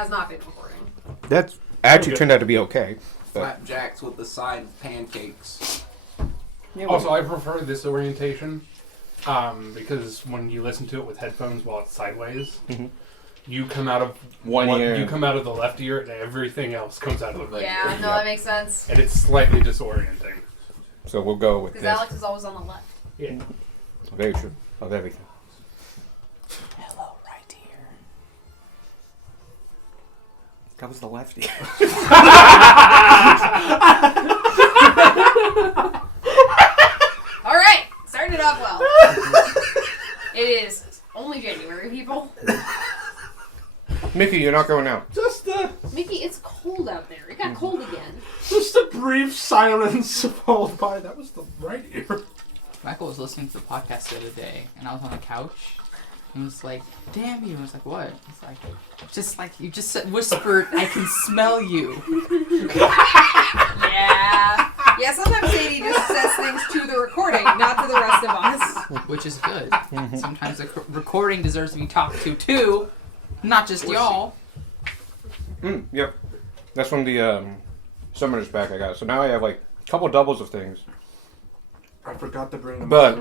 has not been recording. That's actually turned out to be okay. Flapjacks with the side of pancakes. Yeah, Also, I prefer this orientation because when you listen to it with headphones while it's sideways, you come out of one ear. You come out of the left ear, and everything else comes out of the right Yeah, ear. no, that makes sense. And it's slightly disorienting. So we'll go with Because this. Alex is always on the left. Yeah. Very true. Of everything. Hello, right here. That was the left ear. All right, starting it off well. It is only January, people. Mickey, you're not going out. Just Mickey, it's cold out there. It got cold again. a brief silence followed by that was the right ear. Michael was listening to the podcast the other day, and I was on the couch, and was like, "Damn you!" I was like, "What?" It's like, "Just like you just whispered, I can smell you." Yeah. Yeah, sometimes Sadie just says things to the recording, not to the rest of us. Which is good. Sometimes the recording deserves to be talked to too, not just y'all. Yep. That's from the Summoner's pack I got. So now I have like a couple doubles of things. I forgot to bring the But-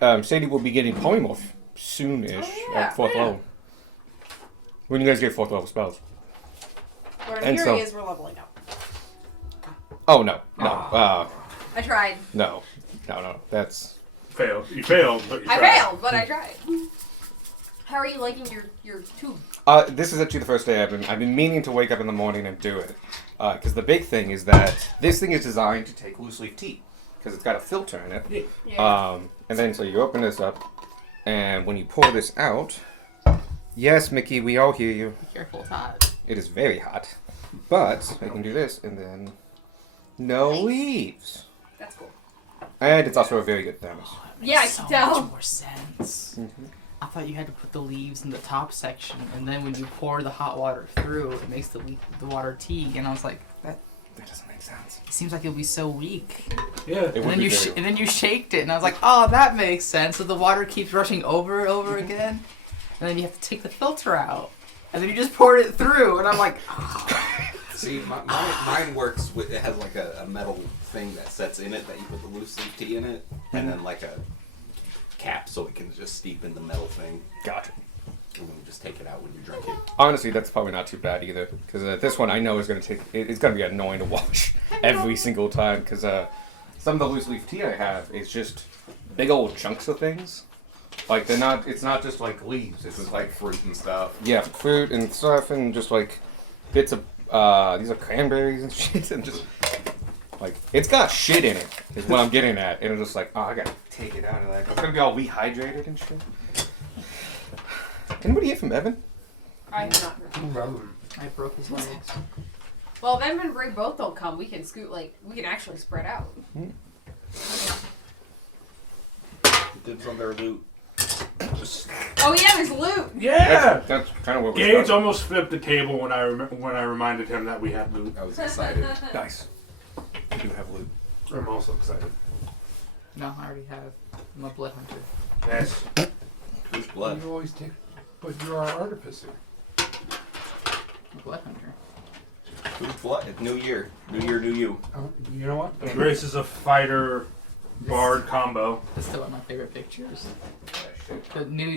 mushroom. Sadie will be getting Polymorph soon-ish Oh, yeah. at 4th level. When you guys get 4th level spells. What I'm And hearing so- is we're leveling up. Oh, no. No. I tried. No. That's... Failed. You failed, but you I tried. failed, but I tried. How are you liking your tube? This is actually the first day I've been meaning to wake up in the morning and do it. Because the big thing is that this thing is designed to take loose leaf tea. Because it's got a filter in it. Yeah. And then so you open this up, and when you pour this out, yes, Mickey, we all hear you. Be careful, it's hot. It is very hot, but I can do this, and then no Nice. leaves. That's cool. And it's also a very good thermos. Yeah, I so can tell. much more sense. I thought you had to put the leaves in the top section, and then when you pour the hot water through, it makes the water tea. And I was like, that doesn't make sense. it seems like it'll be so weak. Yeah. It And would then be you very- and then you shaked it, and I was like, oh, that makes sense. So the water keeps rushing over and over again, and then you have to take the filter out, and then you just poured it through, and I'm like, See, mine works with, it has like a metal thing that sets in it that you put the loose leaf tea in it, and then like a cap so it can just steep in the metal thing, Gotcha. and then just take it out when you drink it. Honestly, that's probably not too bad either, because this one I know is going to take. It's going to be annoying to wash every single time, because some of the loose leaf tea I have is just big old chunks of things. Like they're not. It's not just like leaves. It's just like Fruit and stuff. yeah, fruit and stuff, and just like bits of these are cranberries and shit, and just like it's got shit in it. Is what I'm getting at, and it's just like, oh, I gotta take it out of that. It's gonna be all rehydrated and shit. Anybody hear from Evan? I have not heard. I broke his legs. Well, if Evan and Bray both don't come, we can scoot, we can actually spread out. Dibs on their loot. Oh yeah, there's loot! Yeah. That's kind of what we're Gage starting. almost flipped the table when I reminded him that we had loot. I was excited. Nice. We do have loot. I'm also excited. No, I already have. I'm a blood hunter. Yes. Who's blood? You always take, but you are an artificer. I'm a blood hunter. Who's blood? New year. New year, new you. Oh, you know what? Grace is a fighter bard combo. That's still one of my favorite pictures. The new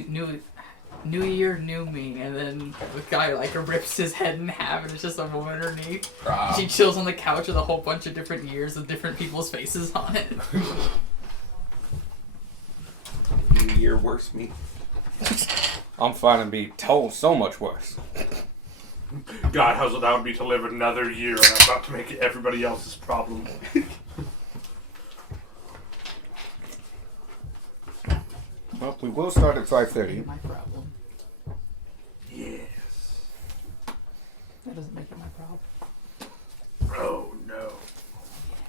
year, new me, and then the guy like rips his head in half, and it's just a woman underneath. She chills on the couch with a whole bunch of different years with different people's faces on it. New year, worse me. I'm finding be told so much worse. God, how's it that would be to live another year and I'm about to make it everybody else's problem. Well, we will start at 5:30. My problem. Yes. That doesn't make it my problem. Oh no.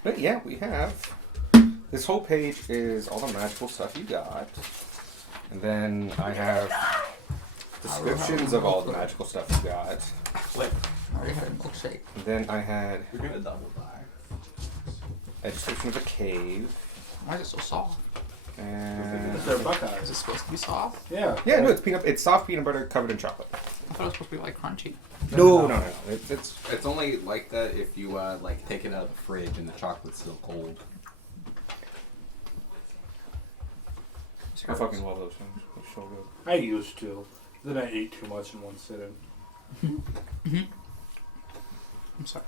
But yeah, we have. This whole page is all the magical stuff you got. And then I have descriptions of all the magical stuff you got. Wait, I already had a milkshake. And then I had we're gonna double buy. a description of a cave. Why is it so soft? And They're Is Buckeyes. it supposed to be soft? Yeah. yeah, no, it's soft peanut butter covered in chocolate. thought it was supposed to be like crunchy. No. It's only like that if you like take it out of the fridge and the chocolate's still cold. I fucking love those things. They're so good. I used to. Then I ate too much in one sitting. I'm sorry.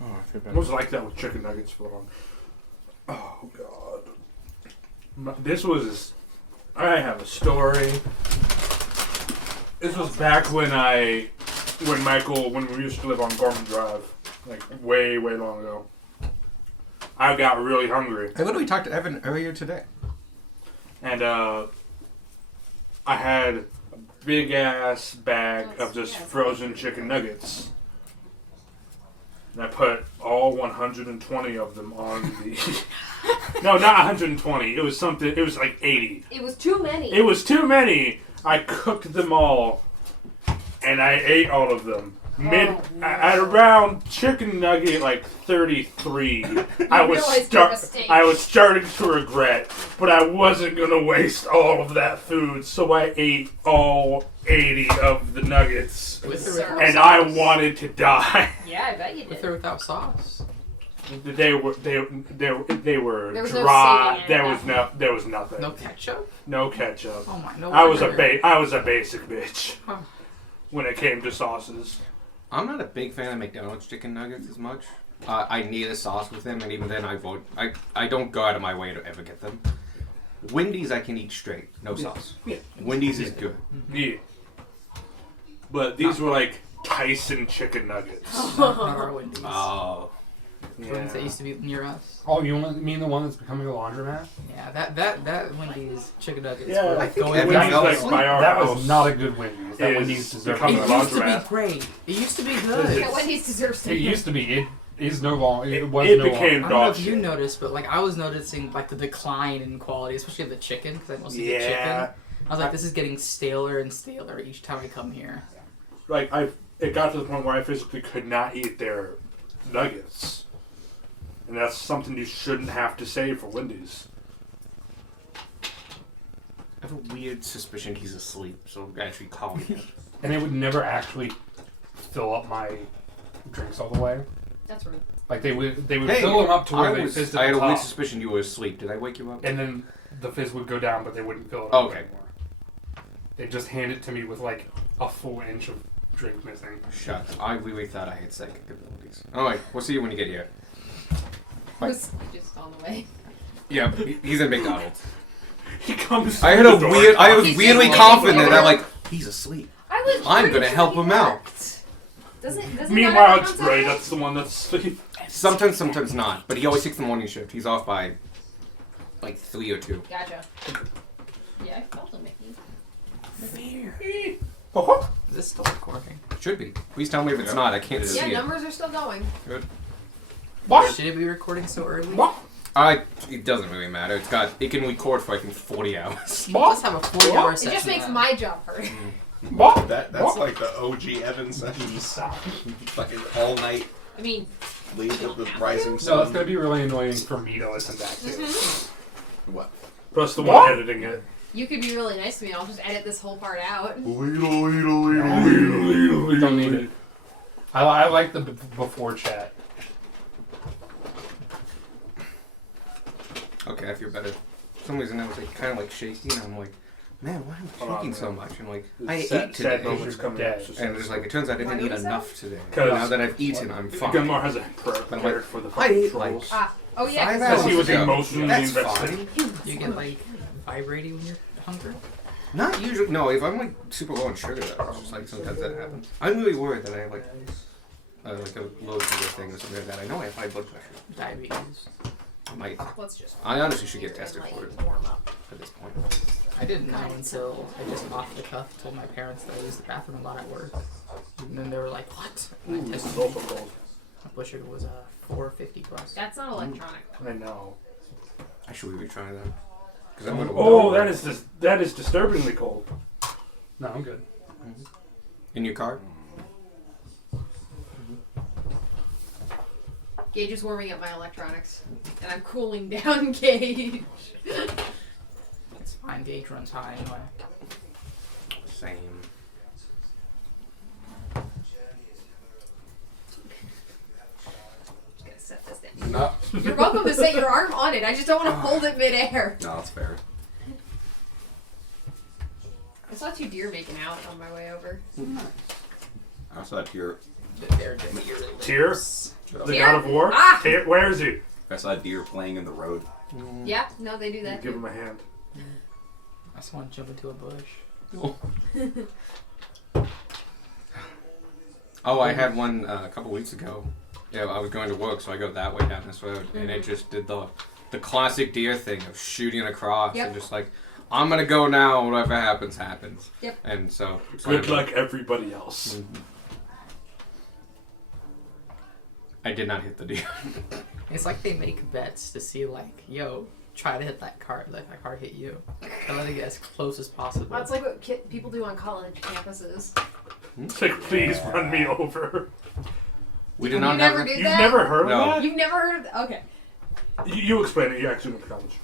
Oh, I feel It better. was like that with chicken nuggets for long. Oh god. This was. I have a story. This was back when we used to live on Gorman Drive, like way long ago. I got really hungry, I literally talked to Evan earlier today. and I had a big ass bag of just frozen chicken nuggets. And I put all 120 of them on the. No, not 120. It was something. It was like 80. It was too many. It was too many. I cooked them all, and I ate all of them. At around chicken nugget like 33, I was realized your mistake. I was starting to regret, but I wasn't gonna waste all of that food, so I ate all 80 of the nuggets, With or Sir. without and I sauce? wanted to die. Yeah, I bet you With did. or without sauce? They were There was no dry. saving it There was nothing. No ketchup? No ketchup. Oh my, no I was wonder. I was a basic bitch Huh. when it came to sauces. I'm not a big fan of McDonald's chicken nuggets as much. I need a sauce with them, and even then, I don't go out of my way to ever get them. Wendy's I can eat straight, no sauce. Yeah. Wendy's is good. Yeah. But these were like Tyson chicken nuggets. Not our Wendy's. Oh, Wendy's that used to be near us. Oh, you mean the one that's becoming a laundromat? Yeah, that Wendy's chicken nuggets Yeah, were I like think going everyone Wendy's down. else- like by our That house. was not a good Wendy's. That is Wendy's deserved becoming It a to used to laundromat. be great. It used to be Is good. it? Yeah, Wendy's deserves to It be. used to be. It is no longer. It was It no became I don't know dog if you shit. noticed, but like I was noticing like the decline in quality, especially of the chicken, because I mostly get chicken. Yeah. I was like, this is getting staler and staler each time I come here. Like it got to the point where I physically could not eat their nuggets. And that's something you shouldn't have to say for Wendy's. I have a weird suspicion he's asleep, so I'm actually calling him. And it would never actually fill up my drinks all the way. That's rude. Like they would Hey, fill them up to where I they was- fizzed at I had the a weird top, suspicion you were asleep. Did I wake you up? and then the fizz would go down, but they wouldn't fill it up Oh, okay. anymore. They just hand it to me with like a full inch of drink missing. Shucks. I really thought I had psychic abilities. Alright, we'll see you when you get here. Bye. Was just on the way. Yeah, he's in McDonald's. He comes I had through a the door. weird. I was He's weirdly just confident making that it like he's asleep. I was. I'm pretty gonna sure help he him out. worked. Doesn't Meanwhile, that it's count Gray. as- That's the one that's asleep. Sometimes not. But he always takes the morning shift. He's off by like 3 or 2. Gotcha. Yeah, I felt him, Mickey. Is this still recording? Should be. Please tell me if it's not. I can't see Yeah, it. numbers are still going. Good. Should it be recording so early? It doesn't really matter. It can record for I think 40 hours. You must have a 40-hour It session. just makes then. my job hurt. That's like the OG Evan sessions. Fucking all night I mean, lead of the rising So sun. it's gonna be really annoying for me to listen back to. What? Plus the one editing it. you could be really nice to me. I'll just edit this whole part out. Don't need it. I like the before chat. Okay, I feel better. For some reason I was like kind of like shaky, and I'm like, man, why am I Hold on, shaking so man. much? And like, I Sad- ate sad today. moments coming up. So And it's like, it turns out I Why didn't eat was that? enough today. 'Cause- Now that I've eaten, I'm fine. Gunmar hasn't But I'm prepared like, for the I fucking ate, like, trolls. Oh yeah, 5 Because he hours was ago. emotionally That's invested. fine. Do you get like vibrating when you're hungry? Not usually. No, if I'm like super low on sugar, that's just like sometimes that happens. I'm really worried that I have like a low sugar thing or something like that. I know I have high blood pressure. Diabetes. I might. Let's just. I honestly should get tested for it Warm up. at this point. I didn't know until I just off the cuff told my parents that I used the bathroom a lot at work. And then they were like, what? And I Ooh, tested it's also cold. my blood sugar was 450 plus. That's not electronic. I know. I should really try that. Because I'm gonna. Oh, that is disturbingly cold. No, I'm good. In your car? Gage is warming up my electronics, and I'm cooling down Gage. It's fine. Gauge runs high anyway. Same. You're welcome to set your arm on it. I just don't want to hold it midair. No, that's fair. I saw 2 deer making out on my way over. I saw a deer. Tyr? The Tyr? god of war? Ah! Tyr, where is he? I saw a deer playing in the road. Yeah, no, they do that Give too. him a hand. I just want to jump into a bush. Oh, I had one a couple weeks ago. Yeah, I was going to work, so I go that way down this road, and it just did the classic deer thing of shooting across Yep. and just like, I'm gonna go now. Whatever happens, happens. Yep. And so. Good luck, everybody else. I did not hit the deer. It's like they make bets to see, like, yo, try to hit that card, let that card hit you. I let it get as close as possible. Well, it's like what people do on college campuses. It's like, please run me over. We did You not never have. did You've that? never heard of No. that? You've never heard of that? Okay. You explain it. You actually went to college.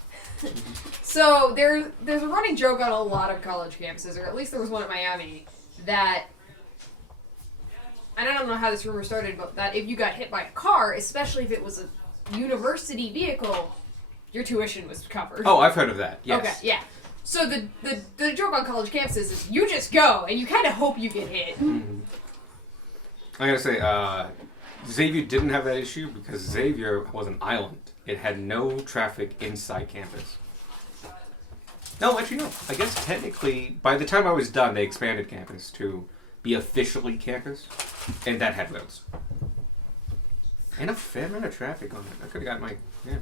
So there's a running joke on a lot of college campuses, or at least there was one at Miami, that, and I don't know how this rumor started, but that if you got hit by a car, especially if it was a university vehicle, your tuition was covered. Oh, I've heard of that. Yes. Okay, yeah. So the joke on college campuses is you just go and you kind of hope you get hit. I gotta say, Xavier didn't have that issue because Xavier was an island. It had no traffic inside campus. No, actually no. I guess technically, by the time I was done, they expanded campus to be officially campus, and that had roads. And a fair amount of traffic on it. I could have got my, yeah.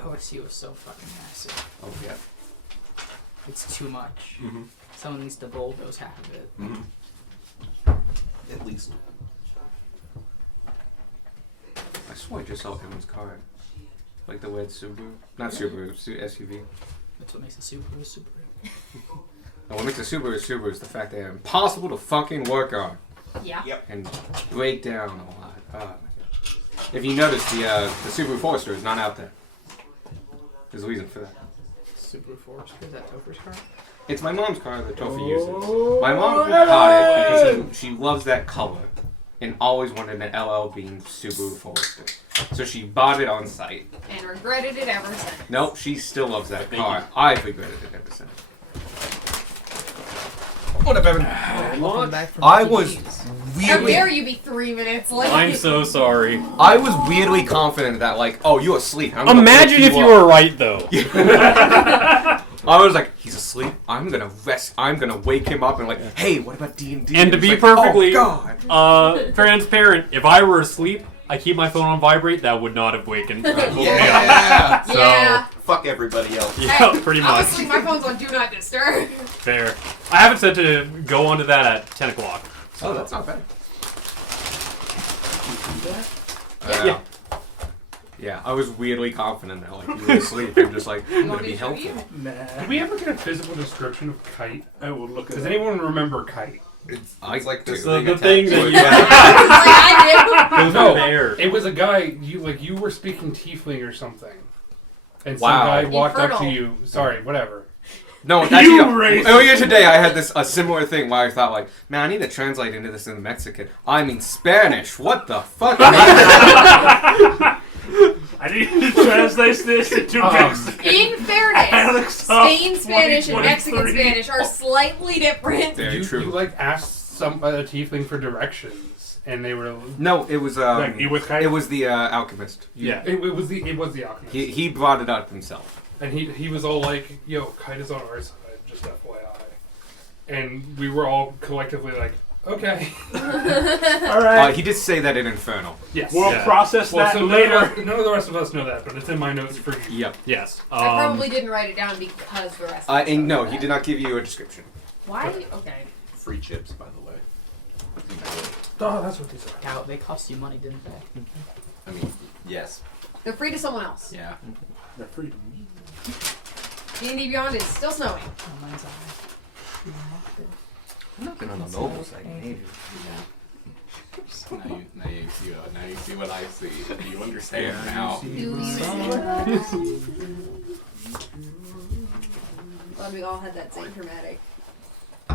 OSU is so fucking massive. Oh, yeah. It's too much. Mm-hmm. Someone needs to bulldoze half of it. Mm-hmm. At least. I swore I just saw Emma's car. Like the red Subaru. Not Subaru, SUV. That's what makes a Subaru a Subaru. And what makes a Subaru is the fact that they're impossible to fucking work on. Yeah. Yep. And break down a lot. Oh my god. If you notice, the Subaru Forester is not out there. There's a reason for that. Subaru Forester? Is that Topher's car? It's my mom's car that Topher uses. My mom got it because she loves that color and always wanted an LL Bean Subaru Forester. So she bought it on site. And regretted it ever since. Nope, she still loves that car. I've regretted it ever since. What up, Evan? Welcome back from I was How dare weirdly, you be 3 minutes late? I'm so sorry. I was weirdly confident that, like, oh, you asleep. I'm gonna Imagine wake if you up. were right, though. I was like, he's asleep. I'm gonna wake him up and like, hey, what about D&D? And to It's be like, perfectly oh god. transparent, if I were asleep, I keep my phone on vibrate, that would not have wakened. Yeah. So, Yeah. Fuck everybody else. yeah, pretty much. Honestly, my phone's on Do Not Disturb. Fair. I have it set to go onto that at 10 o'clock. Oh, that's not bad. Yeah. Yeah, I was weirdly confident that like you were asleep. I'm just like, I'm gonna want me be to show helpful. Did we ever get a physical description of Kite? I will look at Does it. anyone remember Kite? It's I like this do. The thing thing attached that to you it. Like I Those No. are there. It was a guy. You were speaking Tiefling or something, and some Wow. guy walked up to Infernal. you. Sorry, whatever. No, actually, racist. earlier today I had a similar thing where I thought like, man, I need to translate into this in Mexican. I mean Spanish. What the fuck? I need to translate this into Mexican. In fairness, Alex Spain Spanish and Mexican 2023. Spanish are slightly different. Very you, true. You like asked some a Tiefling for directions, and they were. No, it was Like, you with Kite? it was the alchemist. Yeah. It was the alchemist. He brought it up himself. And he was all like, "Yo, Kite is on our side, just FYI." And we were all collectively like, "Okay." All right. He did say that in Infernal. Yes. We'll Yeah. process Well, that so later. none of the rest of us know that, but it's in my notes for you. Yep. Yes. I probably didn't write it down because the rest of us And know no, he that. did not give you a description. Why? Okay. Free chips, by the way. Oh, that's what these are. Doubt they cost you money, didn't they? I mean, yes. They're free to someone else. Yeah. They're free to me. D&D Beyond is still snowing. Oh, mine's on. I've not been on the mobile site in ages. Now you see what I see. You understand now. Do you see Glad we all had that same traumatic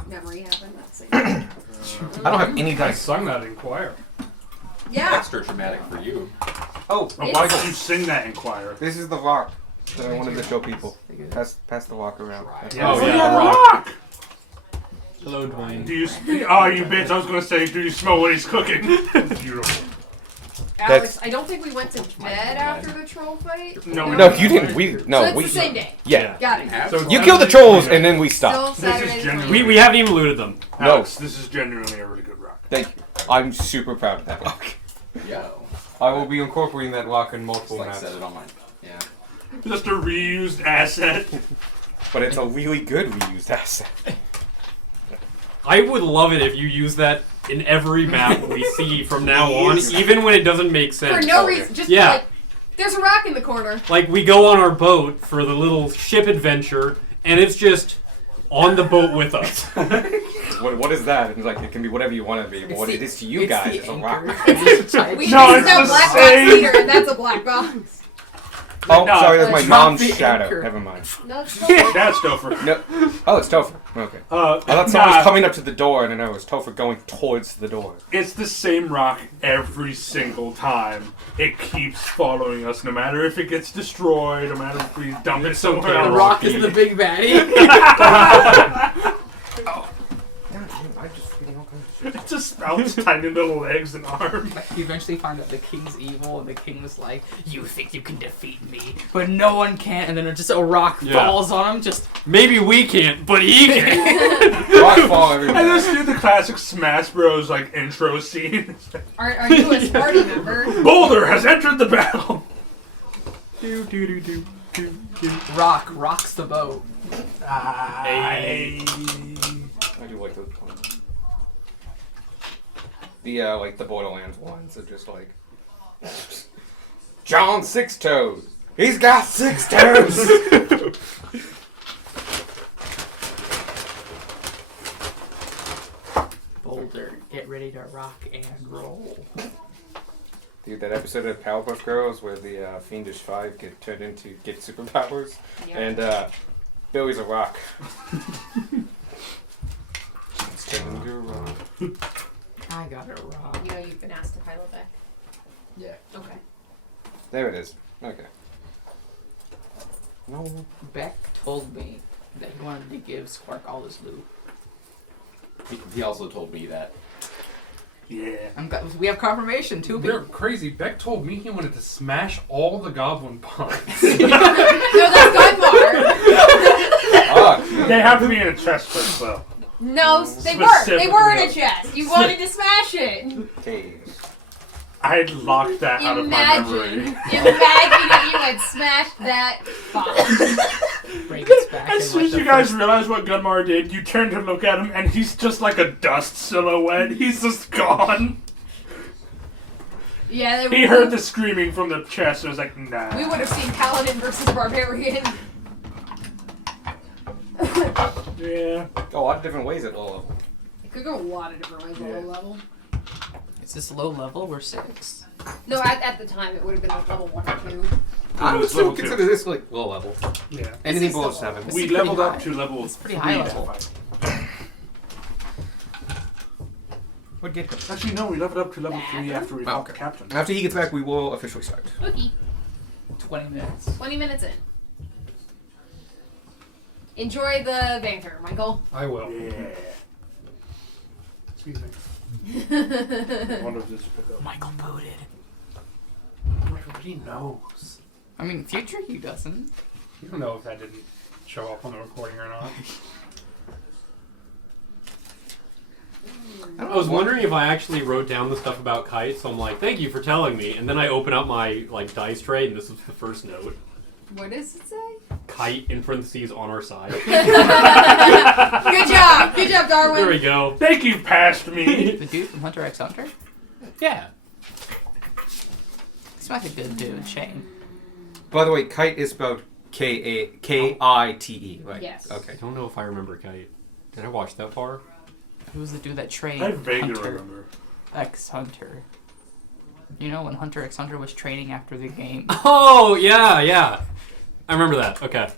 memory happen. That same. I don't have any I dice. sung that in choir. Yeah. Extra traumatic for you. Oh, Oh, why don't you sing that, Inquirer? this is the rock that I wanted to show people. Pass the rock around. Oh, Oh, yeah, yeah, rock. rock! Hello, Dwayne. Do you... Oh, you bitch, I was gonna say, do you smell what he's cooking? Beautiful. Alex, I don't think we went to bed after the troll fight. No, We No, were- you didn't. We So no. it's We the same day. yeah. Got it. So You killed the trolls and then we stopped. Still This is Saturday. the genuine. 20th. We haven't even looted them. No. Alex, this is genuinely a really good rock. Thank you. I'm super proud of that rock. Yo. I will be incorporating that rock in Just multiple like maps. set it on mine. Yeah. Just a reused asset. But it's a really good reused asset. I would love it if you use that in every map we see from now on, even when it doesn't make For sense. no Oh, reason. Just Yeah. like, there's a rock in the corner. Like, we go on our boat for the little ship adventure, and it's just on the boat with us. What is that? It's like it can be whatever you want to be. But It's what the- it is to you it's guys the is a anchor. rock. It's a type. We No, should it's sell the black box same. leader, and that's a black box. Oh, No, sorry, that's my it's not mom's the shadow. anchor. Never mind. No, it's not. That's Topher. No. Oh, it's Topher. Okay. I thought someone was coming up to the door, and then it was Topher going towards the door. It's the same rock every single time. It keeps following us, no matter if it gets destroyed, no matter if we dump it It's so somewhere terrible. The else. rock is the big baddie. I just feeling all kinds of shit. It just sprouts tiny little legs and arms. You eventually find out the king's evil, and the king was like, "You think you can defeat me, but no one can." And then just a rock Yeah. falls on him. Just Maybe we can't, but he can. Rock fall I everywhere. just do the classic Smash Bros. Like intro scene. Are you a party member? Boulder has entered the battle. rock rocks the boat. Hey. I do like those ones. The like the Borderlands ones are just like John Six Toes. He's got 6 toes. Boulder, get ready to rock and roll. Dude, that episode of Powerpuff Girls where the Fiendish Five get superpowers, Yeah. and Billy's a rock. It's turning to a rock. I got a rock. You know you've been asked to pilot back. Yeah. Okay. There it is. Okay. No. Beck told me that he wanted to give Spark all his loot. He also told me that. Yeah. We have confirmation too. They're crazy. Beck told me he wanted to smash all the goblin pods. No, that's Gunmar. Ah, They have to be in a chest first, though. No, they were. They were in a Specifically. chest. You wanted to smash it. cave. I had locked that out of my memory. Imagine if you had smashed that box. Break its back. As in, soon like, as the you guys first- realize what Gunmar did, you turn to look at him, and he's just like a dust silhouette. He's just gone. Yeah, they He heard the screaming from the chest and was like, nah. We would have seen Paladin versus Barbarian. Yeah. Oh, a lot of different ways at low level. It could go a lot of different ways at low level. Is this low level? We're 6. No, at the time it would have been like level 1 or 2. I would still level consider this like low level. Yeah. Anything is below still 7. This We is pretty leveled up high. to level It's pretty 3 high that level. fight. Would get him. Actually, no, we leveled up to level 3 after we Oh, fought okay. the captain. After he gets back, we will officially start. Okay. 20 minutes. 20 minutes in. Enjoy the banter, Michael. I will. Yeah. Excuse me. Well, I wonder if this will pick up. Michael booted. Everybody knows. I mean, future you doesn't. You don't know if that didn't show up on the recording or not. I was wondering if I actually wrote down the stuff about Kite, so I'm like, thank you for telling me. And then I open up my dice tray, and this is the first note. what does it say? Kite in parentheses on our side. Good job! Good job, Darwin! There we go. Thank you, past me. The dude from Hunter x Hunter? Yeah. He's like a good dude, Shane. By the way, kite is spelled Kite, right? Yes. I Okay. don't know if I remember Kite. Did I watch that far? Who was the dude that trained I vaguely Hunter remember. x Hunter? You know when Hunter x Hunter was training after the game? Oh, yeah, yeah. I remember that. Okay.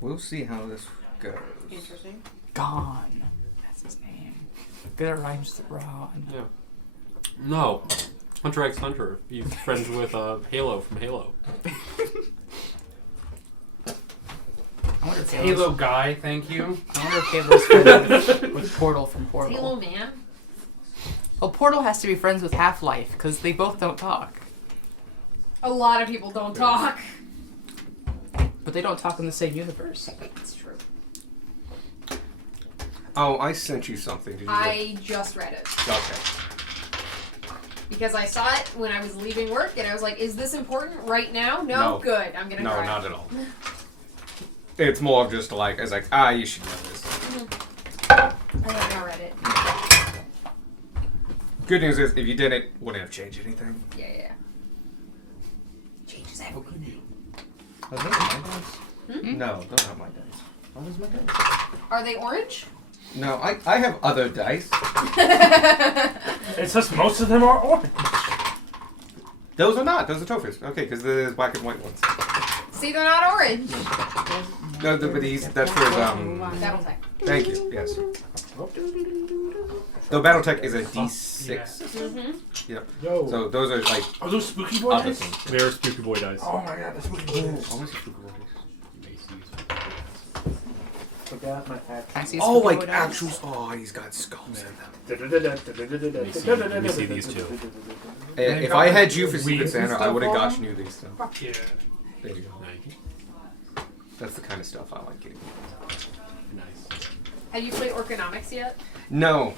We'll see how this goes. Interesting. Gone. That's his name. Good, it rhymes with Ron. Yeah. No. Hunter x Hunter. He's friends with Halo from Halo. I wonder if Halo guy, thank you. I wonder if Halo's friends with Portal from Portal. Halo man. Well, Portal has to be friends with Half-Life because they both don't talk. A lot of people don't talk. But they don't talk in the same universe. It's true. Oh, I sent you something. Did you? I just read it. Okay. Because I saw it when I was leaving work, and I was like, is this important right now? No? No. Good. I'm gonna No, try. not at all. It's more of just like, I was like, you should know this. I have not read it. Good news is, if you didn't, it wouldn't have changed anything. Yeah. Changes everything. Are those my dice? No, those are not my dice. Are those my dice? Are they orange? No, I have other dice. It says most of them are orange. Those are not. Those are Topher's. Okay, because there's black and white ones. See, they're not orange. No, but these, that's for his, Battletech. thank you, yes. Though Battletech is a D6. Mm-hmm. Yep. Yo. So those are like Are those spooky boy other dice? things. They're Spooky Boy dice. Oh my god, the spooky boy dice. Forgot my Can I see a Oh, Spooky like Boy dice? actual. Oh, he's got skulls in them. Let me see these two. If I had you for Weeds Secret and Santa, I stuff would have on got them? you these stuff. Fuck yeah. There you go. Nice. That's the kind of stuff I like getting. Nice. Have you played Orconomics yet? No,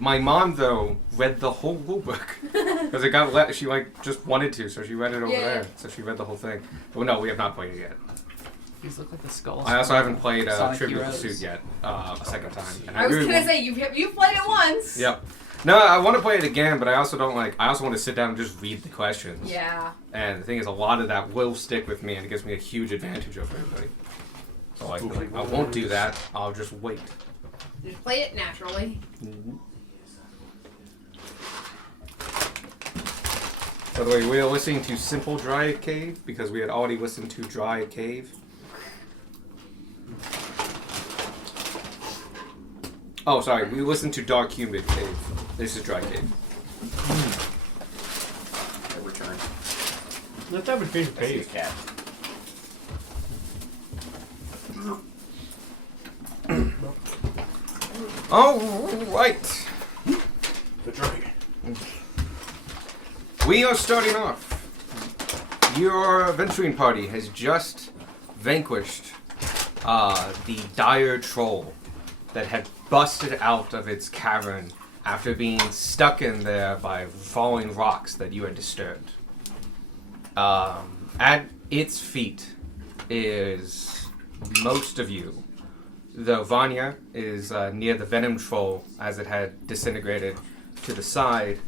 my mom though read the whole rule book because it got she like just wanted to, so she read it over Yeah. there. So she read the whole thing. But no, we have not played it yet. These look like the skulls. I also haven't played Sonic Trivial Heroes. Pursuit yet, a second time. And I was really gonna want- say you've played it once. Yep. No, I want to play it again, but I also don't like. I also want to sit down and just read the questions. Yeah. And the thing is, a lot of that will stick with me, and it gives me a huge advantage over everybody. So like, I won't do that. I'll just wait. Just play it naturally. By the way, we are listening to Simple Dry Cave because we had already listened to Dry Cave. Oh, sorry. We listened to Dark Humid Cave. This is Dry Cave. I returned. Let's have a change of I see a pace. cat. All right. The dragon. We are starting off. Your venturing party has just vanquished the dire troll that had busted out of its cavern after being stuck in there by falling rocks that you had disturbed. At its feet is most of you, though Vanya is near the venom troll as it had disintegrated to the side,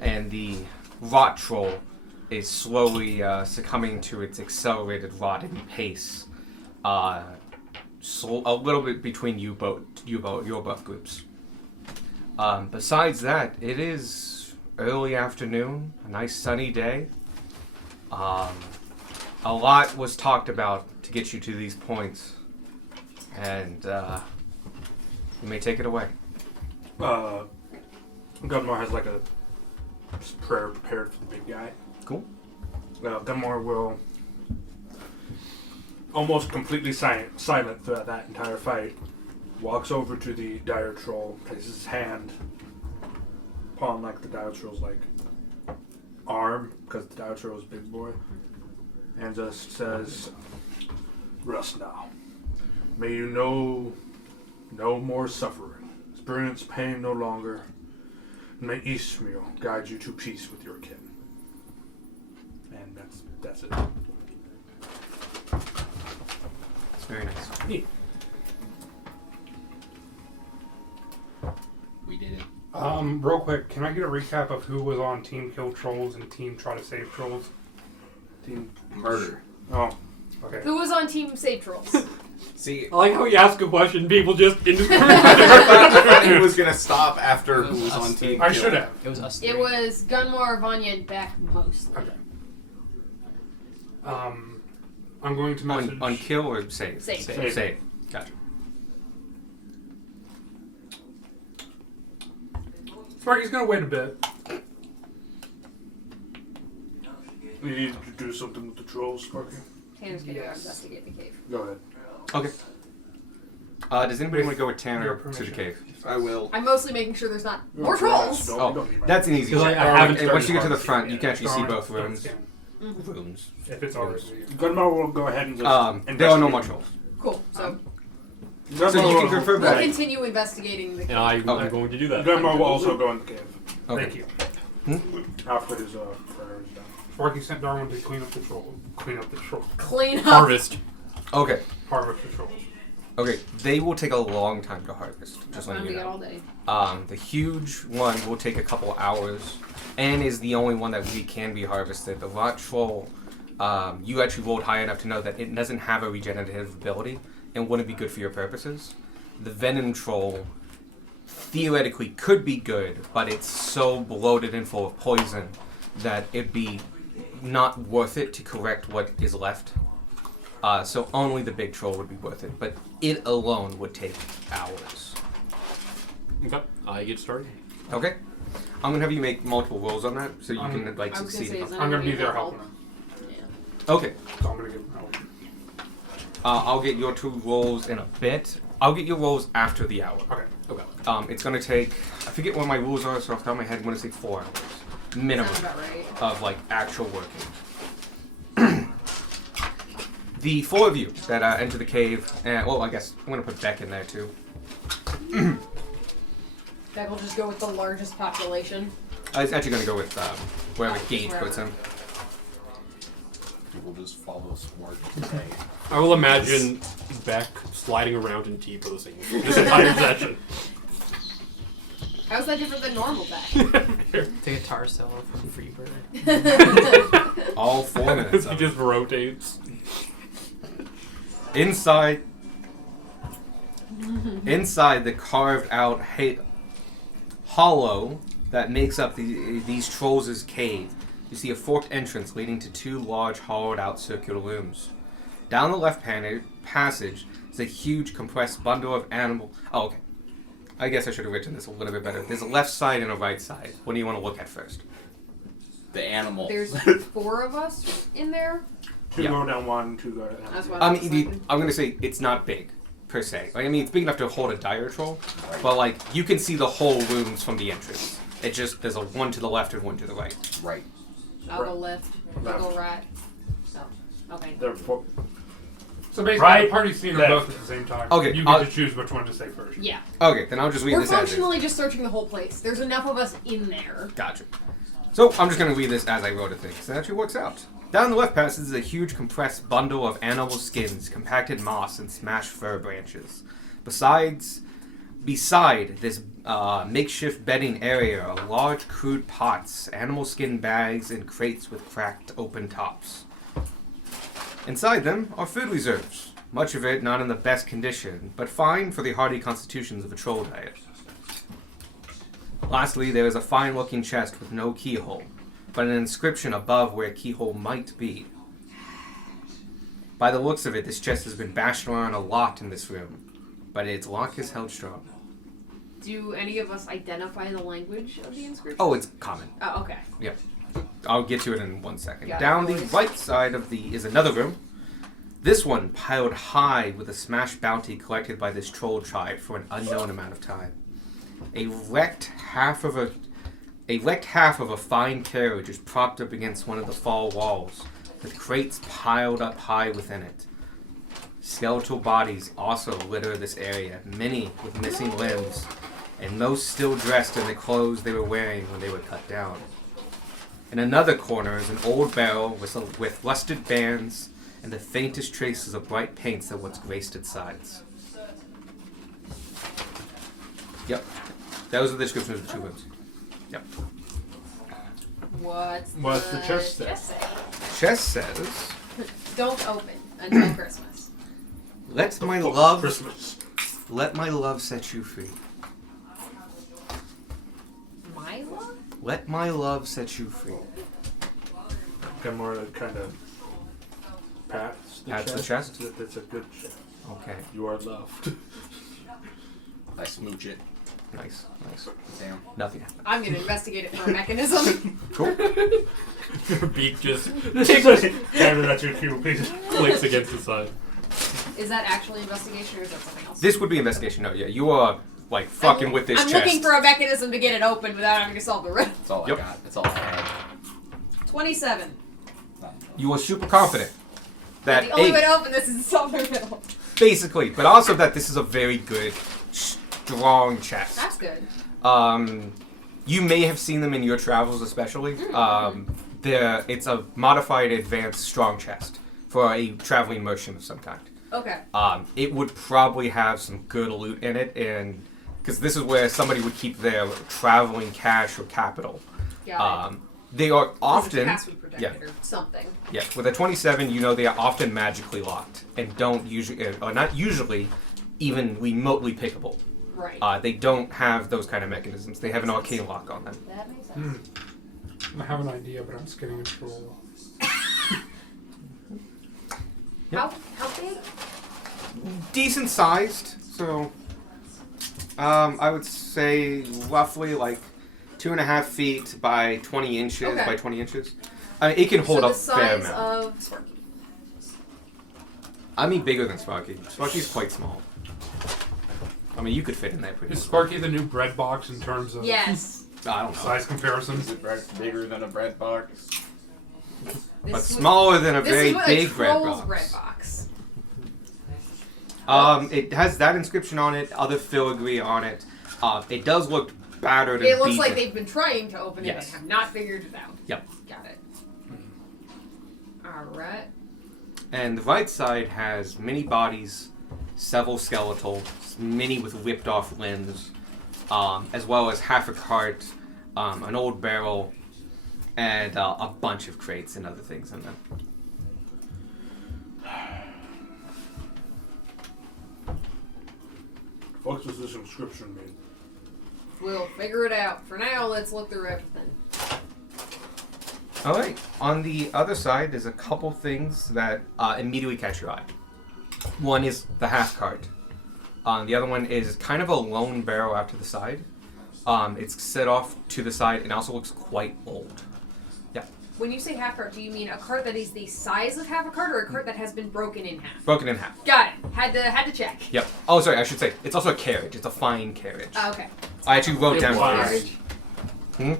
and the rot troll is slowly succumbing to its accelerated rotting pace. A little bit between your both groups. Besides that, it is early afternoon, a nice sunny day. A lot was talked about to get you to these points, and you may take it away. Gunmore has like a prayer prepared for the big guy. Cool. Gunmore will almost completely silent throughout that entire fight. Walks over to the dire troll, places his hand upon like the dire troll's like arm, because the dire troll is a big boy, and just says, "Rest now. May you know no more suffering, experience pain no longer. May Ishmael guide you to peace with your kin." And that's it. It's very nice. Neat. We did it. Real quick, can I get a recap of who was on Team Kill Trolls and Team Try to Save Trolls? Team Murder. Oh, Okay. Who was on Team Save Trolls? See, I like how you ask a question, people just indiscriminately. I thought he was gonna stop after It who was was us on team. I Kill. should have. It was us. It three. was Gunmore, Vanya, and Beck mostly. Okay. I'm going to message. On kill or save? Save. Gotcha. Sparky's gonna wait a bit. You need to do something with the trolls, Sparky. Tanner's gonna go Yes. investigate the cave. Go ahead. Okay. Does anybody want to go with Your Tanner to permission. the cave? I will. I'm mostly making sure there's not more Relax, trolls. don't- Oh, don't need my- that's an easy Because check. I haven't And once started you get to the hard front, yet. you can actually see Darn, both don't rooms. scan. Rooms. If it's already. Gunmar will go ahead and just There are no investigate. more trolls. Cool. So Gunmar So you will- can confirm we'll that. continue investigating the cave. And I'm Okay. going to do that. Gunmar will also go in the cave Okay. Thank you. after his prayer is done. Sparky sent Darwin to clean up the troll. Clean up. Harvest. Okay. Harvest the trolls. Okay. They will take a long time to harvest. Just Time letting to you get know. all day. The huge one will take a couple hours, and is the only one that we can be harvested. The rot troll, you actually rolled high enough to know that it doesn't have a regenerative ability and wouldn't be good for your purposes. The venom troll theoretically could be good, but it's so bloated and full of poison that it'd be not worth it to correct what is left. So only the big troll would be worth it, but it alone would take hours. Okay. I get started. Okay. I'm gonna have you make multiple rolls on that, so you can like I was gonna succeed. say, is I'm gonna be there help? helping him. Yeah. Okay. So I'm gonna give him help. I'll get your 2 rolls in a bit. I'll get your rolls after the hour. Okay. Okay. It's gonna take. I forget what my rules are, so off the top of my head, I'm gonna say 4 hours minimum Sounds about right. of like actual working. The 4 of you that enter the cave, and well, I guess I'm gonna put Beck in there too. That will just go with the largest population. I was actually gonna go with wherever Gage puts him. We'll just follow smart today. I will imagine Beck sliding around in tea posing this entire session. How's that different than normal back? The guitar solo from Freebird. All 4 minutes. He Of just rotates. Inside the carved out hollow that makes up these trolls' cave, you see a forked entrance leading to 2 large hollowed out circular rooms. Down the left passage is a huge compressed bundle of animal. Oh, okay. I guess I should have written this a little bit better. There's a left side and a right side. What do you want to look at first? The animal. There's 4 of us in there. 2 Yeah. go down 1, 2 go down. That's what I I was mean, thinking. I'm gonna say it's not big, per se. Like, I mean, it's big enough to hold a dire troll, but like you can see the whole rooms from the entrance. It just there's a 1 to the left and 1 to the right. Right. I'll go left. You Left. go right. Oh, okay. They're four. So basically, Right, the party's seeing them left. both at the same time. Okay, You I'll- get to choose which one to say first. Yeah. Okay, then I'll just read We're this as is. functionally just searching the whole place. There's enough of us in there. Gotcha. So I'm just gonna read this as I wrote it, because it actually works out. Down the left passage is a huge compressed bundle of animal skins, compacted moss, and smashed fir branches. Beside this makeshift bedding area are large crude pots, animal skin bags, and crates with cracked open tops. Inside them are food reserves, much of it not in the best condition, but fine for the hardy constitutions of a troll diet. Lastly, there is a fine-looking chest with no keyhole, but an inscription above where a keyhole might be. By the looks of it, this chest has been bashed around a lot in this room, but its lock is held strong. Do any of us identify the language of the inscription? Oh, it's common. Oh, okay. Yep. I'll get to it in 1 second. Got it, Down the boys. right side of is another room. This one piled high with a smashed bounty collected by this troll tribe for an unknown amount of time. A wrecked half of a fine carriage is propped up against one of the fall walls, with crates piled up high within it. Skeletal bodies also litter this area, many with missing limbs, and most still dressed in the clothes they were wearing when they were cut down. In another corner is an old barrel with rusted bands and the faintest traces of bright paints that once graced its sides. Yep. Those are the descriptions of the 2 rooms. Yep. What's the chest say? Chest says, Don't open until Christmas. let my Fuck love set you free. My love? Let my love set you free. Gunmar kind of pats Pats the chest? That's a good chest. Okay. You are loved. I smooch it. Nice. Damn. Nothing. I'm gonna investigate it for a mechanism. Cool. Your beak just Cameron, that's your cue, please. clicks against the side. Is that actually investigation or is that something else? This would be investigation. No, yeah, you are like fucking with this I'm chest. looking for a mechanism to get it open without having to solve the riddle. That's all Yep. I got. That's all I had. 27. You are super confident that The only way to open this is to solve the riddle. basically, but also that this is a very good, strong chest. That's good. You may have seen them in your travels, especially. It's a modified, advanced, strong chest for a traveling merchant of some kind. Okay. It would probably have some good loot in it, and because this is where somebody would keep their traveling cash or capital. Got it. They are often, Password protected or something. yeah, with a 27, you know they are often magically locked and don't usually, or not usually, even remotely pickable. Right. They don't have those kind of mechanisms. They have an arcane lock on them. That makes sense. I have an idea, but I'm scared of control. How big? Decent sized, so I would say roughly like 2.5 feet by 20 inches Okay. by 20 inches. It can hold so up the a fair size amount. of Sparky. I mean bigger than Sparky. Sparky's quite small. I mean you could fit in there pretty Is much. Sparky the new bread box in terms of Yes. I don't know. size comparisons? Is it bigger than a bread box? This But was- smaller than a this very is what big a bread troll's box. bread box. It has that inscription on it, other filigree on it. It does look battered and It looks beaten. like they've been trying to open it Yes. and have not figured it out. Yep. Got it. Alright. And the right side has many bodies, several skeletal, many with ripped off limbs, as well as half a cart, an old barrel, and a bunch of crates and other things in them. What does this inscription mean? We'll figure it out. For now, let's look through everything. Alright, on the other side, there's a couple things that immediately catch your eye. One is the half cart. The other one is kind of a lone barrel out to the side. It's set off to the side and also looks quite old. Yeah, When you say half cart, do you mean a cart that is the size of half a cart or a cart that has been broken in half? broken in half. Got it. Had to check. Yep. Oh, sorry, I should say, it's also a carriage. It's a fine carriage. Okay. I actually wrote It down was. carriage. Hmm?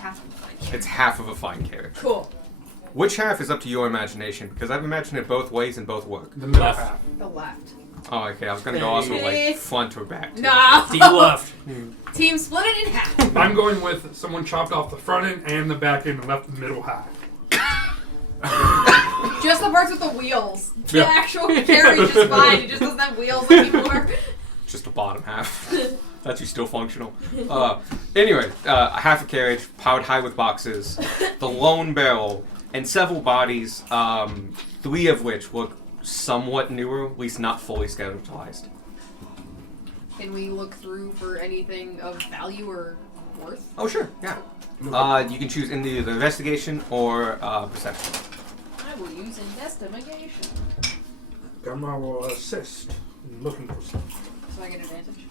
Half of fine. It's half of a fine carriage. Cool. Which half is up to your imagination, because I've imagined it both ways and both work. The middle Left. half. The left. Oh, okay, I was gonna go also like front or back. too. Nah. D left. Team split it in half. I'm going with someone chopped off the front end and the back end and left the middle half. Just the parts with the wheels. The Yeah. actual carriage is fine. It just doesn't have wheels anymore. Just the bottom half. It's actually still functional. Anyway, half a carriage, piled high with boxes, the lone barrel, and several bodies, 3 of which look somewhat newer, at least not fully skeletalized. Can we look through for anything of value or worth? Oh, sure, yeah. You can choose either the investigation or perception. I will use investigation. Gamma will assist in looking for something. So I get advantage.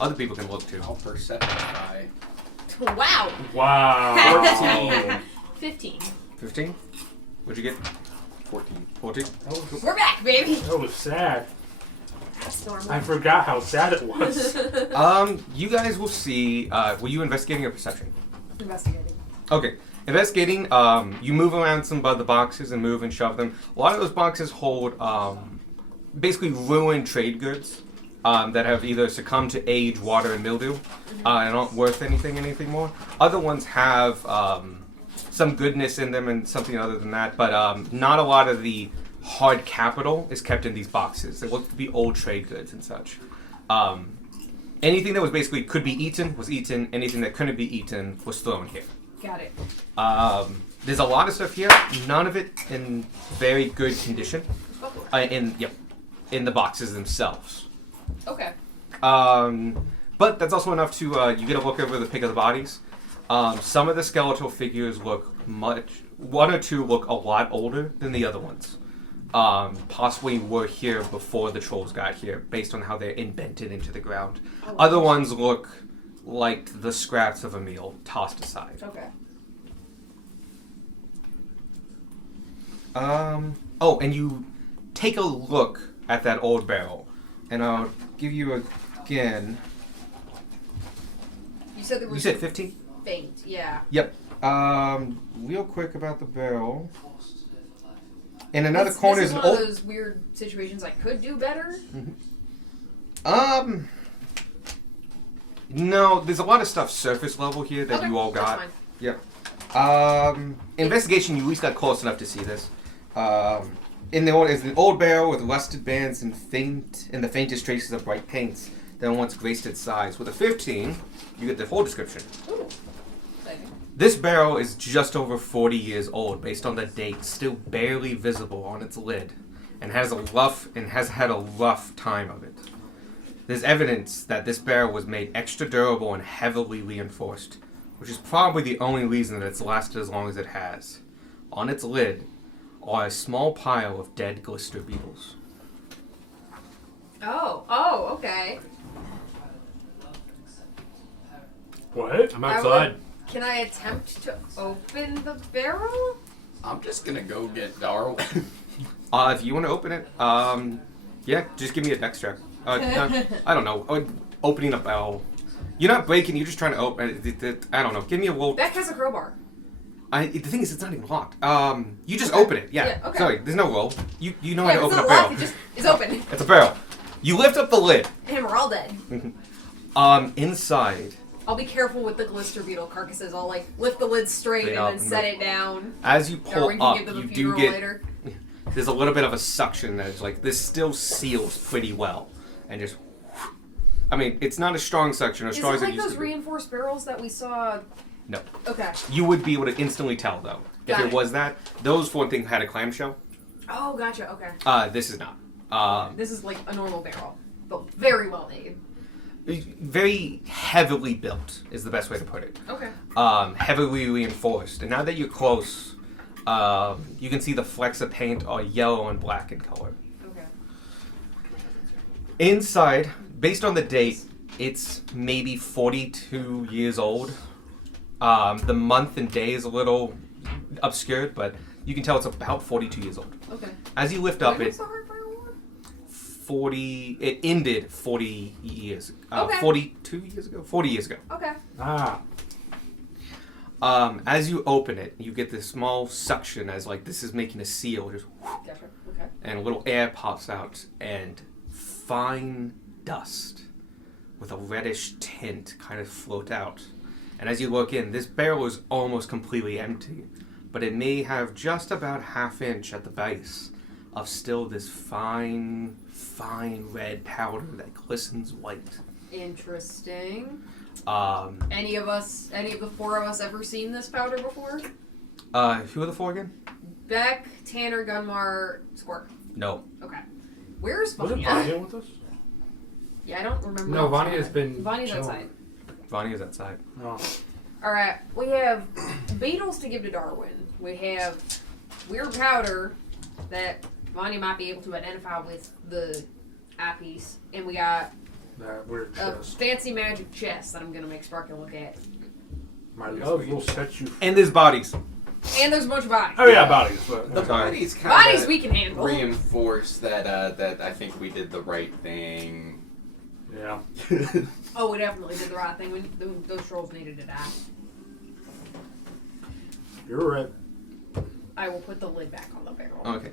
Other people can look too. I'll perceptify. Wow. Wow. 15. 15? What'd you get? 14. 14? We're back, baby. That was sad. That's normal. I forgot how sad it was. You guys will see. Were you investigating or perception? Investigating. Okay. Investigating, you move around some of the boxes and move and shove them. A lot of those boxes hold basically ruined trade goods that have either succumbed to age, water, and mildew and aren't worth anything more. Other ones have some goodness in them and something other than that, but not a lot of the hard capital is kept in these boxes. They look to be old trade goods and such. Anything that was basically could be eaten was eaten. Anything that couldn't be eaten was thrown here. Got it. There's a lot of stuff here. None of it in very good condition. In the boxes themselves. Okay. But that's also enough to you get a look over the pick of the bodies. Some of the skeletal figures look one or two look a lot older than the other ones. possibly were here before the trolls got here, based on how they're indented into the ground. Other ones look like the scraps of a meal tossed aside. Okay. Oh, and you take a look at that old barrel, and I'll give you again. You said there was. You said 15? Faint. Yeah. Yep. Real quick about the barrel. In another This corner is is an one old. of those weird situations I could do better. No, there's a lot of stuff surface level here that Okay, you all that's got. fine. Yep. Investigation, you at least got close enough to see this. In the old is an old barrel with rusted bands and the faintest traces of bright paints that once graced its sides. With a 15, you get the full description. Ooh. Exciting. This barrel is just over 40 years old, based on the date, still barely visible on its lid, and has had a rough time of it. There's evidence that this barrel was made extra durable and heavily reinforced, which is probably the only reason that it's lasted as long as it has. On its lid are a small pile of dead glister beetles. Oh, okay. What? I'm outside. Can I attempt to open the barrel? I'm just gonna go get Darwin. If you want to open it, yeah, just give me a dex check. I don't know. Opening a barrel. You're not breaking, you're just trying to open it. I don't know. Give me a roll. Beck has a crowbar. The thing is, it's not even locked. You just open it. Yeah. Yeah, okay. Sorry, there's no roll. You know Yeah, how to it's open not a barrel. locked, it just is open. It's a barrel. You lift up the lid. And we're all dead. Inside, I'll be careful with the glister beetle carcasses. I'll like lift the lid straight Straight and up then and set then- it down. as you pull Darwin can up, give them a you do funeral get later. there's a little bit of a suction that is like this still seals pretty well, and just. I mean, it's not a strong suction. As Is strong it as it like used those to be. reinforced barrels that we saw? No. Okay. You would be able to instantly tell though if Got it it. was that. Those for one thing had a clamshell. Oh, gotcha. Okay. This is not. This is like a normal barrel, but very well made. Very heavily built is the best way to put it. Okay. Heavily reinforced. And now that you're close, you can see the flecks of paint are yellow and black in color. Okay. Inside, based on the date, it's maybe 42 years old. The month and day is a little obscured, but you can tell it's about 42 years old. Okay. As you lift up, When it was the Heartfire War? 40. It ended 40 years. Okay. 42 years ago. 40 years ago. Okay. As you open it, you get this small suction as like this is making a seal, just Gotcha. Okay. and a little air pops out, and fine dust with a reddish tint kind of float out. And as you look in, this barrel is almost completely empty, but it may have just about half-inch at the base of still this fine red powder that glistens white. Interesting. Any Any of the four of us ever seen this powder before? who are the four again? Beck, Tanner, Gunmar, Squirt. No. Okay. Where's Wasn't Vanya? Vanya with us? Yeah, I don't remember. No, offhand. Vanya's been Vanya's chilling. outside. Vonnie is outside. No. Alright, we have beetles to give to Darwin. We have weird powder that Vanya might be able to identify with the eyepiece. And we got That weird a chest. fancy magic chest that I'm going to make Sparky look at. My love will set you free. And there's bodies. And there's a bunch of bodies. Oh yeah, bodies. But The Sorry. bodies Bodies kind we of can handle. reinforce that that I think we did the right thing. yeah. Oh, we definitely did the right thing. Those trolls needed to die. You're right. I will put the lid back on the barrel. Okay.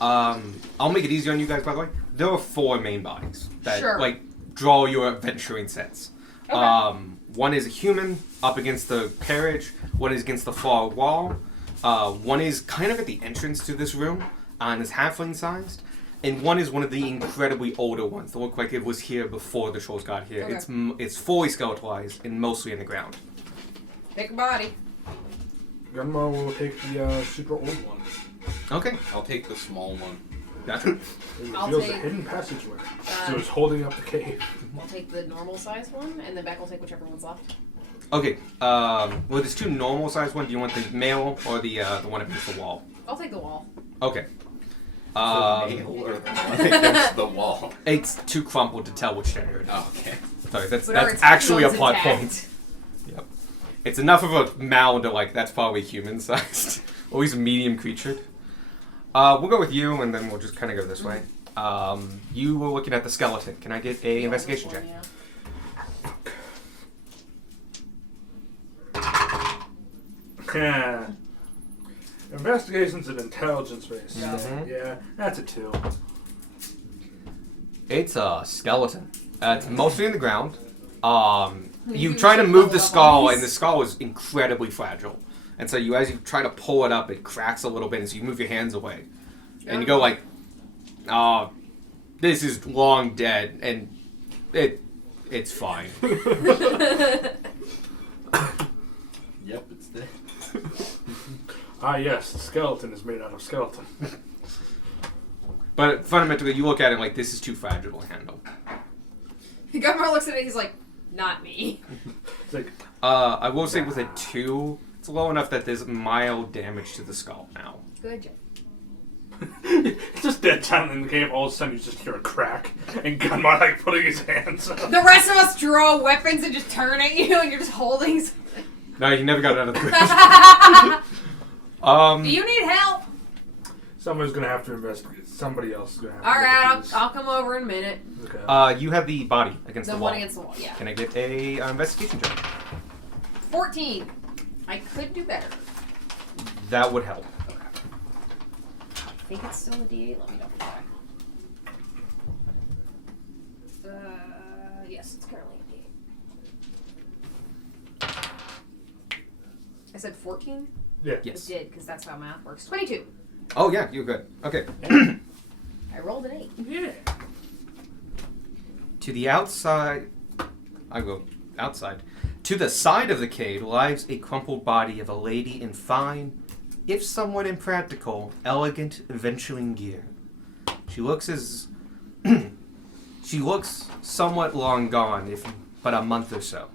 I'll make it easier on you guys, by the way. There are four main bodies that Sure. like draw your adventuring sense. Okay. One is a human up against the carriage. One is against the far wall. One is kind of at the entrance to this room and is halfling sized. And one is one of the incredibly older ones that look like it was here before the trolls got here. Okay. It's fully skeletalized and mostly in the ground. Pick a body. Gunmar will take the super old one. Okay. I'll take the small one. That- It I'll reveals take, a hidden passageway. Uh, So it's holding up the cave. I'll take the normal sized one, and then Beck will take whichever one's left. okay. Well, there's two normal sized ones. Do you want the male or the one against the wall? I'll take the wall. Okay. nail or the one against the wall? It's too crumpled to tell which gender it is. Oh, okay. Sorry, that's But our actually a bone's plot intact. point. Yep. It's enough of a mound to like that's probably human sized. Or he's medium creatured. We'll go with you, and then we'll just kind of go this way. You were looking at the skeleton. Can I get a investigation check? Yeah. Investigation's an intelligence based. Mhm. Yeah, that's a 2. It's a skeleton. It's mostly in the ground. You You try to should move roll the up skull, on these. and the skull is incredibly fragile. And so as you try to pull it up, it cracks a little bit, and so you move your hands away. And you go like, oh, this is long dead, and it's fine. Yep, it's dead. Ah, yes, the skeleton is made out of skeleton. But fundamentally, you look at it like, this is too fragile to handle. Gunmar looks at it. He's like, not me. It's like, I will say with a 2, it's low enough that there's mild damage to the skull now. Good job. it's just dead time in the cave. All of a sudden, you just hear a crack, and Gunmar like putting his hands up. The rest of us draw weapons and just turn at you, and you're just holding. No, you never got it out of the bridge. Do you need help? Somebody's gonna have to investigate. Somebody else is gonna have to All look right, at these. I'll come over in a minute. Okay. You have the body against The the wall. one against the wall. Yeah. Can I get a investigation check? 14. I could do better. That would help. I think it's still a D8. Let me double check. Yes, it's currently a D8. I said 14? Yeah. Yes. It did, because that's how math works. 22. Oh yeah, you're good. Okay. I rolled an 8. Yeah. To the outside, I go outside. To the side of the cave lies a crumpled body of a lady in fine, if somewhat impractical, elegant venturing gear. She looks somewhat long gone, if but a month or so.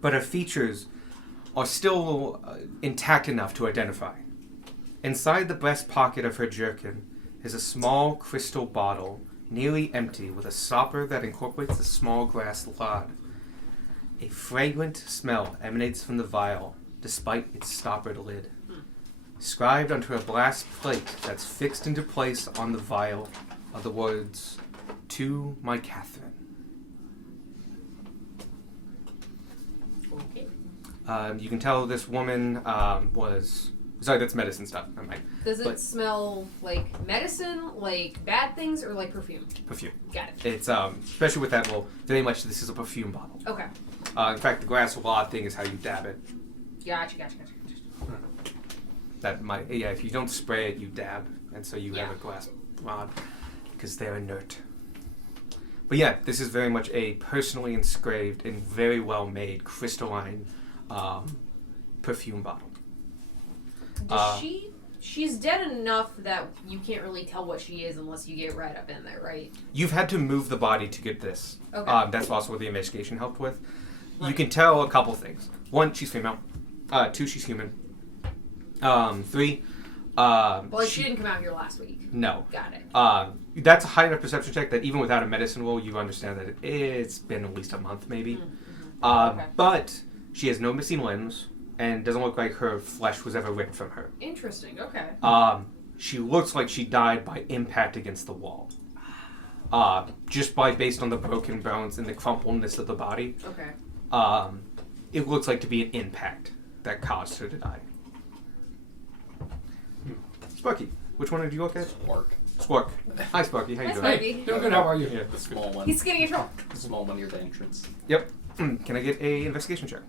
But her features are still intact enough to identify. Inside the breast pocket of her jerkin is a small crystal bottle, nearly empty, with a stopper that incorporates a small glass rod. A fragrant smell emanates from the vial, despite its stoppered lid. Scribed onto a brass plate that's fixed into place on the vial are the words, "To my Catherine." Okay. You can tell this woman was... Sorry, that's medicine stuff. I might. Does it But- smell like medicine, like bad things, or like perfume? Perfume. Got it. It's, especially with that, well, very much this is a perfume bottle. Okay. In fact, the glass rod thing is how you dab it. Gotcha. That might, yeah, if you don't spray it, you dab. And so you have Yeah. a glass rod because they're inert. But yeah, this is very much a personally engraved and very well made crystalline perfume bottle. Does she's dead enough that you can't really tell what she is unless you get right up in there, right? You've had to move the body to get this. Okay. That's also what the investigation helped with. You Right. can tell a couple things. 1, she's female. 2, she's human. 3, Well, she didn't come out here last week. no. Got it. That's a high enough perception check that even without a medicine roll, you understand that it's been at least a month, maybe. Okay. But she has no missing limbs and doesn't look like her flesh was ever ripped from her. Interesting. Okay. She looks like she died by impact against the wall. Just based on the broken bones and the crumpledness of the body, Okay. it looks like to be an impact that caused her to die. Sparky, which one did you look at? Work. Squark. Hi, Sparky. How you Hi, doing? Sparky. Doing good. How are you? Yeah. The small one. He's getting in trouble. The small one near the entrance. Yep. Can I get a investigation check?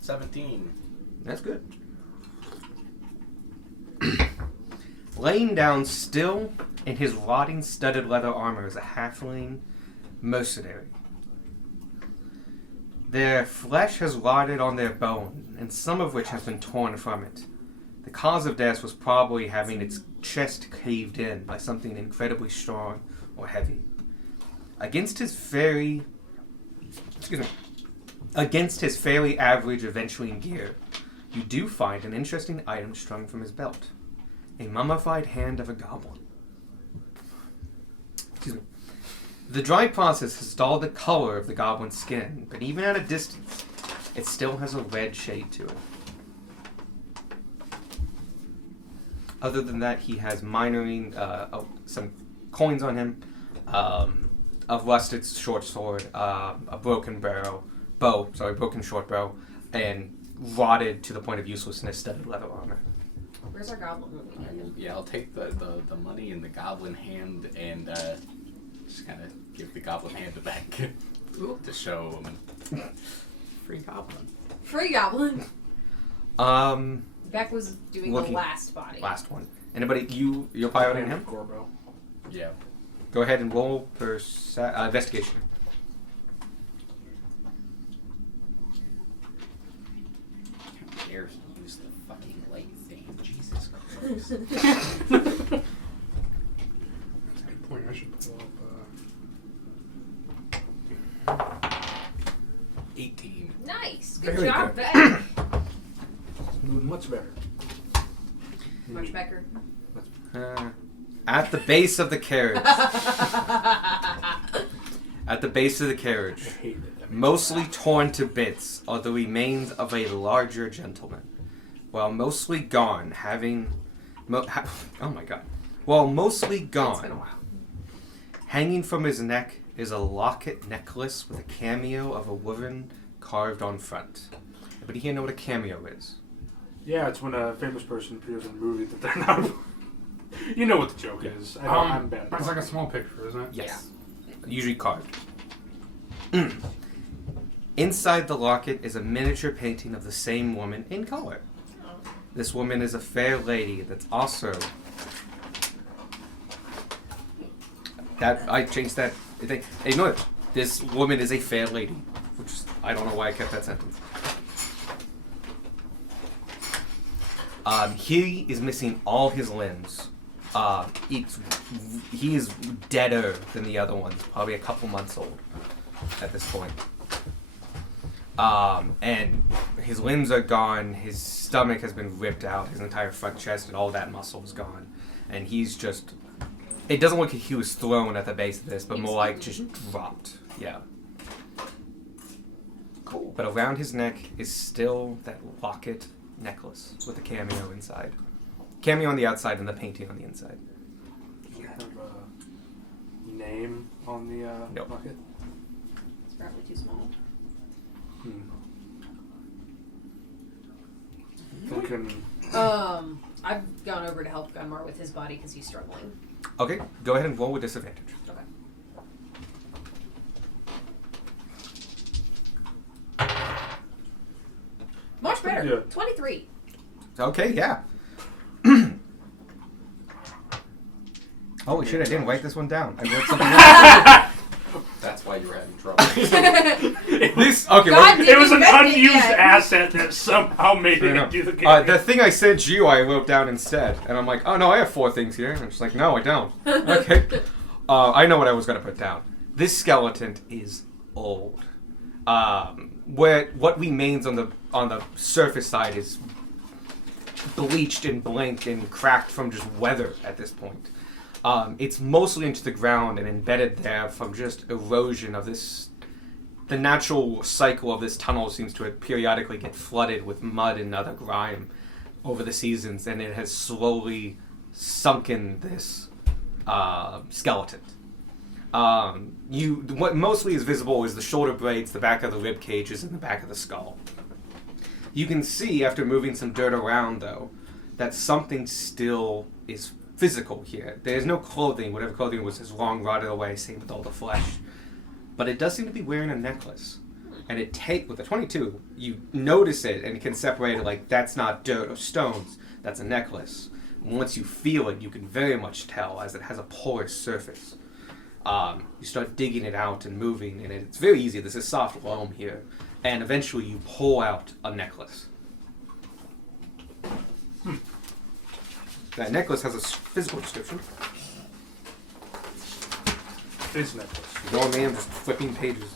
17. That's good. Laying down still in his rotting studded leather armor is a halfling mercenary. Their flesh has rotted on their bone, and some of which has been torn from it. The cause of death was probably having its chest caved in by something incredibly strong or heavy. Against his fairly average adventuring gear, you do find an interesting item strung from his belt. A mummified hand of a goblin. Excuse me. The drying process has dulled the color of the goblin's skin, but even at a distance, it still has a red shade to it. Other than that, he has some coins on him, a rusted short sword, a broken broken short bow, and rotted to the point of uselessness studded leather armor. Where's our goblin movie? Yeah, I'll take the money in the goblin hand and just kind of give the goblin hand back to show him. Free goblin. Free goblin. Beck was doing the last body. Last one. Anybody? You're piloting him? Corbo. Yeah. Go ahead and roll investigation. How dare he use the fucking light thing? Jesus Christ. That's a good point. I should pull up. 18. Nice. Good Very job, good. Beck. Much better. Much better. At the base of the carriage. At the base of the carriage, I hate it. mostly torn to bits, are the remains of a larger gentleman. While mostly gone, oh my god. While mostly It's been a gone, while. hanging from his neck is a locket necklace with a cameo of a woman carved on front. Anybody here know what a cameo is? Yeah, it's when a famous person appears in a movie that they're not. You know what the joke is. I'm bad. It's like a small picture, isn't it? Yes. Usually carved. Inside the locket is a miniature painting of the same woman in color. This woman is a fair lady that's also... I changed that. Hey, no, this woman is a fair lady. Which is, I don't know why I kept that sentence. He is missing all his limbs. He is deader than the other ones, probably a couple months old at this point. And his limbs are gone, his stomach has been ripped out, his entire front chest and all that muscle is gone. And he's just... It doesn't look like he was thrown at the base of this, but more like just dropped. Yeah. Cool. But around his neck is still that locket necklace with a cameo inside. Cameo on the outside and the painting on the inside. Does it have a name on the Nope. bucket? It's probably too small. Thinking. I've gone over to help Gunmar with his body because he's struggling. Okay, go ahead and roll with disadvantage. Okay. Much better. Yeah. 23. Okay, yeah. Holy shit, I didn't write this one down. I wrote something else. That's why you were having trouble. This, okay, God It was an invent it unused yet. asset that somehow made Fair it enough. into the game. The thing I sent you, I wrote down instead. And I'm like, oh no, I have 4 things here. And I'm just like, no, I don't. Okay. I know what I was going to put down. This skeleton is old. What remains on the surface side is bleached and blank and cracked from just weather at this point. It's mostly into the ground and embedded there from just erosion of this. The natural cycle of this tunnel seems to periodically get flooded with mud and other grime over the seasons, and it has slowly sunken this skeleton. What mostly is visible is the shoulder blades, the back of the rib cages, and the back of the skull. You can see, after moving some dirt around, though, that something still is physical here. There's no clothing. Whatever clothing was has long rotted away, same with all the flesh. But it does seem to be wearing a necklace. And with the 22, you notice it and you can separate it like that's not dirt or stones, that's a necklace. And once you feel it, you can very much tell as it has a porous surface. You start digging it out and moving, and it's very easy. This is soft loam here. And eventually you pull out a necklace. That necklace has a physical description. His necklace. Ignore me, I'm just flipping pages.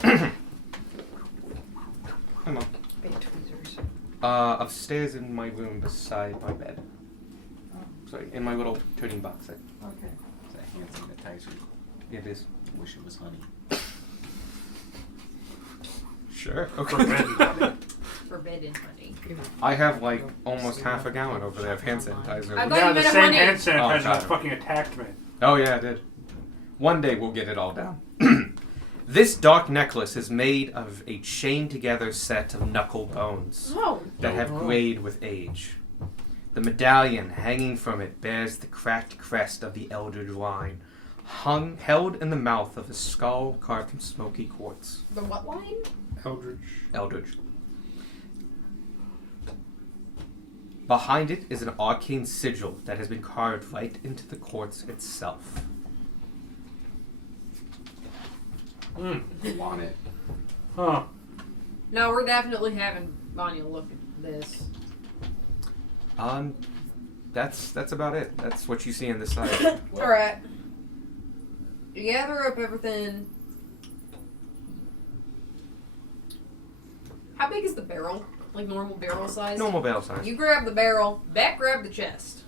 Come on. Upstairs in my room beside my bed. Sorry, in my little toting box. Okay. Is that hand sanitizer? It is. Wish it was honey. Sure. Okay. Forbidden honey. Forbidden honey. I have like almost half a gallon over there of hand sanitizer. I thought Yeah, you the meant same honey. hand sanitizer Oh, that fucking attacked me. Oh yeah, I did. One day we'll get it all down. This dark necklace is made of a chained together set of knuckle bones Oh. that have grayed with age. The medallion hanging from it bears the cracked crest of the Eldridge line, held in the mouth of a skull carved from smoky quartz. The what line? Eldridge. Behind it is an arcane sigil that has been carved right into the quartz itself. Want it. Huh. No, we're definitely having Vanya look at this. That's about it. That's what you see on this side. Alright. You gather up everything. How big is the barrel? Like normal barrel size? Normal barrel size. You grab the barrel, Beck grab the chest.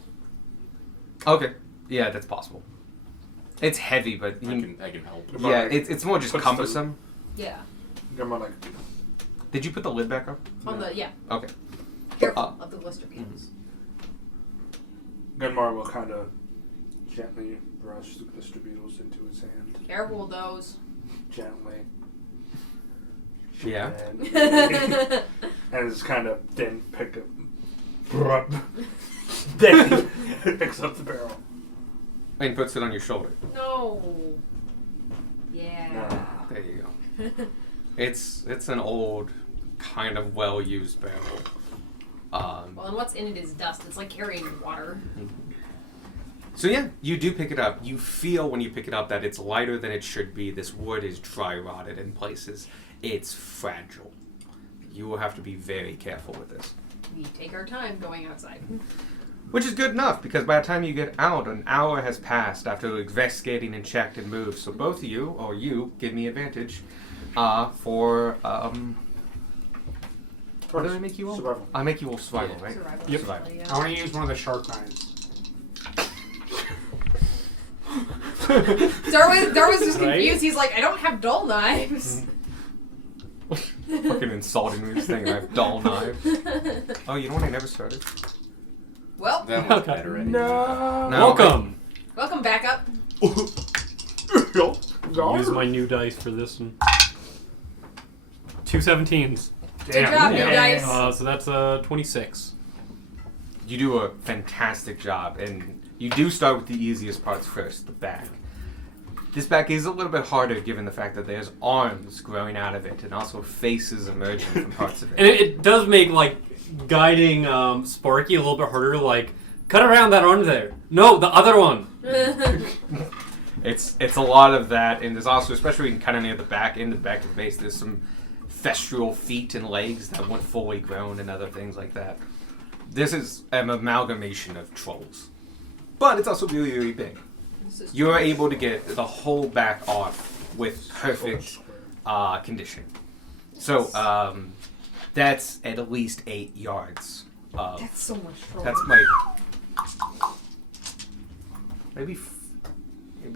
Okay. Yeah, that's possible. It's heavy, but I can help. yeah, it's more just Puts cumbersome. Yeah. Come on, like, Did you put the lid back up? On the, yeah. Okay. Careful of the blister cans. Gunmar will kind of gently brush the blister beetles into his hand. Careful with those. Gently. Yeah. And it's kind of then pick up. Then he picks up the barrel. And puts it on your shoulder. No. Yeah. There you go. It's an old, kind of well-used barrel. Well, and what's in it is dust. It's like carrying water. So yeah, you do pick it up. You feel when you pick it up that it's lighter than it should be. This wood is dry rotted in places. It's fragile. You will have to be very careful with this. We take our time going outside. Which is good enough, because by the time you get out, an hour has passed after investigating and checked and moved. So both of you, or you, give me advantage for, what did I make you all? Survival. I make you all survival, right? Survival. Yep. Survival. Yeah. I want to use one of the sharp knives. Darwin's just Right? confused. He's like, I don't have dull knives. Fucking insulting me this thing. I have dull knives. Oh, you know what I never started? Well, That one's Okay. better anyway. No, Welcome. welcome back up. Use my new dice for this one. 2 17s. Good job, new dice. So that's 26. You do a fantastic job, and you do start with the easiest parts first, the back. This back is a little bit harder given the fact that there's arms growing out of it and also faces emerging from parts of And it. it does make like guiding Sparky a little bit harder. Like, cut around that arm there. No, the other one. It's a lot of that, and there's also, especially kind of near the back end of the back of the base, there's some festural feet and legs that weren't fully grown and other things like that. This is an amalgamation of trolls. But it's also really, really big. You're able to get the whole back off with perfect condition. So that's at least 8 yards. That's so much trouble. That's like maybe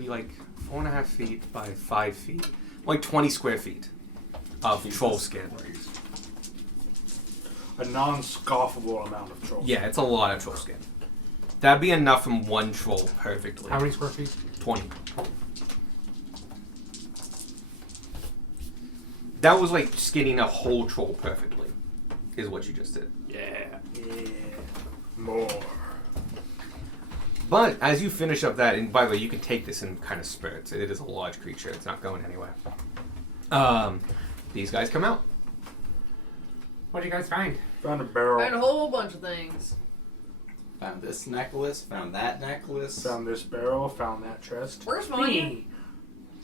like 4.5 feet by 5 feet, like 20 square feet of troll skin. A non-scoffable amount of trolls. Yeah, it's a lot of troll skin. That'd be enough from one troll perfectly. How many square feet? 20. That was like skinning a whole troll perfectly, is what you just did. Yeah. Yeah. More. But as you finish up that, and by the way, you can take this in kind of spurts. It is a large creature. It's not going anywhere. These guys come out. What do you guys find? Found a barrel. Found a whole bunch of things. Found this necklace, found that necklace. Found this barrel. Found that chest. Where's Vanya?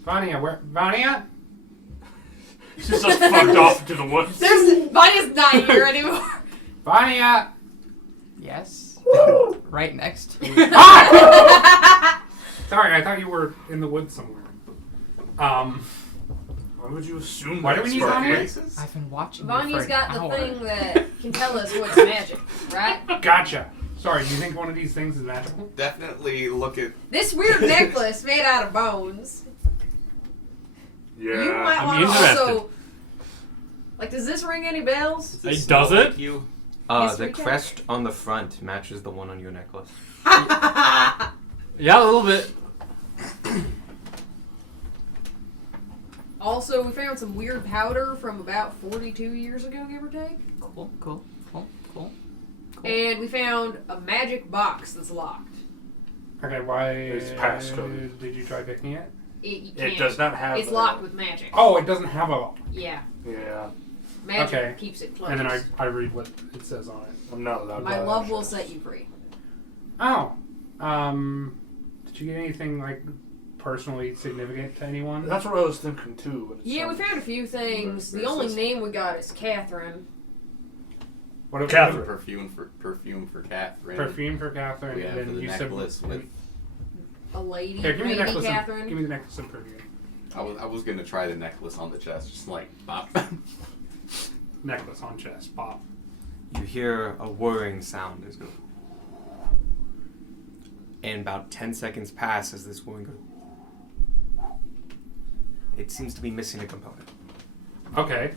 Vanya, where? Vanya? She's just fucked off into the woods. Vanya's not here anymore. Vanya! Yes. Right next to you. Sorry, I thought you were in the woods somewhere. Why would you assume Why that, do we need Sparky? Vanya? I've been watching you Vanya's for got an the hour. thing that can tell us what's magic, right? Gotcha. Sorry, do you think one of these things is magical? Definitely look at. This weird necklace made out of bones. Yeah. You might I'm want to interested. also. Like, does this ring any bells? Hey, does it? You? The History check? crest on the front matches the one on your necklace. Yeah, a little bit. Also, we found some weird powder from about 42 years ago, give or take. Cool, cool, cool, cool. And we found a magic box that's locked. Okay, why It's passcode. did you try picking it? You It can't- does not have. It's locked with magic. Oh, it doesn't have a lock. Yeah. Yeah. Magic Okay. keeps it closed. And then I read what it says on it. I'm not allowed. My to love will access. set you free. Oh. Did you get anything like personally significant to anyone? That's what I was thinking too. But it Yeah, we sounds- found a few things. The Where's only this? name we got is Catherine. What Catherine. Perfume for Catherine. Perfume for Catherine. We and have then the you necklace said, with. A lady, Here, give me the maybe necklace. Catherine. Give me the necklace and perfume. I was gonna try the necklace on the chest, just like pop. Necklace on chest. Pop. You hear a whirring sound as go. And about 10 seconds pass as this whirring goes. It seems to be missing a component. Okay.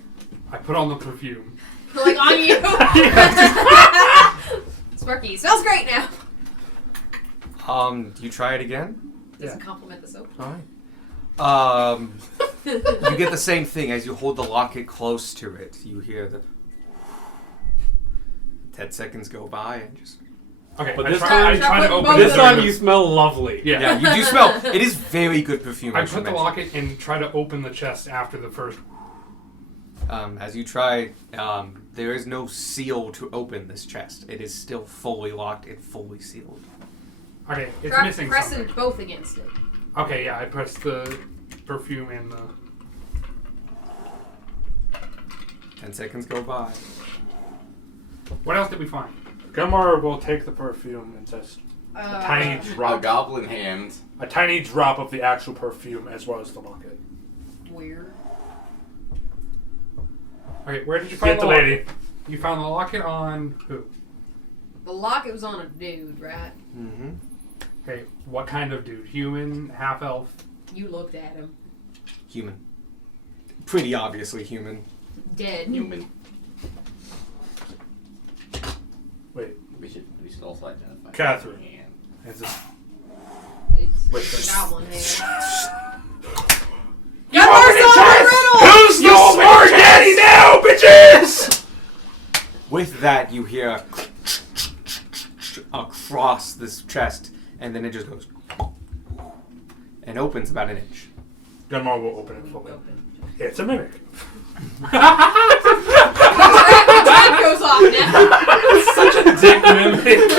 I put on the perfume. Like on you. Sparky, smells great now. Do you try it again? Doesn't compliment the soap. Alright. You get the same thing as you hold the locket close to it. You hear the 10 seconds go by and just. Okay, But I this try, time- I try to Both open of This them. time you smell lovely. Yeah. Yeah, you do smell. It is very good perfume. I should put the mention. locket and try to open the chest after the first. As you try, there is no seal to open this chest. It is still fully locked and fully sealed. Okay, it's Try missing pressing something. both against it. Okay, yeah, I pressed the perfume and the. 10 seconds go by. What else did we find? Gumar will take the perfume and just Uh, A drop, goblin hand. a tiny drop of the actual perfume as well as the locket. Weird. Okay, where did you find Get the the lady. locket? You found the locket on who? The locket was on a dude, right? Mm-hmm. Okay, what kind of dude? Human, half elf? You looked at him. Human. Pretty obviously human. Dead. Human. Wait, We should also identify. Catherine. Hand. it's a, It's Wait, the that's- goblin hand. Gunmar's on the riddle! who's the smart daddy now, bitches? With that, you hear across this chest, and then it just goes and opens about an inch. Gunmar will open it for me. It's a mimic. The time goes off now. Dick mimic.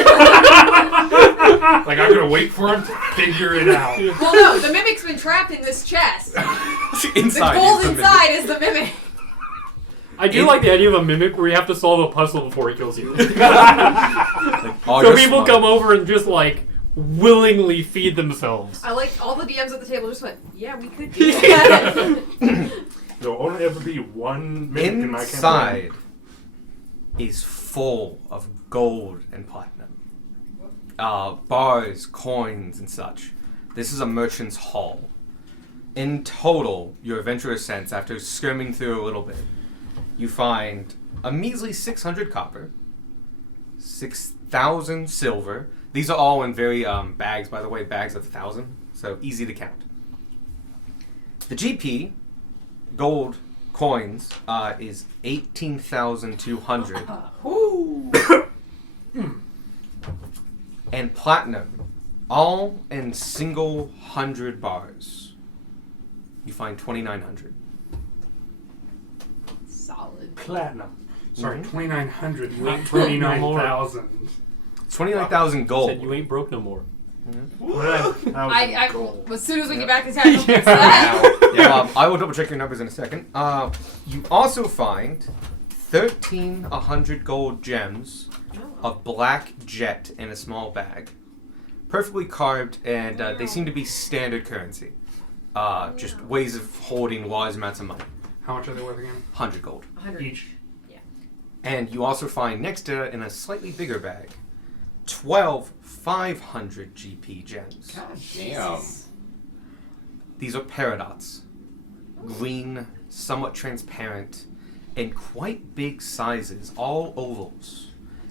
Like, I'm gonna wait for him to figure it out. Well, no, the mimic's been trapped in this chest. Inside The gold is the mimic. inside is the mimic. I do like the idea of a mimic where you have to solve a puzzle before he kills you. Oh, so you're people smart. come over and just like willingly feed themselves. I like all the DMs at the table just went, yeah, we could do that. There will only ever be one mimic in my campaign. Inside is full of gold and platinum. Bars, coins, and such. This is a merchant's hall. In total, your adventurous sense, after skimming through a little bit, you find a measly 600 copper, 6,000 silver. These are all in very bags, by the way, bags of 1,000, so easy to count. The GP, gold coins, is 18,200. And platinum, all in single 100 bars. You find 2,900. Solid. Platinum. Sorry, Mhm. 2,900, not ain't broke no more. 29,000. 29,000 gold. Said you ain't broke no more. As soon as we get back to town, we'll fix that. I will double check your numbers in a second. You also find 1,300 gold gems of black jet in a small bag. Perfectly carved, and they seem to be standard currency. Just ways of holding large amounts of money. How much are they worth again? 100 gold. 100 Each. And you also find next to it, in a slightly bigger bag, 12 500 GP gems. God damn. These are peridots. Green, somewhat transparent, and quite big sizes, all ovals.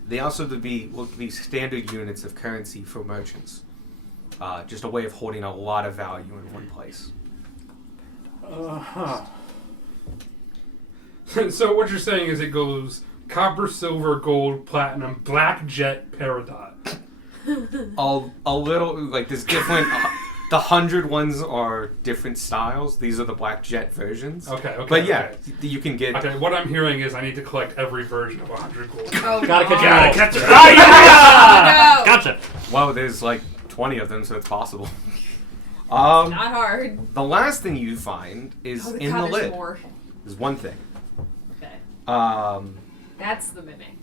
They also will be standard units of currency for merchants. Just a way of holding a lot of value in one place. So what you're saying is it goes copper, silver, gold, platinum, black jet, peridot. A little, like, there's different... the 100 ones are different styles. These are the black jet versions. Okay. But yeah, okay. you can get... Okay, what I'm hearing is I need to collect every version of 100 gold. Oh, Gotta catch God. it. Catch it. Oh, no. Gotcha. Well, there's like 20 of them, so it's possible. Not hard. The last thing you find is Oh, in God, the there's lid. more. There's one thing. Okay. That's the mimic.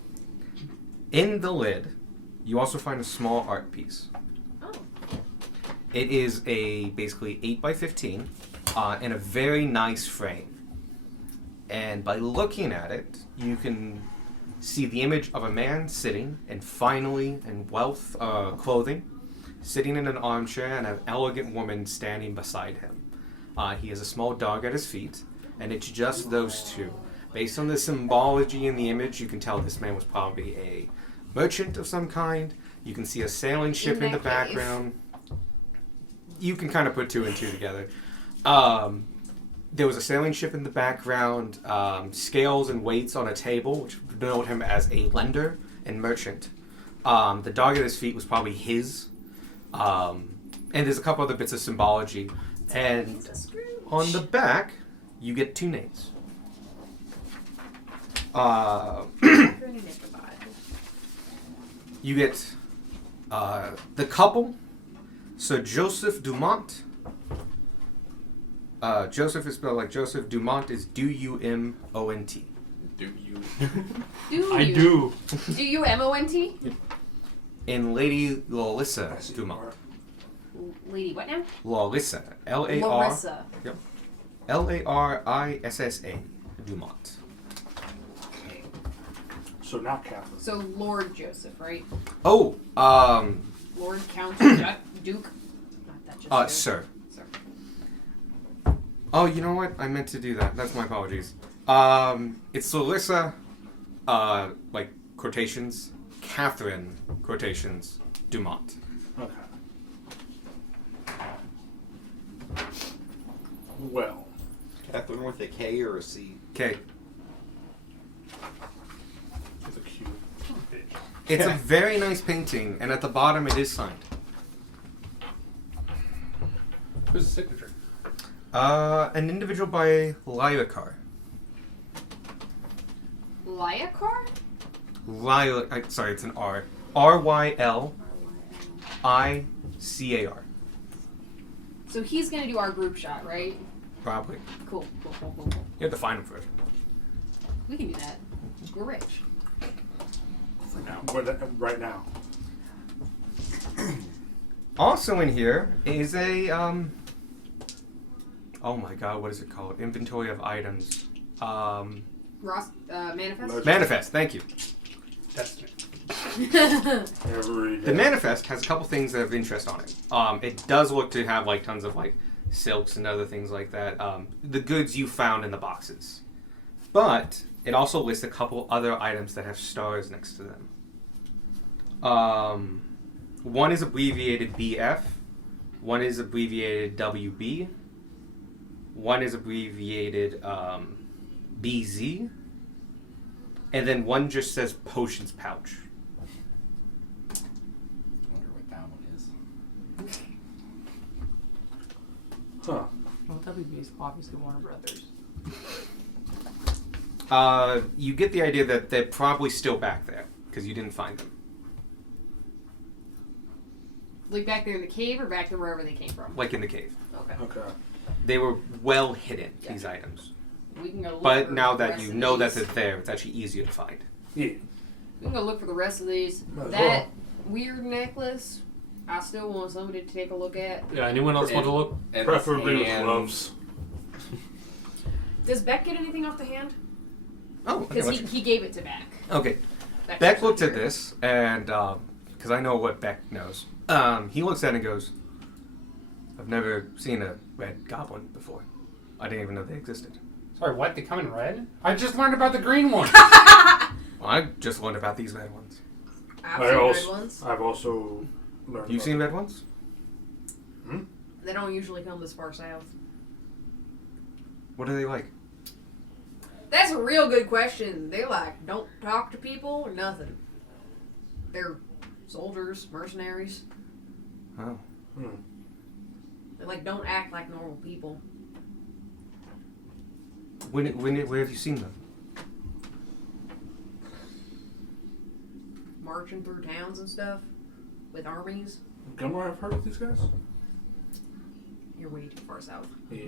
In the lid, you also find a small art piece. Oh. It is a basically 8x15 in a very nice frame. And by looking at it, you can see the image of a man sitting in finely and wealth clothing, sitting in an armchair, and an elegant woman standing beside him. He has a small dog at his feet, and it's just those two. Based on the symbology in the image, you can tell this man was probably a merchant of some kind. You can see a sailing ship in the that cave. background. You can kind of put two and two together. There was a sailing ship in the background, scales and weights on a table, which denote him as a lender and merchant. The dog at his feet was probably his. And there's a couple other bits of symbology. And on the back, you get two names. You get the couple, Sir Joseph Dumont. Joseph is spelled like Joseph. Dumont is D-U-M-O-N-T. Do you? I do. Do you M-O-N-T? And Lady Larissa Dumont. Lady, what now? Larissa. L-A-R. Larissa. Yep. L-A-R-I-S-S-A. Dumont. So not Catholic. So Lord Joseph, right? Oh, Lord, Count, Duke. Not that just sir. Sir. Oh, you know what? I meant to do that. That's my apologies. It's Larissa, like, quotations, Catherine, quotations, Dumont. Okay. Well, Catherine with a K or a C? Okay. it's a cute bitch. It's a very nice painting, and at the bottom it is signed. Who's the signature? An individual by Lyakar. Lyakar? Sorry, it's an R. R-Y-L-I-C-A-R. So he's gonna do our group shot, right? Probably. Cool. You have to find him first. We can do that. We're rich. For now. Right now. Also in here is a, oh my god, what is it called? Inventory of items. Ross, manifest? Manifest, thank you. Destiny. Every day. The manifest has a couple things that have interest on it. It does look to have like tons of like silks and other things like that. The goods you found in the boxes. But it also lists a couple other items that have stars next to them. One is abbreviated BF. One is abbreviated WB. One is abbreviated BZ. And then one just says potions pouch. I wonder what that one is. Huh. Well, WB is obviously Warner Brothers. You get the idea that they're probably still back there because you didn't find them. Like back there in the cave or back to wherever they came from? Like in the cave. Okay. Okay. They were well hidden, these Gotcha. items. We can go look But for now the that rest you of know that these. they're there, it's actually easier to find. Yeah. We can go look for the rest of these. Might as That weird necklace, I still want somebody to take a look at. Yeah, anyone else want to look? And Preferably with and- gloves. Does Beck get anything off the hand? Oh, okay. Because he gave it to Beck. Okay. Beck's Beck looked at here. this and, because I know what Beck knows. He looks at it and goes, I've never seen a red goblin before. I didn't even know they existed. Sorry, what? They come in red? I just learned about the green one. Well, I just learned about these red ones. I've seen red ones. I've also learned. You've seen red ones? They don't usually come this far south. What are they like? That's a real good question. They like don't talk to people or nothing. They're soldiers, mercenaries. Oh. They like don't act like normal people. Where have you seen them? Marching through towns and stuff with armies. Gilmore, I've heard of these guys. You're way too far south. Yeah,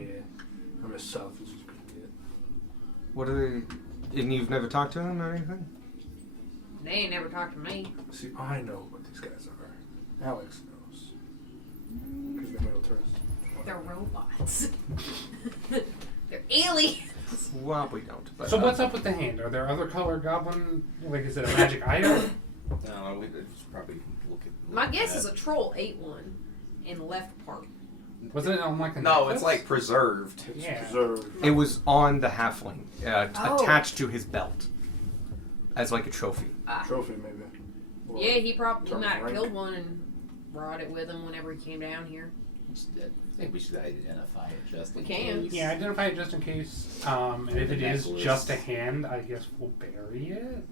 I'm as south as you can get. What are they? And you've never talked to them or anything? They ain't never talked to me. See, I know what these guys are. Alex knows. Because they're militarists. They're robots. They're aliens. Well, we don't. But, So what's up with the hand? Are there other colored goblin? Like, is it a magic item? No, we should probably look at. My guess is a troll ate one in the left part. Wasn't it on like a No, necklace? it's like preserved. Yeah. Preserved. It was on the halfling, Oh. attached to his belt, as like a trophy. Trophy, maybe. Or Yeah, he probably Turn might have rank. killed one and brought it with him whenever he came down here. I think we should identify it just We in can. case. Yeah, identify it just in case. And if it is Necklace. just a hand, I guess we'll bury it.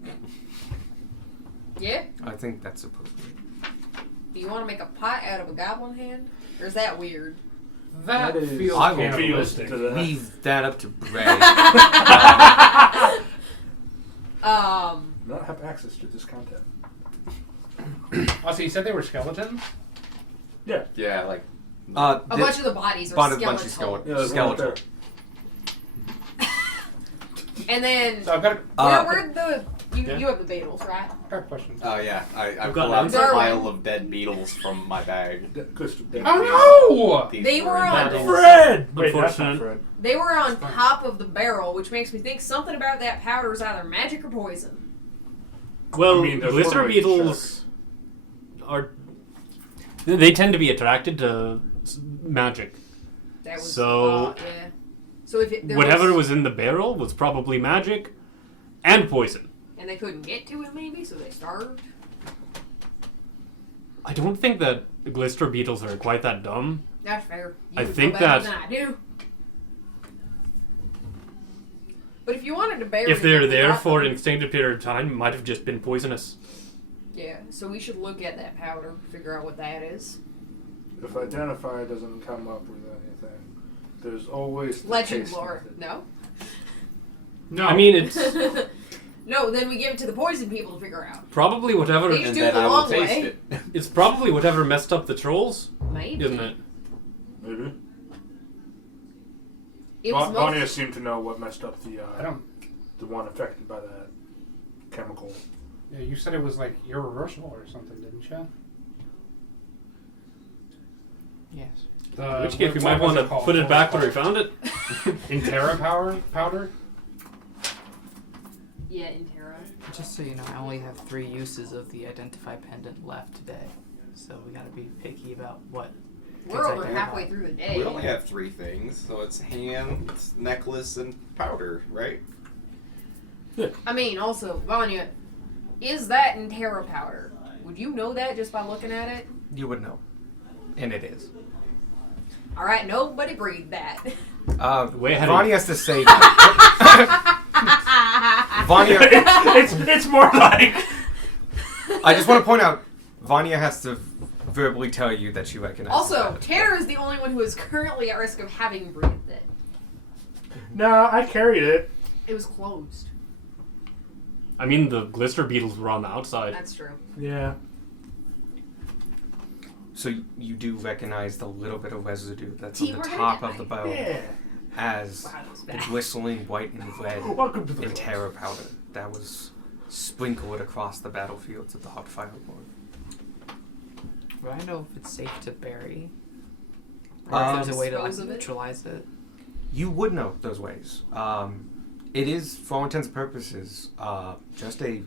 Yeah? I think that's appropriate. Do you want to make a pot out of a goblin hand? Or is that weird? That That is- feels I will cannibalistic. to that. Leave that up to Bray. Not have access to this content. Also, you said they were skeletons? Yeah. Yeah, like A bunch of the bodies are Bought a bunch skeletal. of Yeah, there's one right skeletal. there. And then, So I've got a, where the... You Yeah. have the beetles, right? got a question. oh yeah, I I've pull got out a Darwin. pile of dead beetles from my bag. Oh These They were on- beetles. Fred! Wait, that's not Unfortunate. Fred. They were on top of the barrel, which makes me think something about that powder is either magic or poison. Well, I mean, there's glister one way to beetles are. They tend to be attracted to magic. That was So- yeah. So if it, there Whatever was in the barrel was probably magic and poison. and they couldn't get to it, maybe, so they starved. I don't think that glister beetles are quite that dumb. That's fair. You I would know think better that- than I do. But if you wanted to bury If them, they're you there got for them. an extended period of time, it might have just been poisonous. Yeah, so we should look at that powder, figure out what that is. If identify doesn't come up with anything, there's always the Legend taste lore. method. No? No. I mean, it's No, then we give it to the poison people to figure out. probably whatever. They- And do then the I will long taste way. it. It's probably whatever messed up the trolls, Maybe. isn't it? Maybe. It was Vanya most... seemed to know what messed up the I don't. the one affected by that chemical. Yeah, you said it was like irreversible or something, didn't you? Yes. The, In which case, we what might was want to called? put it What back was where we found it. Intera powder? Yeah, in Terra. Just so you know, I only have 3 uses of the Identify pendant left today. So we gotta be picky about what. We're gets over identified. halfway through the day. We only have 3 things, so it's hand, necklace, and powder, right? I mean, also, Vanya, is that in Terra powder? Would you know that just by looking at it? You would know. And it is. Alright, nobody breathe that. Way ahead of Vanya has to say that. Vanya, it's more like I just want to point out, Vanya has to verbally tell you that she recognizes Also, that. Terra is the only one who is currently at risk of having breathed it. no, I carried it. It was closed. I mean, the glister beetles were on the outside. That's true. Yeah. So you do recognize the little bit of residue that's Team on the Red top Eye. of the bow Yeah. as Wow, that was the bad. glistening white and red Welcome to the in club. terror powder that was sprinkled across the battlefields of the Hotfire Lord. Do I know if it's safe to bury? Or Um, if there's a way to Dispose of it? neutralize it? You would know those ways. It is, for all intents and purposes, just a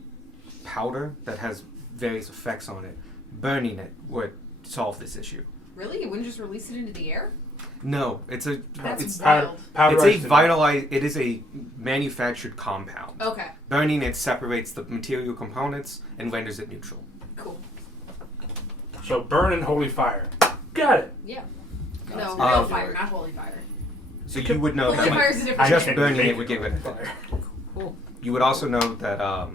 powder that has various effects on it, burning it would solve this issue. Really? You wouldn't just release it into the air? No, it's a That's it's wild. it's a vitalized. It is a manufactured compound. Okay. Burning it separates the material components and renders it neutral. Cool. So burn and holy fire. Got it. Yeah. No, No, it's real not fire, good. not holy fire. So you would know Holy that fire's a different just thing. burning it would get rid of it. fire. Cool. You would also know that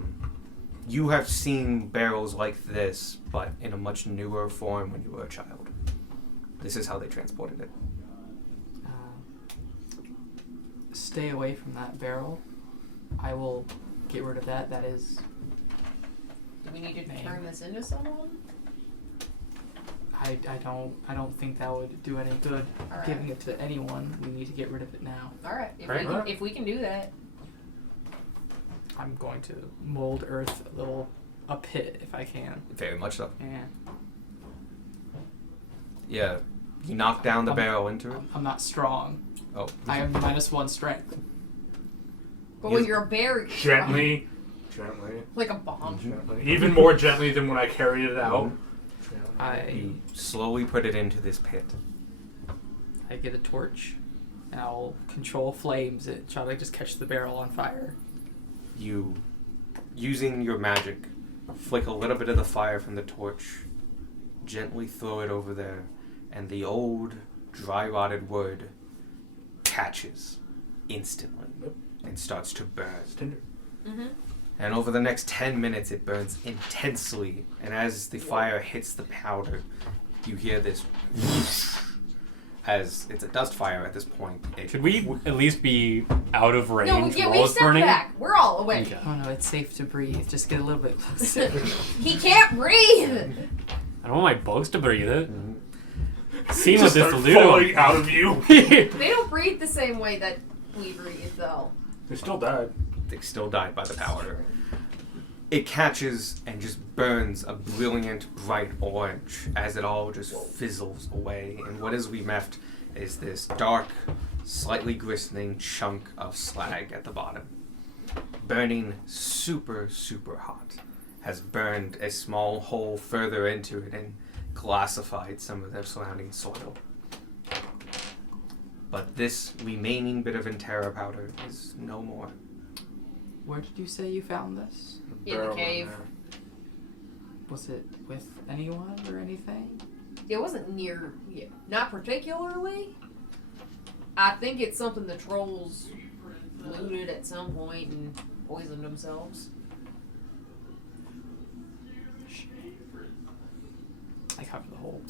you have seen barrels like this, but in a much newer form when you were a child. This is how they transported it. Stay away from that barrel. I will get rid of that. That is. Do we need to Man. turn this into someone? I don't think that would do any good. Alright. Giving it to anyone. We need to get rid of it now. Alright. Right. If we can do that. I'm going to mold Earth a pit if I can. Very much so. Yeah. Yeah. You knock down the barrel into it. I'm not strong. Oh. I am -1 strength. But when you're a bear, you're Gently. like a bomb. Gently. Even more gently than when I carried it out. You slowly put it into this pit. I get a torch, and I'll control flames and try to just catch the barrel on fire. You, using your magic, flick a little bit of the fire from the torch, gently throw it over there, and the old, dry-rotted wood catches instantly and starts to burn. It's tender. Mm-hmm. And over the next 10 minutes, it burns intensely. And as the fire hits the powder, you hear this as it's a dust fire at this point. Should we at least be out of range No, while we it's stepped burning? back. We're all away. Okay. Oh no, it's safe to breathe. Just get a little bit closer. He can't breathe! I don't want my bugs to breathe it. Seeing what Just this start will do. falling out of you. They don't breathe the same way that we breathe, though. They still died. They still died by the powder. It catches and just burns a brilliant, bright orange as it all just fizzles away. And what is left is this dark, slightly glistening chunk of slag at the bottom. Burning super, super hot. Has burned a small hole further into it and glassified some of the surrounding soil. But this remaining bit of Intera powder is no more. Where did you say you found this? In the Barrel cave. there. Was it with anyone or anything? It wasn't near, yeah, not particularly. I think it's something the trolls looted at some point and poisoned themselves. I covered the hole.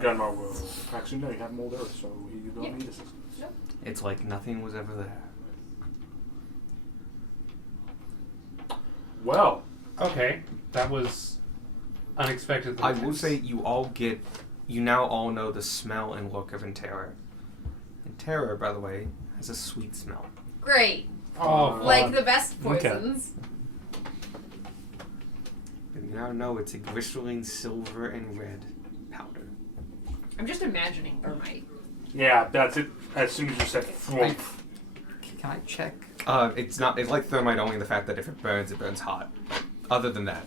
Gunmar will. Actually, no, you have mold earth, so you don't Yeah. need assistance. It's like nothing was ever there. Well, Okay, that was unexpected. I will say you now all know the smell and look of Intera. Intera, by the way, has a sweet smell. Great. Oh, Like the best Okay. poisons. And you now know it's a glycerine silver and red powder. I'm just imagining thermite. yeah, that's it. As soon as you said Can I check? It's like thermite only in the fact that if it burns hot. Other than that,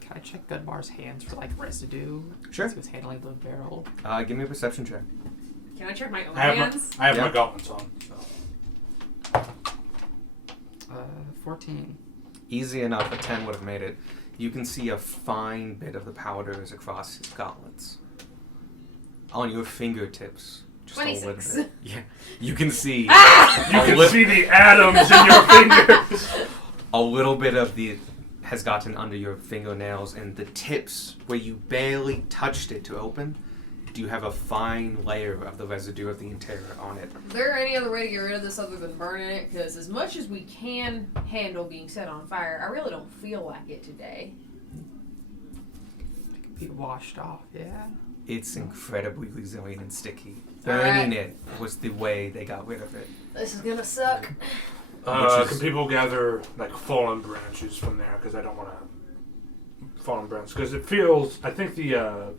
Can I check Gunmar's hands for like residue? Sure. As he was handling the barrel. Give me a perception check. Can I check my own I have hands? I have Yeah. my gauntlets on. So. 14. Easy enough, a 10 would have made it. You can see a fine bit of the powders across his gauntlets. On your fingertips. Just a 26. little bit. Yeah. You can see You can see the atoms in your fingers. a little bit of the has gotten under your fingernails, and the tips where you barely touched it to open, do you have a fine layer of the residue of the interior on it. Is there any other way to get rid of this other than burning it? Because as much as we can handle being set on fire, I really don't feel like it today. It could be washed off, yeah. It's incredibly resilient and sticky. All right. Burning it was the way they got rid of it. This is gonna suck. Which is- Can people gather like fallen branches from there? Because I don't want to fallen branches. Because it feels. I think the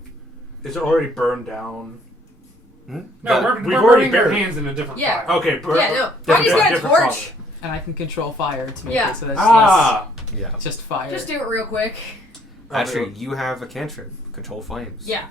is it already burned down? no, The- we've we're already burning our burned- hands in a different Yeah. fire. Okay. Yeah, no. Tony's got a torch. And I can control fire to make Yeah. it so that's Ah. yeah. less just fire. Just do it real quick. Actually, you have a cantrip, Control Flames. Yeah.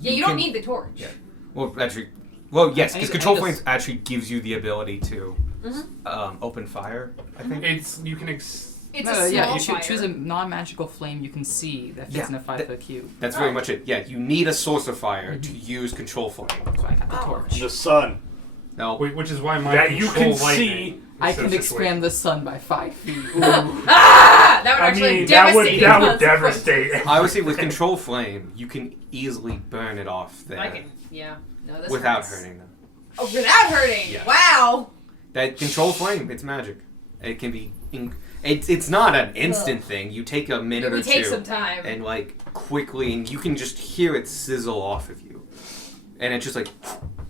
Yeah, you You don't can- need the torch. Yeah. Well, actually, well, yes, I because need- Control I need Flames actually gives you the ability to Mhm. open fire, I think. It's you can. It's No, a small yeah, you fire. should choose a non-magical flame you can see that fits Yeah, in a 5-foot cube. That's very Oh. much it. Yeah, you need a source of fire to use Control Flame. So I got the Oh. torch. The sun. No. Which is why my That you control can lightning see. is I so can situated. expand the sun by 5 feet. Ooh. Ah! That would I actually mean, that would devastate devastate. I would say with Control Flame, you can easily burn it off there I can. Yeah. No, this without hurts. hurting them. Oh, without hurting. Yeah. Wow. That Control Flame, it's magic. It can be. It's not an instant thing. You take a minute It or would take two some time. and like quickly, and you can just hear it sizzle off of you, and it's just like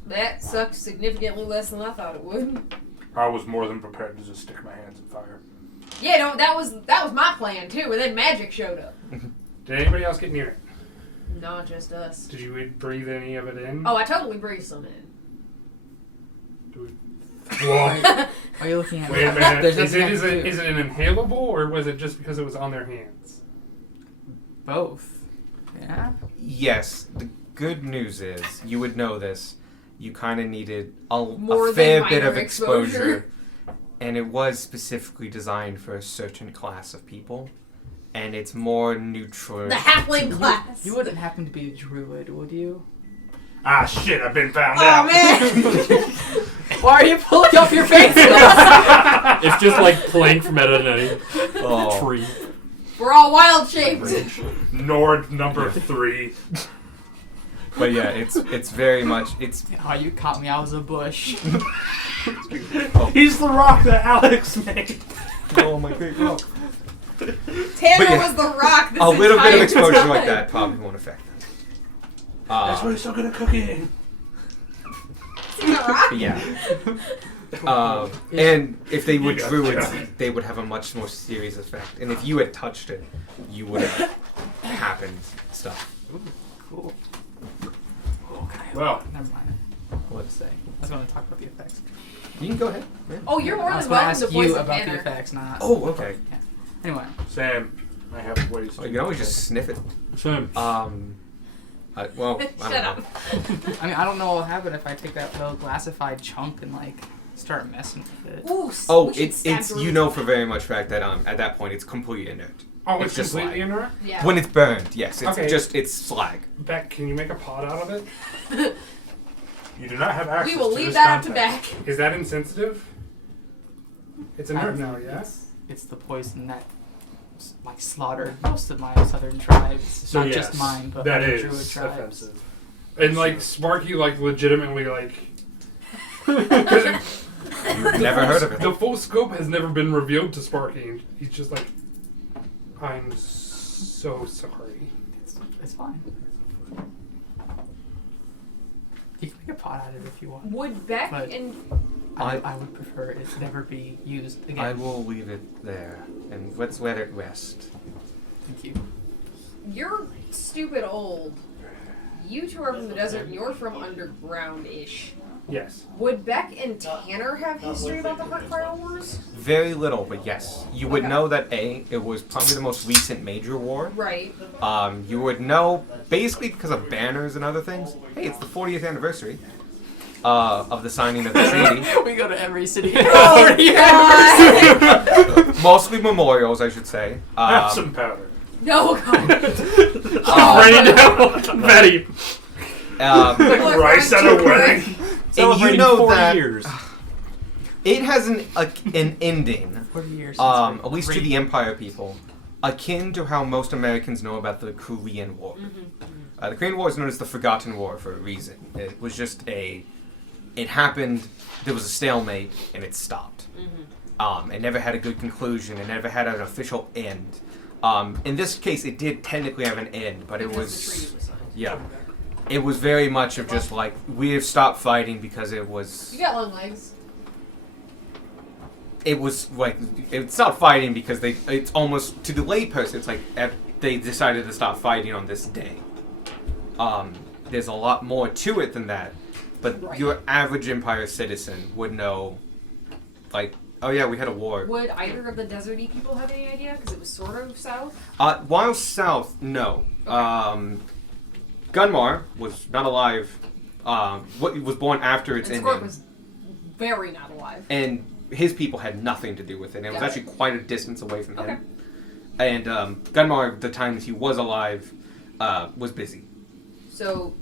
That sucked significantly less than I thought it would. I was more than prepared to just stick my hands in fire. Yeah, no, that was my plan too, and then magic showed up. Did anybody else get near it? Not just us. Did you breathe any of it in? Oh, I totally breathed some in. Whoa. Are you looking at Wait a me? minute. There's Is nothing I it can do. is it an inhalable, or was it just because it was on their hands? Both. Yeah. yes. The good news is you would know this. You kind of needed a More fair than bit of minor exposure. and it was specifically designed for a certain class of people, and it's more neutral. The halfling class. You wouldn't happen to be a druid, would you? Ah, shit! I've been found Oh out. man. Why are you pulling up your face? It's just like playing from at any Oh. tree. We're all wild shaped. Nord number 3. But yeah, it's very much it's. Oh, you caught me. I was a bush. He's the rock that Alex made. Oh my great rock. Tanner But yeah, was the rock. This A little bit of entire exposure time. like that probably won't affect them. That's why he's so good at cooking. See the rock? Yeah. And if they were You got druids, that. they would have a much more serious effect. And if you had touched it, you would have happened stuff. Cool. Oh, can I Well, never mind. What to say? I was going to talk about the effects. You can go ahead. Yeah. Oh, you're more I was than going to welcome ask to you poison about the Tanner. effects, not. Oh, okay. Anyway. Sam, I have ways. Oh, you can always just sniff it. Sam. I don't Shut know. up. I mean, I don't know what will happen if I take that little glassified chunk and like start messing with it. Ooh, Oh, we should it's stab you druids. know for very much fact that at that point it's completely inert. Oh, it's just completely slag. inert? Yeah. When it's burned, yes, it's Okay. just it's slag. Beck, can you make a pot out of it? You do not have access we will to leave this that up to content. Beck. Is that insensitive? It's inert now, yeah? It's the poison that like slaughtered most of my southern tribes. So Not yes, just mine, but that other is druid tribes. offensive. And like Sparky, like legitimately, like. 'Cause You've never heard of it. The full scope has never been revealed to Sparky. And he's just like, I'm so sorry. It's fine. You can make a pot out of it if you want. Would Beck But- and I would prefer it never be used again. I will leave it there and let's let it rest. Thank you. you're stupid old. You two are from the desert and you're from underground-ish. Yes. Would Beck and Tanner have history about the Heartfire Wars? Very little, but yes, you would Okay. know that it was probably the most recent major war. Right. You would know basically because of banners and other things. Hey, it's the 40th anniversary of the signing of the treaty. We go to every city. Oh, God. Mostly memorials, I should say. Have some powder. No, God. Ready now, Betty. Look, Rice at a wedding. And you Celebrating know 40 that years. it has an ending, 40 years. at least to the Empire people, akin to how most Americans know about the Korean War. The Korean War is known as the Forgotten War for a reason. It was just it happened, there was a stalemate, and it stopped. It never had a good conclusion, it never had an official end. In this case, it did technically have an end, but it Because the was... treaty was signed. Yeah. It was very much of just like, we have stopped fighting because it was... You got long legs. It was like, it stopped fighting because it's almost, to the layperson, it's like, they decided to stop fighting on this day. There's a lot more to it than that, but Right. your average Empire citizen would know, like, Oh yeah, we had a war. Would either of the deserty people have any idea? Because it was sort of south. While south, no. Gunmar was not alive. What was born after its And ending, Scorp was very not alive. and his people had nothing to do with it. And it was Got actually quite a distance away from Okay. him. And Gunmar, the time that he was alive, was busy. So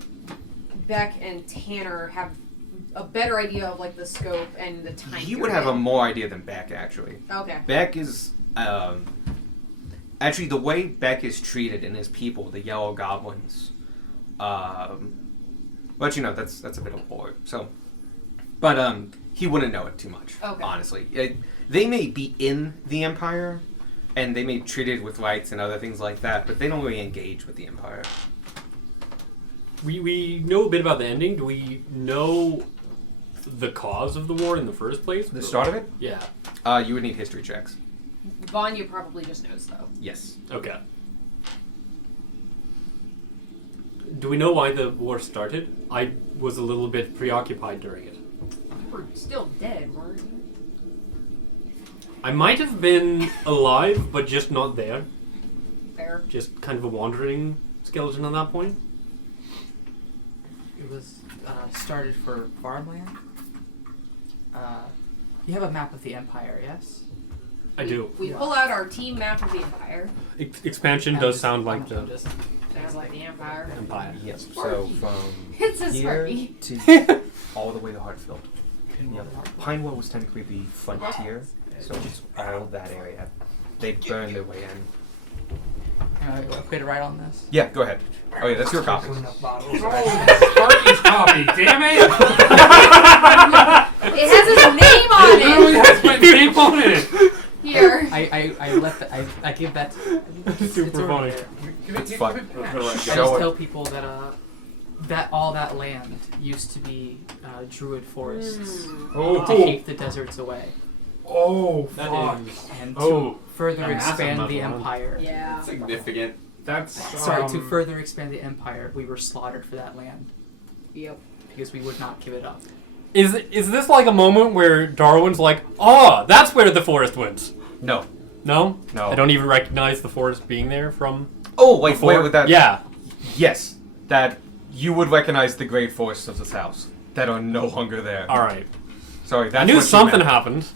Beck and Tanner have a better idea of like the scope and the time. He would have a more idea than Beck, actually. Okay. Beck is actually the way Beck is treated and his people, the Yellow Goblins. But you know that's a bit of lore. So, but he wouldn't know it too much. Okay. Honestly, they may be in the Empire, and they may be treated with rights and other things like that, but they don't really engage with the Empire. We know a bit about the ending. Do we know the cause of the war in the first place? The start of it? Yeah. You would need history checks. Vanya probably just knows though. Yes. Okay. Do we know why the war started? I was a little bit preoccupied during it. You were still dead, weren't you? I might have been alive, but just not there. Fair. Just kind of a wandering skeleton at that point. It was started for farmland. You have a map of the Empire, yes? I do. We pull out our team map of the Empire. Expansion I'm does just- sound like I'm the just- Sounds like the Empire. Empire. Yes. So from It's a here Sparky. to all the way to Hartfield. Yep. Pinewell was technically the frontier, so it's all of that area. They burned their way in. Okay to write on this? Yeah, go ahead. Oh yeah, that's your copy. Sparky's copy, damn it! It has his name on Literally it. has my name on it! Here. I give that. Super funny. It's fun. I Show just it. tell people that that all that land used to be druid forests Oh, to keep the deserts away oh, That fuck. is. and Oh, to further a massive expand the level, huh? empire. Yeah. Significant. That's Sorry, to further expand the empire, we were slaughtered for that land Yep. because we would not give it up. Is this like a moment where Darwin's like, oh, that's where the forest went? No. No? No. I don't even recognize the forest being there from Oh, like before? where would that? Yeah. Yes, that you would recognize the great forests of the south that are no longer there. Alright. Sorry, that's I knew what you something meant. happened.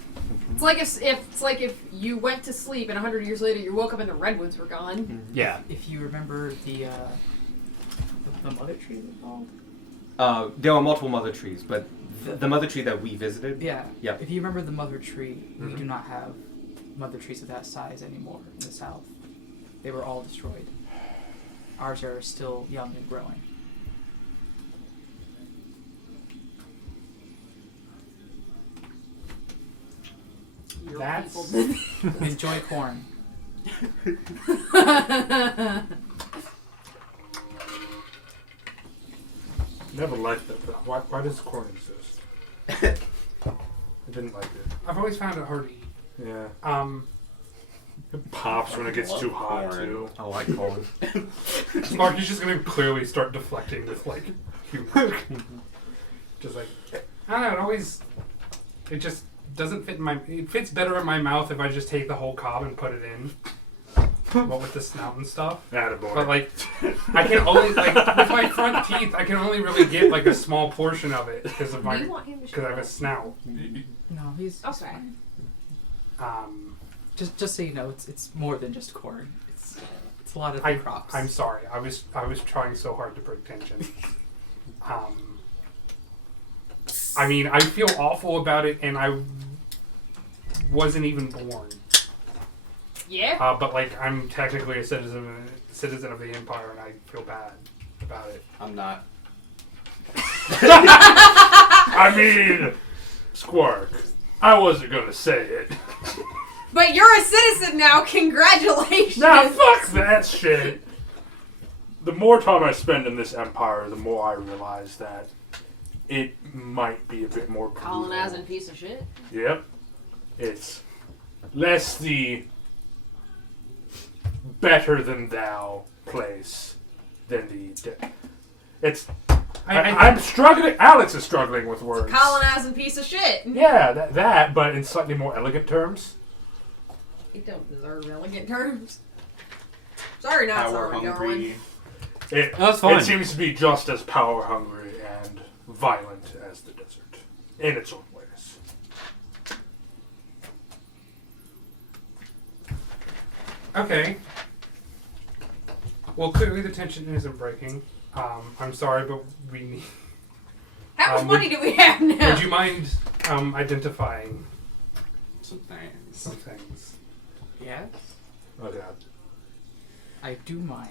It's like if you went to sleep and 100 years later you woke up and the redwoods were gone. Yeah. If you remember the mother tree, they called? There are multiple mother trees, but the mother tree that we visited. Yeah. Yep. If you remember the mother tree, we do not have mother trees of that size anymore in the south. They were all destroyed. Ours are still young and growing. Your That's- people did. Enjoy corn. Never liked that. But why does corn exist? I didn't like it. I've always found it hard to eat. Yeah. It pops when it gets too hot corn. too. I like corn. Sparky's just gonna clearly start deflecting with like humor. Just like I don't know, it just doesn't fit in my. It fits better in my mouth if I just take the whole cob and put it in. What with the snout and stuff. Attaboy. But like, I can only like with my front teeth, I can only really get like a small portion of it because of Do my you want him to because I have a show snout. No, he's Okay. just so you know, it's more than just corn. It's a lot of I, crops. I'm sorry. I was trying so hard to break tension. I mean, I feel awful about it, and I wasn't even born. Yeah. But like, I'm technically a citizen of the Empire, and I feel bad about it. I'm not. I mean, Squark. I wasn't gonna say it. But you're a citizen now. Congratulations. Nah, fuck that shit. The more time I spend in this empire, the more I realize that it might be a bit more brutal. Colonizing piece of shit. Yep. It's less the better than thou place than the... It's... I'm struggling. Alex is struggling with words. Colonizing piece of shit. Yeah, that, but in slightly more elegant terms. It don't deserve elegant terms. Sorry, not Power sorry, hungry. It, That's fine. It seems to be just as power hungry and violent as the desert, in its own ways. Okay. Well, clearly the tension isn't breaking. I'm sorry, but we need. How much would- money do we have now? Would you mind identifying Some things. some things? Yes, Oh god. I do mind.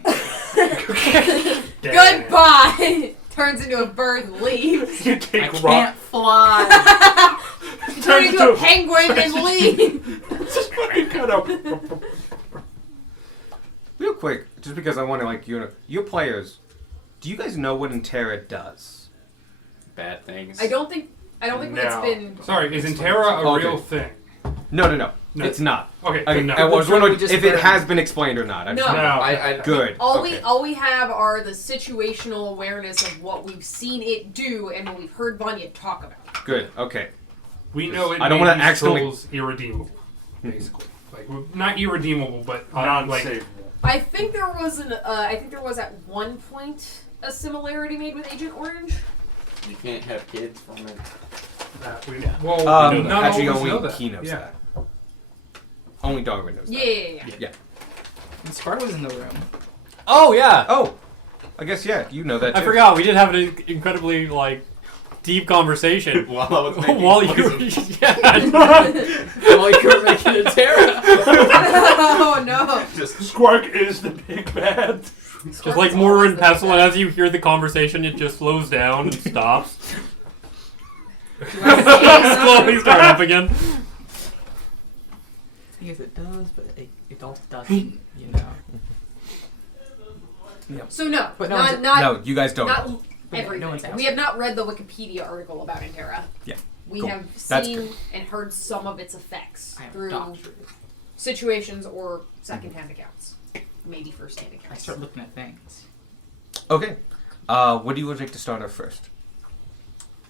Damn. Goodbye! Turns into a bird and leaves. You I take can't rock. fly. You turn into a penguin and leave. Just fucking kind of. Real quick, just because I want to like your players. Do you guys know what Intera does? Bad things. I don't think No. it's been. Sorry, is Intera a Okay. real thing? No, No. it's not. Okay, I, then no. I was wondering We just if it burned- has been explained or not. No. I Good. All okay. we have are the situational awareness of what we've seen it do and what we've heard Vanya talk about. Good. Okay. We know it I don't made wanna these accidentally- souls irredeemable, basically. Like not irredeemable, but like Non-savable. I think there was at one point a similarity made with Agent Orange. You can't have kids from it. well, not actually, always know only that. he knows Yeah. that. Only Darwin knows Yeah. that. And Scar was in the room. Oh yeah. Oh, I guess you know that. I too. forgot. We did have an incredibly deep conversation While I was making while you were poison. While you were making a Terra. Oh no! Just Squark is the big bad. Just like Moira and Pestle, and as you hear the conversation, it just slows down and stops. Slowly start up again. Yes, it does, but it also doesn't. You know. So no, But no not one's- not No, you guys don't. not Yeah, everything. no one's we asking. have not read the Wikipedia article about Intera. Yeah. We Cool. have That's seen good. and heard some of its effects I have through doctorate. situations or second-hand accounts, maybe first-hand I accounts. start looking at things. Okay. What do you would like to start off first?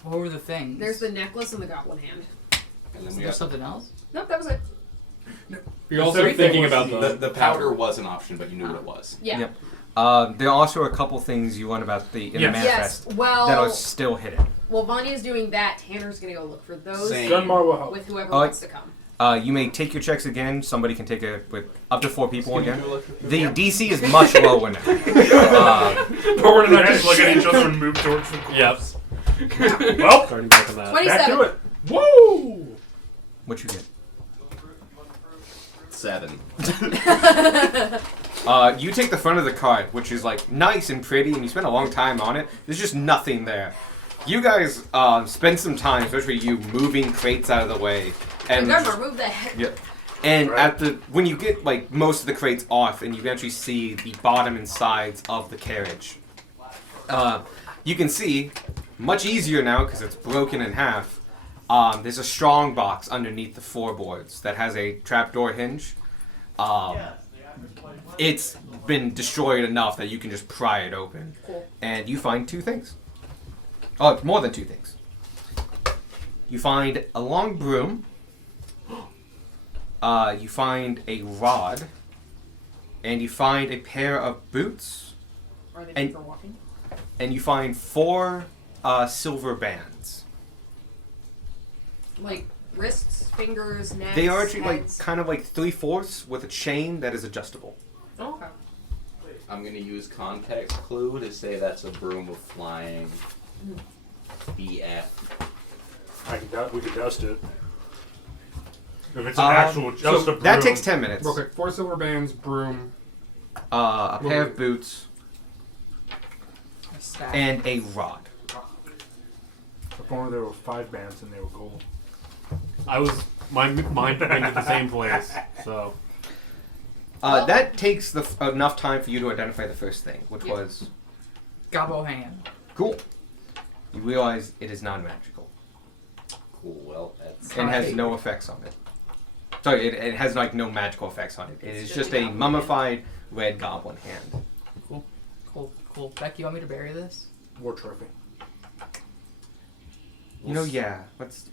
What were the things? There's the necklace and the goblin hand. and then Is we there got something else? Nope, that was it. You're also third thinking thing was about the powder was an option, but you knew what it was. Yeah. Yep. There are also a couple things you learn about in the Yes. manifest Yes. Well, that are still hidden. while Vanya's doing that, Tanner's gonna go look for those Same. Gunmar will help. with whoever Oh, wants to come. You may take your checks again. Somebody can take it with up to 4 people Can you again. do a look? The DC is much lower now. Or and I just look at each other and move towards the Yep. Well, Starting back on that. 27. back to it. Woo! What you get? 7. You take the front of the cart, which is like nice and pretty, and you spend a long time on it. There's just nothing there. You guys spend some time, especially you, moving crates out of the way, and Remember, move that. yeah. And Right. at the when you get like most of the crates off, and you can actually see the bottom and sides of the carriage, you can see much easier now because it's broken in half. There's a strong box underneath the floorboards that has a trapdoor hinge. It's been destroyed enough that you can just pry it open, Cool. and you find 2 things. Oh, more than 2 things. You find a long broom. You find a rod, and you find a pair of boots, Are they And- for walking? and you find 4 silver bands. Like wrists, fingers, necks. They are actually like heads. kind of like 3/4 with a chain that is adjustable. Oh, okay. I'm gonna use context clue to say that's a broom of flying. BF. We could dust it. If it's an actual just so a broom. that takes 10 minutes. Okay, 4 silver bands, broom. A pair of boots A staff. and a rod. Before there were 5 bands and they were gold. I was my mind went to the same place. So That takes enough time for you to identify the first thing, which Yep. was Gobbo hand. cool. You realize it is non-magical Cool. Well, that's and has no effects on it. Sorry, it has like no magical effects on it. It is just a goblin mummified red goblin hand. Cool. Becky, you want me to bury this? War trophy. Yeah. Let's.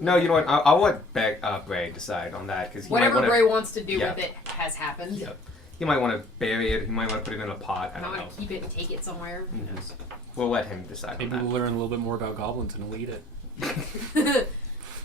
No, you know what? I'll let Bray decide on that because Whatever might Bray wants to do Yeah. with it has happened. Yep. He might want to bury it. He might want to put it in a pot. I I don't know. want to keep it and take it somewhere. Mhm. We'll let him decide Maybe on we'll learn a little bit more about goblins and we'll eat it.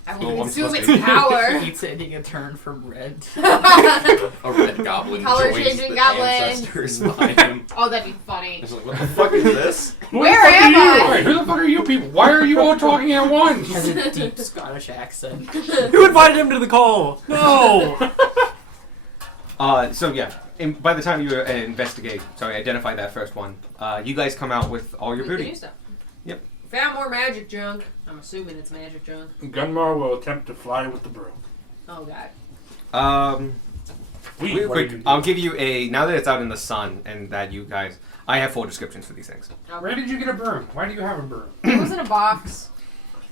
I Oh, will I'm consume supposed its to- power. He eats it and he can turn from red. A red goblin Color joins changing the goblin. ancestors behind him. Oh, that'd be funny. It's like, what the fuck is this? Where am I? Alright, who the fuck are you people? Why are you all talking at once? He has a deep Scottish accent. Who invited him to the call? No! So yeah, by the time you identify that first one, you guys come out with all your With the booty. new stuff. Yep. Found more magic junk. I'm assuming it's magic junk. Gunmar will attempt to fly with the broom. Oh god. Real What do quick, you do? I'll give you now that it's out in the sun and that you guys, I have full descriptions for these things. Where did you get a broom? Why do you have a broom? It was in a box.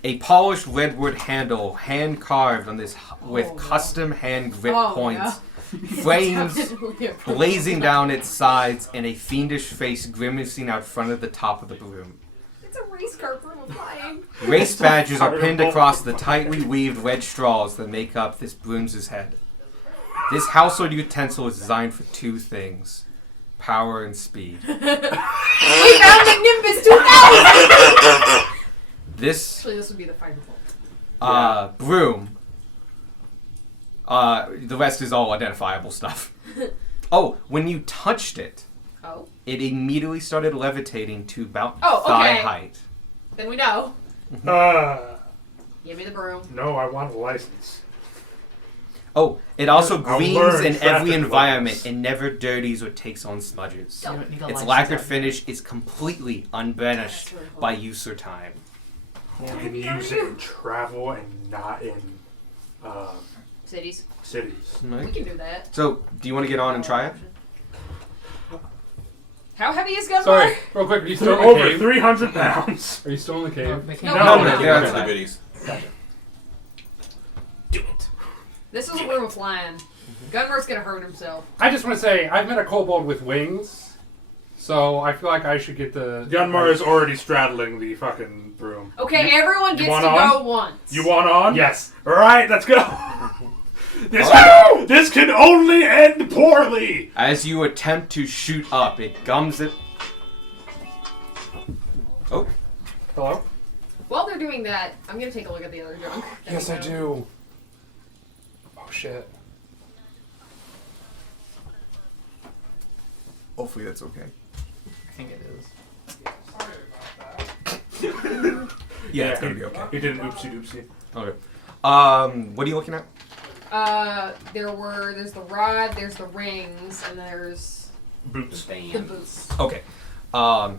A polished redwood handle, hand carved on this with Oh, no. custom hand grip Oh, points, It's flames definitely a broom. blazing down its sides, and a fiendish face grimacing out front of the top of the broom. It's a race car broom of flying. Race badges are pinned fireball. across the tightly weaved red straws that make up this broom's head. This household utensil is designed for two things: power and speed. We found the Nimbus 2000! This Actually, this would be the final fault. broom, the rest is all identifiable stuff. Oh, when you touched it, Oh. it immediately started levitating to about Oh, thigh okay. height. Then we know. Give me the broom. No, I want a license. Oh, it also I'll gleams learn in every traffic environment laws. and never dirties or takes on smudges. You don't need a Its license lacquered out finish is completely unblemished That's really cool. by use or time. You can use it in travel and not in Cities. cities. We can do that. So, do you want to get on and try it? How heavy is Gunmar? Sorry, real quick, are you still in the Over cave? 300 pounds. Are you still in the No, cave? they No, can't no, do no. that. Yeah, That's that's the goodies. Do it. This is a room of flying. Gunmar's gonna hurt himself. I just want to say, I've met a kobold with wings, so I feel like I should get the... Gunmar is already straddling the fucking broom. Okay, everyone you gets want to on? go once. You want on? Yes. Alright, let's go. This can only end poorly. As you attempt to shoot up, it gums it. Oh, Hello? While they're doing that, I'm gonna take a look at the other junk. that Yes, we I found. do. Oh, shit. hopefully that's okay. I think it is. Yeah, it's gonna be okay. He did an oopsie doopsie. Okay. What are you looking at? There's the rod, there's the rings, and there's Boots. the boots. Okay.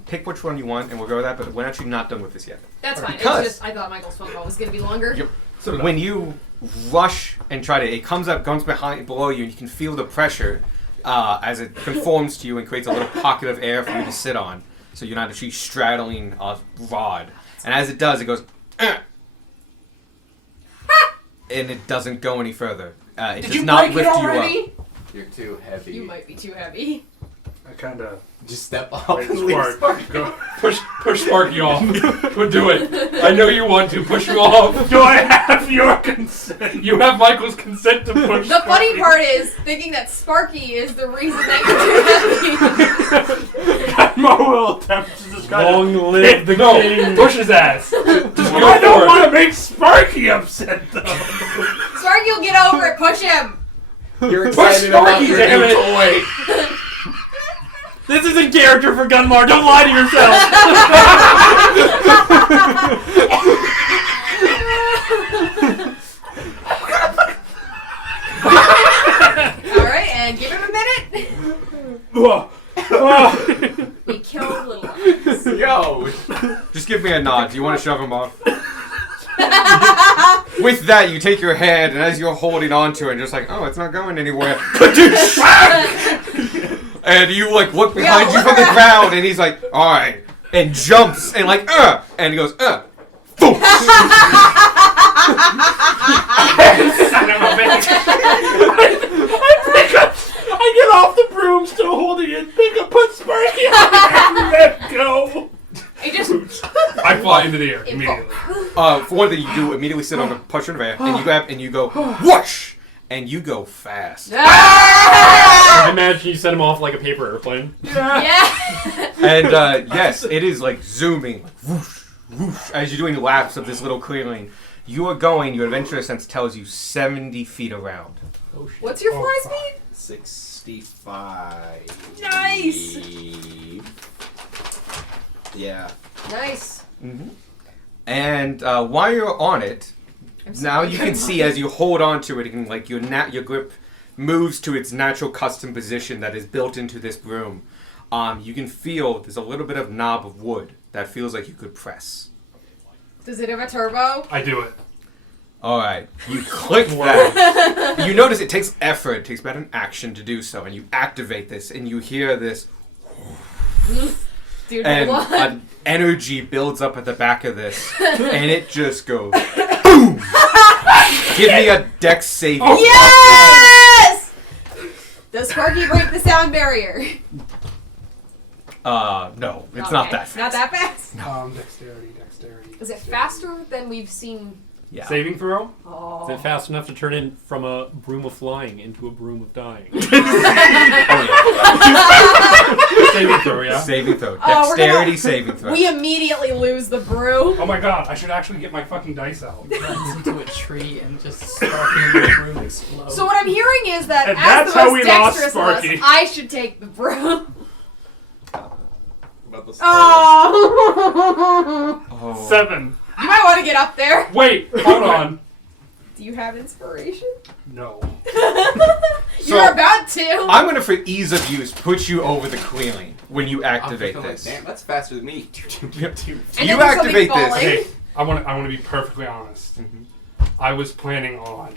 Pick which one you want, and we'll go with that. But we're actually not done with this yet. That's fine. Because- It's just I thought Michael's phone call was gonna be longer. Yep. So when you rush and try to, it comes below you, and you can feel the pressure as it conforms to you and creates a little pocket of air for you to sit on. So you're not actually straddling a rod. And as it does, it goes, and it doesn't go any further. It Did does you not break it lift you up. already? You're too heavy. You might be too heavy. I kind of Just step off wait, and leave Spark. Spark. Go. Push Sparky off. We'll do it. I know you want to. Push you off. Do I have your consent? You have Michael's consent to push. The funny part is thinking that Sparky is the reason that you're too heavy. Gunmar will attempt to just kind Long of live the No, king. push his ass. Just go I don't for want to make Sparky upset though. Sparky will get over it. Push him. You're Push excited about Sparky, your damn new it. toy. This is in character for Gunmar. Don't lie to yourself. Alright, and give him a minute. We killed Little Eyes. Yo. Just give me a nod. Do you want to shove him off? With that, you take your hand, and as you're holding onto it, just like, oh, it's not going anywhere. And you like look behind you from the ground, and he's like, all right, and jumps and like, and he goes, boom. Son of a bitch. I get off the broom, still holding it. Put Sparky on and let go. I just I fly into the air info. immediately. For one thing, you do immediately sit on a punch in the and you grab and you go whoosh, and you go fast. I imagine you set him off like a paper airplane. Yeah. And yes, it is like zooming, like whoosh, whoosh, as you're doing laps of this little clearing. You are going. Your adventure sense tells you 70 feet around. Oh shit. What's your Oh, fly fuck. speed? 65. Nice. Yeah. Nice. Mm-hmm. And while you're on it, now you can see as you hold on to it, it can, like your grip moves to its natural custom position that is built into this broom. You can feel there's a little bit of knob of wood that feels like you could press. Does it have a turbo? I do it. All right, you click that. You notice it takes effort. It takes about an action to do so, and you activate this, and you hear this, Dude, and hold on. an energy builds up at the back of this, and it just goes boom. Give me a dex saving. Yes! Does Sparky break the sound barrier? No, it's not Okay, that fast. Not that fast? Dexterity. Is it faster than we've seen? Yeah. Saving throw? Oh. Is it fast enough to turn in from a broom of flying into a broom of dying? Oh, Saving throw, yeah. yeah? Saving throw. Oh, we're Dexterity gonna- saving throw. We immediately lose the broom. Oh my god, I should actually get my fucking dice out. Runs into a tree and just Sparky and the broom explodes. So what I'm hearing is that And as that's the how most we lost dexterous of us, Sparky. I should take the broom. About the spells. Oh. Oh. 7. You might want to get up there. Wait, hold on. Do you have inspiration? No. You're about to. I'm gonna, for ease of use, put you over the clearing when you activate I'm like, this. damn, that's faster than me. And You then there's something activate this. falling. Okay, I want to be perfectly honest. Mhm. I was planning on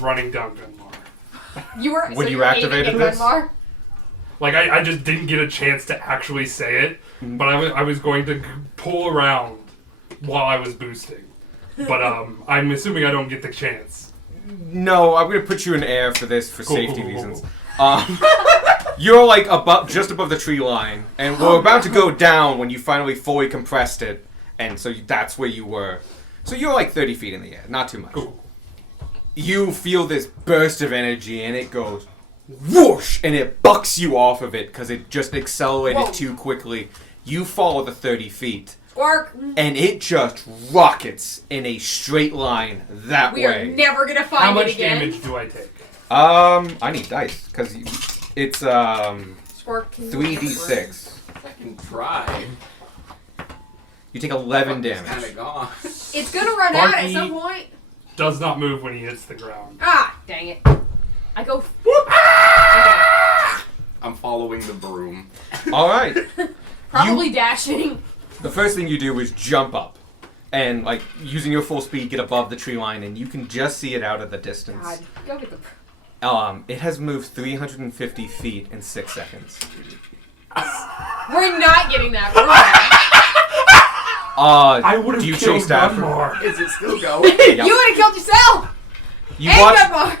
running down Gunmar. You were. When so you you're aiming activated at this? Gunmar? Like I just didn't get a chance to actually say it, but I was going to pull around while I was boosting. But I'm assuming I don't get the chance. No, I'm gonna put you in air for this for Cool, safety cool, cool, reasons. You're like just above the tree line, and we're about to go down when you finally fully compressed it, and so that's where you were. So you're like 30 feet in the air, not too much. Cool. You feel this burst of energy, and it goes whoosh, and it bucks you off of it because it just accelerated Whoa. too quickly. You follow the 30 feet. Squark. And it just rockets in a straight line that We are way. never gonna find How it much again. damage do I take? I need dice because it's Squark. Can you 3d6. I can try. You take 11 It's kind damage. of gone. It's gonna run out at Sparky. some point. Does not move when he hits the ground. Ah, dang it. I go. I'm following the broom. All right. Probably dashing. The first thing you do is jump up, and like using your full speed, get above the tree line, and you can just see it out at the distance. God, go get the. It has moved 350 feet in 6 seconds. We're not getting that. I would do you have killed chase after? Gunmar. Is it still going? You would have killed yourself. You And watch. Gunmar.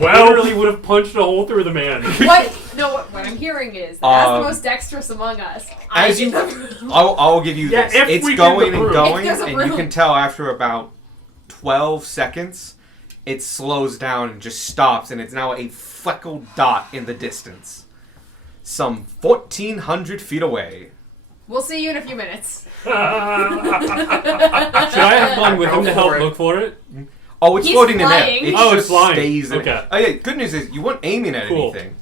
Well, Literally would have punched a hole through the man. What? No. What I'm hearing is that as the Um, most dexterous among us, As you, I'll give you Yeah, this. if It's we going get the and broom. going, If there's a and you broom. can tell after about 12 seconds, it slows down and just stops, and it's now a fleckled dot in the distance, some 1,400 feet away. We'll see you in a few minutes. Should I have gone with Go him to help for it. look for it? Oh, it's He's floating flying. in there. It Oh, it's just flying. stays in Okay. it. Oh yeah, good news is you weren't aiming at Cool. anything,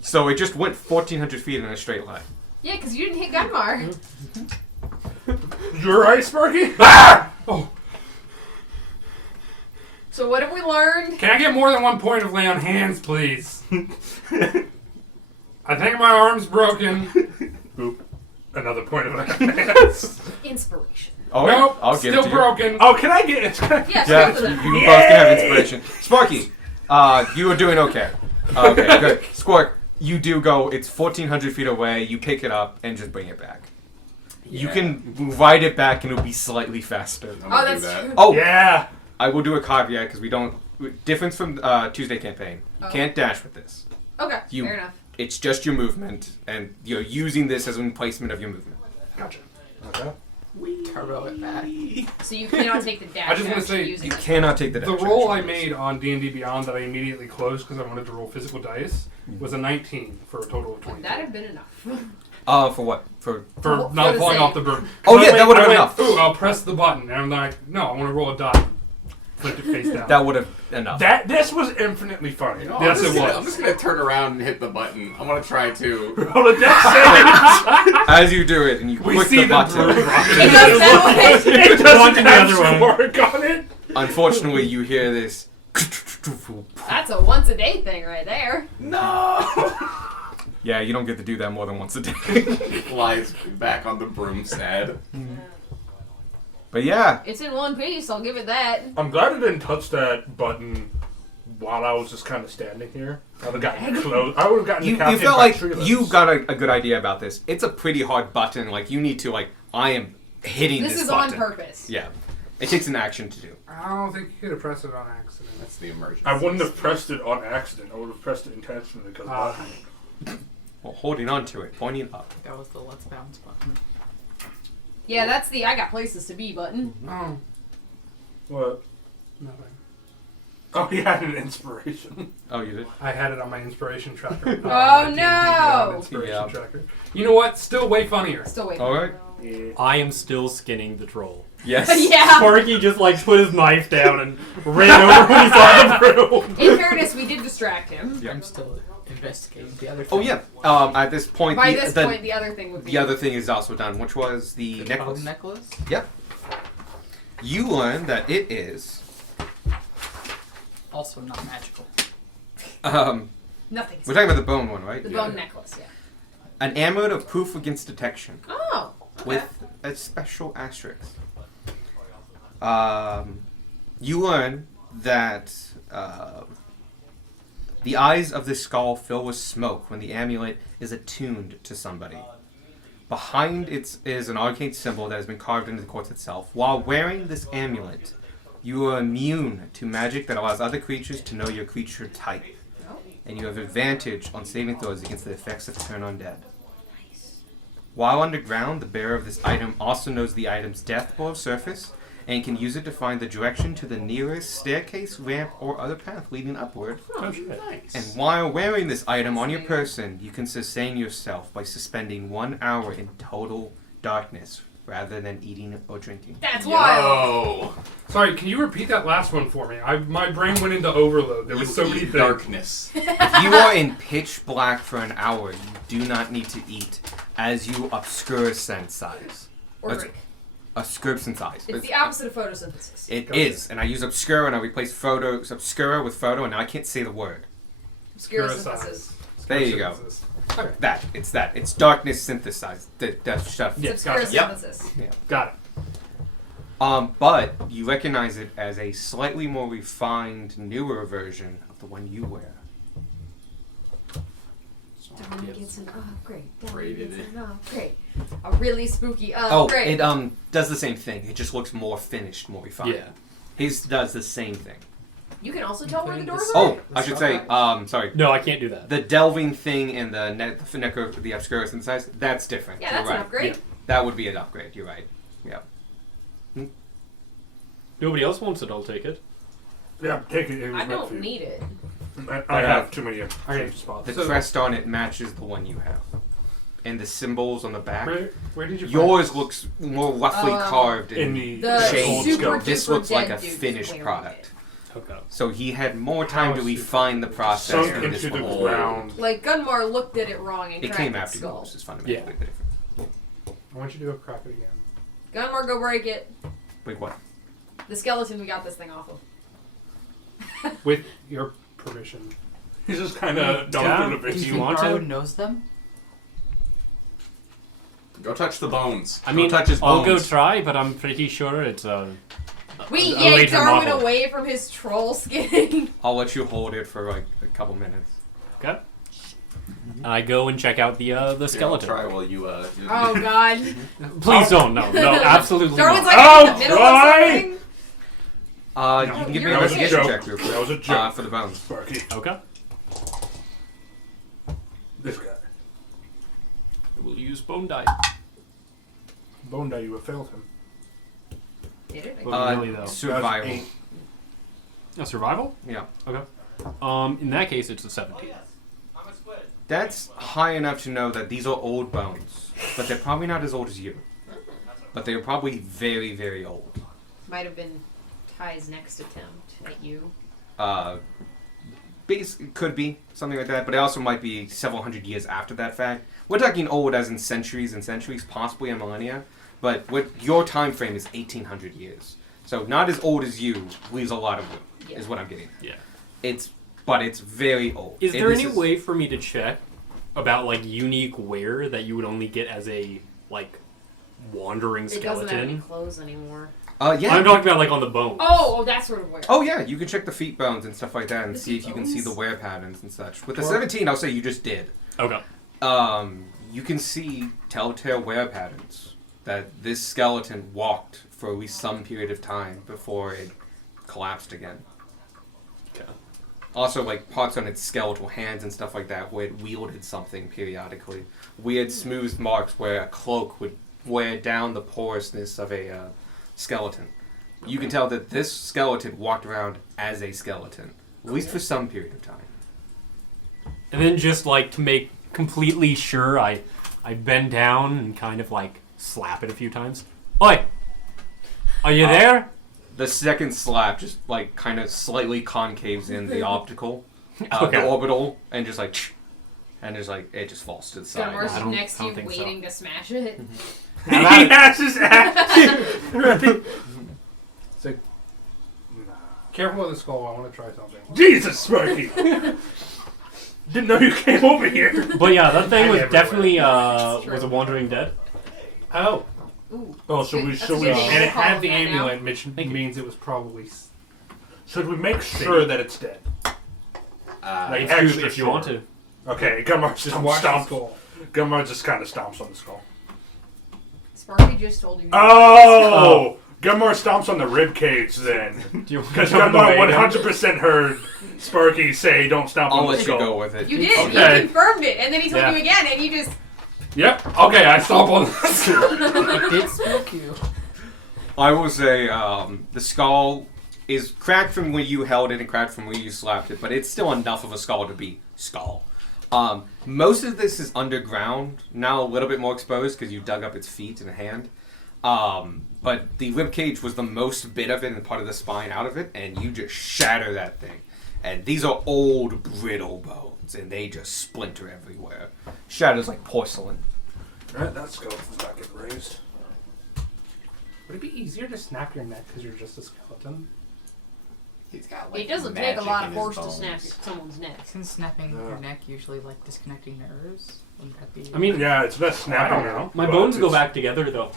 so it just went 1,400 feet in a straight line. Yeah, because you didn't hit Gunmar. You're right, Sparky. Oh, So what have we learned? can I get more than 1 point of lay on hands, please? I think my arm's broken. Oop. Another point of lay on hands. Inspiration. Oh, Nope, I'll give still it to you. broken. Oh, can I get it? Yeah, Yeah, sure. you both can have inspiration. Sparky, you are doing okay. Okay, good. Squark, you do go. It's 1,400 feet away. You pick it up and just bring it back. You Yeah. can ride it back and it'll be slightly faster. I'm Oh, gonna that's do that. true. Oh, Yeah. I will do a caveat because we don't. Difference from Tuesday campaign. You Oh. can't dash with this. Okay, You- fair enough. It's just your movement, and you're using this as an replacement of your movement. Gotcha. Turbo it back. So you cannot take the dash. I just wanna action say, using You it. cannot take the The dash roll I action. made on D&D Beyond that I immediately closed because I wanted to roll physical dice was a 19 for a total of 20. Would that have been enough? For what? For For For not the falling save. off the broom. Oh, 'Cause yeah, I that would've I been went, enough. Ooh, I'll press the button. And I'm like, no, I want to roll a die. Flipped it face down. that would have enough. This was infinitely funny. No, Yes, I'm it I'm was. just gonna turn around and hit the button. I want to try to. Roll a dex save. As you do it and you We click see the the broom button, rocket. It goes that way. It One doesn't to the have other one. work on it. unfortunately you hear this. That's a once a day thing right there. No! Yeah, you don't get to do that more than once a day. Flies back on the broom, sad. But yeah, It's in one piece. I'll give it that. I'm glad I didn't touch that button while I was just kind of standing here. I would have gotten close. I would have gotten you the captain felt by like treeless. you got a good idea about this. It's a pretty hard button. Like you need to I am hitting This this is button. on purpose. Yeah, it takes an action to do. I don't think you could have pressed it on accident. That's the emergency. I wouldn't have pressed it on accident. I would have pressed it intentionally because Well, holding on to it, pointing up. That was the let's bounce button. Yeah, that's the I got places to be button. Oh, what? nothing. Oh, he had an inspiration. Oh, you did. I had it on my inspiration tracker. Oh, My D&D no! Beyond Inspiration Yeah. tracker. You know what? Still way funnier. Still waiting. All right. Yeah. I am still skinning the troll. Yes. Yeah. Sparky just put his knife down and ran over when he saw the broom. In fairness, we did distract him. Yeah. I'm still investigating the other Oh thing. yeah. At this point, By the, this the, point, the other thing would be. the other thing is also done, which was the The necklace. bone necklace? Yep. You learn that it is Also not magical. Nothing. we're talking about the bone one, right? The bone necklace, yeah. An amulet of proof against detection Oh. Okay. with a special asterisk. You learn that the eyes of this skull fill with smoke when the amulet is attuned to somebody. Behind it is an arcane symbol that has been carved into the quartz itself. While wearing this amulet, you are immune to magic that allows other creatures to know your creature type. And you have advantage on saving throws against the effects of Turn Undead. While underground, the bearer of this item also knows the item's depth below surface and can use it to find the direction to the nearest staircase, ramp, or other path leading upward. Oh shit. And while wearing this item on your person, you can sustain yourself by suspending 1 hour in total darkness rather than eating or drinking. That's wild. Oh, Sorry, can you repeat that last one for me? My brain went into overload. There was so many things. darkness. If you are in pitch black for an hour, you do not need to eat as you obscure sense size. Or That's- drink. Obscure sense size. It's the opposite of photosynthesis. It is, and I use obscura and I replace obscura with photo, and now I can't say the word. Obscure Obscure synthesis. There you go. Synthesis. That. It's darkness synthesized. That stuff. It's Yeah, obscure gotcha. Yep. synthesis. Got it. But you recognize it as a slightly more refined, newer version of the one you wear. Donnie gets an upgrade. Donnie Rated gets it. an upgrade. A really spooky Oh, upgrade. it does the same thing. It just looks more finished, more refined. Yeah. His does the same thing. You can also tell where the doors Oh, are. I should say, sorry. No, I can't do that. The delving thing and the the obscura synthesized, that's different. Yeah, You're that's right. an upgrade. Yeah. That would be an upgrade. You're right. Yeah. Nobody else wants it, I'll take it. Yeah, take it. It was I meant for don't you. need it. I have too many Okay. spots. The So- crest on it matches the one you have, and the symbols on the back. Where did you Yours looks more roughly carved In in the, The Shade. super This duper looks like dead a dude's finished wearing product. Okay. So he had more time to How refine the process sunk than this into the one. ground. it. Like Gunmar looked at it wrong and It cracked came its after skull. yours. Is fundamentally the difference. I want you to go crack it again. Gunmar, go break it. Wait, what? The skeleton we got this thing off of. With your permission. He's just kind of Yeah. dumping a Do bit. Do you you think want to? Darwin knows them? Go touch the bones. I mean, touch his I'll go bones. try, but I'm pretty sure it's We a yanked later Darwin model. away from his troll skin. I'll let you hold it for like a couple minutes. okay. And I go and check out the skeleton. Yeah, I'll try while you Oh God. Please don't. No, absolutely Darwin's not. like in Oh, the middle why? of something. You can give me you're an an investigation idiot. check real quick. That was a joke. For the bones. Sparky. Okay. This guy. We'll use bone die. Bone die you have failed him. Did it? But really, though. Survival. That was A survival? Yeah. Okay. In that case, it's a 17. That's high enough to know that these are old bones, but they're probably not as old as you. But they're probably very, very old. Might have been Ty's next attempt at you. Could be something like that, but it also might be several hundred years after that fact. We're talking old as in centuries and centuries, possibly a millennia, but your time frame is 1800 years. So not as old as you leaves a lot of room, is what I'm getting at. Yeah. But it's very old. Is there any way for me to check about like unique wear that you would only get as a like wandering It doesn't have any Hmm? skeleton? clothes anymore. Yeah. I'm talking about like on the bones. Oh, that sort of wear. Oh yeah, you can check the feet bones and stuff like that and The see feet if you can see bones? the wear patterns and such. With the Well- 17, I'll say you just did. Okay. You can see telltale wear patterns that this skeleton walked for at least some period of time before it collapsed again. Okay. Also, like parts on its skeletal hands and stuff like that, where it wielded something periodically. Weird smooth marks where a cloak would wear down the porousness of a skeleton. You can tell that this skeleton walked around as a skeleton, at least for some period of time. And then just like to make completely sure, I bend down and kind of like slap it a few times. Oi! Are you there? The second slap just like kind of slightly concaves in the optical, Okay. the orbital, and just like, and just like it just falls to the side. Gunmar's I don't- next to I you don't think so. waiting to smash it. He has his axe ready. It's like, nah. Careful with the skull. I want to try something. Jesus, Sparky! Didn't know you came over here. But yeah, that thing I'm was everywhere. definitely It's true. was a wandering dead. Oh. Ooh. Oh, so we That's should a we good name. And it We'll call had it the that now. amulet, which Thank you. means it was probably. should we make sure that it's dead? Like If extra you sure. want to. Okay, Gunmar Just just watch the stomps. skull. Gunmar just kind of stomps on the skull. Sparky just told you. Oh, Gunmar stomps on the rib cage then, Do you because want to Gunmar wait? 100% heard Sparky say, "Don't stomp I'll on the let you skull." go with it. You did. Okay. You confirmed it, and then he told Yeah. you again, and you just. Yep. Okay, I stomp on the skull. It did spook you. I will say the skull is cracked from when you held it and cracked from when you slapped it, but it's still enough of a skull to be skull. Most of this is underground, now a little bit more exposed because you dug up its feet and hand. But the ribcage was the most bit of it and part of the spine out of it, and you just shatter that thing. And these are old, brittle bones, and they just splinter everywhere. Shatters like porcelain. Right, that skeleton's not getting raised. Would it be easier to snap your neck because you're just a skeleton? He's got It doesn't take a magic lot in of his force to bones. snap someone's neck. Isn't snapping your neck usually like disconnecting nerves? Wouldn't that be? I mean, Yeah, it's best I don't snapping know. now. my but bones go it's- back together though.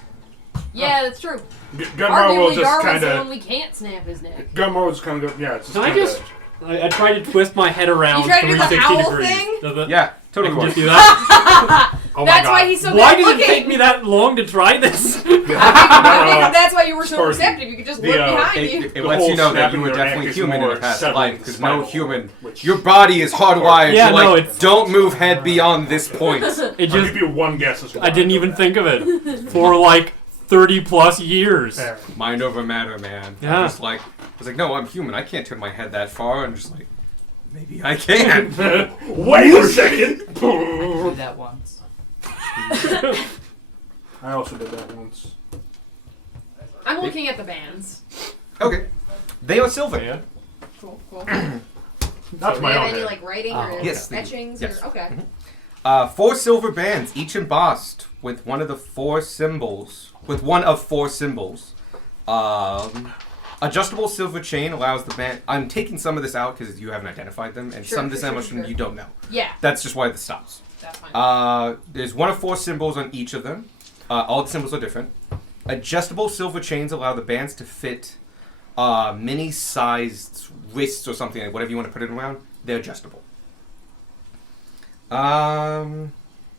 Yeah, that's true. Gunmar will Arguably, just Darwin's kind the of. one we can't snap his neck. Gunmar was kind of go. Yeah, it's just Can I kinda- just? I tried to twist my head around You tried to do the 360 owl degrees. thing? I Yeah, totally can works. just do that. Oh That's my why god. he's so Why good did it looking. take me that long to try this? I think that's why you were so Sparky. receptive. You could just The, look behind It, you. it The lets whole you know that snapping you were their neck definitely is human in more your past severing life, the because spinal no cord, human, which- your body is hardwired Yeah, to no, like, it's- don't move head beyond this point. It I'll just give you one guess as to why I didn't did even that. think of it for like 30 plus years. Fair. Mind over matter, man. Yeah. I'm just like, I was like, no, I'm human. I can't turn my head that far. I'm just like, maybe I can. Wait a second. I did that once. I also did that once. I'm looking at the bands. Okay. They are silver. Yeah. Cool, cool. Not to Do my you have own any head. like writing or Yes, they do. etchings? Yes. Or, okay. 4 silver bands, each embossed with one of the 4 symbols. With one of 4 symbols. Adjustable silver chain allows the band. I'm taking some of this out because you haven't identified them, and Sure, some of this sure, information sure. you don't know. Yeah, That's just why this stops. that's fine. There's one of 4 symbols on each of them. All the symbols are different. Adjustable silver chains allow the bands to fit mini-sized wrists or something, like whatever you want to put it around. They're adjustable.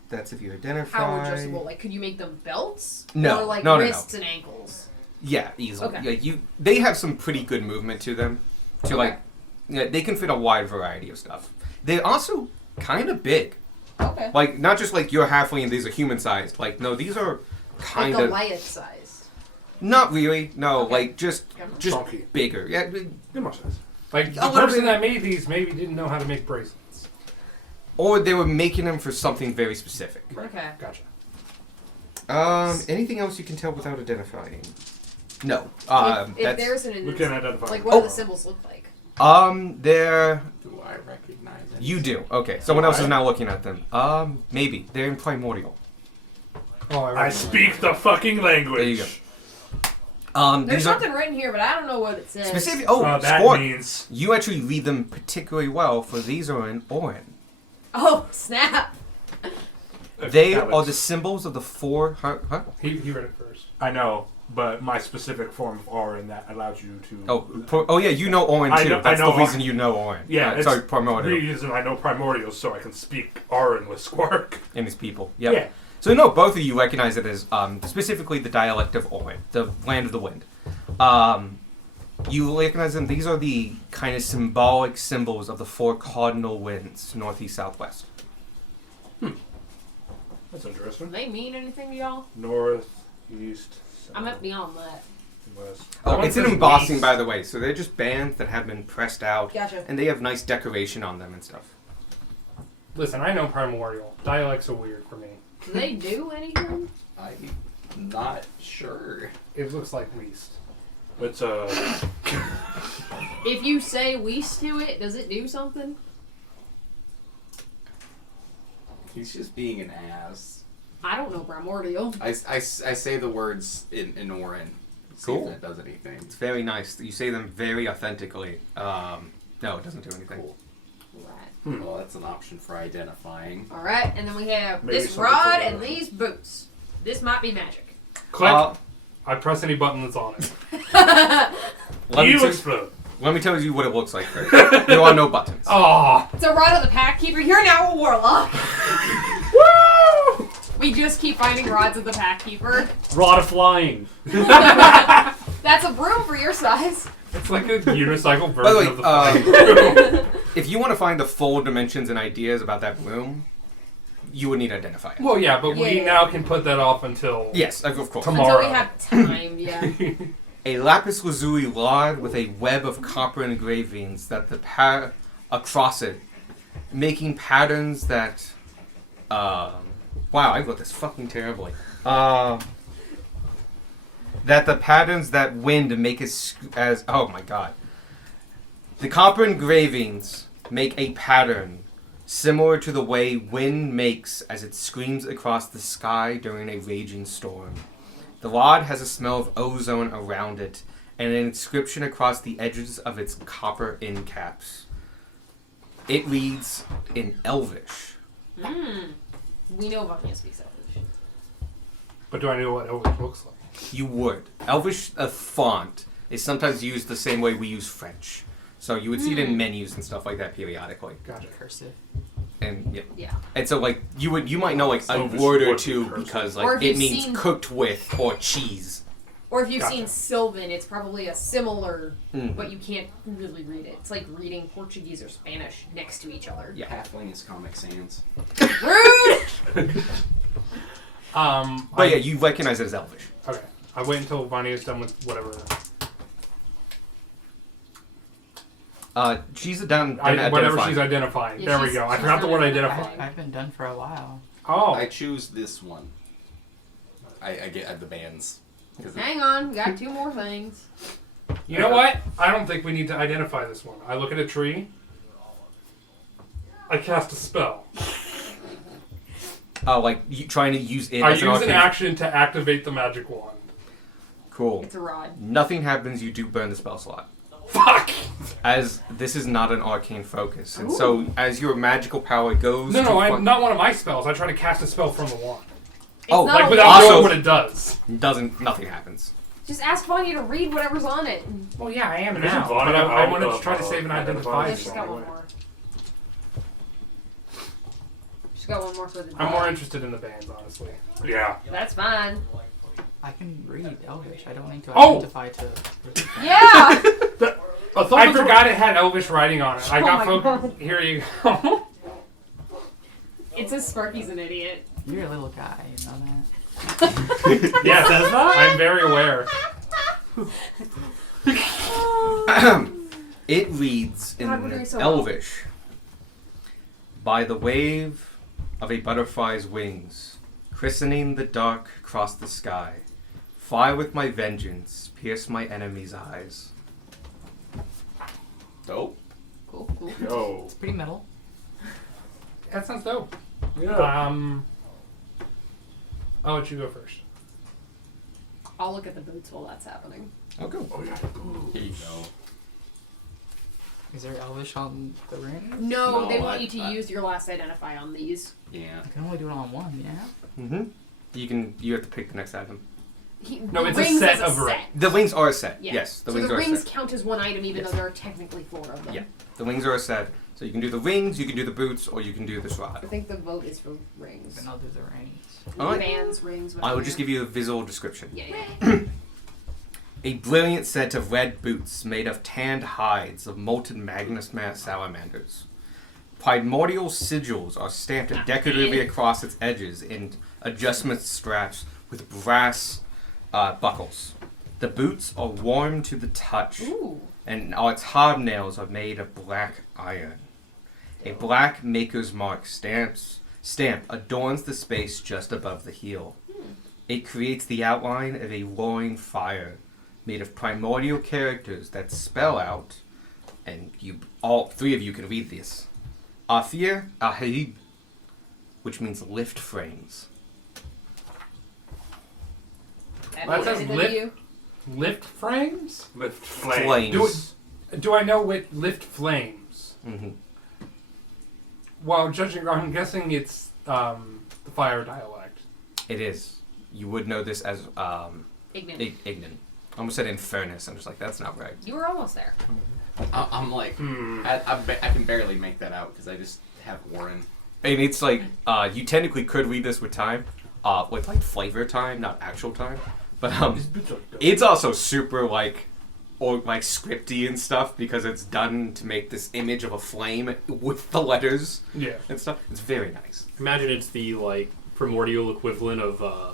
That's if you identify. How adjustable? Like, could you make them belts? No, Or like no, no, no. wrists and ankles? Yeah, easily. Okay. Like they have some pretty good movement to them. To Okay. like, yeah, they can fit a wide variety of stuff. They're also kind of big. Okay. Like not just like you're halfling and these are human sized. Like no, these are kind like of Goliath sized. not really. No, Okay. like just Chunky. bigger. Yeah, Good much sense. Like, A the little person bit. that made these maybe didn't know how to make bracelets. or they were making them for something very specific. Okay. Gotcha. Anything else you can tell without identifying? No. If That's there's an We can identify. like, what do the symbols look like? they're Do I recognize it? you do. Okay, someone else is now looking at them. Maybe they're in primordial. Oh, I speak the fucking language. There you go. There's These are something written here, but I don't know what it says. specific. That Scorn. means You actually read them particularly well, for these are in Orin. Oh snap! They Alex. are the symbols of the four. Huh? He read it first. I know, but my specific form of Orin that allows you to. Oh yeah, you know Orin I too. know- That's I know the reason you know Orin. Yeah, it's sorry, the primordial reason I know primordials so I can speak Orin with Squark. and his people. Yep. Yeah. So no, both of you recognize it as specifically the dialect of Orin, the land of the wind. You recognize them. These are the kind of symbolic symbols of the four cardinal winds, northeast, southwest. That's Do interesting. they mean anything to y'all? North, east, south, I'm up beyond that. west. Oh, one it's an says embossing, wheat. by the way. So they're just bands that have been pressed out, Gotcha. and they have nice decoration on them and stuff. Listen, I know primordial. Dialects are weird for me. Do they do anything? I'm not sure. It looks like least. It's If you say "weast" to it, does it do something? He's just being an ass. I don't know primordial. I say the words in Orin. See Cool. if that does anything. It's very nice. You say them very authentically. No, it doesn't do anything. Cool. Right. Well, that's an option for identifying. All right, and then we have Maybe this something rod for the- and these boots. This might be magic. Click. I press any button that's on it. Let me, you tell, explode. let me tell you what it looks like first. There are no buttons. Oh, It's a rod of the pack keeper. You're now a warlock. Woo! We just keep finding rods of the pack keeper. Rod of flying. That's a broom for your size. it's like a unicycle By the way, version of the flying. if you want to find the full dimensions and ideas about that room, you would need to identify it. Well, yeah, but we Yeah. now can put that off until Yes, of course. Tomorrow. Until we have time, yeah. A lapis lazuli rod with a web of copper engravings that across it, making patterns that. Wow, I wrote this fucking terribly. That the patterns that wind make as oh my god. The copper engravings make a pattern similar to the way wind makes as it screams across the sky during a raging storm. The rod has a smell of ozone around it and an inscription across the edges of its copper end caps. It reads in Elvish. We know Vanya speaks Elvish. But do I know what Elvish looks like? You would. Elvish font is sometimes used the same way we use French. So you would see it in menus and stuff like that periodically. Gotcha. Cursive. And yeah. Yeah. And so like you might know like a Elvish word or would be two cursive. because Or like if it you've means seen- cooked with or cheese. Or if you've Gotcha. seen Sylvan, it's probably a similar, Mm. but you can't really read it. It's like reading Portuguese or Spanish next to each other. Yeah. Halfling is Comic Sans. Rude! But yeah, you recognize it as Elvish. Okay. I wait until Vanya's done with whatever. She's done Whatever identifying. she's identifying. Yeah, there we she's- go. I she's forgot the word done identify. identifying. I've been done for a while. Oh. I choose this one. I get the bands. 'Cause Hang on, we got two more things. You know what? I don't think we need to identify this one. I look at a tree. I cast a spell. Like you trying to use it I as use an an arcane. action to activate the magic wand. Cool. It's a rod. Nothing happens. You do burn the spell slot. Fuck! As this is not an arcane focus, and so as your magical power goes. No, to I'm not one of my spells. I try to cast a spell from the wand. It's Oh, not Like a without wand. Also- knowing what it does. Nothing happens. Just ask Vanya to read whatever's on it. Well, yeah, I am Isn't now. Vanya But I out wanted to of, try to save and identify. Yeah, identifies? she's got one more. She's got one more for the I'm more interested in the bands, honestly. Yeah. That's fine. I can read Elvish. I don't need to Oh! identify to. Yeah! I forgot it had Elvish writing on it. I Oh got my focused. God. Here you go. It says Sparky's an idiot. You're a little guy, you know that. Yes, Says that? I'm very aware. It reads in God, we're doing so well. Elvish. By the wave of a butterfly's wings, christening the dark across the sky, fly with my vengeance, pierce my enemy's eyes. Dope. Cool, cool. Yo. It's pretty metal. That sounds dope. Yeah. I'll let you go first. I'll look at the boots while that's happening. Oh, go. Oh yeah. Here you go. Is there Elvish on the ring? No, No, they want I- you to use your last identify on these. Yeah. I can only do it on one, yeah? Mm-hmm. You have to pick the next item. No, the it's a rings set is of rings. The wings are a set. Yeah. Yes, the so wings the are a rings set. count as one item, even Yes. though there are technically 4 of them. Yeah. The wings are a set. So you can do the rings, you can do the boots, or you can do the I shroud. think the vote is for rings. Then I'll do the rings. Alright. Bands, rings, I whatever. will just give you a visual description. Yeah, yeah. A brilliant set of red boots made of tanned hides of molten Magnus Mass salamanders. Primordial sigils are stamped decoratively across its edges in adjustment straps with brass buckles. The boots are warm to the touch, Ooh. and its hobnails are made of black iron. A black maker's mark stamp adorns the space just above the heel. It creates the outline of a roaring fire made of primordial characters that spell out, and all 3 of you can read this. Afir Ahib, which means lift frames. That That makes says sense to lift. you. Lift frames? Lift flame. Flames. Do I know what lift flames? hmm Well, judging, I'm guessing it's the fire dialect. It is. You would know this as Ignan. Ignan. I almost said Infernus. I'm just like, that's not right. You were almost there. I'm like, Hmm. I can barely make that out because I just have Warren. And it's like, you technically could read this with time, with like flavor time, not actual time. But These boots are dope. it's also super like scripty and stuff because it's done to make this image of a flame with the letters Yeah. and stuff. It's very nice. Imagine it's the like primordial equivalent of a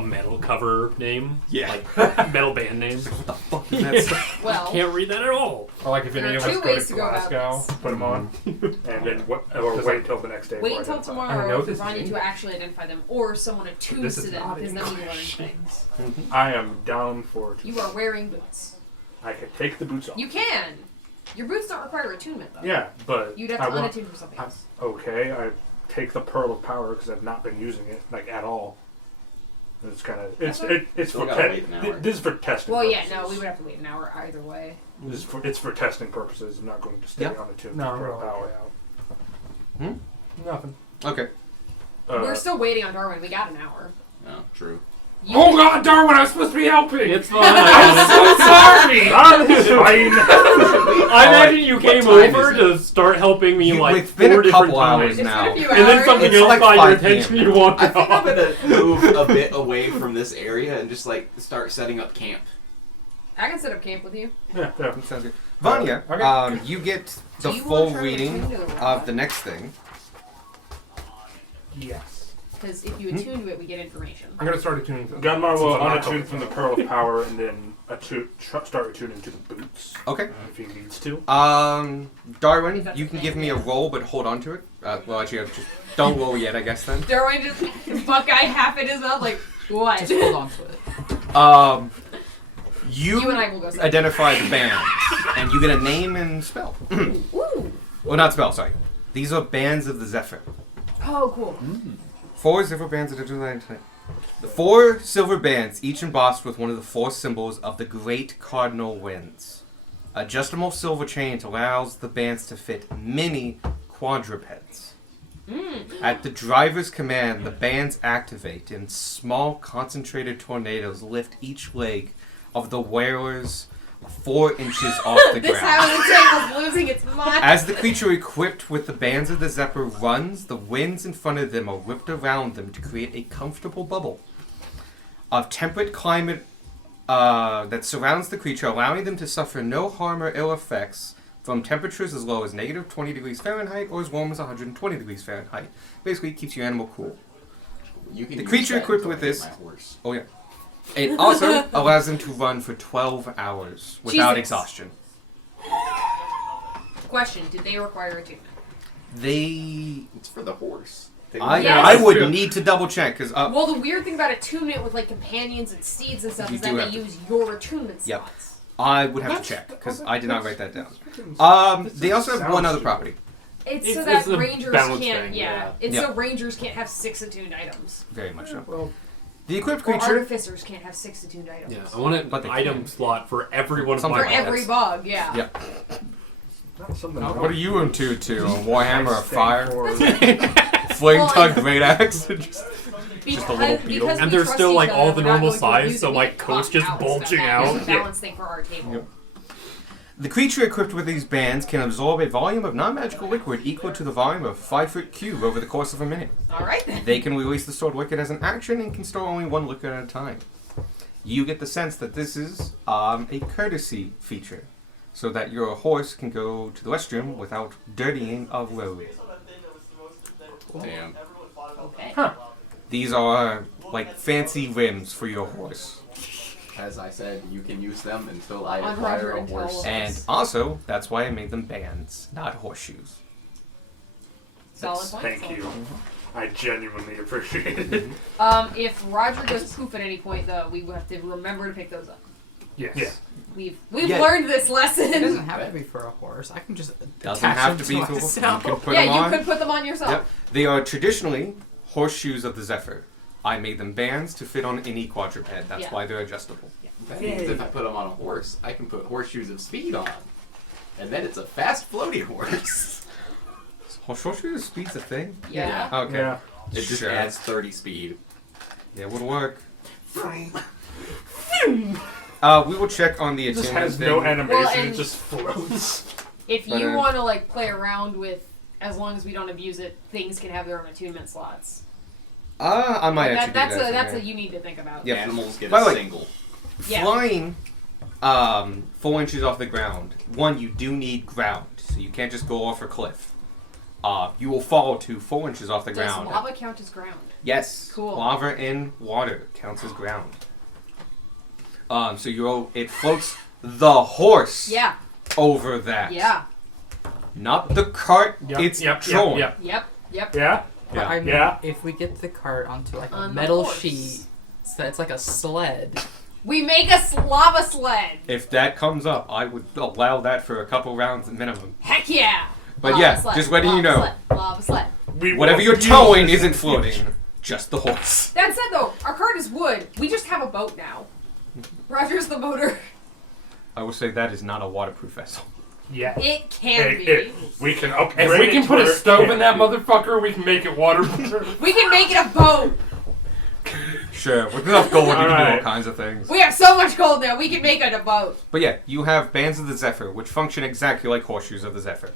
metal cover name. Yeah. Like metal band name. What the fuck is that? Well, Can't read that at all. Or like if There any are of us two go ways to to go about Glasgow, this. put them on. And then or wait until the next day. wait for until identify. I know tomorrow for this Ronnie name. to actually identify them, or someone attunes This to is them, not because then we learn English. things. I am down for it. You are wearing boots. I can take the boots off. You can. Your boots don't require attunement, though. Yeah, but You'd have I to want, unattune for something else. okay, I take the pearl of power because I've not been using it like at all. It's kind of it's Still for gotta wait an hour. this is for testing. Well, yeah, purposes. no, we would have to wait an hour either way. This is for testing purposes. I'm not going to stay Yeah. on the tune. No, for we're pearl all of the way power. out. Nothing. Okay. We're still waiting on Darwin. We got an hour. No, true. You Oh God, Darwin! I was supposed to be helping. It's fine. I'm so sorry. That's fine. I imagine you came time over is to start helping me You- like it's been 4 a different couple hours times. It's now. been a few And then hours. something It's else like caught your 5 p.m. attention and you walked I think I'm off. gonna move a bit away from this area and just like start setting up camp. I can set up camp with you. Yeah, yeah. That sounds good. Vanya, Okay. you get the Do you full want to reading attune to the of robot? the next thing. Yes. Because if you attune to it, we get information. I'm gonna start attuning. to them. Gunmar will Since I'm not unattune from the pearl of power and then start attuning to the boots Okay. if he needs to. Darwin, That's you a can thing, give me a yeah. roll, but hold on to it. Well, actually, just don't roll yet, I guess then. Darwin just Buckeye half in his mouth, like, what? Just hold on to it. You You and I will go. identify the bands, and you get a name and spell. Ooh. Well, not spell, sorry. These are bands of the Zephyr. Oh, cool. 4 silver bands that are designed tonight. The 4 silver bands, each embossed with one of the 4 symbols of the great cardinal winds. Adjustable silver chains allows the bands to fit many quadrupeds. At the driver's command, the bands activate, and small concentrated tornadoes lift each leg of the wearers 4 inches off the This ground. Howling was losing its mind. As the creature equipped with the bands of the Zephyr runs, the winds in front of them are whipped around them to create a comfortable bubble of temperate climate that surrounds the creature, allowing them to suffer no harm or ill effects from temperatures as low as negative 20 degrees Fahrenheit or as warm as 120 degrees Fahrenheit. Basically, it keeps your animal cool. You can The use creature that equipped until with I get this- my horse. Oh yeah. It also allows them to run for 12 hours without Jesus. exhaustion. Question: did they require attunement? They, It's for the horse. They I, Yes. I would Yeah. need to double check because Well, the weird thing about attunement with like companions and steeds and stuff You is do that they have to- use your attunement Yep. slots. I would have to That's- check because okay, I did not that's- write that down. that's- They also have one sounds other stupid. property. It's It's- so it's that a rangers balance can't. thing, Yeah, yeah. it's Yeah. so rangers can't have 6 attuned items. Very much so. Well, The equipped Or creature. artificers can't have 6 attuned items. Yeah, I want an But they item can. slot for every one of Something my For like every bugs. bug, yeah. Yep. not something. What are you into? Warhammer, I or stand fire, for- flame Well, tug, and- great axe? Because, a little beetle. because And we they're trust still, each like, other, all the we're not normal going to size, abuse so it. my We coat's pop just out bulging stuff. out. It's a balance thing for our table. Yep. The creature equipped with these bands can absorb a volume of non-magical liquid equal to the volume of a 5-foot cube over the course of a minute. All right then. They can release the stored liquid as an action and can store only one liquid at a time. You get the sense that this is a courtesy feature, so that your horse can go to the restroom without dirtying a road. Damn. Okay. These are like fancy rims for your horse. As I said, you can use them until I On acquire Roger a and horse. Tell. And also, that's why I made them bands, not horseshoes. Solid point. Thank solid you. point. I genuinely appreciate it. If Roger goes poof at any point, though, we will have to remember to pick those up. Yes. Yeah. We've Yeah. learned this It lesson. doesn't have to be for a horse. I can just Doesn't attach have them to be to for you myself. can put Yeah, them you on. could put them on yourself. Yep. They are traditionally horseshoes of the Zephyr. I made them bands to fit on any quadruped. That's Yeah. why they're adjustable. That means if I put them on a horse, I can put horseshoes of speed on. And then it's a fast floating horse. Horseshoes speed's a thing? Yeah. Okay. Yeah. It just Sure. adds 30 speed. Yeah, it would work. Vroom. We will check on the It just attunement has thing. no animation. Well, and- it just floats. If But, you want to like play around with, as long as we don't abuse it, things can have their own attunement slots. I might actually That's do that. that's yeah. a you need to think about. Yep. Animals get By a the way- single. Yeah. Flying 4 inches off the ground. One, you do need ground, so you can't just go off a cliff. You will fall to 4 inches off the Does ground. lava count as ground? Yes. Cool. Lava in water counts as ground. So it floats the horse Yeah. over that. Yeah. Not the cart Yep, it's yep, drawn. yep, Yep. Yep. Yeah. But Yeah. I mean, Yeah. if we get the cart onto like a On the metal horse. sheet, so it's like a sled. We make a lava sled. If that comes up, I would allow that for a couple rounds minimum. Heck yeah. But Lava yeah, sled, just letting you lava know. Sled, lava sled. We Whatever will you're use towing this isn't in the floating. future. Just the horse. That said, though, our cart is wood. We just have a boat now. Roger's the motor. I will say that is not a waterproof vessel. Yeah. It can be. We can upgrade If we it can to put a where it stove can in that be. motherfucker, we can make it waterproof. We can make it a boat. Sure, with enough gold, you can do all Alright. kinds of things. We have so much gold now. We can make it a boat. But yeah, you have bands of the Zephyr, which function exactly like horseshoes of the Zephyr.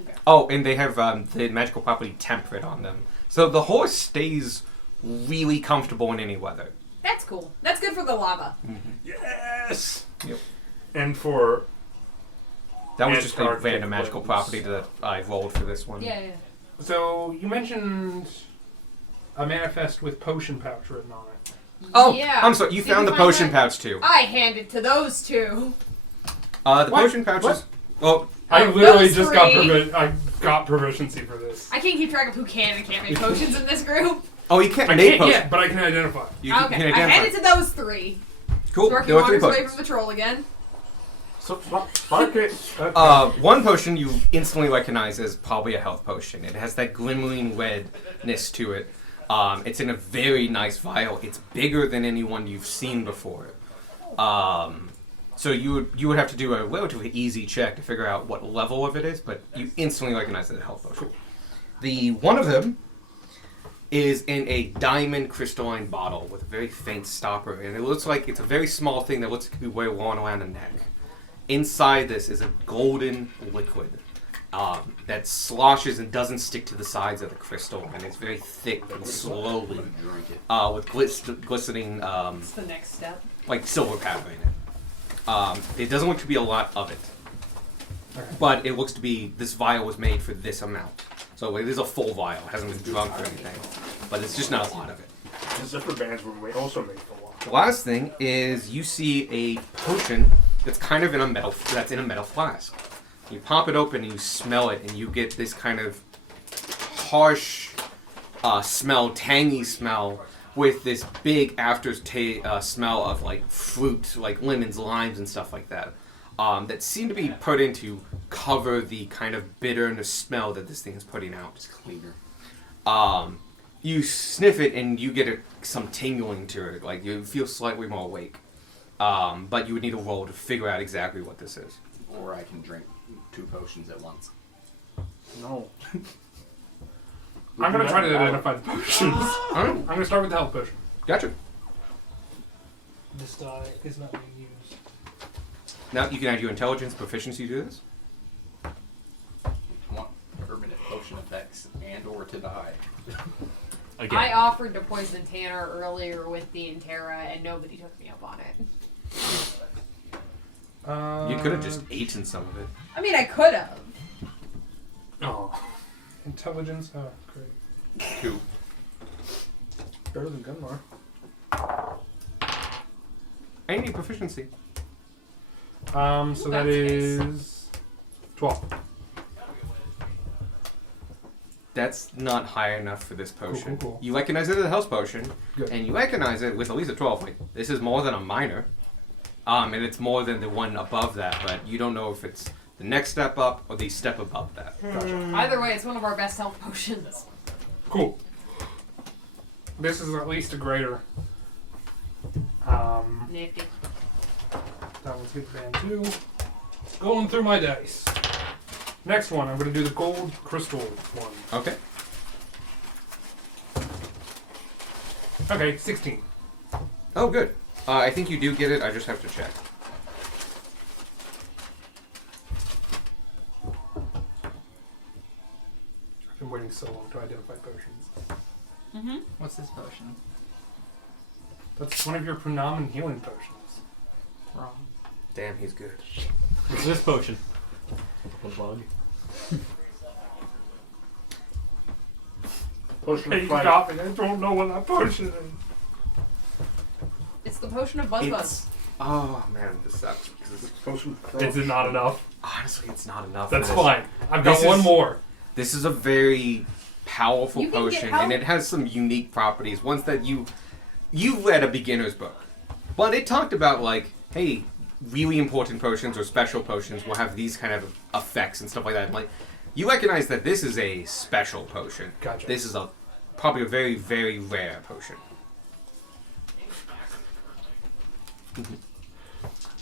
Okay. Oh, and they have the magical property temperate on them. So the horse stays really comfortable in any weather. That's cool. That's good for the lava. Yes. Yep. And for That was just a Antarctic random magical winds. property that I rolled for this one. Yeah, yeah. So you mentioned a manifest with potion pouch written on it. Oh, yeah. I'm sorry, you Did found the find potion that? pouch too. I handed to those two. The What? potion pouches. Oh, I Oh, literally those just three. I got proficiency for this. I can't keep track of who can and can't make potions in this group. oh, you can't I make can't potions. yet, but I can identify. You can, Okay, you can I identify. handed to those three. Cool. Sparky There were 3 wanders away potions. from the troll again. so spark it. Okay. One potion you instantly recognize as probably a health potion. It has that glimmering redness to it. It's in a very nice vial. It's bigger than anyone you've seen before. So you would have to do a relatively easy check to figure out what level of it is, but you instantly recognize it as a health potion. The one of them is in a diamond crystalline bottle with a very faint stopper, and it looks like it's a very small thing that looks like it could be way worn around the neck. Inside this is a golden liquid that sloshes and doesn't stick to the sides of the crystal, and it's very thick and slowly Drink it. with glistening That's the next step. like silver powder in it. It doesn't look to be a lot of it, but it looks to be this vial was made for this amount. So it is a full vial. It hasn't been drunk or anything, but it's just not a lot of it. The zipper bands were also made for a while. The last thing is you see a potion that's kind of in a metal flask. You pop it open and you smell it, and you get this kind of harsh smell, tangy smell, with this big smell of like fruit, like lemons, limes, and stuff like that. That seem to be put in to cover the kind of bitterness smell that this thing is putting out. It's cleaner. You sniff it and you get some tingling to it, like you feel slightly more awake. But you would need a roll to figure out exactly what this is. Or I can drink 2 potions at once. No. I'm gonna try to identify the potions. Alright, I'm gonna start with the health potion. gotcha. This die is not being used. Now you can add your intelligence proficiency to this. I want permanent potion effects and or to die. Again. I offered to poison Tanner earlier with the Intera, and nobody took me up on it. You could have just eaten some of it. I mean, I could have. Oh. Intelligence. Oh, great. 2. Better than Gunmar. I need proficiency. So that That's is 12. That's not high enough for this potion. Cool. You recognize it as a health potion, Good. and you recognize it with at least a 12. Like, this is more than a minor. And it's more than the one above that, but you don't know if it's the next step up or the step above that. Gotcha. Either way, it's one of our best health potions. Cool. This is at least a greater. Nifty. That one's hit band 2. Going through my dice. Next one, I'm going to do the gold crystal one. Okay. Okay, 16. Oh, good. I think you do get it. I just have to check. I've been waiting so long to identify potions. Mm-hmm. What's this potion? That's one of your Pranam healing potions. Wrong. Damn, he's good. What's this potion? A bug. Potion Hey, of fight. stop it. I don't know what that potion is. It's the potion of Buzz Buzz. It's... Oh, man, this sucks. Because it's... Potion of Is it not enough? Honestly, it's not enough. That's for this. fine. I've got This one is- more. This is a very powerful You can get potion, help. and it has some unique properties. Ones that you've read a beginner's book, but it talked about like, hey, really important potions or special potions will have these kind of effects and stuff like that. And, like, you recognize that this is a special potion. Gotcha. This is probably a very, very rare potion.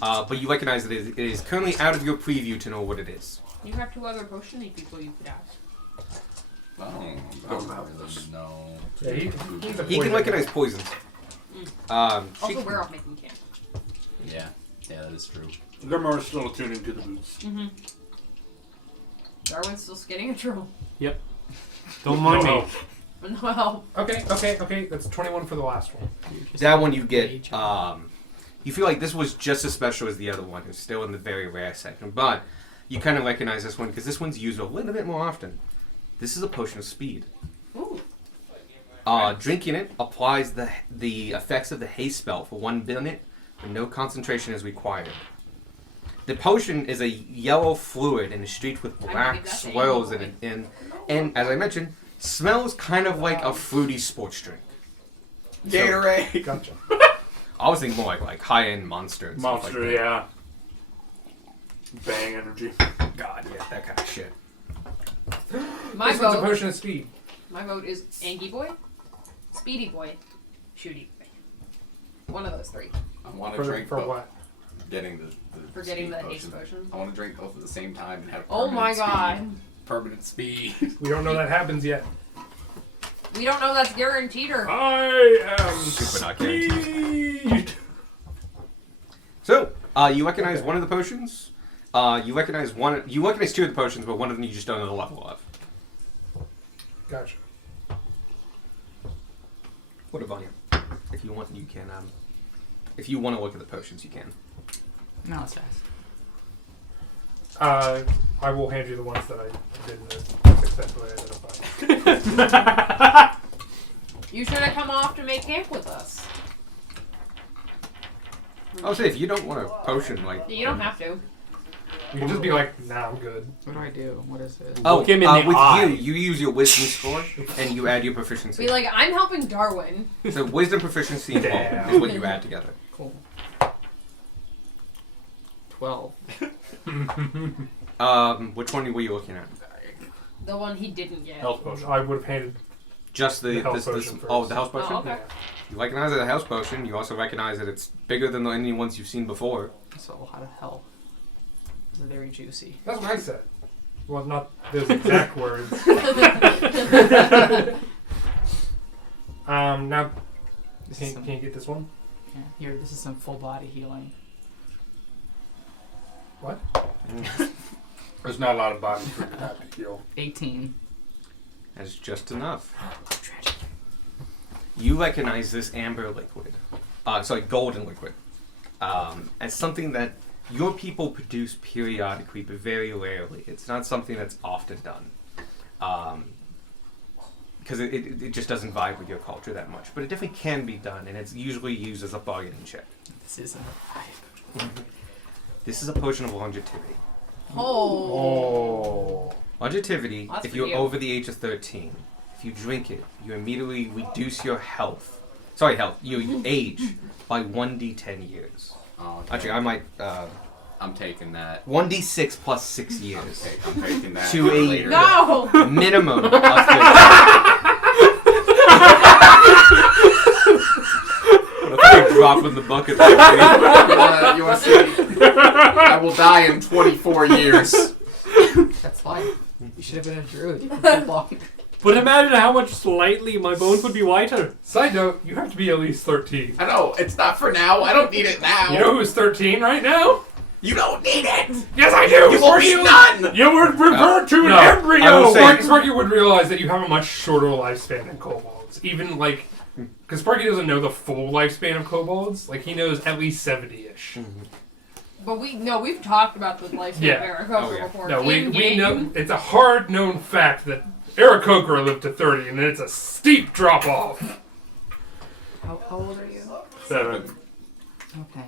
But you recognize that it is currently out of your preview to know what it is. You have 2 other potion-y people you could ask. I don't really know. Yeah, he's a He poison can recognize guy. poisons. Also, She- we're off making camp. Yeah, that is true. Grimmer is still attuning to the boots. Mm-hmm. Darwin's still skinning a troll. Don't mind No. me. Well, Okay. That's 21 for the last one. That one you get. You feel like this was just as special as the other one. It's still in the very rare section, but you kind of recognize this one because this one's used a little bit more often. This is a potion of speed. ooh. Drinking it applies the effects of the haste spell for 1 minute, and no concentration is required. The potion is a yellow fluid and is streaked with I black believe that's swirls in angel it. And as I mentioned, smells kind of like a fruity sports drink. Gatorade! Gotcha. I was thinking more like high-end Monster and stuff Monster, like that. yeah. Bang energy. God, yeah, that kind of shit. My This one's a vote. potion of speed. My vote is Angie Boy, Speedy Boy, Shooty Boy. One of those 3. I want to For, drink for both. what? Getting the For getting speed the haste potion. I want to drink both at the same time and have Oh my permanent god. speed. Permanent speed. We don't know that happens yet. We don't know that's guaranteed or. I am Super not guaranteed. speed. So, you recognize one of the potions. You recognize 2 of the potions, but one of them you just don't know the level of. Gotcha. What about you? If you want, you can. If you want to look at the potions, you can. No, it's fast. I will hand you the ones that I didn't successfully identify. You should have come off to make camp with us. I'll say if you don't want a potion, like You don't have to. You can just be like, nah, I'm good. What do I do? What is it? Look him in the with eye. you use your wisdom score and you add your proficiency. Be like, I'm helping Darwin. So wisdom, proficiency, and Damn. hope is what you add together. Cool. 12. Which one were you looking at? The one he didn't get. Health potion. I would have handed. Just the health this potion first. oh the house potion. Oh, okay. You recognize it as a house potion. You also recognize that it's bigger than any ones you've seen before. That's a lot of health. It's very juicy. That's what I said. Well, not those exact words. Now, This is can you get this one? Yeah, here, this is some full body healing. What? There's not a lot of bodies for you to have to heal. 18. That's just enough. Tragic. You recognize this amber liquid, golden liquid, as something that your people produce periodically, but very rarely. It's not something that's often done, because it just doesn't vibe with your culture that much. But it definitely can be done, and it's usually used as a bargaining chip. This isn't a vibe. This is a potion of longevity. Oh. Longevity, That's if for you're you. over the age of 13, if you drink it, you immediately reduce your health. Sorry, health. Your age by 1d10 years. Oh, okay. Actually, I might. I'm taking that. 1d6 plus 6 years. I'm taking that. To a- later. No! Minimum of 30. What if I drop in the bucket? You want to see? I will die in 24 years. That's fine. You should have been a druid. You could long. But imagine how much slightly my bones would be whiter. Side note, you have to be at least 13. I know, it's not for now. I don't need it now. You know who's 13 right now? You don't need it. Yes, I do! You will be none. You would revert to an no, I embryo! will say- Sparky would realize that you have a much shorter lifespan than kobolds. Even, like... Because Sparky doesn't know the full lifespan of kobolds. Like, he knows at least 70-ish. But we've talked about the lifespan Yeah. of Eric Coker Oh, yeah. before. No, we In-game. know... It's a hard known fact that Eric Coker lived to 30, and then it's a steep drop-off. How old are you? 7. Okay,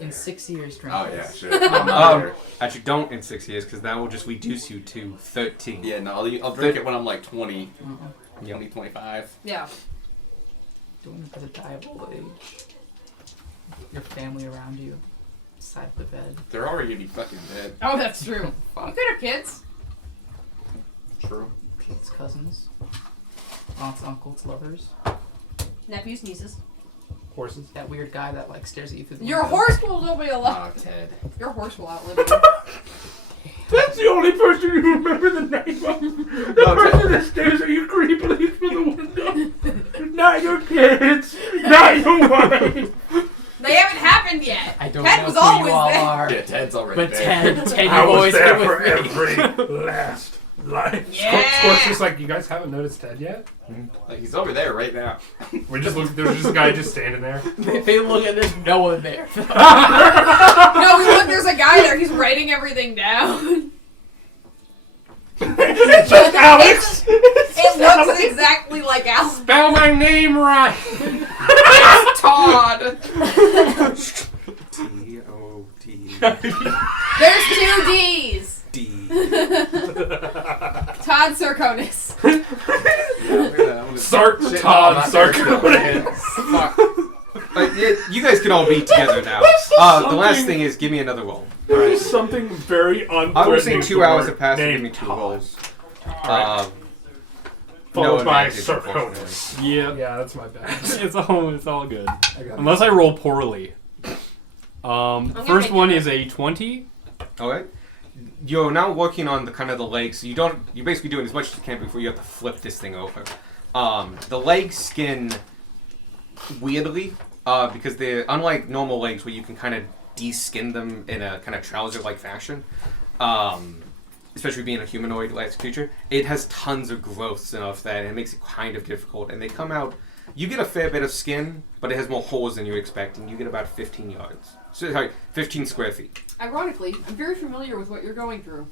in 6 years, drink Oh, this. yeah, sure. I'm not there. Actually, don't in 6 years, because that will just reduce you to 13. Yeah, no, I'll drink it when I'm like 20, Uh-uh. 20, 25. Yeah. Doing it to die of old age. Your family around you. Side of the bed. They're already fucking dead. Oh, that's true. You could have kids. True. Kids, cousins. Aunts, uncles, lovers. Nephews, nieces. Horses. That weird guy that like stares at you through the Your window. horse will still be alive. Oh, Ted. Your horse will outlive you. That's the only person you remember the name of. The person that stares at you creepily through the window. Not your kids. Not your wife. They haven't happened yet. I don't Ted know was who always you all there. are. Yeah, Ted's already But dead. Ted, I you was always there been for with me. every last life. Yeah. Scorch is like, you guys haven't noticed Ted yet? Like, he's over there right now. We just look. There's just a guy just standing there. They look at there's no one there. No, look, there's a guy there. He's writing everything down. It's just Alex. It looks exactly like Alex. Spell my name right. It's Todd. T-O-T-D. There's 2 D's. Todd Sarkonis. Todd Sarkonis. Fuck. Yeah, you guys can all be together now. The last thing is, give me another roll. There's something very unthreatening. I will say 2 hours have passed. named Give me 2 Todd. rolls. Followed by advantage, unfortunately. Sarkonis. Yeah, Yeah, that's my bad. it's all good. I got Unless I roll poorly. gonna First make one it is a 20. Okay. You're now working on the kind of the legs. So you're basically doing as much as you can before you have to flip this thing over. The leg skin, weirdly, because they're unlike normal legs where you can kind of de-skin them in a kind of trouser-like fashion. Especially being a humanoid-like creature, it has tons of growths and of that, and it makes it kind of difficult. And they come out. You get a fair bit of skin, but it has more holes than you expect, and you get about 15 yards. So, sorry, 15 square feet. Ironically, I'm very familiar with what you're going through.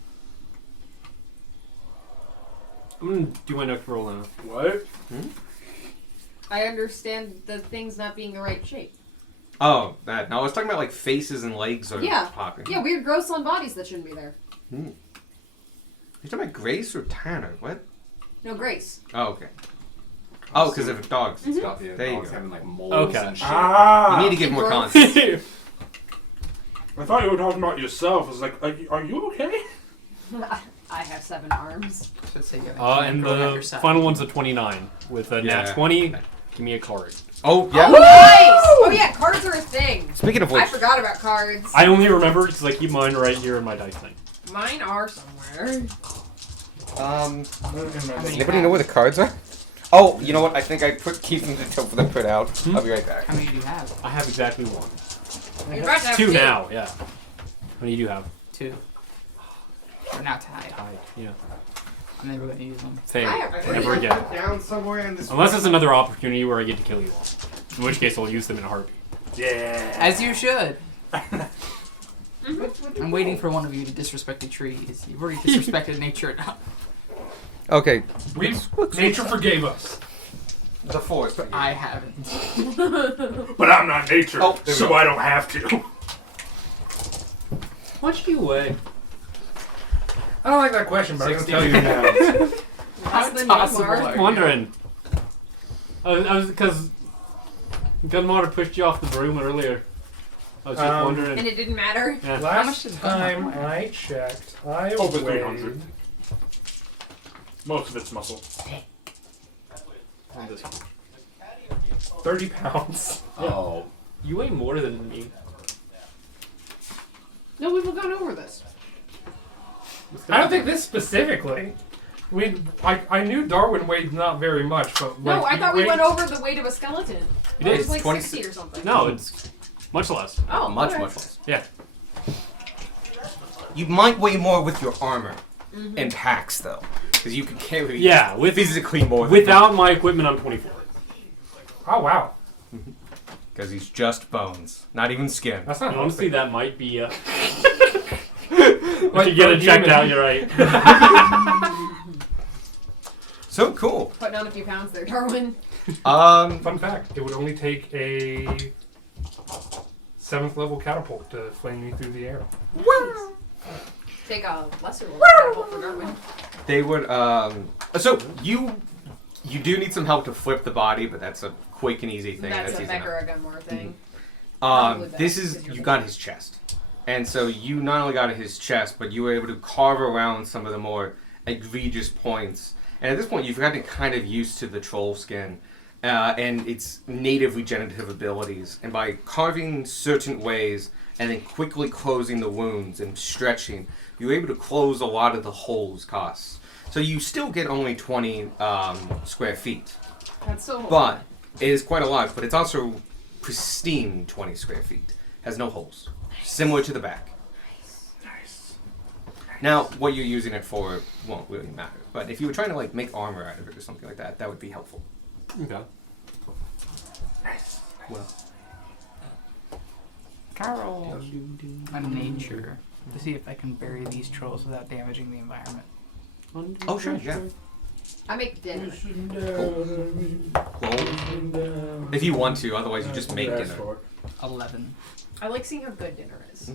I'm gonna do my next roll now. What? I understand the things not being the right shape. Oh, that. No, I was talking about like faces and legs are Yeah. popping. Yeah, weird growths on bodies that shouldn't be there. You talking about Grace or Tanner? What? No grace. Oh, okay. Oh, because of dogs. Mhm. Stuff, yeah, There you dogs go. having like moles Okay. and shit. Ah! You need to give more Growth. context. I thought you were talking about yourself. I was like, are you okay? I have 7 arms. Should say you have a And grown at your the side. final one's a 29 with a Yeah. nat 20. Give me a card. Oh, yeah. Oh, nice! Oh yeah, cards are a thing. Speaking of I which, forgot about cards. I only remember because I keep mine right here in my dice thing. Mine are somewhere. anybody know where the cards are? Oh, you know what? I think I keep them until for the put out. I'll be right back. How many do you have? I have exactly 1. You're about to have 2 now, yeah. How many do you have? 2. We're not tied. Tied. Yeah. I'm never gonna use them. Same. I have Never again. Down somewhere in this. Unless it's another opportunity where I get to kill you all. In which case I'll use them in a heartbeat. Yeah. As you should. I'm waiting for one of you to disrespect the trees. You've already disrespected nature enough. Okay, Nature forgave us. the forest. I haven't. But I'm not nature, Oh, there we so go. I don't have to. How much do you weigh? I don't like that question, but I'm gonna 60 tell you now. How That's the tossable Neymar. are you? Wondering. I was because Gunwater pushed you off the broom earlier. I was just And wondering. And it didn't matter. Yeah. much Last does time Gunlock weigh? I checked, I Over weighed 300. Most of it's muscle. 30 pounds. Oh. You weigh more than me. No, we've gone over this. I don't think this specifically. I knew Darwin weighed not very much, but No, like, I he thought we weighed- went over the weight of a skeleton. You It did. was like 20 60 or something. No, it's much less. Oh, much, okay. much less. Yeah. You might weigh more with your armor and packs, though, because you can carry. Yeah, with physically more. without my equipment, I'm 24. Oh wow, Because he's just bones, not even skin. that's not Honestly, healthy. that might be. Like If you get for it checked human. out, you're right. So cool. Putting on a few pounds there, Darwin. Fun fact: it would only take a 7th level catapult to flame you through the air. Take a lesser one catapult for Darwin. They would. So you do need some help to flip the body, but that's a quick and easy thing. That's a easy enough. Mechara Gunmore thing. Probably This best, is because you you're got big. his chest, and so you not only got his chest, but you were able to carve around some of the more egregious points. And at this point, you've gotten kind of used to the troll skin and its native regenerative abilities. And by carving certain ways and then quickly closing the wounds and stretching, you're able to close a lot of the holes costs. So you still get only 20 square feet. That's so. But it is quite a lot, but it's also pristine 20 square feet. Has no holes. Similar to the back. Nice. Now, what you're using it for won't really matter. But if you were trying to like make armor out of it or something like that, that would be helpful. Okay. Well, Carol. On nature. To see if I can bury these trolls without damaging the environment. oh sure, yeah. I make dinner. Well, if you want to, otherwise you just make dinner. 11. I like seeing how good dinner is.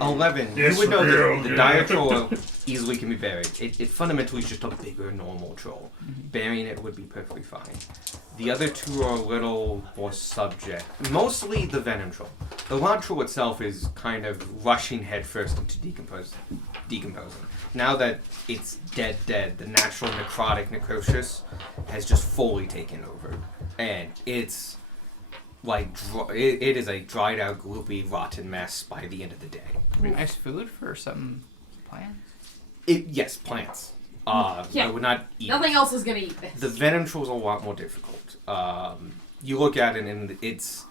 11. Yes, You would know real that the good. dire troll easily can be buried. It fundamentally is just a bigger normal troll. Burying it would be perfectly fine. The other two are a little more subject. Mostly the venom troll. The log troll itself is kind of rushing headfirst into decomposing. Now that it's dead, the natural necrotic necrosis has just fully taken over. And it's like, it is a dried out, gloopy, rotten mess by the end of the day. Nice food for some plants. Yes, plants. Yeah. I would not eat Nothing it. else is gonna eat this. The venom troll is a lot more difficult. You look at it and it's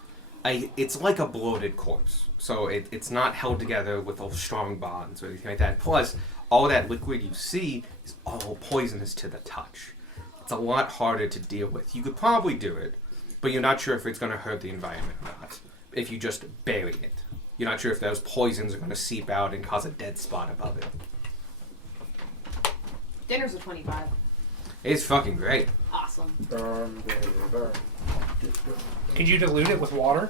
like a bloated corpse. So it's not held together with those strong bonds or anything like that. Plus, all that liquid you see is all poisonous to the touch. It's a lot harder to deal with. You could probably do it, but you're not sure if it's going to hurt the environment or not. If you just bury it. You're not sure if those poisons are going to seep out and cause a dead spot above it. Dinner's a 25. It's fucking great. Awesome. Burn, baby, burn. Could you dilute it with water?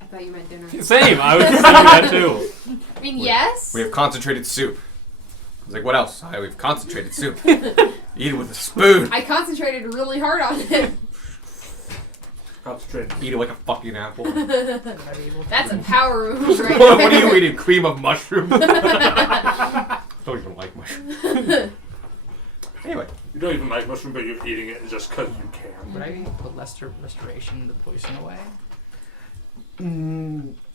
I thought you meant dinner. Same. I was thinking that too. I mean, yes. We have concentrated soup. I was like, what else? We have concentrated soup. Eat it with a spoon. I concentrated really hard on it. Concentrate. Eat it like a fucking apple. That's a power move right What there. are you eating? Cream of mushroom? Don't even like mushroom. Anyway. You don't even like mushroom, but you're eating it just because you can. Would I put lesser restoration the poison away?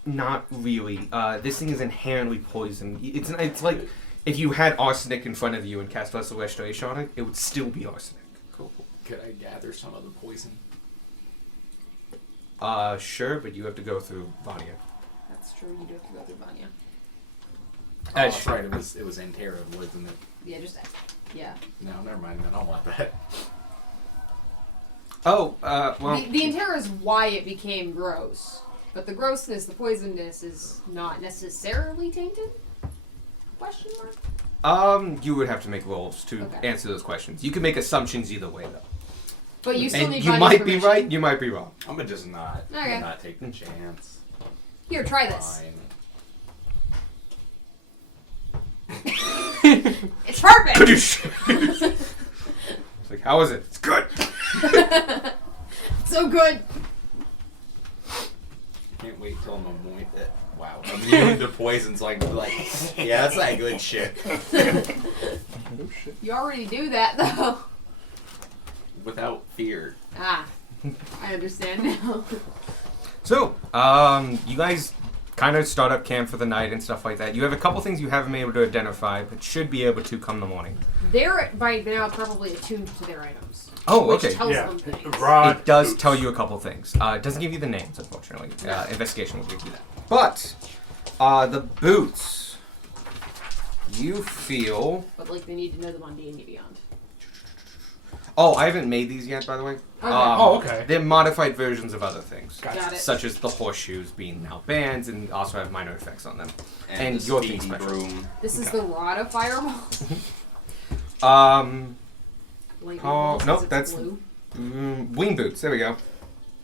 Not really. This thing is inherently poison. It's like if you had arsenic in front of you and cast Lesser Restoration on it, it would still be arsenic. Cool. Could I gather some of the poison? Sure, but you have to go through Vanya. That's true. You do have to go through Vanya. Oh, that's right. It was Antera, wasn't it? Yeah, yeah. No, never mind. I don't want that. Oh, well. The Intera is why it became gross, but the grossness, the poisonness, is not necessarily tainted. Question mark. You would have to make rolls to answer those questions. You can make assumptions either way, though. But you still And need you Vanya's might be permission. right, you might be wrong. I'm gonna just not. I'm Okay. gonna not take the chance. Here, try this. Fine. It's perfect. It's like, how is it? It's good. So good. Can't wait till I'm immune to poison, so I can be like, yeah, that's not good shit. You already do that though. Without fear. Ah, I understand now. So, you guys kind of start up camp for the night and stuff like that. You have a couple things you haven't been able to identify, but should be able to come the morning. They're by now probably attuned to their items. Oh, which okay. tells Yeah. them things. Rod. It does tell you a couple things. It doesn't give you the names, unfortunately. Investigation will give you that. But, the boots, you feel... But like they need to know them on D&D Beyond. Oh, I haven't made these yet, by the way. Okay. They're modified versions of other things. Got it. Such as the horseshoes being now bands and also have minor effects on them. And the your speedy thing's special. broom. This is the Rada Fireball. Lightning Oh, bolts, nope, 'cause it's that's- blue. Wing boots, there we go.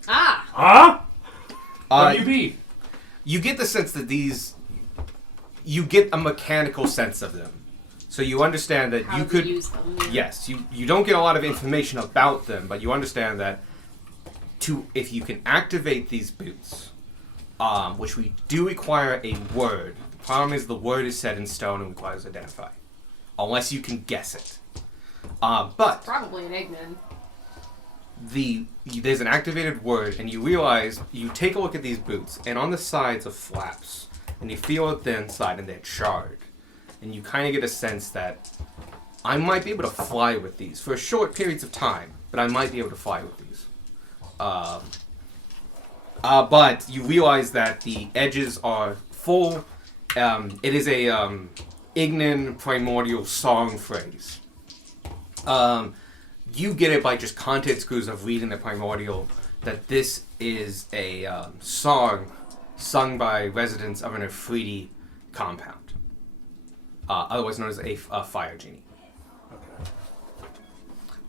Ah! Huh? Uh, WB. You get the sense that these... You get a mechanical sense of them. So you understand that How you to could... use them. Yes, you don't get a lot of information about them, but you understand that if you can activate these boots, which we do require a word. The problem is the word is set in stone and requires identify, unless you can guess it. But Probably an Ignan. there's an activated word, and you realize you take a look at these boots, and on the sides are flaps, and you feel it the inside, and they're charred, and you kind of get a sense that I might be able to fly with these for short periods of time, but I might be able to fly with these. But you realize that the edges are full. It is a Ignan primordial song phrase. You get it by just context clues of reading the primordial that this is a song sung by residents of an Afridi compound, otherwise known as a fire genie.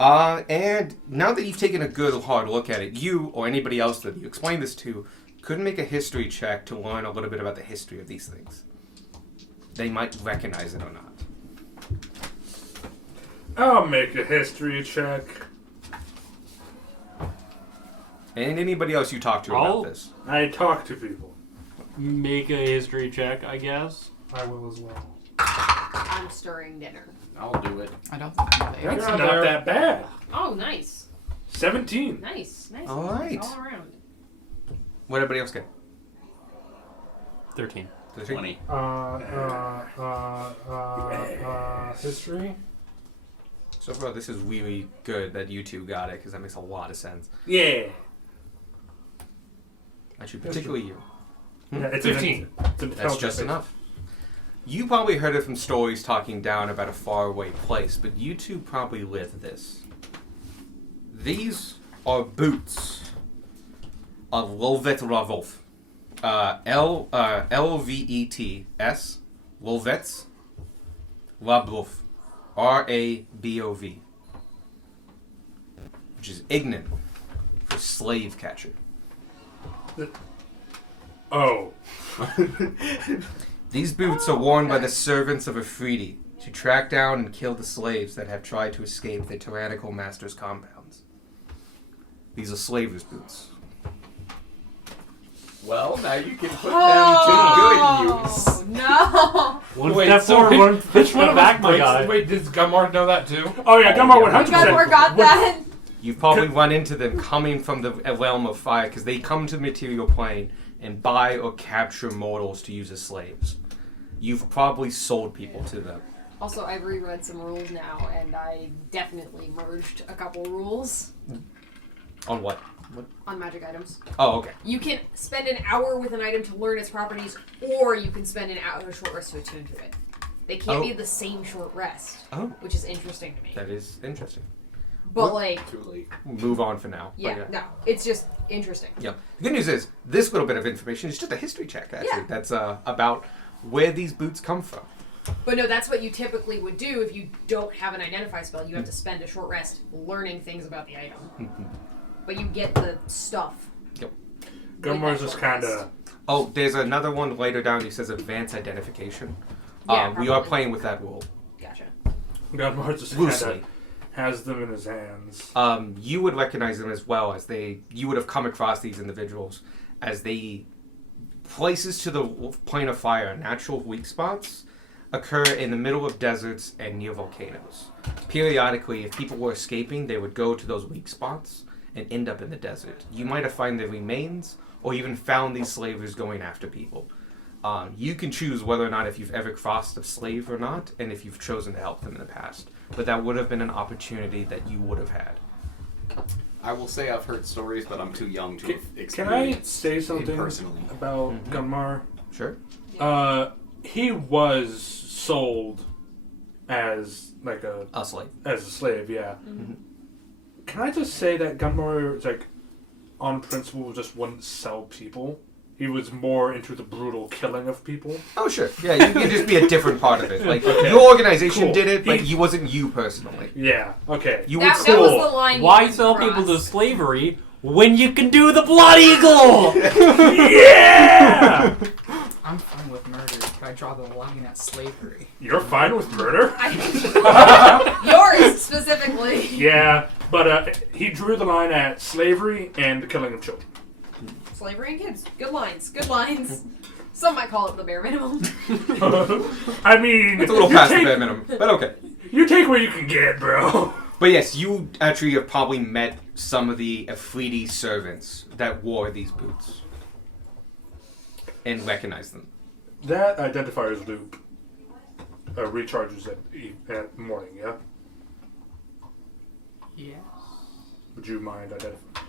And now that you've taken a good hard look at it, you or anybody else that you explain this to could make a history check to learn a little bit about the history of these things. They might recognize it or not. I'll make a history check. And anybody else you talk to I'll- about this. I talk to people. Make a history check, I guess. I will as well. I'm stirring dinner. I'll do it. I don't think I'm there. That's not not there. that bad. Oh, nice. 17. Nice. All right. All around. What everybody else get? 13. 20. History. So far, this is really good that you two got it, because that makes a lot of sense. Yeah. Actually, particularly you. Yeah, it's 15. That's just enough. You probably heard it from stories talking down about a faraway place, but you two probably live this. These are boots of Lolvet Ravov. Lvets, Lolvets, Rabov. Rabov. which is Ignan for slave catcher. Oh. These boots are worn by the servants of Afridi to track down and kill the slaves that have tried to escape their tyrannical master's compounds. These are slavers' boots. Well, now you can put them to good use. Oh, no. One Wait, step so forward, wait, one which step one of back, us my breaks? guy. Wait, does Gunmark know that too? Oh yeah, come on, yeah. 100%. Gunmore got that. You've probably run into them coming from the realm of fire because they come to the material plane and buy or capture mortals to use as slaves. You've probably sold people to them. Also, I've reread some rules now, and I definitely merged a couple rules On what? on magic items. Oh, okay. You can spend an hour with an item to learn its properties, or you can spend an hour short rest to attune to it. They can't Oh. be the same short rest, Oh, which is interesting to me. that is interesting. But like, Too late. Move on for now. yeah, But, no, it's just interesting. yeah. The good news is this little bit of information is just a history check, actually. Yeah. That's about where these boots come from. But no, that's what you typically would do if you don't have an identify spell. You have to spend a short rest learning things about the item. But you get the stuff. Gunmar's just kind of. Oh, there's another one later down. He says advanced identification. Yeah, We are probably. playing with that rule Gotcha. Gunmar's just kind loosely. of has them in his hands. You would recognize them as well as you would have come across these individuals as they places to the plane of fire, natural weak spots occur in the middle of deserts and near volcanoes. Periodically, if people were escaping, they would go to those weak spots and end up in the desert. You might have found their remains or even found these slavers going after people. You can choose whether or not if you've ever crossed a slave or not, and if you've chosen to help them in the past. But that would have been an opportunity that you would have had. I will say I've heard stories, but I'm too young to have Can I experienced say it something personally. about Gunmar? Sure. He was sold as like A slave. as a slave, yeah. Can I just say that Gunmar, like, on principle, just wouldn't sell people? He was more into the brutal killing of people. Oh, sure. Yeah, you can just be a different part of it. Like, Okay. your organization Cool. did it, but He- you wasn't you personally. Yeah, okay. You That, would that was still... the line. Why you sell crossed. people to slavery when you can do the Blood Eagle? Yeah! I'm fine with murder, but I draw the line at slavery. You're fine with murder? Yours specifically. Yeah, but he drew the line at slavery and the killing of children. Slavery and kids. Good lines. Good lines. Some might call it the bare minimum. I mean, It's a little you past the take- bare minimum, but okay. You take what you can get, bro. But yes, you actually have probably met some of the Afridi servants that wore these boots. And recognized them. That identifier's loop recharges at morning, yeah? Yeah. Would you mind identifying?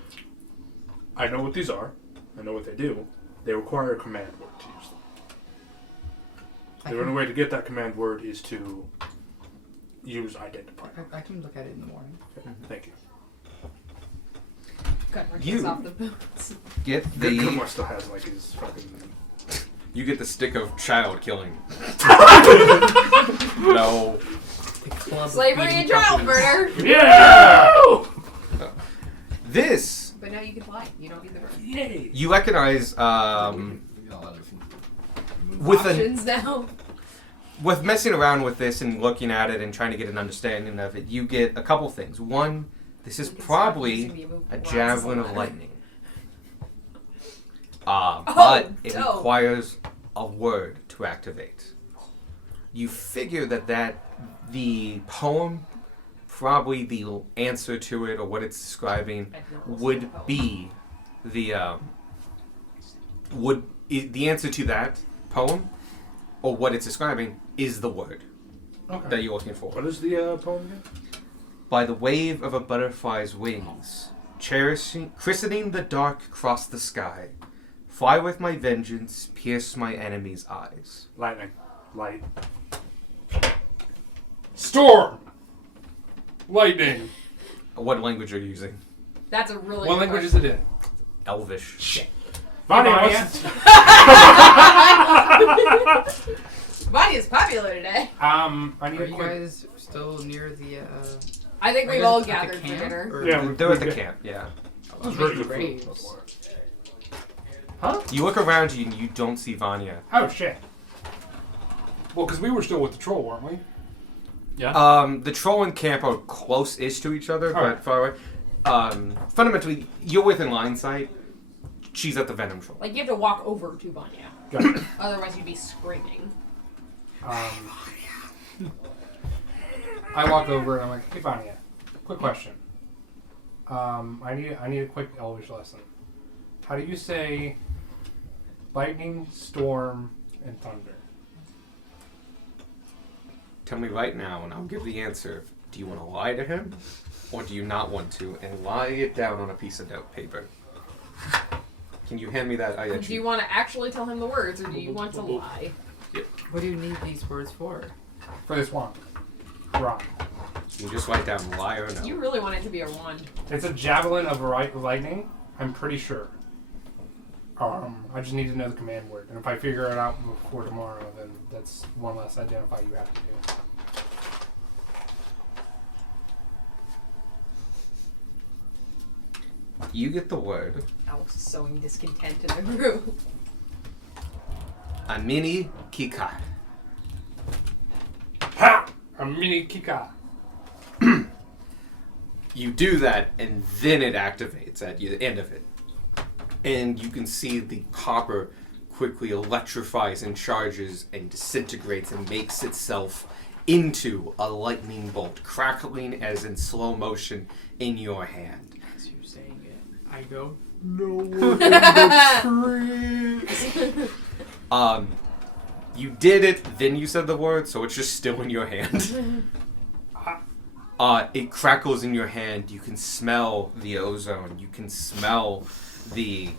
I know what these are. I know what they do. They require a command word to use them. The only way to get that command word is to use identifier. I can look at it in the morning. Okay, thank you. Cut our You- kids off the boots. Get Gilmore still has like his fucking. You get the stick of child killing. No. The club of Slavery beating and child puppies. murder. Yeah! This, But now you can fly. You don't need the bird. Yay! you recognize, We got a lot of with an Options now. with messing around with this and looking at it and trying to get an understanding of it, you get a couple things. One, this is We can start probably using the a glasses javelin a of lot. lightning. But it dope. requires a word to activate. You figure that the poem, probably the answer to it or what it's describing, would be the the answer to that poem or what it's describing is the word Okay. that you're looking for. What is the poem again? By the wave of a butterfly's wings, christening the dark across the sky, fly with my vengeance, pierce my enemy's eyes. Lightning. Light. Storm. Lightning. What language are you using? That's a really. What good language is question. it in? Elvish. Vanya, Vanya. what's- Vanya is popular today. I need Are a you quick. guys still near the I think Are we've you all guys at the gathered for camp, dinner. or- Yeah, They're at the camp, yeah. I'm Very making good food, graves. by the way. Huh? You look around you and you don't see Vanya. Oh shit. Well, because we were still with the troll, weren't we? Yeah. The troll and camp are close-ish to each other, Alright. but far away. Fundamentally, you're within line sight. She's at the Venom Troll. Like, you have to walk over to Vanya. Got it. Otherwise, you'd be screaming. I walk over and I'm like, "Hey, Vanya, quick question. I need a quick Elvish lesson. How do you say lightning, storm, and thunder?" Tell me right now, and I'll give the answer. Do you want to lie to him, or do you not want to? And lie it down on a piece of note paper. Can you hand me that? Do you want to actually tell him the words, or do you want to lie? What do you need these words for? For this wand. Ron. You just write down lie or no. You really want it to be a wand. It's a javelin of lightning, I'm pretty sure. I just need to know the command word. And if I figure it out before tomorrow, then that's one less identify you have to do. You get the word. Alex is sowing discontent in the group. Amini Kika. Ha! A mini Kika. You do that, and then it activates at the end of it. And you can see the copper quickly electrifies and charges and disintegrates and makes itself into a lightning bolt, crackling as in slow motion in your hand. As you're saying it, I go. You did it, then you said the word, so it's just still in your hand. It crackles in your hand. You can smell the ozone. You can smell the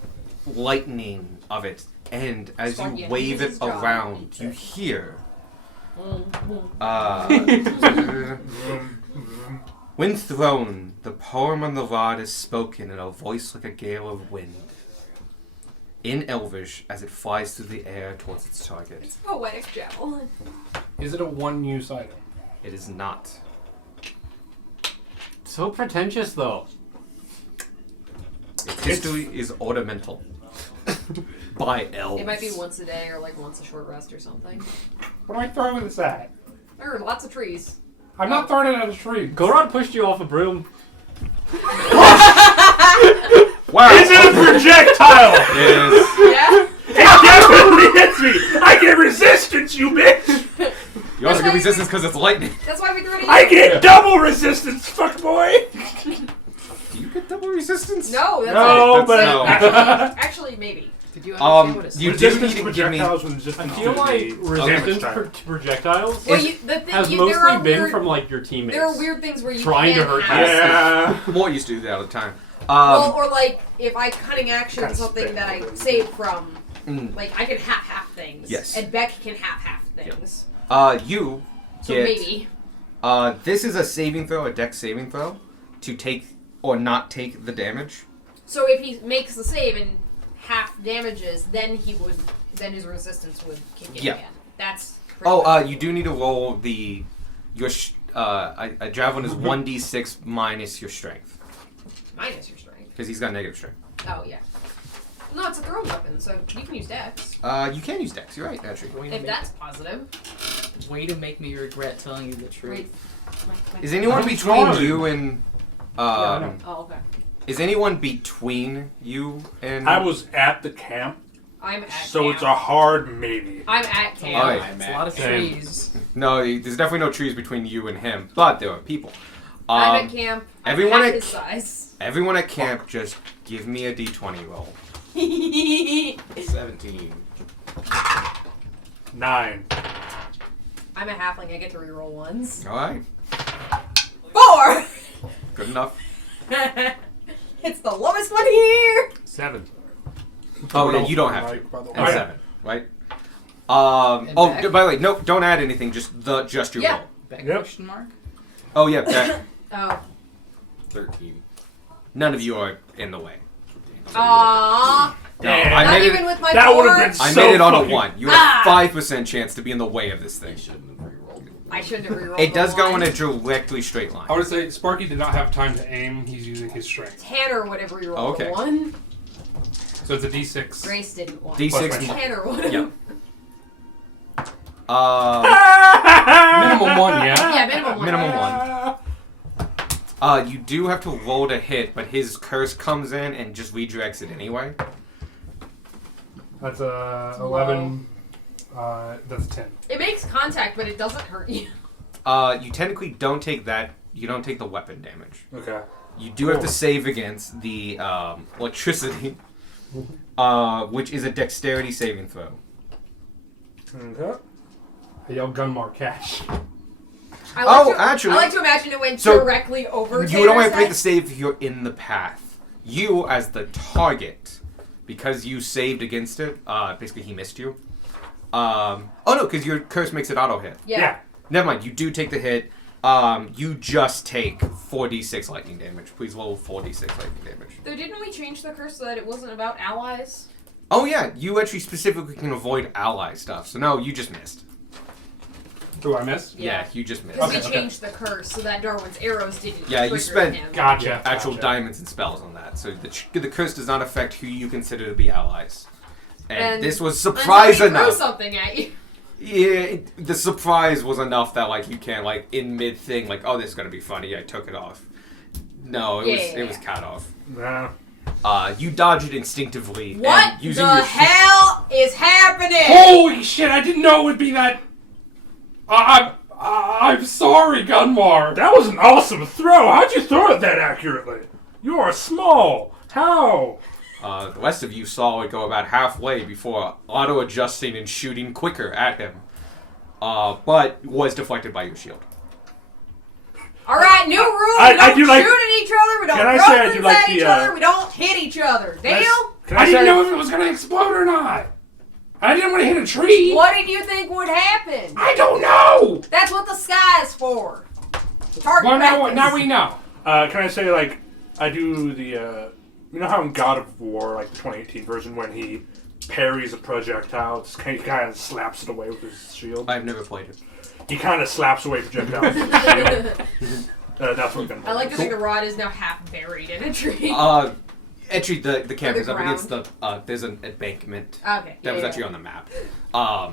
lightning of it. And as you Sparky wave it uses jaw. around, you hear... When thrown, the poem on the rod is spoken in a voice like a gale of wind. In Elvish, as it flies through the air towards its target. It's poetic javelin. Is it a one-use item? It is not. So pretentious, though. Its history is ornamental. By elves. It might be once a day or like once a short rest or something. What am I throwing this at? There are lots of trees. I'm not throwing it at a tree. Goron pushed you off a broom. Wow! Is it a projectile? It is. Yeah? It definitely hits me! I get resistance, you bitch! You also get resistance because it's lightning. That's why we threw it at I you. get double resistance, fuckboy! Do you get double resistance? No, that's No, not. but no. Actually, maybe. Did you understand what it said? You do Resistance need to to give me... projectiles with resistance I feel to like the resistance damage to projectiles Well, the thing, has there mostly are been weird, from like your teammates. there are weird things where you trying to can't hurt have. Yeah. More used to do that all the time. Well, or like if I cutting action Kinda something spit that I over. saved from, Mm. like I can half things. Yes. And Beck can half things. You So get... maybe. This is a saving throw, a dex saving throw, to take or not take the damage. So if he makes the save and half damages, then then his resistance would kick in Yeah. again. That's. You do need to roll the... a javelin is 1d6 minus your strength. Minus your strength. Because he's got negative strength. Oh yeah. No, it's a thrown weapon, so you can use dex. You can use dex, you're right, actually. If that's positive. Way to make me regret telling you the truth. Wait. Is anyone I'm between sorry. you and... I know. Oh, okay. Is anyone between you and... I was at the camp, I'm at so camp. it's a hard maybe. I'm at camp. Alright. It's a lot of Same. trees. No, there's definitely no trees between you and him, but there are people. I'm at camp. I'm everyone half at- his size. Everyone at camp, just give me a d20 roll. 17. 9. I'm a halfling. I get to reroll ones. Alright, 4. good enough. It's the lowest one here. 7. Oh, yeah, you don't have to. Like, by the And way. 7, right? And back. By the way, no, don't add anything, just your Yeah. roll. Back Yep. question mark? Oh, yeah, that, Oh. 13. none of you are in the way. Aww. No, Damn. I Not made even it, with my that would've four? been I so made it on a fucking- 1. You have 5% chance to be in the way of this They thing. shouldn't have re-rolled it. I shouldn't have rerolled. It does the go in one. a directly straight line. I would say Sparky did not have time to aim. He's using his strength. Tanner would have rerolled Oh, okay. the one. So it's a D6. Grace didn't want. D6 Plus Tanner would have. Yeah. Minimum 1, yeah? Yeah, minimum one. Minimum 1. You do have to roll to hit, but his curse comes in and just redirects it anyway. That's 11. That's 10. It makes contact, but it doesn't hurt you. You technically don't take that. You don't take the weapon damage. Okay. You do have to save against the electricity, which is a dexterity saving throw. Okay. Hey, yo, Gunmar cash. I like Oh, to, actually- I like to imagine it went So, directly over. You would only have Tanner's to make the head. save if you're in the path. You, as the target, because you saved against it, basically he missed you. Oh no, because your curse makes it auto hit. Yeah. Never mind, you do take the hit. You just take 4d6 lightning damage. Please roll 4d6 lightning damage. Though didn't we change the curse so that it wasn't about allies? Oh yeah, you actually specifically can avoid ally stuff. So no, you just missed. Who I missed? Yeah, you just missed. Because Okay, we okay. changed the curse so that Darwin's arrows didn't. Yeah, you trigger spent- him. Gotcha. Actual gotcha. diamonds and spells on that. So the curse does not affect who you consider to be allies. And this was surprise Until he threw enough. something at you. Yeah, the surprise was enough that like you can't like in mid thing like, oh, this is gonna be funny. I took it off. No, it was cut off. Nah. You dodge it instinctively. What and using the your hell is happening? Holy shit, I didn't know it would be that. I'm sorry, Gunmar. That was an awesome throw. How'd you throw it that accurately? You are small. How? The rest of you saw it go about halfway before auto-adjusting and shooting quicker at him. But was deflected by your shield. All right, new rule: I we don't do shoot like- at each other. We don't Can I throw say I do things like at the, each other. We don't hit each other. Deal? Can I didn't say- know if it was going to explode or not. I didn't want to hit a tree. What did you think would happen? I don't know. That's what the sky is for. Target Well, practice. now we know. Can I say, like, I do the, you know how in God of War, like the 2018 version, when he parries a projectile, he kind of slaps it away with his shield? I've never played it. He kind of slaps away projectiles with his shield. That's what I'm I like to think the rod is now half buried in a tree. Actually, the camp the is up against ground. the. There's an embankment Okay. that was yeah, actually yeah. on the map.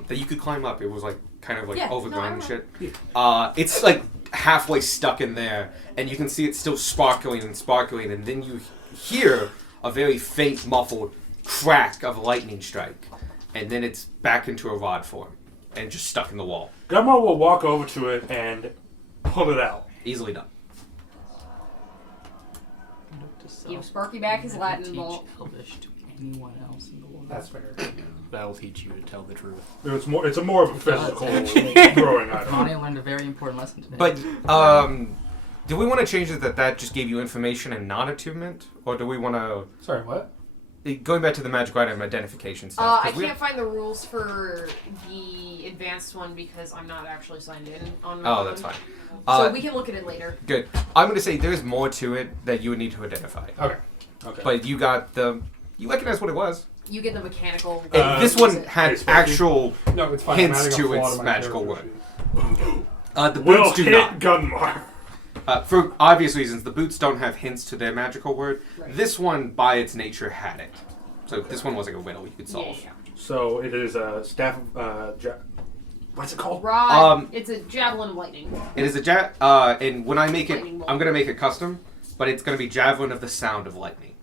That you could climb up. It was like kind of like Yeah, overgrown no, I and shit. remember. It's like halfway stuck in there, and you can see it still sparkling, and then you hear a very faint, muffled crack of a lightning strike, and then it's back into a rod form and just stuck in the wall. Gunmar will walk over to it and pull it out. Easily done. Give Sparky back his Latin teach ball. Elvish to anyone else in the world. That's fair. That'll teach you to tell the truth. It's more of a physical throwing item. Ronnie learned a very important lesson today. But do we want to change it that just gave you information and not attunement, or do we want to? Sorry, what? Going back to the magic item identification stuff. I 'cause we can't find the rules for the advanced one because I'm not actually signed in on my Oh, own. that's fine. So we can look at it later. Good. I'm going to say there's more to it that you would need to identify. Okay. Okay. But you got you recognize what it was. You get the mechanical. And this one had hey, Sparky. actual. No, it's fine. Hints I'm adding a to flaw its my magical character word. sheet. The Will boots do hit not. Gunmar. For obvious reasons, the boots don't have hints to their magical word. Right. This one, by its nature, had it. So this one was like a riddle you could solve. Yeah. So it is a staff of, what's it called? Rod. It's a javelin of lightning. It is a and when I make it, Lightning bolt. I'm gonna make it custom, but it's gonna be javelin of the sound of lightning,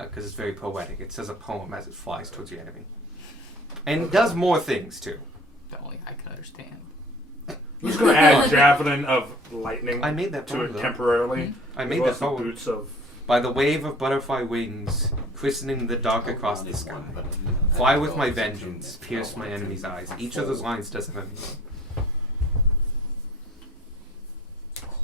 because it's very poetic. It says a poem as it flies towards your enemy, and it does more things too. If only I can understand. I'm just going to add javelin of lightning I made that to poem, it though. temporarily. I as made well that as the poem. boots of. By the wave of butterfly wings, christening the dark across the sky. Fly with my vengeance, pierce my enemy's eyes. Each of those lines doesn't have any.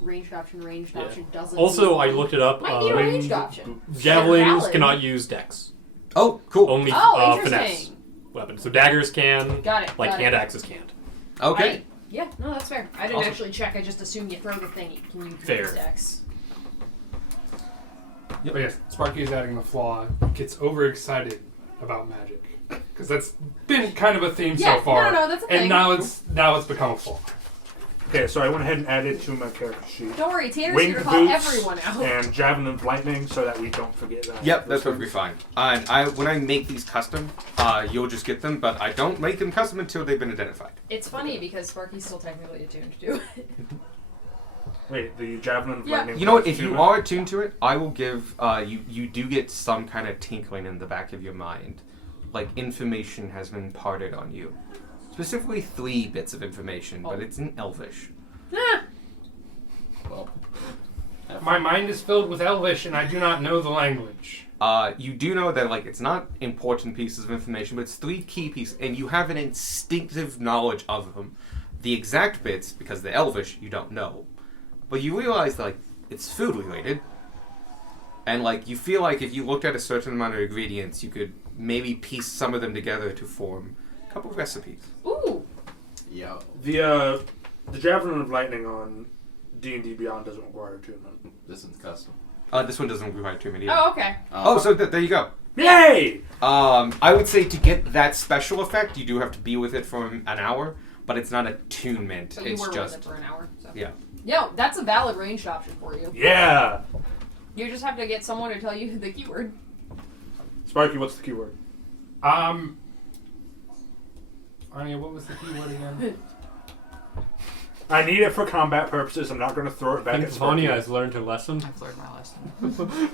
Ranged option doesn't. Also, I need- looked it up. Might need a ranged option. Javelins Valid. cannot use dex. Oh, cool. Only Oh, finesse interesting. weapons. So daggers can. Got it. Like got hand it. axes can't. Okay. Yeah, no, that's fair. I didn't Awesome. actually check. I just assumed you throw the thing. Can you Fair. Dex? But yes, Sparky is adding the flaw. Gets overexcited about magic because that's been kind of a theme Yeah, so far. no, that's a and thing. now it's become a flaw. Okay, so I went ahead and added to my character sheet Don't worry, Tanner's winged here to call boots everyone out. and javelin of lightning, so that we don't forget that. Yep, that's perfectly fine. And when I make these custom, you'll just get them, but I don't make them custom until they've been identified. It's funny because Sparky's still technically attuned to it. Wait, the javelin of Yeah. lightning. You know what? plus If you two- are attuned to it, I will give you do get some kind of tinkling in the back of your mind, like information has been imparted on you. Specifically, 3 bits of information, but it's in Elvish. Well, My mind is filled with Elvish, and I do not know the language. You do know that like it's not important pieces of information, but it's 3 key pieces, and you have an instinctive knowledge of them. The exact bits, because they're Elvish, you don't know, but you realize that, like it's food related, and like you feel like if you looked at a certain amount of ingredients, you could maybe piece some of them together to form a couple of recipes. Ooh. yo. The javelin of lightning on D&D Beyond doesn't require attunement. This one's custom. This one doesn't require too many. Oh, okay. So there you go. Yay! I would say to get that special effect, you do have to be with it for an hour, but it's not attunement. So you It's were just with it for an hour. So. yeah. Yo, that's a valid ranged option for you. Yeah! You just have to get someone to tell you the keyword. Sparky, what's the keyword? Anya, what was the keyword again? I need it for combat purposes. I'm not going to throw it I back think at Sparky. Vanya has learned her lesson. I've learned my lesson.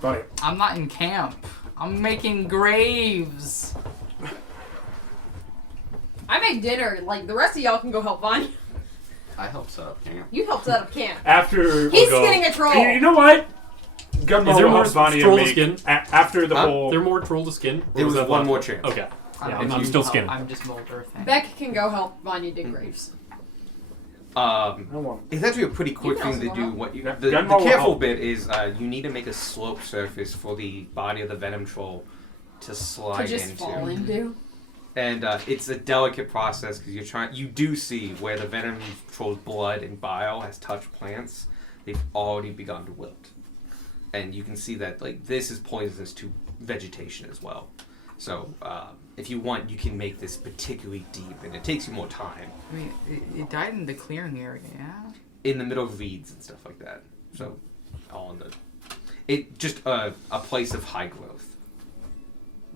Funny. I'm not in camp. I'm making graves. I make dinner. Like, the rest of y'all can go help Vanya. I help set up camp. You helped set up camp. After He's we'll go, getting a troll. You know what? Gunmo Is there will more help Vanya troll to make skin? After the Huh? whole. There more troll to skin? Or There was that one last more chance. Okay. Yeah, I'm you- still skinning. I'm just Molder thing. Beck can go help Vanya dig graves. I want It's actually a pretty quick can thing to also do. help. What you, Yeah, the Gunmo will careful help. bit is you need to make a slope surface for the body of the venom troll to slide To just into. fall into. And it's a delicate process because you do see where the venom troll's blood and bile has touched plants, they've already begun to wilt, and you can see that like this is poisonous to vegetation as well. So if you want, you can make this particularly deep, and it takes you more time I mean, it died in the clearing area, yeah? in the middle of reeds and stuff like that. So all in it just a place of high growth,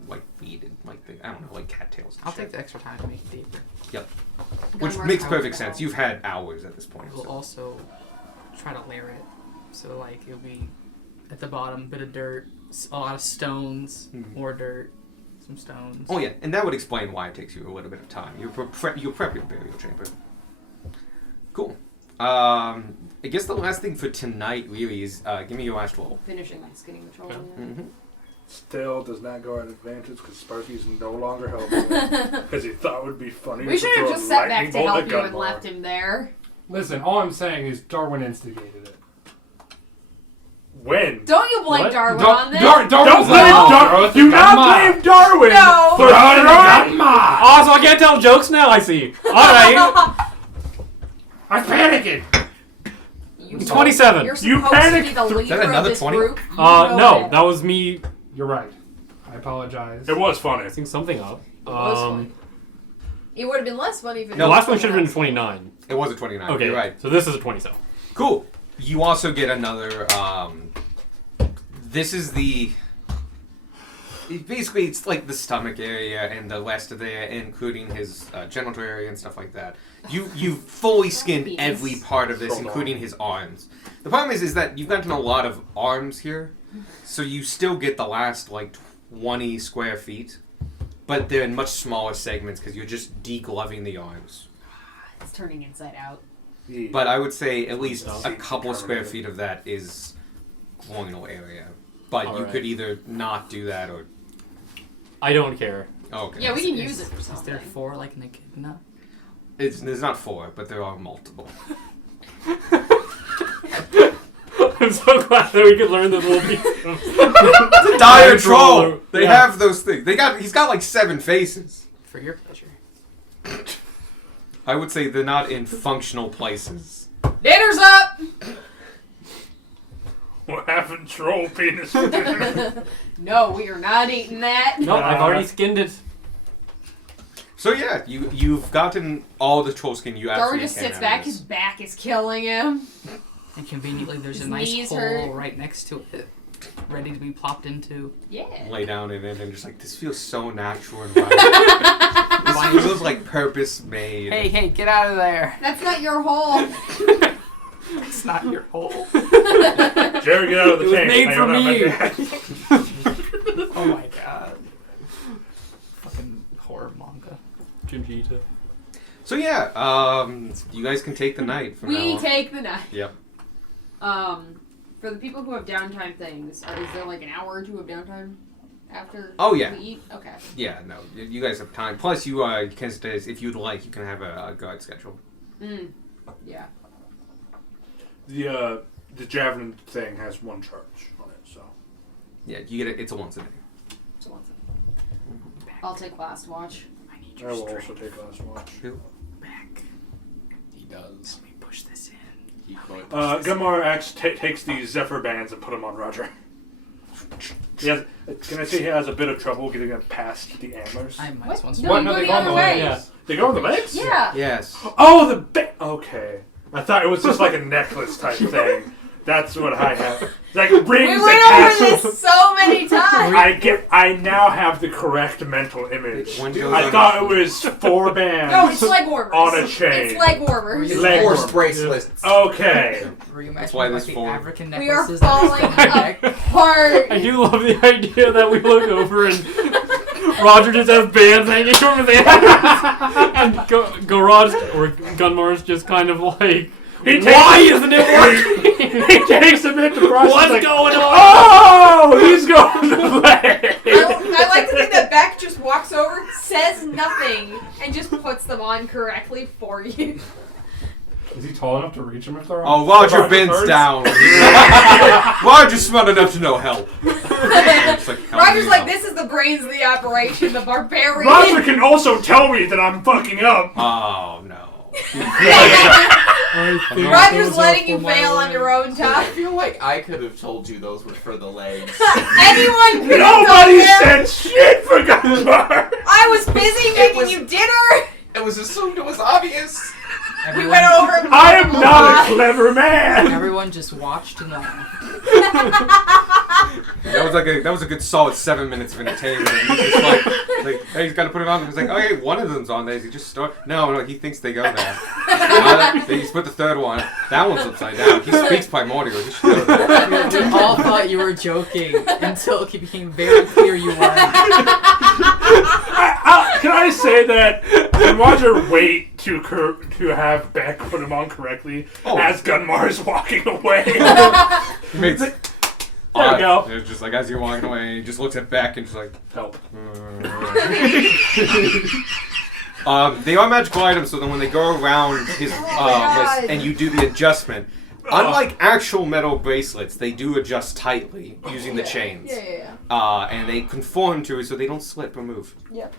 like weed and like I don't know, like cattails. And I'll shit. take the extra time to make it deeper. Which Gunmar's makes house perfect now. sense. You've had hours at this point. We'll So. also try to layer it. So, like, it'll be at the bottom, a bit of dirt, a lot of stones, Mhm. more dirt, some stones. Oh yeah, and that would explain why it takes you a little bit of time. You prep your burial chamber. Cool. I guess the last thing for tonight really is give me your last roll. Finishing and skinning the troll. Mm-hmm. Still does not go at advantage because Sparky's no longer helping because he thought it would be funny. We should have just sat back to help you and Gunmar. left him there. Listen, all I'm saying is Darwin instigated it. When? Don't you blame What? Darwin Dar- on this? Dar- Don't Darwin's blame like, Darwin. Do not blame Darwin. No. For throwing. Oh, so I can't tell jokes now, I see. Alright. I'm panicking. You 27. You're You supposed to be panicked. the Is that leader of another this 20? group. You know No, it. that was me You're right. I apologize. It was funny. messing something up. was funny. It would have been less funny if it The was last one should have someone been else. 29. It was a 29. Okay, You're right. So this is a 27. Cool. You also get another. This is the. Basically, it's like the stomach area and the rest of there, including his genital area and stuff like that. You fully skinned Beans. every part of this, Hold on. including his arms. The problem is that you've gotten a lot of arms here, so you still get the last like 20 square feet, but they're in much smaller segments because you're just degloving the arms. It's turning inside out. But I would say at least No. a couple square feet of that is groinal area. But you Alright. could either not do that or. I don't care. Oh, okay. Yeah, we can Is- use it for Is something. there 4 like an echidna? There's not 4, but there are multiple. I'm so glad that we could learn this little piece of The dire troll! troll. They Yeah. have those things. He's got like 7 faces. For your pleasure. I would say they're not in functional places. Dinner's up! What happened, troll penis? No, we are not eating that. No, I've already skinned it. So yeah, you've gotten all the troll skin you Darwin absolutely just can sits out of back. this. His back is killing him. And conveniently, there's His a nice knees hole hurt. right next to it, ready to be plopped into. Yeah. Lay down in it and just like, this feels so natural and right. This feels like purpose made. Hey, get out of there! That's not your hole. It's not your hole. Jerry, get out of the It was tank. made I for don't have my me. dad. Oh my god. Fucking horror manga. Junji Ito. So yeah, you guys can take the night from now We on. take the night. Yep. For the people who have downtime things, is there like an hour or two of downtime after Oh, yeah. we eat? Okay. Yeah, no, you guys have time. Plus, you can stay, if you'd like, you can have a guard schedule. Yeah. The javelin thing has 1 charge on it, so. Yeah, you get it. It's a once a day. So once. I'll take last watch. I need I your will strength also take last watch. back. He does. Let me push this in. Keep going. Gunmar takes these Zephyr bands and put them on Roger. Can I say he has a bit of trouble getting them past the antlers? I minus What? 1 No, strength. you no, go they the go other the way. way, yeah. They go on the legs? Yeah. Yes. Oh, okay. I thought it was just like a necklace type thing. That's what I have. It's like rings We and went over tassels. this so many times. I now have the correct mental image. One goes I on- thought it was 4 bands. No, it's leg warmers. On a chain. It's leg warmers. It's Leg Horse warm. bracelets. Okay. Were you That's imagining why like this the form- African We are necklaces that falling are on my neck? apart. I do love the idea that we look over and Roger just has bands hanging from his hands, and Garage or Gunmar's just kind of like, why isn't it working? He takes a minute to process. What's like, going on? Oh, he's going the leg. I like to think that Beck just walks over, says nothing, and just puts them on correctly for you. Is he tall enough to reach him if they're on? Oh, Roger Roger bends first? down. Roger's smart enough to know help. It's like, help Roger's me like, out. this is the brains of the operation, the barbarian. Roger can also tell me that I'm fucking up. Oh, no. Roger's letting you fail on your own I time. feel like I could have told you those were for the legs. Anyone could have Nobody done that. said shit for Gunmar. I was busy making was- you dinner. It was assumed it was obvious. We Everyone, went over. I am not a clever man. everyone just watched and laughed. That was a good solid 7 minutes of entertainment. And he's just like, hey, he's got to put it on. He's like, okay, one of them's on there. He just start. No, he thinks they go there. He's put the third one. That one's upside down. He speaks primordial. He should go there. We all thought you were joking until it became very clear you weren't. Can I say that when Roger wait to have Beck put him on correctly as Gunmar is walking away? Makes, There we go. It's just like as you're walking away, he just looks at Beck and just like. Help. They are magical items, so then when they go around his God. wrist and you do the adjustment, unlike actual metal bracelets, they do adjust tightly using the chains. Yeah. And they conform to it so they don't slip or move. Yep.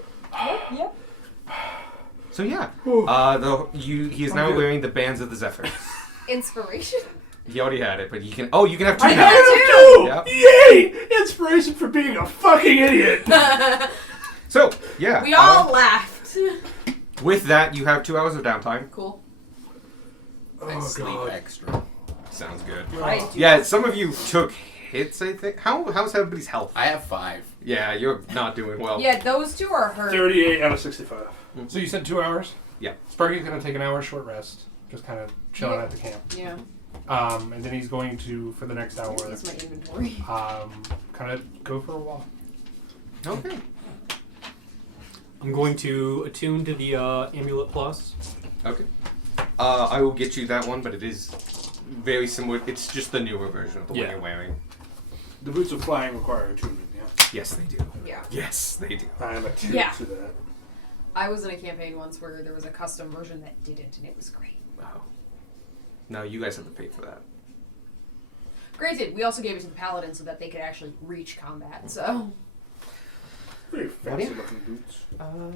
So yeah, he is now wearing the bands of the Zephyr. Inspiration. He already had it, but you can. Oh, you can have two I now. had him too! Yep. Yay! Inspiration for being a fucking idiot! So yeah, We all laughed. with that, you have 2 hours of downtime. Cool. I sleep extra. Sounds good. Right. Yeah, some of you took hits. I think. How's everybody's health? I have 5. Yeah, you're not doing well. Yeah, those two are hurt. 38 out of 65. So you said 2 hours? Yeah. Sparky's gonna take an hour short rest, just kind of chilling at the camp. Yeah. And then he's going to, for the next hour, That's my inventory. kind of go for a walk. Okay. I'm going to attune to the Amulet Plus. Okay. I will get you that one, but it is very similar. It's just the newer version of the one Yeah. you're wearing. The boots of flying require attunement, yeah? Yes, they do. Yeah. Yes, they do. I am attuned Yeah. to that. I was in a campaign once where there was a custom version that didn't, and it was great. Oh. No, you guys have to pay for that. Granted, we also gave it to the paladin so that they could actually reach combat. So Very fancy looking boots.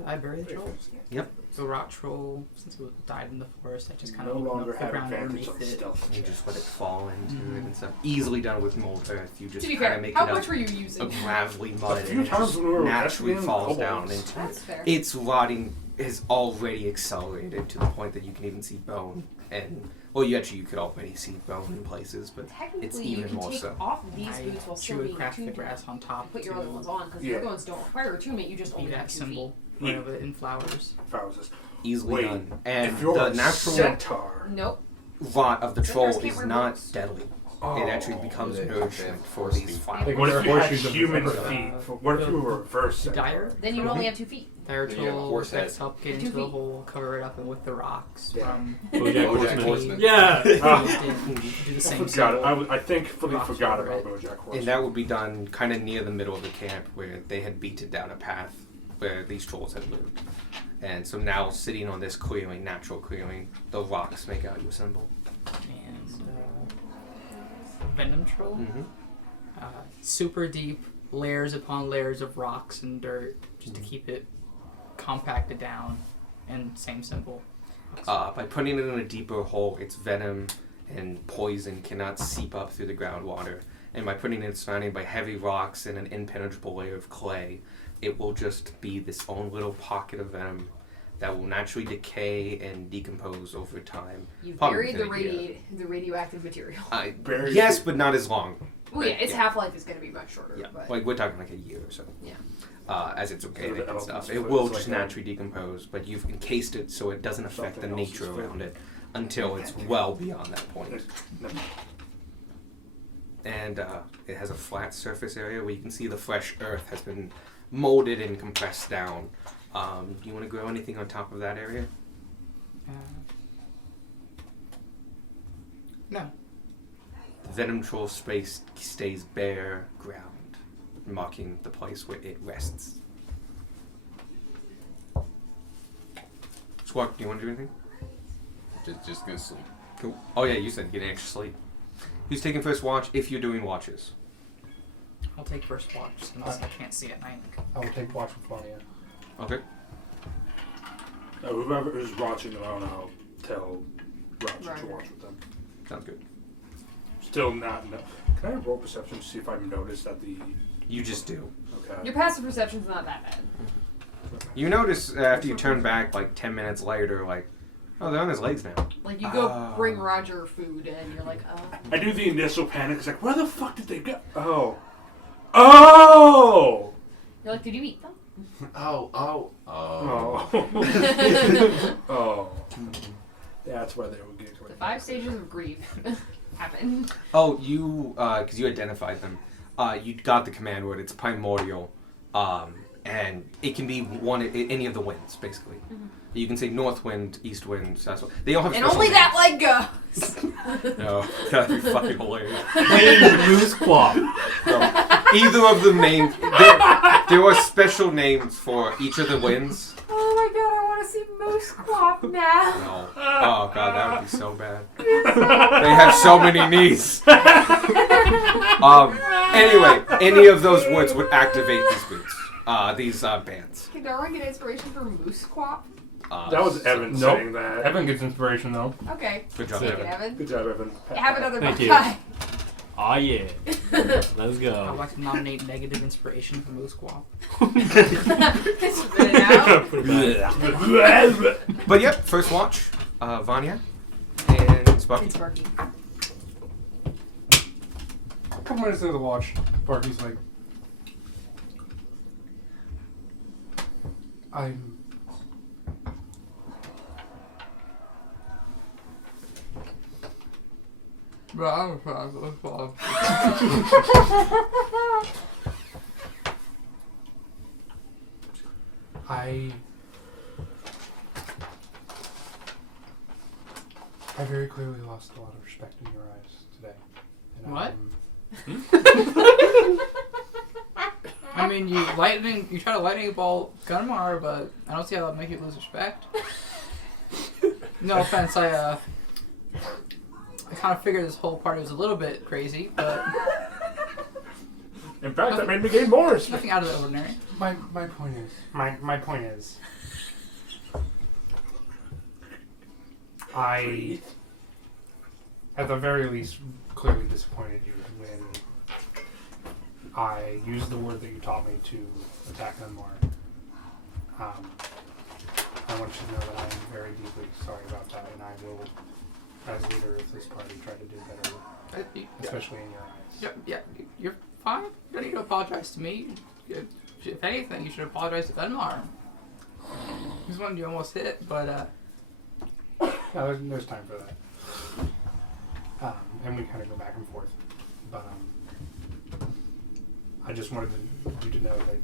I buried the Very troll. fancy. The rock troll, since it died in the forest, I just kind No of opened longer up the have ground advantage on underneath it. stealth. You just let it fall into it and stuff. Easily done with mold earth. You just To be kind fair, of make how it much a, were you a using? gravelly mud A few and it times just when we were naturally rescuing falls down kobolds. into That's fair. its rotting has already accelerated to the point that you can even see bone and you could already see bone in places, but Technically, it's you even can more take so. off these I boots while still drew being a craft the attuned. grass on top. Put your to other ones on because Yeah. the other ones don't require attunement. You just be only have that 2 symbol. feet. One of it in flowers. Thousands. Easily Wait, done. And if you're the a natural centaur, Nope. rot of the Centaurs troll can't is wear not boots. deadly. oh, It actually becomes they- nourishment they- for they- these They flowers. can What wear if you had horseshoes of human defense. feet? What if you were reverse The centaur? dire? Then you would only have 2 feet. Dire Then you have a troll horse effects head. help get 2 into the feet. hole, cover it up with the rocks Yeah. from BoJack Horseman. Horseman. Yeah. do the same Forgot. symbol. I think fully Rocks forgot over about it. BoJack Horseman. And that would be done kind of near the middle of the camp where they had beaten down a path where these trolls had lived. And so now sitting on this clearing, natural clearing, the rocks make out your symbol. And venom troll. Mm-hmm. Super deep layers upon layers of rocks and dirt just to keep it compacted down, and same symbol. By putting it in a deeper hole, its venom and poison cannot seep up through the groundwater. And by putting it surrounded by heavy rocks and an impenetrable layer of clay, it will just be this own little pocket of venom that will naturally decay and decompose over time. You Probably buried the within a year. the radioactive material. Buried Yes, it. but not as long. Well, yeah, its Yeah. half-life is going to be much shorter. Yeah, But like we're talking like a year or so. Yeah. As it's organic the and stuff, elements it for will it's just like naturally decompose, but you've encased it so it doesn't affect the Something else nature is food. around it until it's well beyond that point. No. And it has a flat surface area where you can see the fresh earth has been molded and compressed down. Do you want to grow anything on top of that area? No. The venom troll space stays bare ground, marking the place where it rests. Squawk, do you want to do anything? Just go sleep. Cool. Oh yeah, you said get extra sleep. Who's taking first watch if you're doing watches? I'll take first watch since I can't see at night. I will take watch with Flavia. Okay. Whoever is watching around, I'll tell Roger to Roger. watch with them. Sounds good. Still not. No. Can I roll perception to see if I've noticed that the? You just do. Okay. your passive perception's not that bad. You notice after you turn back like 10 minutes later, like, oh, they're on his legs now. Like, you go bring Roger food, and you're like, I do the initial panic. It's like, where the fuck did they go? Oh. You're like, did you eat them? Oh. Oh. That's why they were giggling. The 5 stages of grief happen. Oh, you, because you identified them. You got the command word. It's primordial, and it can be any of the winds, basically. Mm-hmm. You can say north wind, east wind, south wind. They all have And special only names. that leg goes. No, that'd be fucking hilarious. Plain moose quap. No. Either of them named. There are special names for each of the winds. Oh my god, I want to see Moose Quap now. No. Oh god, that would be so bad. They have so many knees. Anyway, any of those words would activate these boots. These bands. Can Darwin get inspiration for Moose Quap? That was Evan Nope. saying that. Evan gets inspiration though. Okay. Good job, Take it, Evan. Evan. Good job, Evan. Have another Thank you. guy. Aw yeah. Let's I'd go. like to nominate negative inspiration for Moose Squall. Spit it out. Put it back. But yep, first watch. Vanya and Sparky. It's Sparky. A couple minutes into the watch, Barky's like, I'm. I very clearly lost a lot of respect in your eyes today. And What? I'm- I mean, you try to lightning ball Gunmar, but I don't see how that would make you lose respect. No offense, I kind of figured this whole party was a little bit crazy, but In fact, that made me gain more respect. Nothing out of the ordinary. My point is my point is I at the very least clearly disappointed you when I used the word that you taught me to attack Unmar. I want you to know that I am very deeply sorry about that, and I will, as leader of this party, try to do better, especially in your eyes. Yeah, you're fine. You don't need to apologize to me. If anything, you should apologize to Gunmar. He's one you almost hit, but Yeah, there's time for that. And we kind of go back and forth. But I just wanted you to know that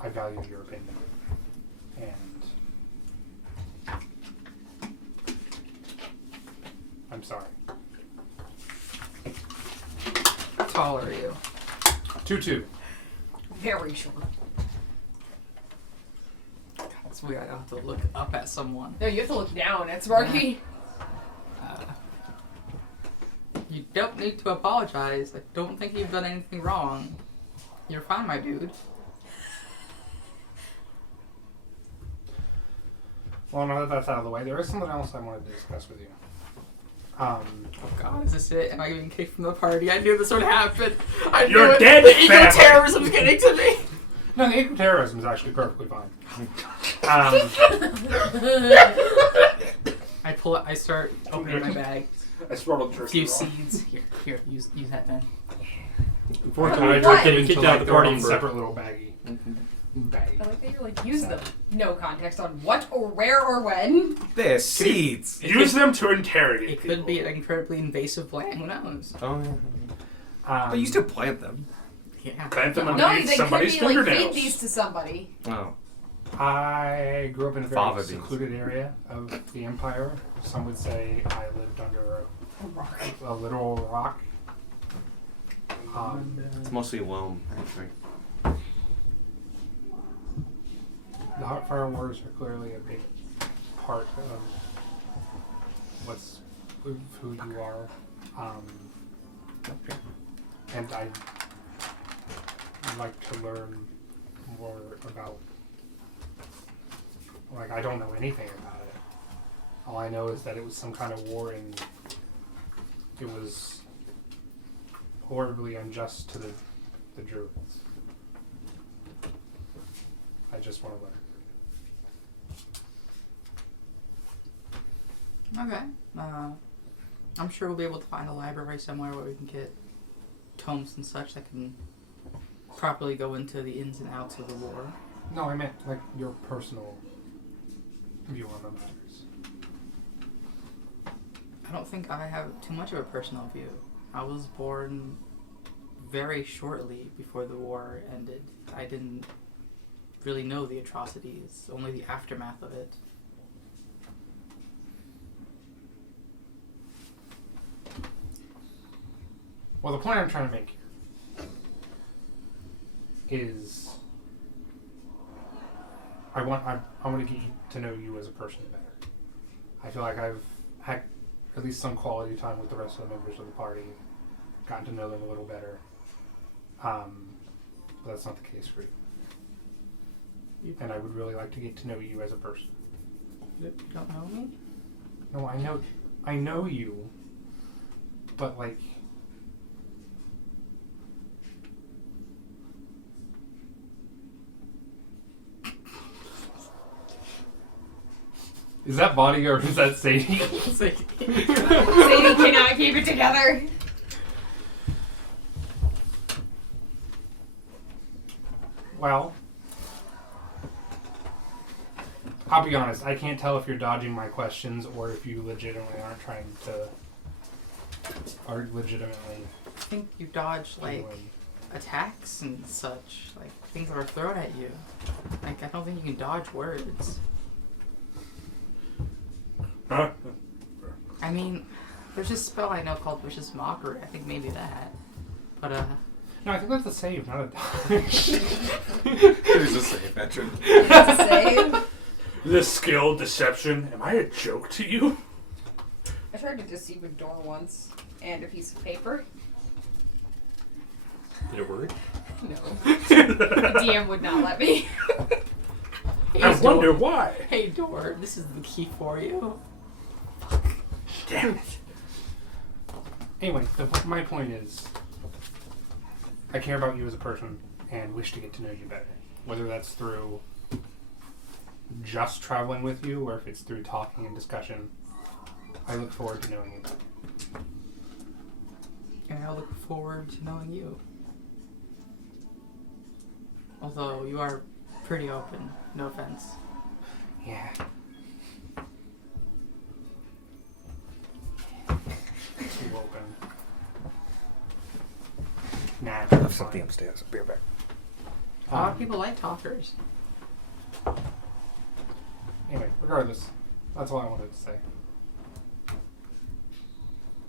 I value your opinion. And I'm sorry. how tall are you? 2'2". Very short. That's weird. I have to look up at someone. No, you have to look down at Sparky. You don't need to apologize. I don't think you've done anything wrong. You're fine, my dude. Well, now that that's out of the way, there is something else I wanted to discuss with you. Oh God, is this it? Am I getting kicked from the party? I knew this would happen. I knew You're it. dead, The family. eco-terrorism's getting to me. No, the eco-terrorism is actually perfectly fine. I start opening my bag. I smelled a A turkey few raw. seeds. Here, use that then. Unfortunately, I you're drop them getting kicked into, out like, of the their party own for separate little baggie. I like that you're like, use them. No context on what or where or when. They're seeds. Use them to interrogate It people. could be an incredibly invasive plant. Who knows? Oh yeah. But you still plant them. Yeah. Plant them No, underneath they could somebody's be like, feed fingernails. these to somebody. Oh. I grew up in a very Fava beans. secluded area of the Empire. Some would say I lived under a literal rock. It's mostly loam, actually. The Heartfire Wars are clearly a big part of who you are. And I'd like to learn more about, like, I don't know anything about it. All I know is that it was some kind of war and it was horribly unjust to the Druids. I just want to learn. Okay. I'm sure we'll be able to find a library somewhere where we can get tomes and such that can properly go into the ins and outs of the war. No, I meant like your personal view on the matters. I don't think I have too much of a personal view. I was born very shortly before the war ended. I didn't really know the atrocities, only the aftermath of it. Well, the point I'm trying to make here is I want to get to know you as a person better. I feel like I've had at least some quality time with the rest of the members of the party, gotten to know them a little better. But that's not the case for you. And I would really like to get to know you as a person. You don't know me? No, I know you, but like. Is that Bonnie or is that Sadie? Sadie cannot keep it together. Well, I'll be honest. I can't tell if you're dodging my questions or if you legitimately aren't trying to. Are legitimately. I think you dodge, like, doing- attacks and such. Like, things that are thrown at you. Like, I don't think you can dodge words. Huh? I mean, there's this spell I know called Vicious Mockery. I think maybe that. But, No, I think that's a save, not a dodge. There's a save, veteran. That's a save. This skill, deception. Am I a joke to you? I tried to deceive a door once and a piece of paper. Did it work? No. The DM would not let me. I wonder why. Hey, door, this is the key for you. Damn it. Anyway, my point is, I care about you as a person and wish to get to know you better. Whether that's through just traveling with you or if it's through talking and discussion, I look forward to knowing you better. And I look forward to knowing you. Although you are pretty open, no offense. Yeah. Too open. Nah, I have something upstairs. I'll be right back. A lot of people like talkers. Anyway, regardless, that's all I wanted to say.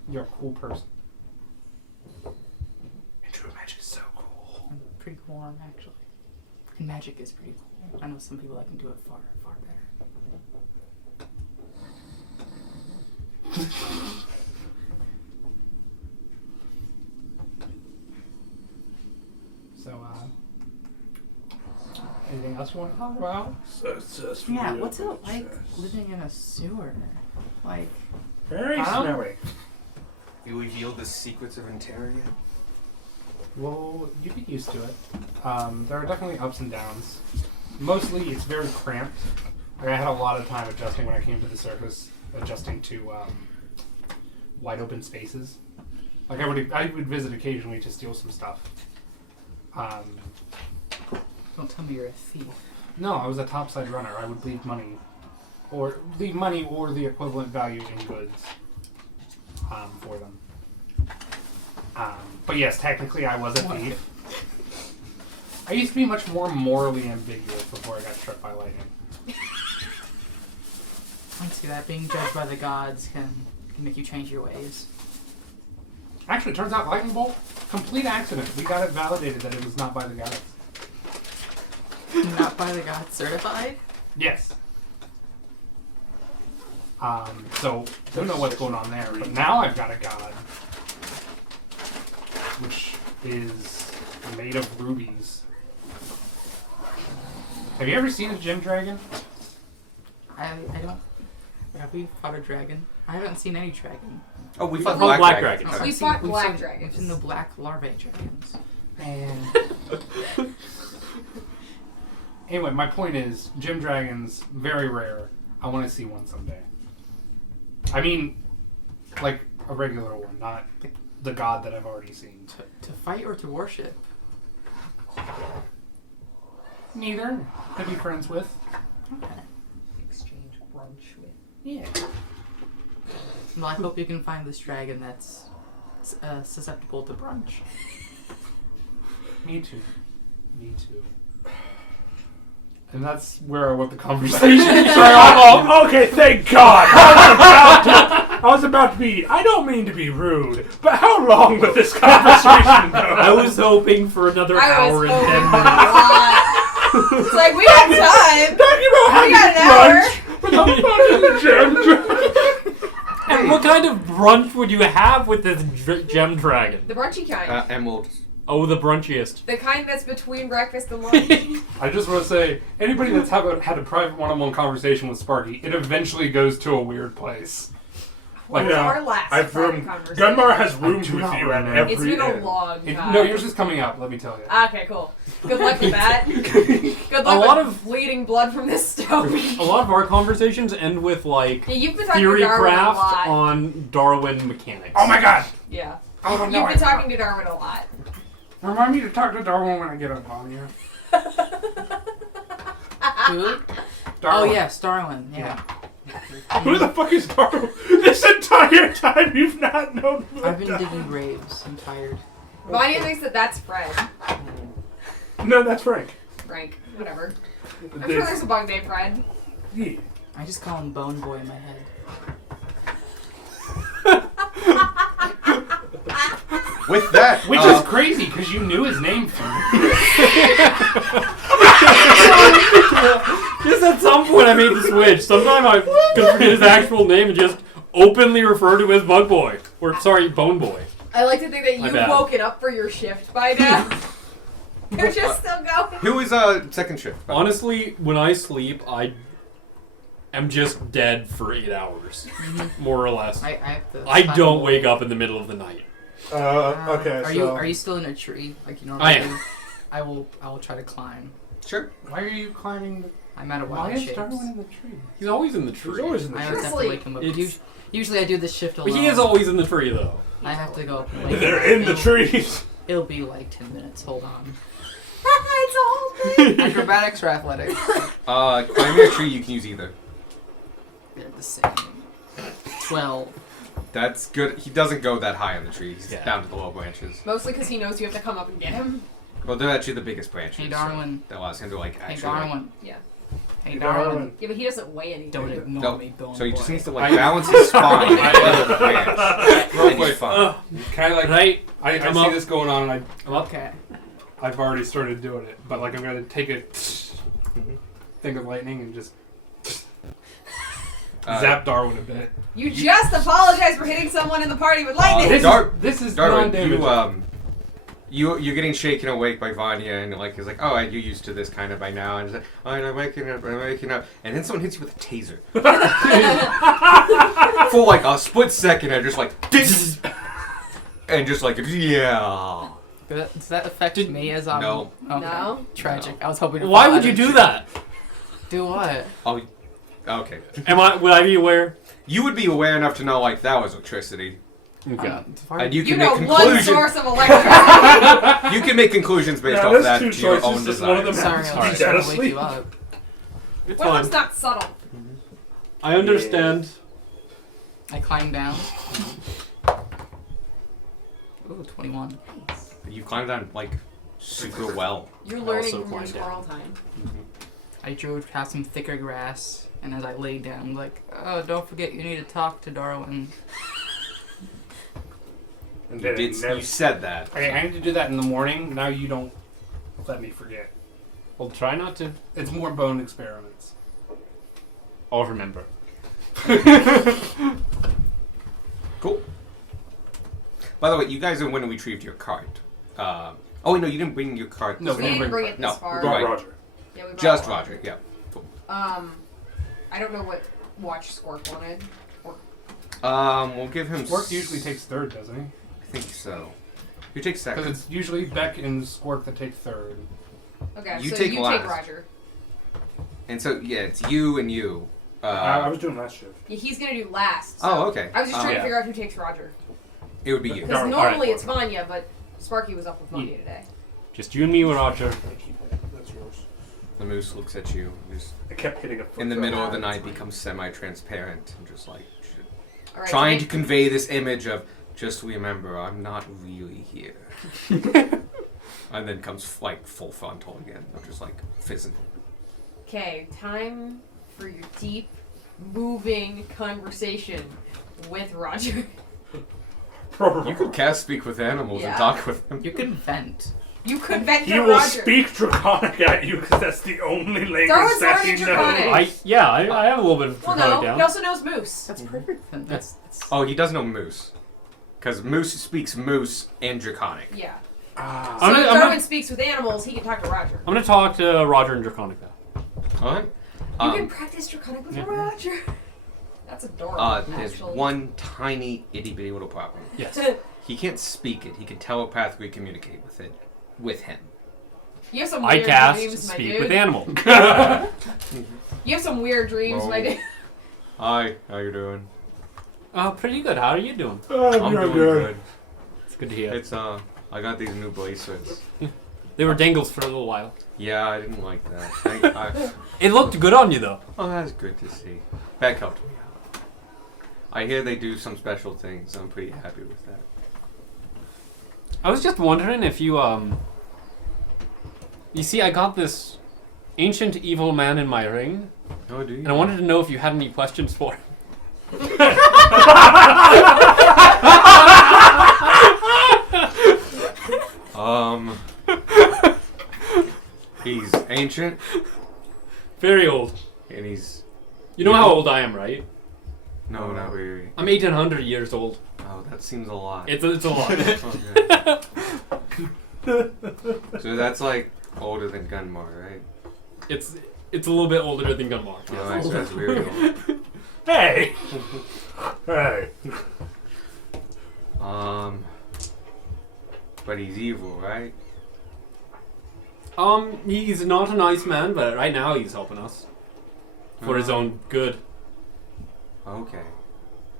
You're a cool person. And true magic is so cool. I'm pretty cool on actually. And magic is pretty cool. I know some people that can do it far, far better. So, anything else you want to talk about? Yeah, what's it like living in a sewer? Like, Very smelly. You revealed the secrets of Interia? Well, you get used to it. There are definitely ups and downs. Mostly, it's very cramped. Like, I had a lot of time adjusting when I came to the surface, adjusting to wide open spaces. Like I would visit occasionally to steal some stuff. don't tell me you're a thief. No, I was a topside runner. I would leave money or the equivalent value in goods for them. But yes, technically I was a thief. I used to be much more morally ambiguous before I got struck by lightning. I can see that being judged by the gods can make you change your ways. Actually, it turns out lightning bolt, complete accident. We got it validated that it was not by the gods. Not by the gods certified? Yes. So, don't know what's going on there, but now I've got a god, which is made of rubies. Have you ever seen a gem dragon? I don't... Have we fought a dragon? I haven't seen any dragon. Oh, we fought fought black dragons. dragons. Oh, We I've fought we've black seen- dragons. We've seen the black larvae dragons. Man. Anyway, my point is, gem dragons, very rare. I want to see one someday. I mean, like a regular one, not the god that I've already seen. To fight or to worship? Neither. To be friends with. Okay. Exchange brunch with. Yeah. Well, I hope you can find this dragon that's susceptible to brunch. Me too. Me too. And that's where I want the conversation to start off. Okay, thank God. I was about to be. I don't mean to be rude, but how long would this conversation go? I was hoping for another hour and 10 minutes. It's like, we got time. Talking about We got an hour. brunch without fucking gem dragon. And what kind of brunch would you have with this gem dragon? The brunchy kind. Emerald. Oh, the brunchiest. The kind that's between breakfast and lunch. I just want to say, anybody that's had a private one-on-one conversation with Sparky, it eventually goes to a weird place. What was our last private conversation? Gunmar has roomed do with not you at remember. every It's been a inn. long time. No, yours is coming up. Let me tell you. Okay, cool. Good luck with that. Good luck lot with of- bleeding blood from this stone. A lot of our conversations end with, like, Yeah, you've been talking theory to Darwin a craft lot. on Darwin mechanics. Oh my God! Yeah. Oh no! You've been talking to Darwin a lot. Remind me to talk to Darwin when I get up on you. Who? Oh Darwin. yes, Darwin. Yeah. Who the fuck is Darwin? This entire time you've not known who I've been Darwin- digging graves. I'm tired. Vanya thinks that that's Fred. No, that's Frank. Frank. Whatever. I'm sure there's a bug named Fred. Yeah. I just call him Bone Boy in my head. With that, Which is crazy because you knew his name from Just at some point I made the switch. Sometimes I could forget his actual name and just openly refer to him as Bug Boy. Or, sorry, Bone Boy. I like to think that My you've bad. woken up for your shift by now. You're just still going. Who is second shift? by the way? Honestly, when I sleep, I am just dead for 8 hours, more or less. I have to. I find don't a- wake up in the middle of the night. Okay. Are you still in a tree like you I normally am. do? I will try to climb. Sure. Why are you climbing? I'm at a Why wild is shapes. Darwin in the tree? He's always in the tree. He's always in the I tree. always have to Seriously. wake him up. It's- Usually I do this shift But alone. he is always in the tree, though. I have to go up and wake him They're up. in the It'll- trees. It'll be like 10 minutes. Hold on. It's a whole thing. Acrobatics or athletics? Climbing a tree, you can use either. They're the same. 12. That's good. He doesn't go that high on the tree. He's Yeah. down to the low branches. Mostly because he knows you have to come up and get him. Well, they're actually the biggest branches. Hey, Darwin. So that allows him to like Hey, actually. Like, Darwin. Yeah. Hey, Hey, Darwin. Darwin. Yeah, but he doesn't weigh anything. Don't ignore No. me, Bill. so he boy. just needs to like balance his spine. and the branch. Real And he's quick, fine. Can I like? Right? I I'm see up. this going on, and Okay. I've already started doing it, but like I'm gonna take a thing of lightning and just zap Darwin a bit. You just apologized for hitting someone in the party with lightning. This is Darwin, non-damage. you're getting shaken awake by Vanya, and like he's like, oh, you're used to this kind of by now, and he's like, oh, and I'm waking up, and then someone hits you with a taser. For like a split second, I just like, and just like, yeah. Does that affect me as I'm... No. Okay. No. Tragic. I was hoping to Why fall would out you of do tree. that? Do what? Oh, okay. Would I be aware? You would be aware enough to know like that was electricity, Okay. and you You can know make one conclusions. source of electricity. You can make conclusions based Yeah, off there's that two to your choices, own just one of desires. them- Sorry, I Alright. was trying to Dead wake you asleep. up. It's One of fine. them's not subtle. I understand. I climb down. Ooh, 21. You climbed down like super well. You're I learning also from your climbed down. squirrel time. I drew past some thicker grass, and as I laid down, I'm like, oh, don't forget you need to talk to Darwin. And You, then did, it never. you said that. Okay, I need to do that in the morning. Now you don't let me forget. We'll try not to. It's more bone experiments. I'll remember. Cool. By the way, you guys are when we retrieved your cart. Oh wait, no, you didn't bring your cart. No, this We way. didn't bring it No, this far. right. Roger. Yeah, we brought Just one. Roger. Yeah. Cool. I don't know what Watch Squirk wanted. We'll give him. Squirk usually takes third, doesn't he? I think so. Who takes Because second? it's usually Beck and Squirk that take third. Okay, You so take you last. take Roger. And so yeah, it's you and you. I was doing last shift. Yeah, he's gonna do last. So Oh, okay. I was just trying yeah. to figure out who takes Roger. It would be you. Because Darn, normally alright. it's Vanya, but Sparky was up with Vanya today. Just you and me, Roger. That's yours. The moose looks at you, just I kept hitting a foot. in the so middle of hard, the night, it's like- becomes semi-transparent and just like All right, trying so to convey this image of just remember, I'm not really here. And then comes like full frontal again, of just like physical. Okay, time for your deep, moving conversation with Roger. You could cast speak with animals and Yeah. talk with them. You can vent. You could vent He to will Roger. speak Draconic at you because that's the only language Darwin's that already he Draconic. knows. I have a little bit of Well, draconic no, down. he also knows Moose. That's perfect then. That's Oh, he does know moose, because moose speaks moose and draconic. Yeah. Ah. So I'm if gonna- Darwin I'm gonna- speaks with animals, he can talk to Roger. I'm gonna talk to Roger and Draconic now. All right. You can practice Draconic with yeah. Roger. That's adorable, There's actually. one tiny itty bitty little problem. Yes. He can't speak it. He can telepathically communicate with it, with him. You have some I weird cast dreams, my speak dude. with animal. You have some weird dreams, my Oh. dude. Hi, how you doing? Pretty good. How are you doing? I'm doing good. It's good to hear. It's I got these new bracelets. They were dangles for a little while. Yeah, I didn't like that. It looked good on you though. Oh, that's good to see. Beck helped me out. I hear they do some special things. I'm pretty happy with that. I was just wondering if you You see, I got this ancient evil man in my ring, Oh, do you? and I wanted to know if you had any questions for him. He's ancient, Very old. and he's You know how old I am, right? No, not very. I'm 1800 years old. Oh, that seems a lot. It's a lot. Okay. So that's like older than Gunmar, right? it's a little bit older than Gunmar. No, actually, that's very old. Hey! Hey! But he's evil, right? He's not a nice man, but right now he's helping us for his own good. Okay.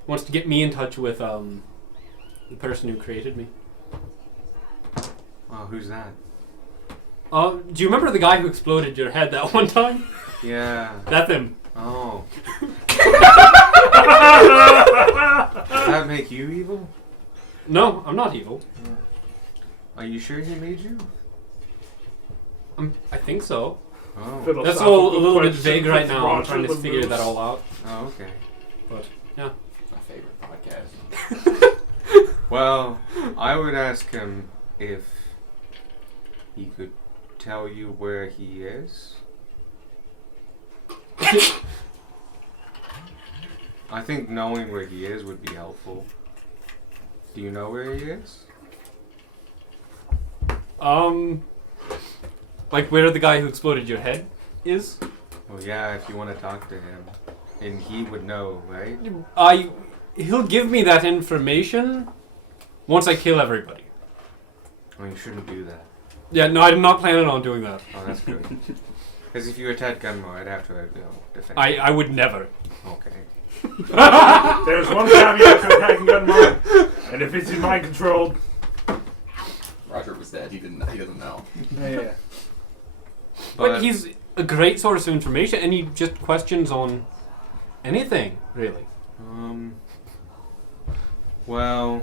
Wants to get me in touch with the person who created me. Oh, who's that? Do you remember the guy who exploded your head that one time? Yeah. That's him. Oh. Does that make you evil? No, I'm not evil. Are you sure he made you? I think so. Oh. That's all a little bit Question vague right for now. I'm Roger trying to the figure Moose. that all out. Oh, okay. But yeah. My favorite podcast. Well, I would ask him if he could tell you where he is. I think knowing where he is would be helpful. Do you know where he is? Like where the guy who exploded your head is? Well, yeah, if you want to talk to him. And he would know, right? He'll give me that information once I kill everybody. Well, you shouldn't do that. Yeah, no, I'm not planning on doing that. Oh, that's good. Because if you attack Gunmar, I'd have to, defend. I would never. Okay. There's one caveat to attacking Gunmar, and if it's in mind controlled. Roger was dead. He doesn't know. Yeah. But he's a great source of information, and he just questions on anything, really. Well,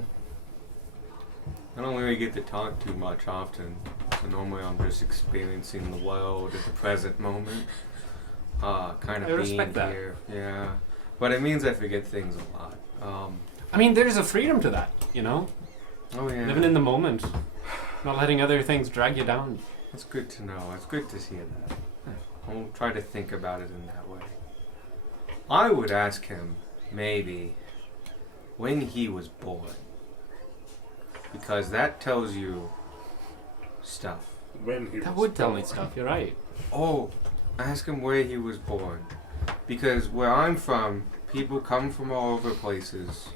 I don't really get to talk too much often. So normally I'm just experiencing the world at the present moment. Kind of I being respect that. here. Yeah. But it means I forget things a lot. I mean, there's a freedom to that, you know? Oh yeah. Living in the moment. Not letting other things drag you down. That's good to know. It's good to hear that. I'll try to think about it in that way. I would ask him, maybe, when he was born. Because that tells you stuff. When he That was would tell me born. stuff, you're right. Oh, ask him where he was born. Because where I'm from, people come from all over places.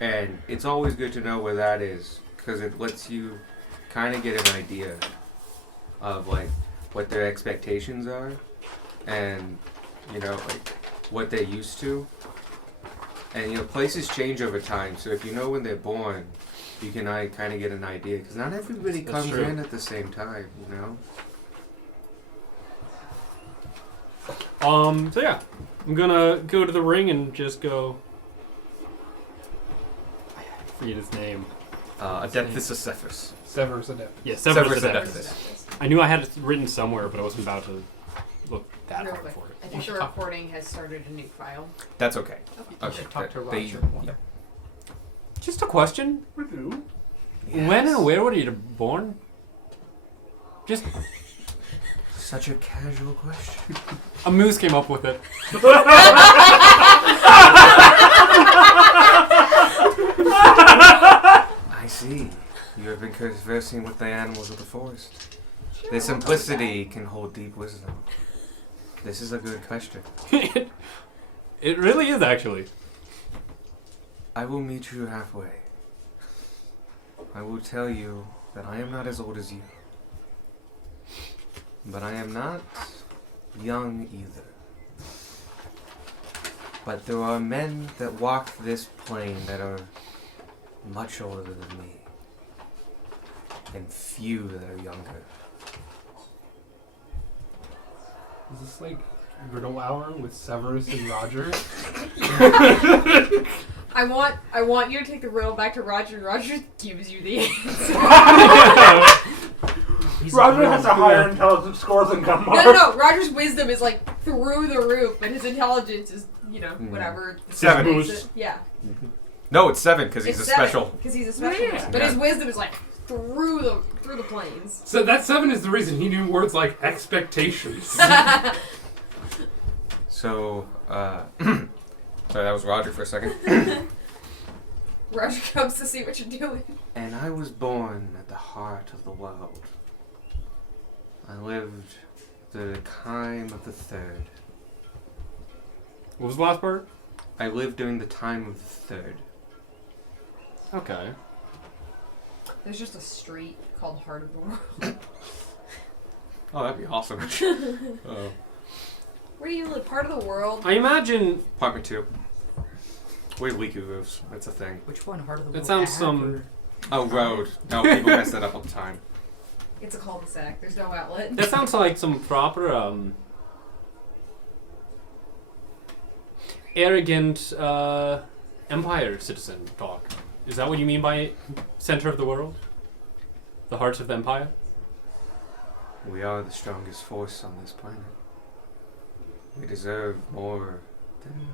And it's always good to know where that is. Because it lets you kind of get an idea of, like, what their expectations are. And, you know, like, what they're used to. And, you know, places change over time. So if you know when they're born, you can kind of get an idea. Because not everybody That's comes true. in at the same time, you know? So yeah. I'm gonna go to the ring and just go... I forget his name. Adeptus Acephus. Severus Adept. Yeah, Severus Severus Adeptus. I knew I had it written somewhere, but I wasn't about to look that Real hard quick. for it. I think the recording has started a new file. That's okay. You should talk to They- Roger. Just a question. Hello. When and where were you born? Just Such a casual question. a moose came up with it. I see. You have been conversing with the animals of the forest. Their simplicity can hold deep wisdom. This is a good question. It really is, actually. I will meet you halfway. I will tell you that I am not as old as you. But I am not young either. But there are men that walk this plane that are much older than me. And few that are younger. Is this like Riddle Hour with Severus and Roger? I want you to take the riddle back to Roger. Roger gives you the answer. Roger has a higher intelligence score than Gunmar. No. Roger's wisdom is like through the roof, but his intelligence is, you know, whatever. 7. Moose. Yeah. No, it's 7 because he's a special. Because he's a specialist. But his wisdom is like through the planes. So that 7 is the reason he knew words like expectations. So, Sorry, that was Roger for a second. Roger comes to see what you're doing. And I was born at the heart of the world. I lived the time of the third. What was the last part? I lived during the time of the third. Okay. There's just a street called Heart of the World. Oh, that'd be awesome. Oh. Where do you live? Part of the world? I imagine Apartment 2. Where Liku lives. That's a thing. Which one? Heart of the That World? sounds app some- or- Oh, road. No, people mess that up all the time. It's a cul-de-sac. There's no outlet. that sounds like some proper arrogant empire citizen talk. Is that what you mean by center of the world? The heart of the empire? We are the strongest force on this planet. We deserve more than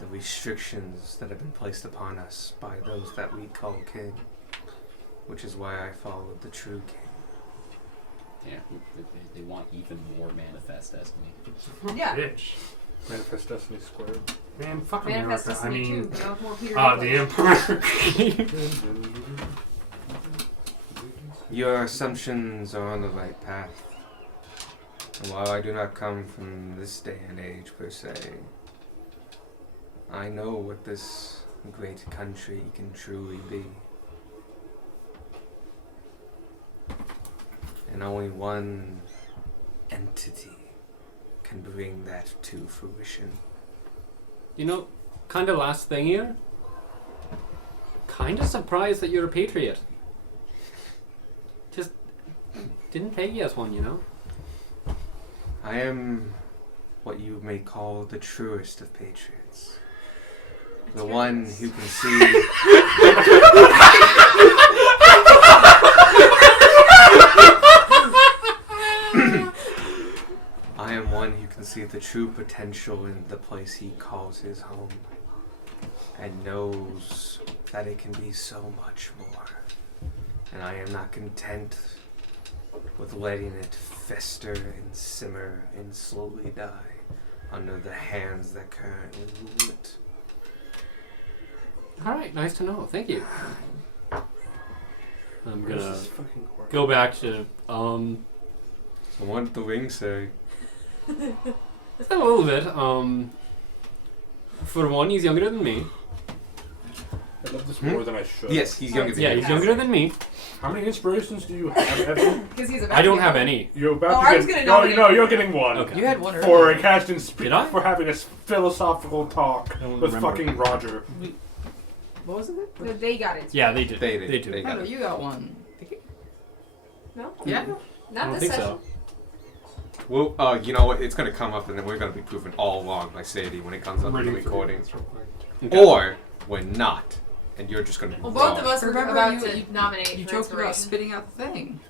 the restrictions that have been placed upon us by those that we call king. Which is why I followed the true king. Yeah, they want even more Manifest Destiny. Yeah. Bitch. Manifest Destiny Squared. Man, fuck Manifest America. I Destiny mean, 2. No more Peter the Dinklage. Empire. Your assumptions are on the right path. And while I do not come from this day and age per se, I know what this great country can truly be. And only one entity can bring that to fruition. You know, kind of last thing here. Kind of surprised that you're a patriot. Just didn't peg you as one, you know? I am what you may call the truest of patriots. The one who can see... I am one who can see the true potential in the place he calls his home. And knows that it can be so much more. And I am not content with letting it fester and simmer and slowly die under the hands that currently rule it. Alright, nice to know. Thank you. I'm Where's gonna this fucking quark? go back to, So what did the ring say? a little bit, for one, he's younger than me. I love this more than I should. Yes, he's younger than Yeah, you. he's younger than me. How many inspirations do you have, Evan? Because he's about I to don't get have one. any. You're about Oh, to I get. was gonna no, nominate no, you. you're getting one. Okay. You had one For earlier. casting Did I? for having a philosophical talk don't with remember. fucking Roger. What was it? No, they got it. Yeah, they did. They did. They do. They I got know it. you got one. No? Yeah. I Not don't this think session. so. Well, you know what? It's going to come up and then we're going to be proven all wrong by Sadie when it comes up in the recording. Okay. Or we're not. And you're just going to be Well, wrong. both of us were Remember about you- to nominate You for joked about inspiration. spitting out the thing.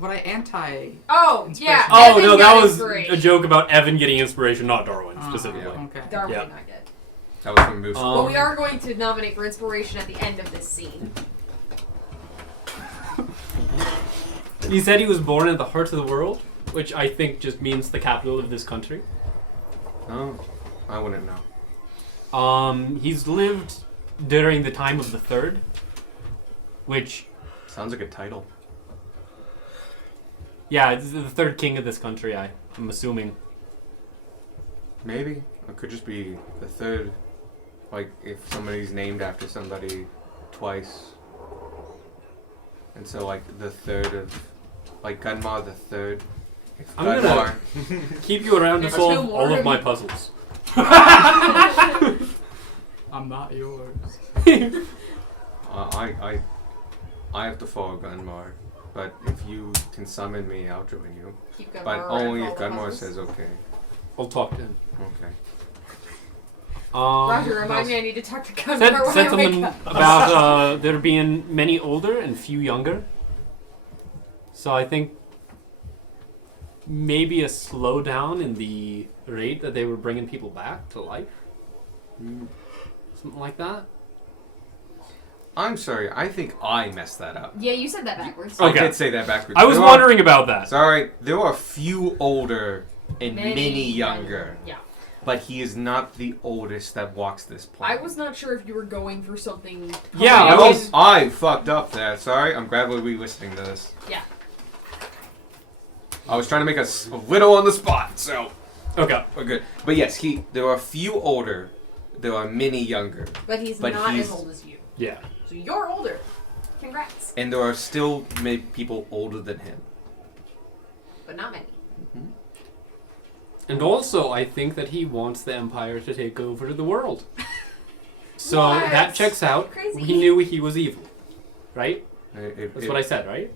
What I anti. Oh, Inspiration. yeah. Oh Evan no, got that was inspiration. a joke about Evan getting inspiration, not Darwin Oh, specifically. Okay. Darwin Yeah. did not get. That was from Moose. But we are going to nominate for inspiration at the end of this scene. He said he was born at the heart of the world, which I think just means the capital of this country. Oh, I wouldn't know. He's lived during the time of the third, which, Sounds like a title. yeah, it's the third king of this country, I'm assuming. Maybe. It could just be the third. Like, if somebody's named after somebody twice. And so, like, the third of... Like, Gunmar the third. If I'm gonna- Gunmar... Keep you around to There's solve two more all of of my you. puzzles. I'm not yours. I have to follow Gunmar. But if you can summon me, I'll join you. Keep Gunmar But around only for if all the Gunmar puzzles. says okay. I'll talk to him. Okay. Roger, remind me I need to talk to Gunmar Said, when said I wake something up. about there being many older and few younger. So I think maybe a slowdown in the rate that they were bringing people back to life. Something like that. I'm sorry, I think I messed that up. Yeah, you said that backwards. Okay. I did say that backwards. I was There are- wondering about that. Sorry, there are few older and many younger. Yeah. but he is not the oldest that walks this planet. I was not sure if you were going for something. Yeah, I I, was- I fucked up there. Sorry, I'm glad we're re-listening to this. Yeah. I was trying to make us a little on the spot, so Okay. we're good. But yes, there are a few older, there are many younger, But he's But not he's- as old as you. Yeah. So you're older. Congrats. and there are still people older than him. But not many. And also, I think that he wants the Empire to take over the world. So What? that checks out. Crazy. He knew he was evil, right? That's what I said, right?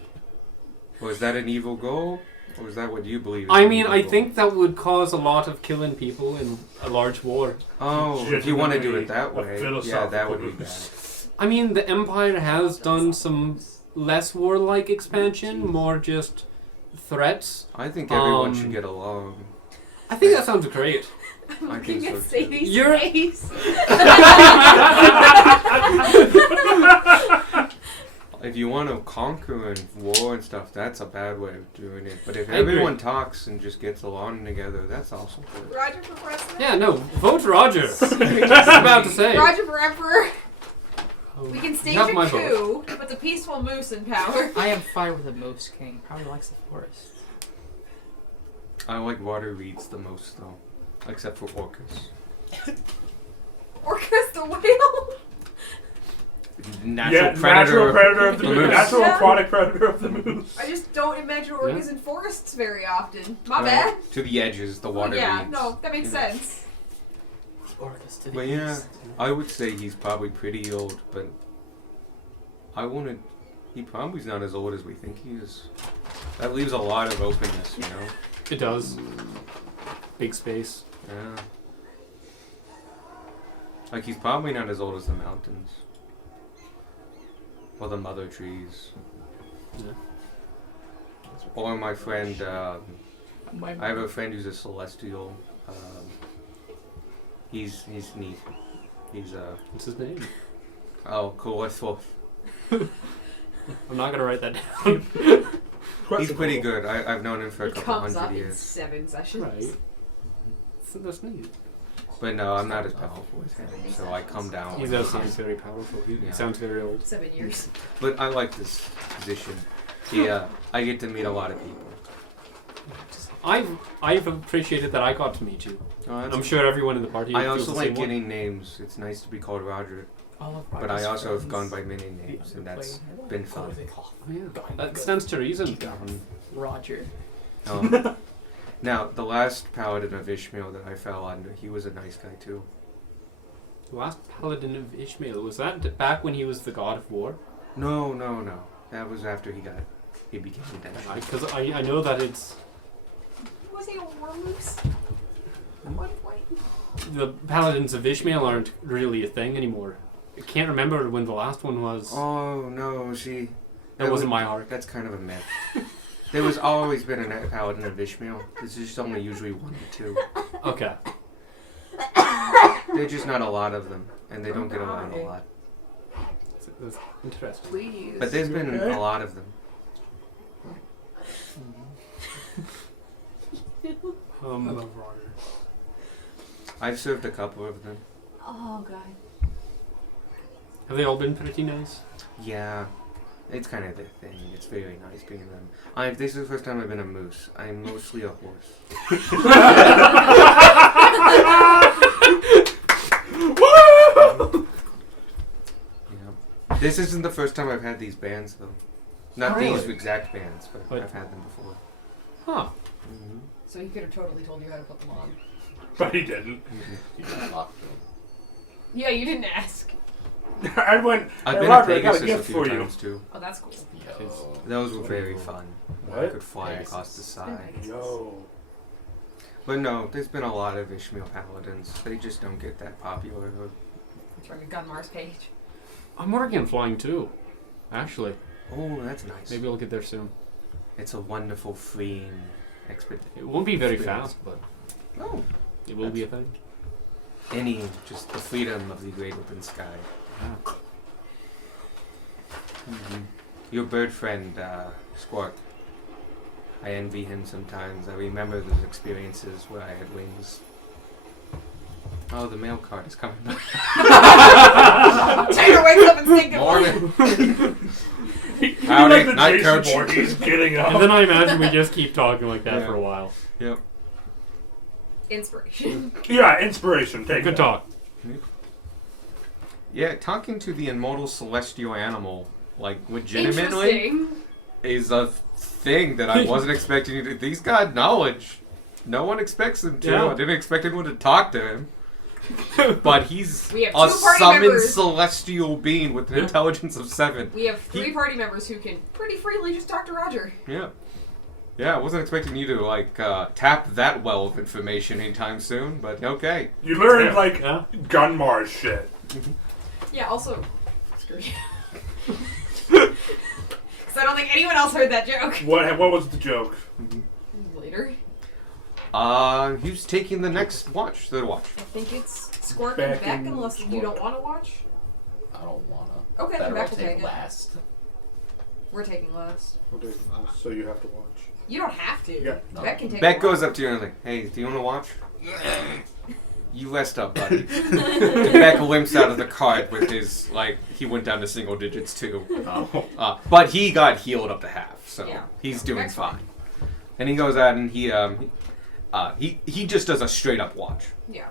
Was that an evil goal, or is that what you believe? Is I an mean, evil I goal? think that would cause a lot of killing people in a large war. Oh, if you want to do it that A way, yeah, that would be bad. I mean, the Empire has done some less warlike expansion, more just threats. I think everyone Um, should get along. I think that sounds great. I'm I looking think at so, too. Sadie's You're- face. If you want to conquer and war and stuff, that's a bad way of doing it. But if I agree. everyone talks and just gets along together, that's also good. Roger for president. Yeah, no, vote Roger. I was about to say. Roger for emperor. Um, We can you stage have a my vote. coup to put the peaceful moose in power. I am fine with the Moose King. Probably likes the forest. I like water reeds the most, though, except for orcas. Orcus the whale. Natural natural predator of the moose. moose. Natural Yeah. aquatic predator of the moose. I just don't imagine orcas in forests very often. My bad. To the edges, the water Yeah, reeds. no, that makes Yeah. sense. Orcus to the But yeah, east. I would say he's probably pretty old, but I wouldn't. He probably's not as old as we think he is. That leaves a lot of openness, you know? It does. Big space. Yeah. Like, he's probably not as old as the mountains. Or the mother trees. Yeah. Or my friend, My I have a friend who's a celestial. He's neat. He's, What's his name? Kolethos. I'm not gonna write that down. He's pretty good. I've known him for a It couple comes up hundred in years. 7 sessions. Right. That's neat. But no, I'm not as powerful as him, so I come down. He does sound very powerful. He Yeah. sounds very old. 7 years. But I like this position. Yeah, I get to meet a lot of people. I've appreciated that I got to meet you. Oh, that's I'm sure everyone in the party. I feels also the like same way. getting names. It's nice to be called Roger. All of But Roger's I also have friends. gone by many names, and that's been fun. Oh, yeah. That stands to reason. Roger. Now, the last paladin of Ishmael that I fell under, he was a nice guy too. The last paladin of Ishmael, was that back when he was the god of war? No. That was after he became dead. Because I know that it's Was he a war moose? At one point. the paladins of Ishmael aren't really a thing anymore. I can't remember when the last one was. Oh no, see. That wasn't my arc. That's kind of a myth. There was always been a paladin of Ishmael. There's just only usually 1 or 2. Okay. There's just not a lot of them, and they don't get around a lot. That's interesting. Please. But there's been a lot of them. I love Roger. I've served a couple of them. Oh god. Have they all been pretty nice? Yeah, it's kind of their thing. It's very nice being them. This is the first time I've been a moose. I'm mostly a horse. Yeah. This isn't the first time I've had these bands though. Not Oh, these really? exact bands, but But- I've had them before. Huh. Mm-hmm. So he could have totally told you how to put them on. But he didn't. You got locked in. Yeah, you didn't ask. I went, I've hey, been Roger, to I got a Pegasus a gift few for you. times too. Oh, that's cool. Yo. Those were very fun. I What? could fly Pegasus. across the side. Yo. But no, there's been a lot of Ishmael paladins. They just don't get that popular. It's from Gunmar's page. I'm working on flying too. Actually, Oh, that's nice. maybe I'll get there soon. It's a wonderful, freeing expedition. It won't be very Experience. fast, but Oh, it will be a thing. just the freedom of the great open sky. Yeah. Your bird friend, Squark. I envy him sometimes. I remember those experiences where I had wings. Oh, the mail card is coming back. Tater wakes up instinctively. Morning. Howdy, Like the night Jason coach. Voorhees getting up. And then I imagine we just keep talking like that Yeah. for a while. Yep. Inspiration. Yeah, inspiration. Take Good that. talk. Yeah, talking to the immortal celestial animal, like, legitimately, Interesting. is a thing that I wasn't expecting you to. He's got knowledge. No one expects him to. Yeah. I didn't expect anyone to talk to him. But he's We have a 2 party summoned members. celestial being with an Yeah. intelligence of 7. We have 3 party members who can pretty freely just talk to Roger. Yeah. Yeah, I wasn't expecting you to, like, tap that well of information anytime soon, but okay. You learned Yeah. like Yeah. Gunmar's shit. Yeah, also, screw you. Because I don't think anyone else heard that joke. What was the joke? Later. He was taking the next watch, the watch. I think it's Squirk Back and Beck, in unless you Squirk. don't want to watch. I don't wanna. Okay, then Better Beck I'll will take take it. last. We're taking last. So you have to watch. You don't have to. Yeah. Beck can take Beck a goes lot. up to you and is like, hey, do you want to watch? You rest up, buddy. And Beck limps out of the cart with his, like, he went down to single digits too. Oh. But he got healed up to half, so Yeah. he's doing Beck's fine. And he goes out and he just does a straight up watch. Yeah.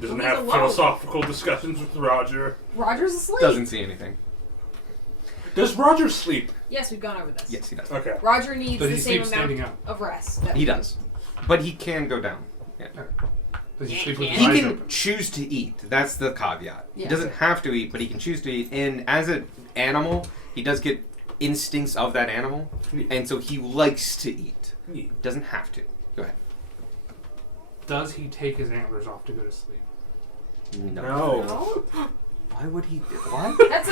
Doesn't He's have alone. philosophical discussions with Roger. Roger's asleep. Doesn't see anything. Does Roger sleep? Yes, we've gone over this. Yes, he does. Okay. Roger needs Does the he same sleep amount standing up? of rest. that He we does. But he can go down. Yeah. Does he Yeah, sleep with he his eyes He can open? choose to eat. That's the caveat. Yeah. He doesn't have to eat, but he can choose to eat. And as an animal, he does get instincts of that animal, and so he likes to eat. Doesn't have to. Go ahead. Does he take his antlers off to go to sleep? No. No. No? Why would he? What? That's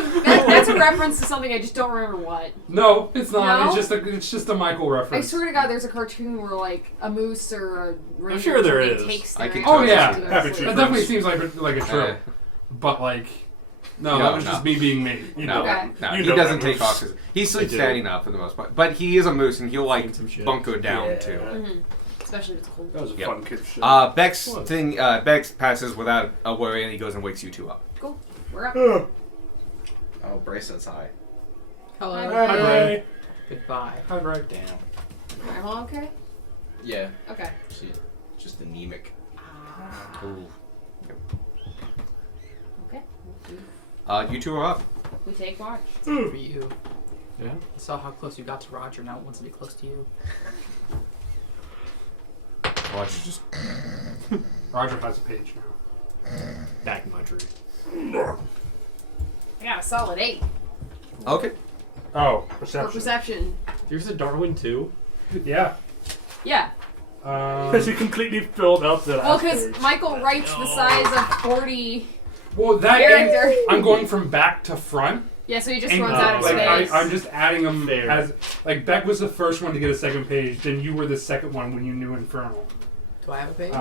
a reference to something I just don't remember what. No, it's not. No? It's just a Michael I reference. swear to God, there's a cartoon where like a moose or a reindeer sure there or something is. takes I their can Oh, animals yeah. to go to Happy sleep. Tree That definitely seems like a trope. But like, no, No, that was no. just me being me. You No, know. Okay. no, You he know doesn't that take moose. off his. He sleeps do. standing up for the most part, but he is a moose, and he'll like Some shit. bunker down Yeah. too. Mhm. Especially if it's cold. That was a Yep. fun kid shit. Beck's What? thing. Beck's passes without a worry, and he goes and wakes you two up. Cool. We're up. Oh, Bracelet's high. Hello. Hi. Hi, Ray. Goodbye. Hi, right. Damn. Am I okay? Yeah. Okay. She, just anemic. Ooh. Okay. You two are up. We take watch. For you. Yeah. I saw how close you got to Roger. Now it wants to be close to you. Watch is just. Roger has a page now. Back in my tree. I got a solid 8 Okay. Oh, for perception. perception. There's a Darwin too. Yeah. Yeah. Because he completely filled up the Well, last because page. Michael writes the size of 40 Well, that character. I'm going from back to front. Yeah, so he just And, runs out of like, space. I'm just adding them Fair. as like Beck was the first one to get a second page. Then you were the second one when you knew Infernal. Do I have a page?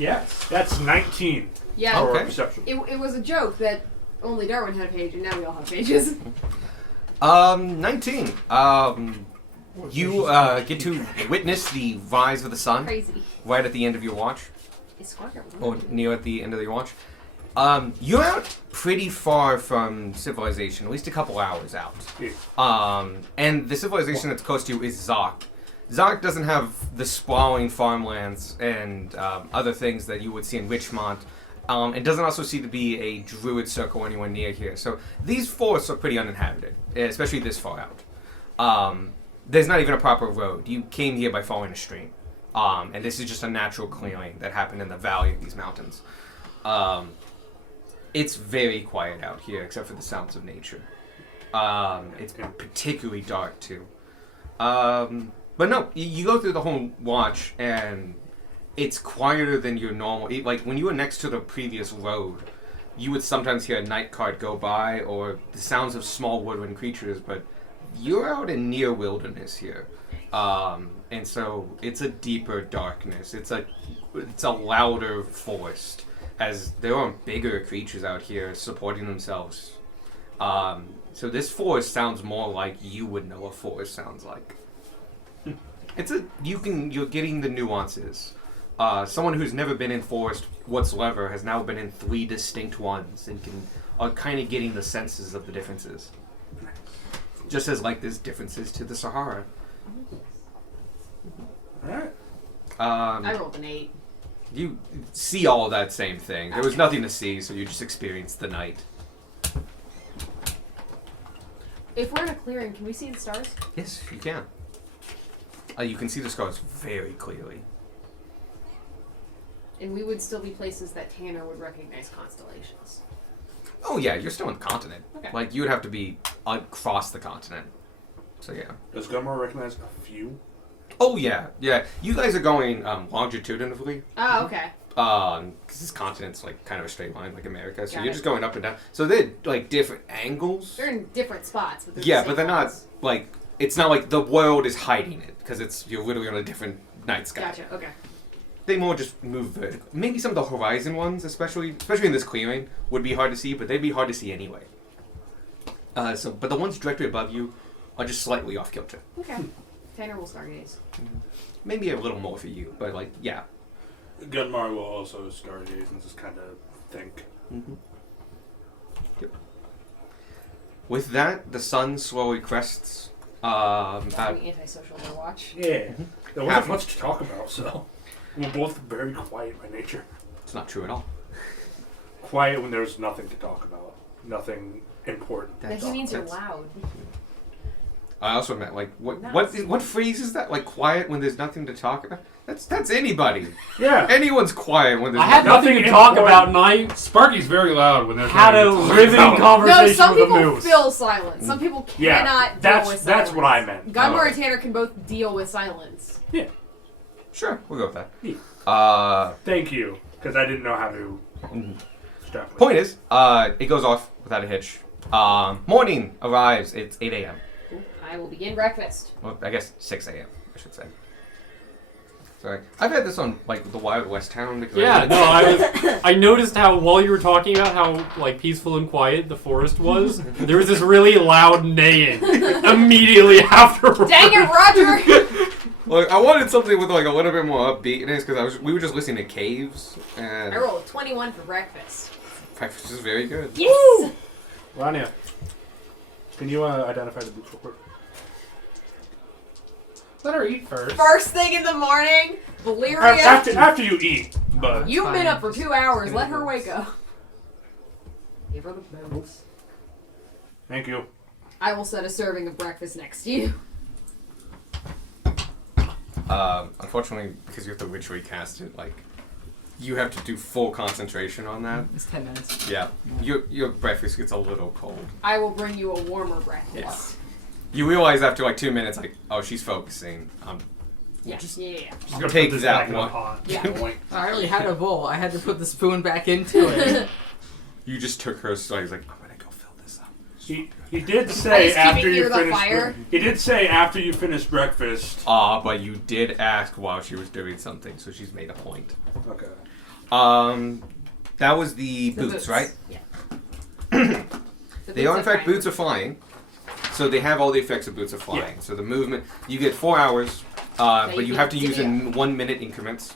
Yes. That's 19 yeah. for Okay. perception. It was a joke that only Darwin had a page, and now we all have pages. 19. You get to witness the rise of the sun Crazy. right at the end of your watch, Is Squawk ever or near at the end of your watch. You're out pretty far from civilization, at least a couple hours out. Yeah. And the civilization that's close to you is Zark. Zark doesn't have the sprawling farmlands and other things that you would see in Richmont. It doesn't also seem to be a druid circle anywhere near here. So these forests are pretty uninhabited, especially this far out. There's not even a proper road. You came here by following a stream. And this is just a natural clearing that happened in the valley of these mountains. It's very quiet out here, except for the sounds of nature. It's particularly dark, too. But no, you go through the whole watch, and it's quieter than your normal. Like, when you were next to the previous road, you would sometimes hear a night cart go by, or the sounds of small woodland creatures, but you're out in near wilderness here. And so it's a deeper darkness. It's a louder forest, as there are bigger creatures out here supporting themselves. So this forest sounds more like you would know a forest sounds like. You're getting the nuances someone who's never been in forest whatsoever has now been in 3 distinct ones and are kind of getting the senses of the differences. Just as like there's differences to the Sahara. Alright. I rolled an 8. You see all of that same thing. There was nothing to see, so you just experienced the night. If we're in a clearing, can we see the stars? Yes, you can. You can see the stars very clearly. And we would still be places that Tanner would recognize constellations. Oh yeah, you're still on the continent. Okay. Like you would have to be across the continent. So yeah. Does Gunmar recognize a few? Oh yeah, yeah. You guys are going longitudinally. Oh, okay. Because this continent's like kind of a straight line, like America. So Got you're it. just going up and down. So they're like different angles. They're in different spots. But Yeah, but they're not like. It's not like the world is hiding it because you're literally on a different night sky. Gotcha. Okay. They more just move vertical. Maybe some of the horizon ones, especially in this clearing, would be hard to see, but they'd be hard to see anyway. But the ones directly above you are just slightly off kilter. Okay. Tanner will stargaze. Maybe a little more for you, but like yeah. Gunmar will also stargaze and just kind of think. Mm-hmm. Yep. With that, the sun slowly crests. Having antisocial watch. Yeah. There wasn't Half- much to talk about, so we're both very quiet by nature. It's not true at all. Quiet when there's nothing to talk about, nothing important. That he means you're loud. I also meant like what Nuts. what phrase is that? Like quiet when there's nothing to talk about. That's anybody. Yeah. Anyone's quiet when there's I had nothing. nothing to talk about, and I Sparky's very loud when there's had a nothing to talk riveting about. conversation No, some with a people moose. fill silence. Some people Yeah, cannot deal that's with silence. what I meant. Gunmar Oh. and Tanner can both deal with silence. Yeah. Sure, we'll go with that. Yeah. Thank you, because I didn't know how to extrapolate. Point is, it goes off without a hitch. Morning arrives. It's 8 a.m. Cool. I will begin breakfast. Well, I guess 6 a.m. I should say. Sorry, I've had this on like the Wild West town because Yeah, no, I noticed how while you were talking about how like peaceful and quiet the forest was, there was this really loud neighing immediately afterwards. Dang it, Roger! Like I wanted something with like a little bit more upbeatness because we were just listening to caves and I rolled a 21 for breakfast. breakfast is very good. Yes! Rania, can you identify the boots real quick? Let her eat first. First thing in the morning, Valyria. After you eat, but You've been Fine. up for 2 hours. Just Let give her me wake up. Give her the boots. thank you. I will set a serving of breakfast next to you. Unfortunately, because you have to ritually cast it, like you have to do full concentration on that. It's 10 minutes. Yeah, your breakfast gets a little cold. I will bring you a warmer breakfast. Yes. You realize after like 2 minutes, like, oh, she's focusing. Yeah. Just Yeah. She's gonna take put this that back in a one. pot. Yeah. I already had a bowl. I had to put the spoon back into it. You just took her, so he's like, I'm gonna go fill this up. He did I say just keep after it near you the finished. fire. He did say after you finished breakfast. But you did ask while she was doing something, so she's made a point. Okay. That was the The boots, right? Yeah. They are in fact boots of flying, so they have all the effects of boots of flying. Yeah. So the movement, you get 4 hours, but you you can have to do use it. in 1 minute increments.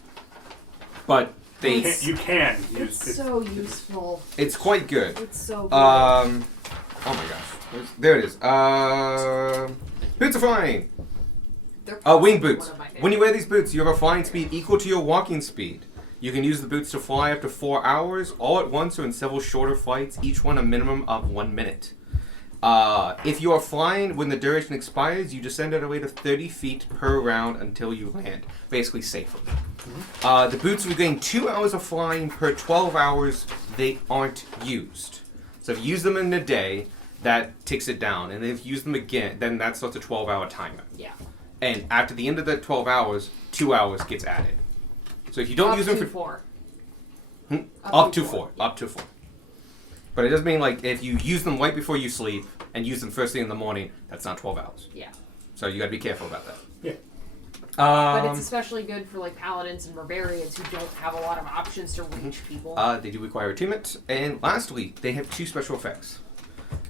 But they, You can use It's it. so useful. it's quite good. It's so good. Oh my gosh, there it is. Boots of flying. They're Wing one boots. of my When you favorites. wear these boots, you have a flying speed equal to your walking speed. You can use the boots to fly up to 4 hours, all at once or in several shorter flights, each one a minimum of 1 minute. If you are flying when the duration expires, you descend at a rate of 30 feet per round until you land, basically safely. The boots will gain 2 hours of flying per 12 hours they aren't used. So if you use them in a day, that ticks it down, and if you use them again, then that starts a 12-hour timer. Yeah. And after the end of that 12 hours, 2 hours gets added. So if you don't Up use them to for 4. up to 4, up to 4. But it does mean like if you use them right before you sleep and use them first thing in the morning, that's not 12 hours. Yeah. So you got to be careful about that. Yeah. But it's especially good for like paladins and barbarians who don't have a lot of options to reach people. They do require attunement, and lastly, they have 2 special effects.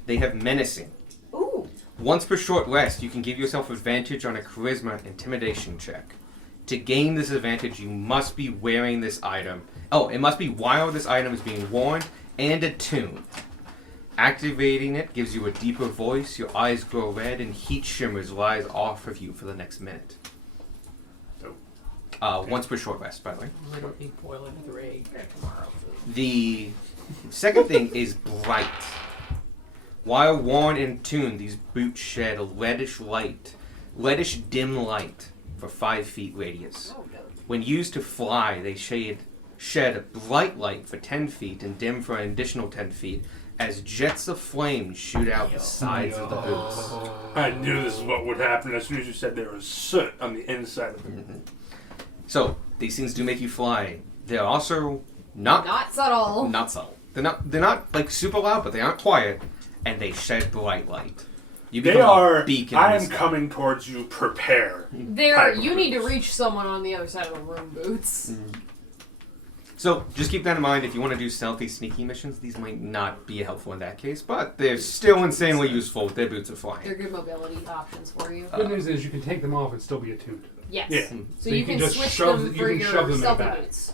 They have menacing. Ooh. Once per short rest, you can give yourself advantage on a charisma intimidation check. To gain this advantage, you must be wearing this item. Oh, it must be while this item is being worn and attuned. Activating it gives you a deeper voice, your eyes grow red, and heat shimmers rise off of you for the next minute. Once per short rest, by the way. Literally boiling with rage. The second thing is bright. While worn and tuned, these boots shed a reddish dim light for 5 feet radius. When used to fly, they shed a bright light for 10 feet and dim for an additional 10 feet as jets of flame shoot out the sides of the boots. I knew this is what would happen as soon as you said there was soot on the inside of it. So, these things do make you fly. They're also not subtle. Not subtle. They're not like super loud, but they aren't quiet, and they shed bright light. You They become are. a beacon. in I the am sky. coming towards you. Prepare. You need to reach someone on the other side of the room, Boots. So, just keep that in mind. If you want to do stealthy, sneaky missions, these might not be helpful in that case, but they're still insanely useful with their boots of flying. They're good mobility options for you. Good news is you can take them off and still be attuned. Yes. Yeah. So you can just switch shove them you for can your shove them in a stealthy bag. boots.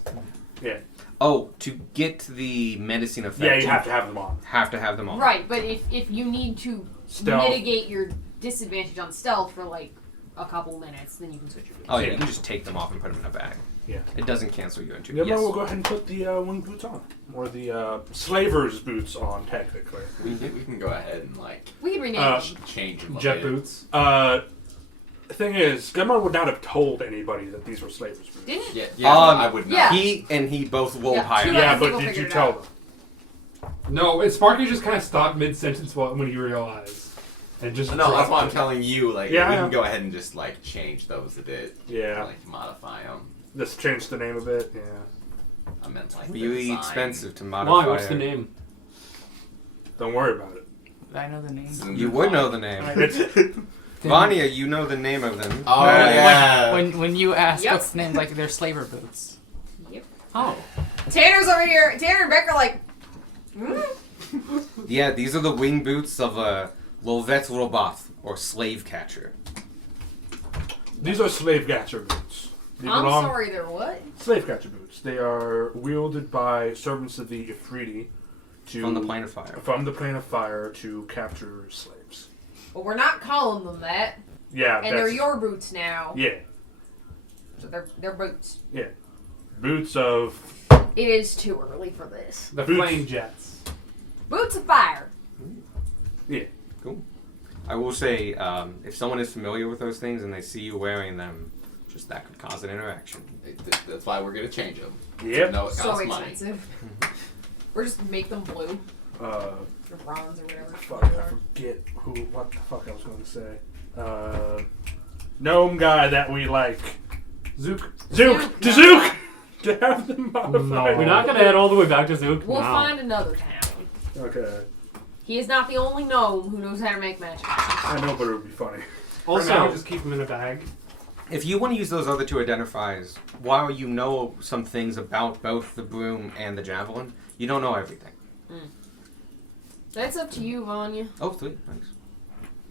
Yeah. Oh, to get the medicine effect, Yeah, you have to have them on. have to have them on. Right, but if you need to Stealth. mitigate your disadvantage on stealth for like a couple minutes, then you can switch your boots. Oh yeah, Yeah. you can just take them off and put them in a bag. Yeah. It doesn't cancel you into. Yeah, Yes. we'll go ahead and put the wing boots on, or the slaver's boots on, technically. We can go ahead and We can rename Uh, them. change them. a Jet bit. boots. The thing is, Gunmar would not have told anybody that these were slaver's boots. Didn't Yeah, yeah, Um, I would not. yeah. He both rolled Yeah, higher. two Yeah, other but people did figured you it tell out. them? No, Sparky just kind of stopped mid-sentence when you realized. And just No, that's dropped why I'm it. telling you. Yeah, we yeah. can go ahead and just change those a bit. Yeah. Modify them. Just change the name of it. Yeah. I meant the Really design. expensive to modify. Why? What's the name? Don't worry about it. I know the name. You would know the name. It's, Vanya, you know the name of them. Oh Yeah. yeah. When you ask Yep. what's the name, like they're slaver boots. Yep. Oh. Tanner's over here. Tanner and Beck are like, Yeah, these are the wing boots of a Lovet Roboth, or slave catcher. these are slave catcher boots. They I'm belong- sorry, they're what? Slave catcher boots. They are wielded by servants of the Ifriti to From the plane of fire. From the plane of fire to capture slaves. Well, we're not calling them that, Yeah, and they're your boots now. Yeah, So they're boots. boots of It is too early for this. The Boots. flame jets. Boots of fire. I will say, if someone is familiar with those things and they see you wearing them, just that could cause an interaction. That's why we're gonna change them. Yep. No, it So costs money. expensive. We're just make them blue uh, or bronze or whatever. fuck, I forget what the fuck I was going to say. Gnome guy that we like. Zook. Zook! To Zook! To have them modified. We're not gonna head all the way back to Zook. We'll no. find another town. Okay. He is not the only gnome who knows how to make magic. I know, but it would be funny. Also, now- just keep them in a bag. If you want to use those other two identifiers, while you know some things about both the broom and the javelin, you don't know everything. That's up to you, Vanya. Oh, sweet. Thanks.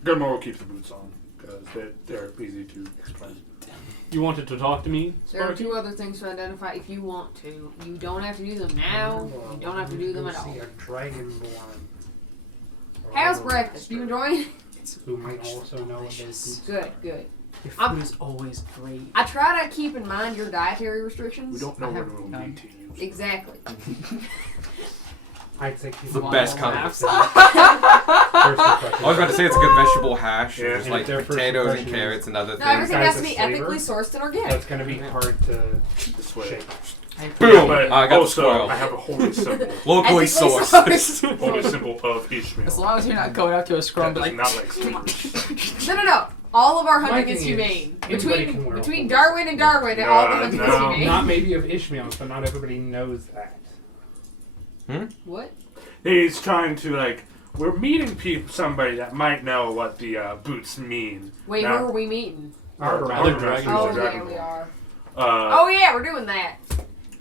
Gilmore will keep the boots on because they're easy to explain. You wanted to talk to me, There are Sparky? two other things to identify if you want to. You don't have to do them now. You don't have to do them at all. See a dragonborn. How's breakfast? You enjoying it? Who might also know what those boots. Good, good. Your I'm- food is always great. I try to keep in mind your dietary restrictions. We don't know I when have we'll none. need to use. Exactly. I'd say keep The them best all combos. First I was about to say it's a good vegetable hash. Yeah. There's And like if their first potatoes and impression carrots and other No, things. everything has to be Guys, a ethically flavor? sourced and organic. That's going to be hard to This way. shake. Boom! But I got the also, squirrel. I have a holy symbol. Locally Ethically sourced. Holy symbol of Ishmael. As long as you're not going up to a scrum That and does be like, not like slavers. No. All of our My hunting is thing is, humane. anybody can Between wear a between full Darwin and Darwin, No, all the hunting is no. humane. Not maybe of Ishmael's, but not everybody knows that. What? He's trying to we're meeting somebody that might know what the boots mean. Wait, Now- who are we meeting? Our Other dragon. Oh He's a yeah, dragonborn. we are. Uh, Oh yeah, we're doing that.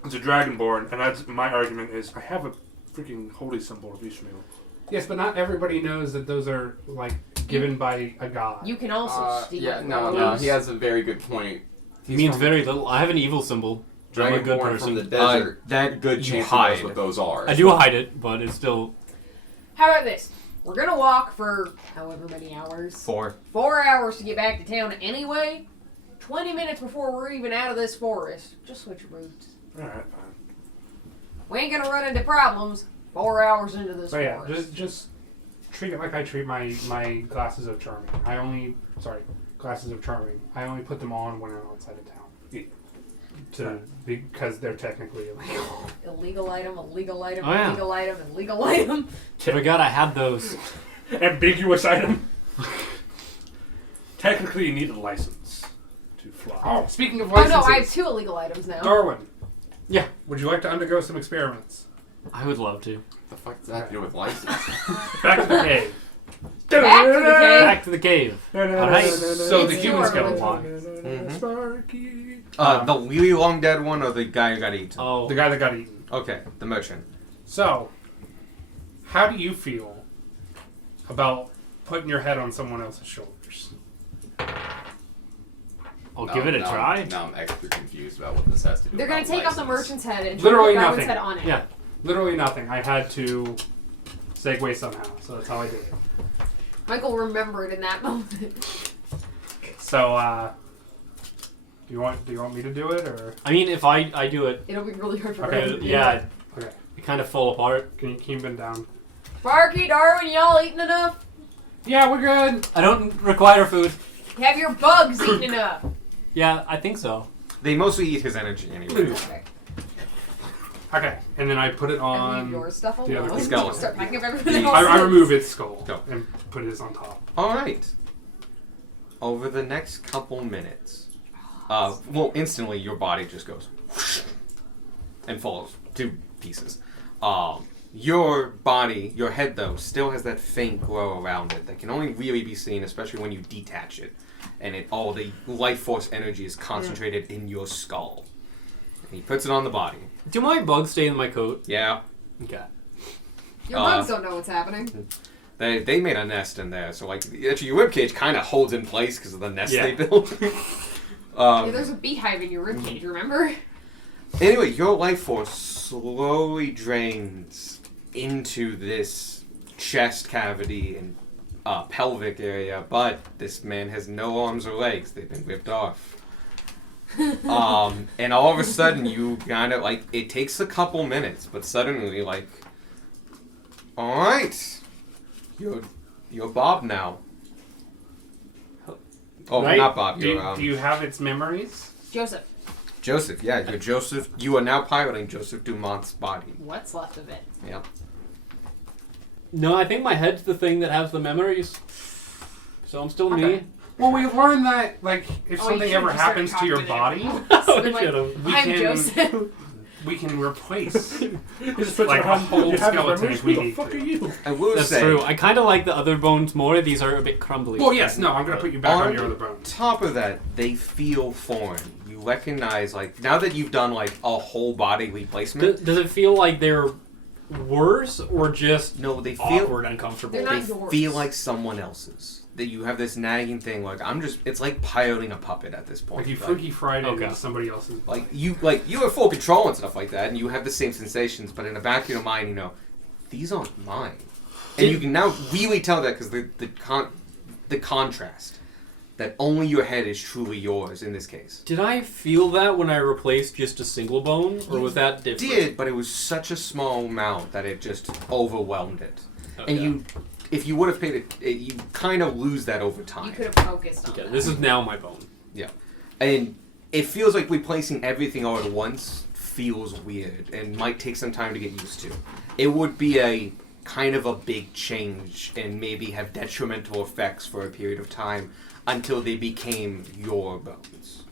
It's a dragonborn, and that's my argument is I have a freaking holy symbol of Ishmael. Yes, but not everybody knows that those are given by a god. You can also steal. Yeah, from no, those. no. He has a very good point. It means very little. I have an evil symbol. I'm a good Dragonborn person. from the desert. that good you chance hide. he knows what those are. I do hide it, but it's still. How about this? We're gonna walk for however many hours. 4. 4 hours to get back to town anyway. 20 minutes before we're even out of this forest. Just switch routes. Alright, fine. We ain't gonna run into problems 4 hours into this So yeah, forest. just treat it like I treat my glasses of charming. Glasses of charming. I only put them on when I'm outside of town. Because they're technically illegal. Illegal item, illegal item, Oh, yeah. illegal item, illegal item. Forgot I had those. Ambiguous item. Technically, you need a license to fly. Oh, speaking of Oh licenses, no, I have 2 illegal items now. Darwin. Yeah. Would you like to undergo some experiments? I would love to. What the fuck does that have to do with license? Back to the cave. Back to the cave. Back to the cave. Alright. So the It's human your skeleton. The really long dead one or the guy who got eaten? Oh. The guy that got eaten. Okay, the merchant. So, how do you feel about putting your head on someone else's shoulders? I'll give it a try. Now I'm extra confused about what this has to do. They're gonna about take off the license. merchant's head and Literally put nothing. Darwin's head on it. Yeah. Literally nothing. I had to segue somehow, so that's how I did it. Michael remembered in that moment. So, do you want me to do it, or I mean, if I do it, It'll be really hard for Okay, him to do. yeah, okay? it kind of fall apart. Can you bend down? Sparky, Darwin, y'all eaten enough? Yeah, we're good. I don't require food. Have your bugs eaten enough? Yeah, I think so. They mostly eat his energy anyway. Okay. Okay, and then I put it And on. leave your stuff the other alone. skeleton. Start packing up everything The- else. I remove its skull Go. and put his on top. Alright. Over the next couple minutes, instantly your body just goes whoosh and falls to pieces. Your body, your head though, still has that faint glow around it that can only really be seen, especially when you detach it, and all the life force energy is concentrated in your skull. And he puts it on the body. Do my bugs stay in my coat? Yeah, Okay. Your bugs don't know what's happening. they made a nest in there, so like actually your ribcage kind of holds in place because of the nest Yeah. they built. Yeah, there's a beehive in your ribcage, remember? Anyway, your life force slowly drains into this chest cavity and pelvic area, but this man has no arms or legs. They've been ripped off. And all of a sudden, you kind of like it takes a couple minutes, but suddenly, like, all right, you're Bob now. Oh, Right? not Bob. Do You're you have its memories? Joseph, Joseph. Yeah, you're Joseph. You are now piloting Joseph Dumont's body. what's left of it? Yeah. No, I think my head's the thing that has the memories. So I'm still Okay. me. Well, we learned that like if Oh, you something should've ever just started happens to your talking body, Oh, Like, should've. we I'm can Joseph. we can replace You just put like your a hand- whole you have skeleton memories? if we Who the need fuck to. are you? I will That's say, true. I kind of like the other bones more. These are a bit crumbly. Well, yes, no, I'm gonna put you back on your other bones. top of that, they feel foreign. You recognize, like, now that you've done, like, a whole body replacement, Does it feel like they're worse or just no, they feel awkward, uncomfortable? They're they not yours. feel like someone else's. That you have this nagging thing, like, it's like piloting a puppet at this point. Like you Like, Freaky Friday Okay. into somebody else's. like, you have full control and stuff like that, and you have the same sensations, but in the back of your mind, you know, these aren't mine. And you can now really tell that because the contrast. That only your head is truly yours in this case. Did I feel that when I replaced just a single bone, or was that different? Did, but it was such a small amount that it just overwhelmed it. Okay. And if you would have paid it, you kind of lose that over You time. could have focused on Okay, that. this is now my bone. And it feels like replacing everything all at once feels weird and might take some time to get used to. It would be a kind of a big change and maybe have detrimental effects for a period of time until they became your bones.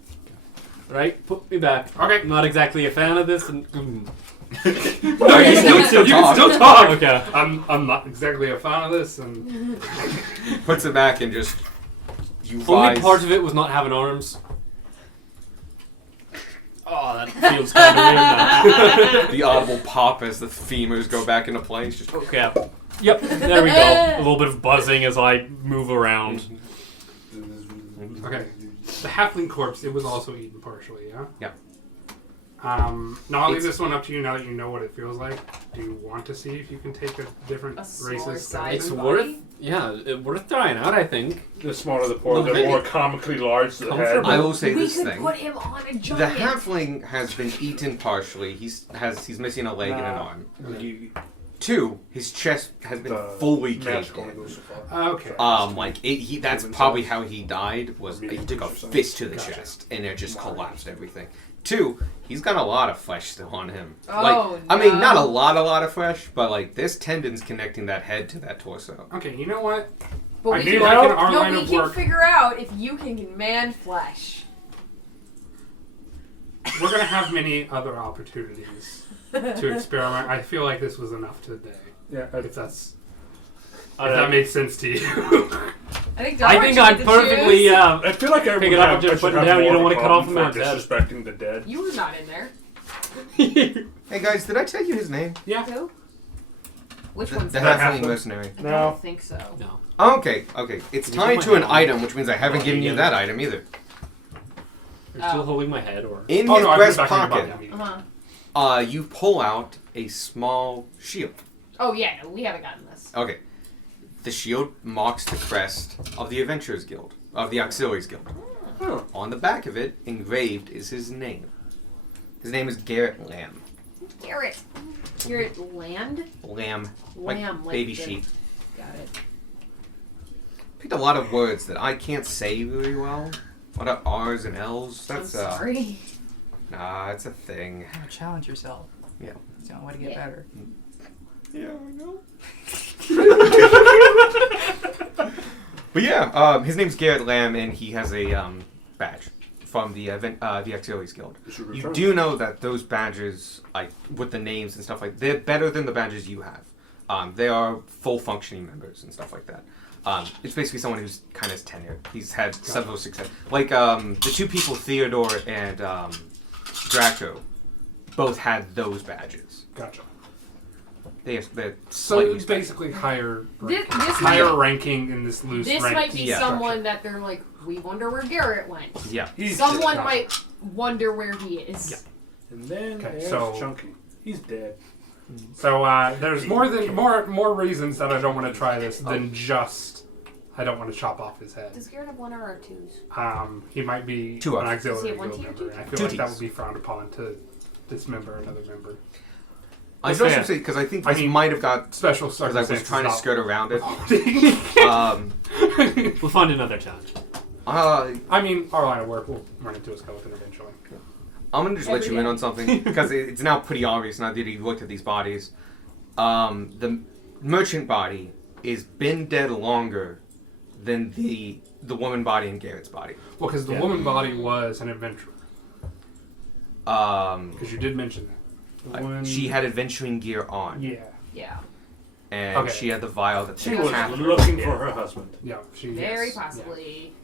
Right? Put me back. Okay. I'm not exactly a fan of this. And, No, you can still talk. Okay. I'm not exactly a fan of this, and Puts it back and just you Only rise. part of it was not having arms. Oh, that feels kind of weird now. The audible pop as the femurs go back into place. Just Okay. Yep, there we go. A little bit of buzzing as I move around. Okay. The halfling corpse, it was also eaten partially, yeah? Yep. Now I'll leave It's- this one up to you now that you know what it feels like. Do you want to see if you can take a different A smaller race's size. It's skeleton? worth, worth trying out. I think. The smaller the port, the Okay. more comically large the head. Comfortable. I will say We this could thing. put him on a The giant. halfling has been eaten partially. He's missing a leg and an Nah. arm. You- 2, his chest has been the fully mask caved only in. goes so far. Okay. That's Human probably size. how he died. Was he Medium took a size. fist to the Gotcha. chest and it just collapsed everything. 2, he's got a lot of flesh still on him. Oh, I mean, no. not a lot of flesh, but like there's tendons connecting that head to that torso. Okay, you know what? But I we feel can, like in our no, line we of can work, figure out if you can command flesh. we're going to have many other opportunities to experiment. I feel like this was enough today. Yeah, If that makes sense to you. I think I think I'm perfectly. I feel like I Pick it up and just put it down, you don't wanna cut off the man's head. disrespecting the dead. You were not in there. Hey guys, did I tell you his name? Who? Which The one's halfling halfling? mercenary. I No. don't think so. No. Oh, okay. It's Can you tied put to my an hand? item, which means I haven't given you that item either. You're still holding my head, or In Oh his no, I put it breast back in your pocket, body. Uh-huh. you pull out a small shield. Oh yeah, no, we haven't gotten this. Okay. The shield marks the crest of the Adventurers Guild, of the Auxiliaries Guild. Huh. On the back of it, engraved, is his name. His name is Garrett Lamb. Garrett. Garrett Land? Lamb. Lamb, like baby the- sheep. Got it. Picked a lot of words that I can't say really well. What are R's and L's? That's I'm sorry. Nah, it's a thing. Challenge yourself. Yeah. It's the only way to get Yeah. better. Yeah, I know. But yeah, his name's Garrett Lamb, and he has a badge from the Auxiliaries Guild. You do know that those badges, like with the names and stuff like, they're better than the badges you have. They are full functioning members and stuff like that. It's basically someone who's kind of tenured. He's had several success. Like the two people, Theodore and Draco, both had those badges. Gotcha. They're So slightly it's special. basically higher This higher might, ranking in this loose this rank. might be Yeah. someone that they're like, we wonder where Garrett went. Yeah. Someone Gotcha. might wonder where he is. Yeah. And then Okay, there's so- Chunky. He's dead. So there's more reasons that I don't want to try this than just I don't want to chop off his head. Does Garrett have 1 or 2s? He might be Two an of. Does he auxiliary have one guild tier, member. two And I feel Two like that teams. would be frowned upon to dismember another member. I It's should also fair. say, because I think I this mean, might have got, Special because I circumstances. was trying to not- skirt around it. we'll find another challenge. I mean, our line of work will run into a skeleton eventually. I'm going to just let Every you in day. on something, because it's now pretty obvious now that you've looked at these bodies. The merchant body is been dead longer than the woman body and Garrett's body. Well, because the Yeah. woman body was an adventurer. Because you did mention that. She had adventuring gear on, Yeah. Yeah. and Okay. she had the vial that She they was tapped her. looking for her husband. Yeah. She, Very yes. possibly.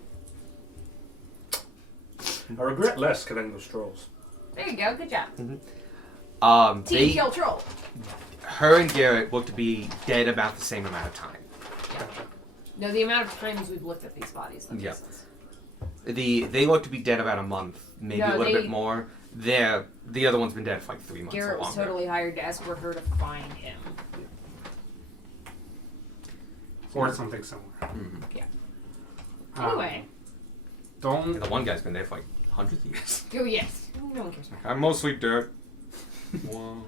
I regret less killing those trolls. There you go. Good job. Team They, kill troll. her and Garrett looked to be dead about the same amount of time. No, the amount of times we've looked at these bodies. That Yeah. makes sense. They look to be dead about a month, maybe No, a little they- bit more. The other one's been dead for like 3 months Garrett or was longer. totally hired to escort her to find him. Or something similar. Mhm. Anyway. Don't. And the one guy's been there for like hundreds of years. Oh, yes. No one cares. I'm mostly dirt. Whoa.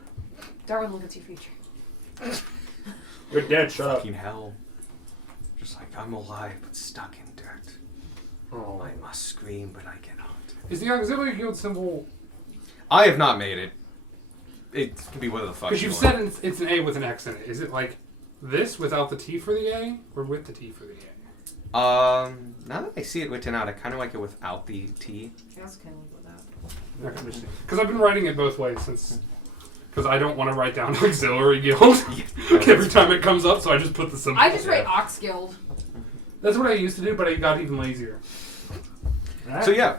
Darwin, look at your future. You're dead, shut up. Fucking hell. Just like, I'm alive but stuck in dirt. Oh. I must scream, but I cannot. Is the auxiliary guild symbol? I have not made it. It can be whatever the fuck Because you you've want. said it's an A with an X in it. Is it like this without the T for the A, or with the T for the A? Now that I see it written out, I kind of like it without the T. I also kind of like that. Because I've been writing it both ways since. Because I don't want to write down auxiliary guild every time it comes up, so I just put the symbol. I just write Ox Guild. That's what I used to do, but I got even lazier. So yeah,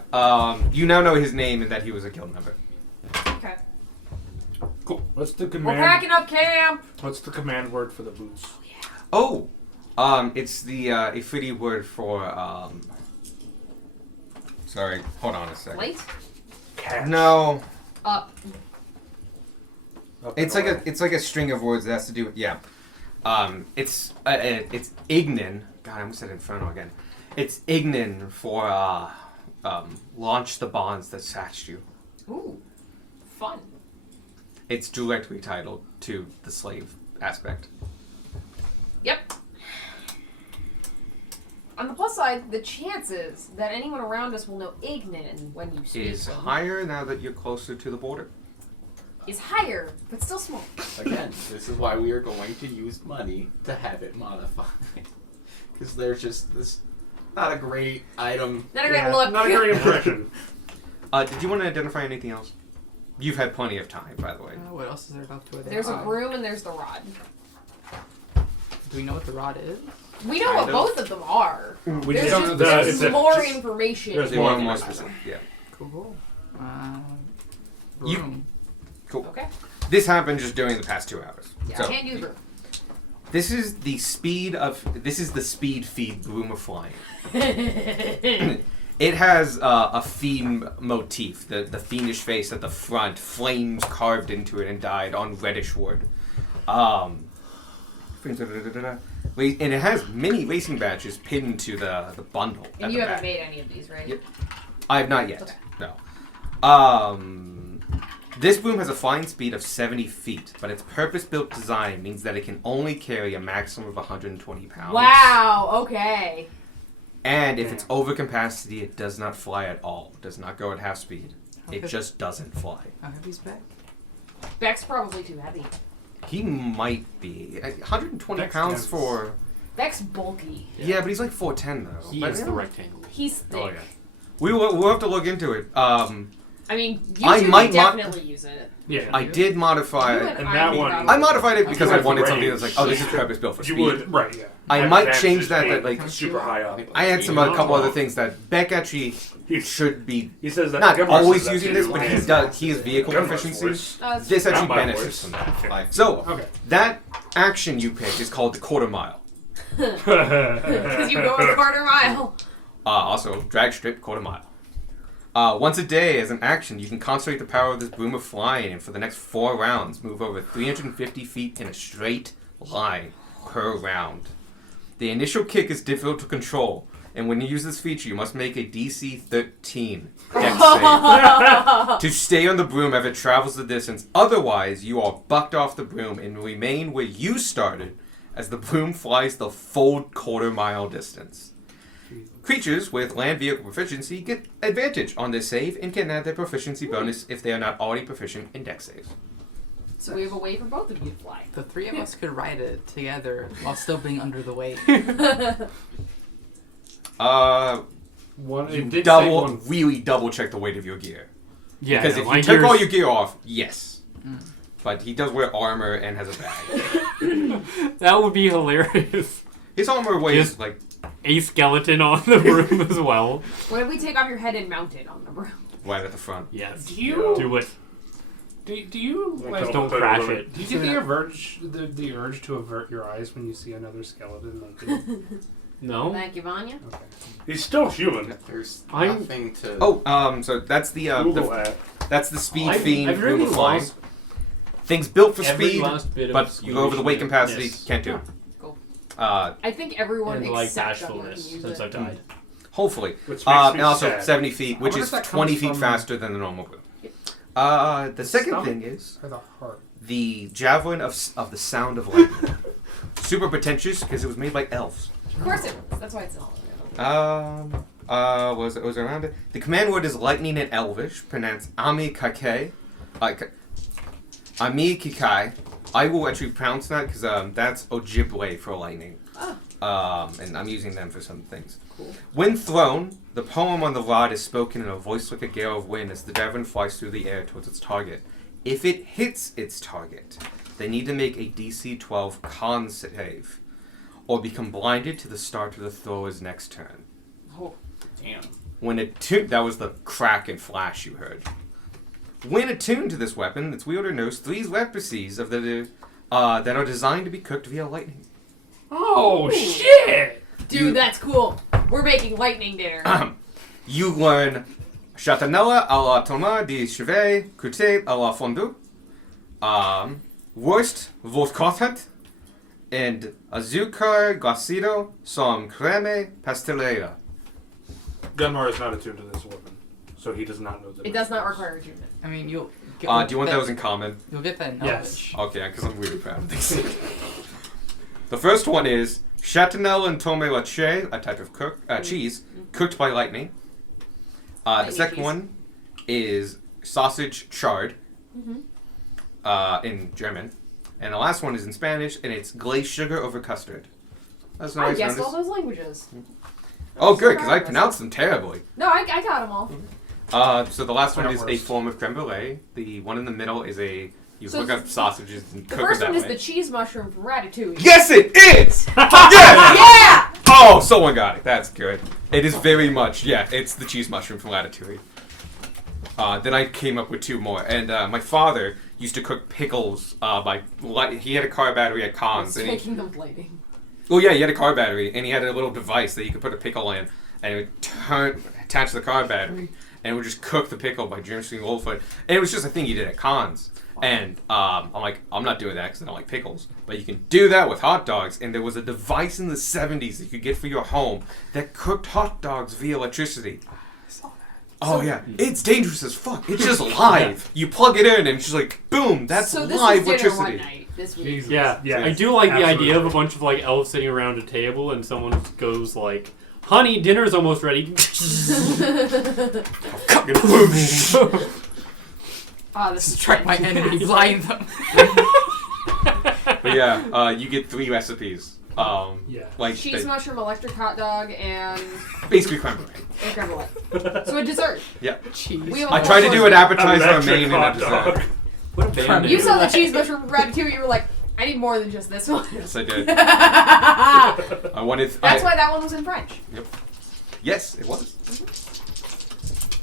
you now know his name and that he was a guild member. Okay. Cool. What's the We're command? packing up camp. What's the command word for the boots? Oh, it's the Ifriti word for Sorry. Hold on a second. Light? Catch. No. Up. Up It's and like away. it's like a string of words that has to do with it's Ignin. God, I almost said Inferno again. It's Ignin for launch the bonds that satched you. Ooh. Fun. It's directly titled to the slave aspect. Yep. On the plus side, the chances that anyone around us will know Ignin when you speak Is them higher now that you're closer to the border. is higher, but still small. Again, this is why we are going to use money to have it modified. Because there's just this not a great item. Not a great look. Not a great impression. Did you want to identify anything else? You've had plenty of time, by the way. What else is there about to it? There's a broom and there's the rod. Do we know what the rod is? We know what Kind of. both of them are. We There's just don't know the there's it's a- more just- information. there's They more want more information. specific. Yeah. Cool. You- Broom. Cool. Okay. This happened just during the past 2 hours. Yeah, So I can't use broom. this is the speed feed broom of flying. It has a fiend motif, the fiendish face at the front, flames carved into it and dyed on reddish wood. And it has many racing badges pinned to the bundle. at And the you haven't back. made any of these, right? Yep. I have not yet. Okay. No. This broom has a flying speed of 70 feet, but its purpose-built design means that it can only carry a maximum of 120 pounds. Wow. Okay. And if it's over capacity, it does not fly at all. It does not go at half speed. It Okay. just doesn't fly. How heavy's back? Beck's probably too heavy. He might be 120 Beck's pounds dense. for. Beck's bulky. Yeah, but he's like 4'10" though. He But is yeah. the rectangle. He's thick. Oh yeah. We'll have to look into it. I mean, you I two might would mo- definitely use it. Yeah. I did modify You it. And I that would one- probably- I modified it because I That's the wanted something range. that's like, oh, this is Yeah. purpose built for You speed. would, right, yeah. I Have might advantages change that. being That like super high up. I had some a couple other things that Beck actually He's- should be He says that not Gunmar always says that using too, this, but he and does. He has vehicle Gunmar's proficiency. voice. This actually Not my benefits voice. from that. Like, So Okay. that action you picked is called the quarter mile. Because you go a quarter mile. Also, drag strip quarter mile. Once a day, as an action, you can concentrate the power of this broom of flying, and for the next 4 rounds, move over 350 feet in a straight line per round. The initial kick is difficult to control, and when you use this feature, you must make a DC 13 dex save to stay on the broom as it travels the distance. Otherwise, you are bucked off the broom and remain where you started as the broom flies the full quarter mile distance. Creatures with land vehicle proficiency get advantage on this save and can add their proficiency bonus if they are not already proficient in dex saves. So we have a way for both of you to fly. The three of us could ride it together while still being under the weight. One, You it did say one. really double check the weight of your gear. Yeah, Because no, if my you took gear's- all your gear off, yes. But he does wear armor and has a bag. that would be hilarious. His armor weighs Just- like A skeleton on the room as well. What if we take off your head and mount it on the broom? right at the front. Yes. Do you Do it. do you Just like don't crash it. do you get the urge to avert your eyes when you see another skeleton? Like, No. Thank you, Vanya. okay. He's still human. there's I'm- nothing to. So that's the Google that. that's the speed I've- fiend I've really room of flying. lost Things built for every speed, last bit of but you go over the weight capacity, squishiness can't do it. Cool. Uh, I think everyone and like except Gunnar can bashfulness use since it. I've died. hopefully. Which makes me And also sad. 70 feet, which wonder is if that 20 comes feet from- faster than the normal broom. The second Stomach? thing is Or the heart. the javelin of the sound of lightning. Super pretentious because it was made by elves. Of course it was. That's why it's not. Was it around it? The command word is lightning in Elvish, pronounced Ami Kake. Ami Kikai. I will actually pronounce that because that's Ojibwe for lightning. And I'm using them for some things. Cool. When thrown, the poem on the rod is spoken in a voice like a gale of wind as the javelin flies through the air towards its target. If it hits its target, they need to make a DC 12 con save, or become blinded to the start of the thrower's next turn. Oh. Damn. When attuned, that was the crack and flash you heard. When attuned to this weapon, its wielder knows 3 leprosies of that are designed to be cooked via lightning. Oh shit! Dude, that's cool. We're making lightning dinner. you learn Chatanella à la tomate de chevet croûté à la fondue, Wurst Volkotet, and Azúcar glacido some creme pastelera. Gunmar is not attuned to this weapon, so he does not know the It does not require attunement. I mean, you'll. Do you want those in common? You'll get that Yes. knowledge. Okay, because I'm really proud of these. The first one is Chatanelle and tome lache, a type of cheese cooked by lightning. The Lightning second cheese. one is sausage chard Mm-hmm. in German. And the last one is in Spanish, and it's glazed sugar over custard. That's I nice. guessed all those languages. Oh, good, because I proud of pronounced them terribly. No, I got them all. So the last one is a Worst. form of creme brulee. The one in the middle is you So look up sausages and The cook first it that one is way. the cheese mushroom from Ratatouille. Yes, it is! Yes! Yeah! Oh, someone got it. That's good. It is very much, yeah, it's the cheese mushroom from Ratatouille. Then I came up with two more. And my father used to cook pickles he had a car battery at Cons. It's And making them blading. well, yeah, he had a car battery, and he had a little device that you could put a pickle in, and it would attach to the car battery, and it would just cook the pickle by Jameson Wolford. And it was just a thing you did at Cons. And I'm like, I'm not doing that because I don't like pickles. But you can do that with hot dogs. And there was a device in the 70s that you could get for your home that cooked hot dogs via electricity. Oh, yeah. It's dangerous as fuck. It's just live. You plug it in and it's just like, boom, that's So this live was dinner one electricity. night this week. Jesus. Yeah, Yeah. I do like the Absolutely. idea of a bunch of like elves sitting around a table and someone goes like, "Honey, dinner's almost ready." This is Strike my enemy, blind them. But yeah, you get 3 recipes. Yeah. Like cheese they- mushroom, electric hot dog, and basically creme brulee. creme brulee. So a dessert. Yeah. Cheese. We have a I whole tried to do course. an appetizer, a Electric main, and a hot dessert. dog. What a band You name. saw the cheese mushroom from Ratatouille. You were like, I need more than just this one. Yes, I did. That's I wanted. why that one was in French. Yes, it was.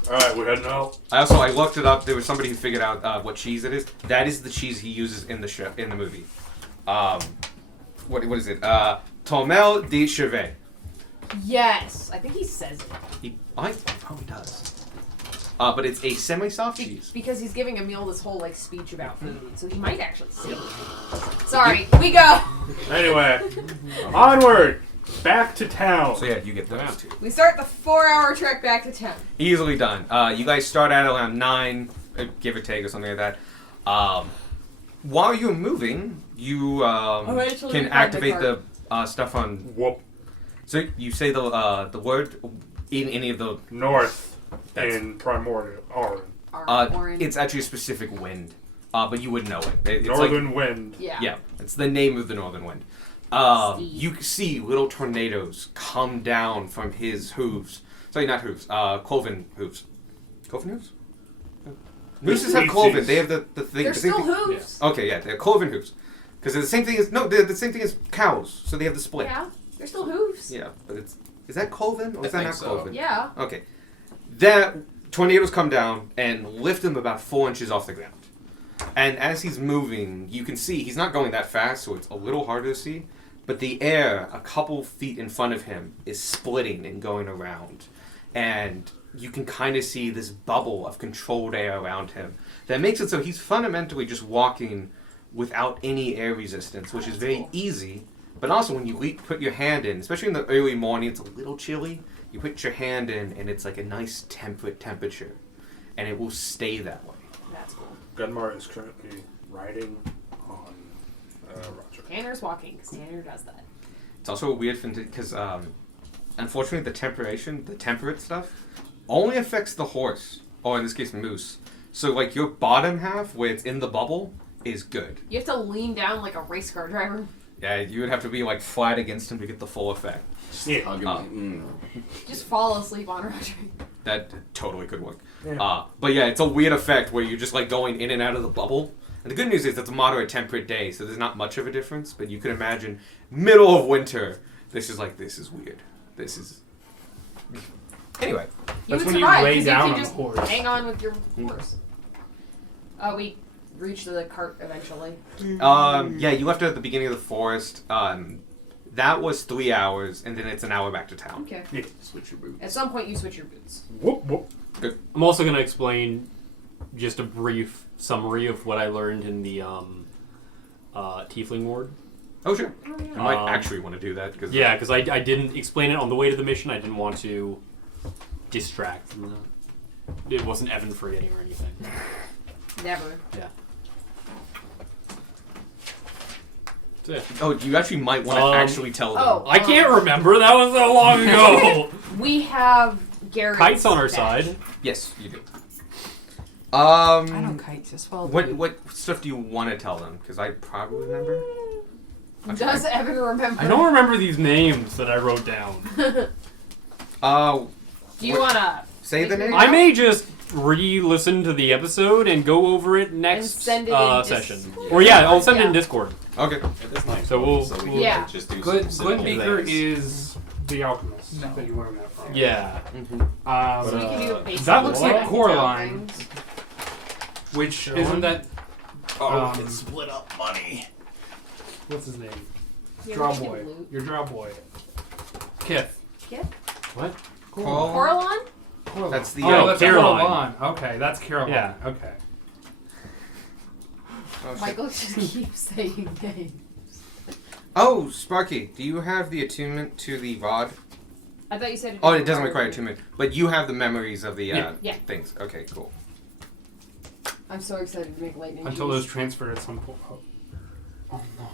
Alright, we're heading out. I looked it up. There was somebody who figured out what cheese it is. That is the cheese he uses in the show, in the movie. What is it? Tomel de chevet. Yes, I think he says it. I probably does. But it's a semi-soft cheese. Because he's giving Emil this whole like speech about food, so he might actually say it. Sorry, we go. Anyway, onward! Back to town. So yeah, you get those two. We start the 4-hour trek back to town. Easily done. You guys start at around 9, give or take, or something like that. While you're moving, you actually can found the activate card. the stuff on. Whoop. So you say the word in any of the. North That's- in Primordial. Orin. Orange. It's actually a specific wind, but you would know it. It's Northern wind. yeah. Yeah, it's the name of the northern wind. Steve. You see little tornadoes come down from his hooves. Sorry, not hooves. Cloven hooves. Cloven hooves? Mooses have cloven. They have the thing. They're the same still thing. hooves. Okay, yeah, they're cloven hooves. Because they're the same thing as they're the same thing as cows. So they have the split. Yeah, they're still hooves. Yeah, but is that cloven or I is that think not so. cloven? Yeah. Okay. That tornadoes come down and lift him about 4 inches off the ground. And as he's moving, you can see he's not going that fast, so it's a little harder to see. But the air a couple feet in front of him is splitting and going around. And you can kind of see this bubble of controlled air around him. That makes it so he's fundamentally just walking without any air resistance, which is very easy. But also when you put your hand in, especially in the early morning, it's a little chilly. You put your hand in and it's like a nice temperate temperature. And it will stay that way. That's cool. Gunmar is currently riding on Roger. Tanner's walking because Tanner does that. It's also a weird thing because, unfortunately, the temperate stuff, only affects the horse, or in this case, moose. So, like, your bottom half, where it's in the bubble, is good. You have to lean down like a race car driver. Yeah, you would have to be, like, flat against him to get the full effect. Yeah. Hugging Just fall asleep on Roger. That totally could work. Yeah. But yeah, it's a weird effect where you're just, like, going in and out of the bubble. And the good news is it's a moderate temperate day, so there's not much of a difference. But you can imagine, middle of winter, this is weird. This is... Anyway. You That's would when you survive lay because down you on could the just horse. hang on with your horse. We reached the cart eventually. Yeah, you left it at the beginning of the forest. That was 3 hours, and then it's an hour back to town. Okay. Yeah. Switch your boots. At some point, you switch your boots. Whoop whoop. I'm also going to explain just a brief summary of what I learned in the Tiefling Ward. Oh, sure. I might Um, actually want to do that. Cause Yeah, because I didn't explain it on the way to the mission. I didn't want to distract from that. It wasn't Evan forgetting or anything. Never. Yeah. So, yeah. Oh, you actually might want to actually tell them. Oh. I can't remember. That was so long ago. We have Gary's Kite's on our badge. side. Yes, you do. I know kites as well. What stuff do you want to tell them? Because I probably remember. Does Evan remember? I don't remember these names that I wrote down. Do you what- want to say the name? I may just re-listen to the episode and go over it next And send it in session. Discord. Or yeah, I'll send it in Yeah. Discord. Okay. It is nice. So we'll- so we we'll- Yeah. can just do Glenn simple Beaker things. is the alchemist No. that you learned that from. Yeah. So we can do basic that looks like things. Coraline. Which isn't that? Oh, Um, it's split up money. What's his name? You Draw ever boy. taken loot? Your draw boy. Kith. Kith? What? Coraline? Coraline. That's the, Oh, that's Caroline. Caroline. Okay, that's Caroline. Yeah. Okay. Oh, shit. Michael just keeps saying names. Oh, Sparky, do you have the attunement to the rod? I thought you said Oh, it doesn't require attunement, but you have the memories of the Yeah. things. Okay, cool. I'm so excited to make lightning. Until juice. those transferred at some point. Oh no.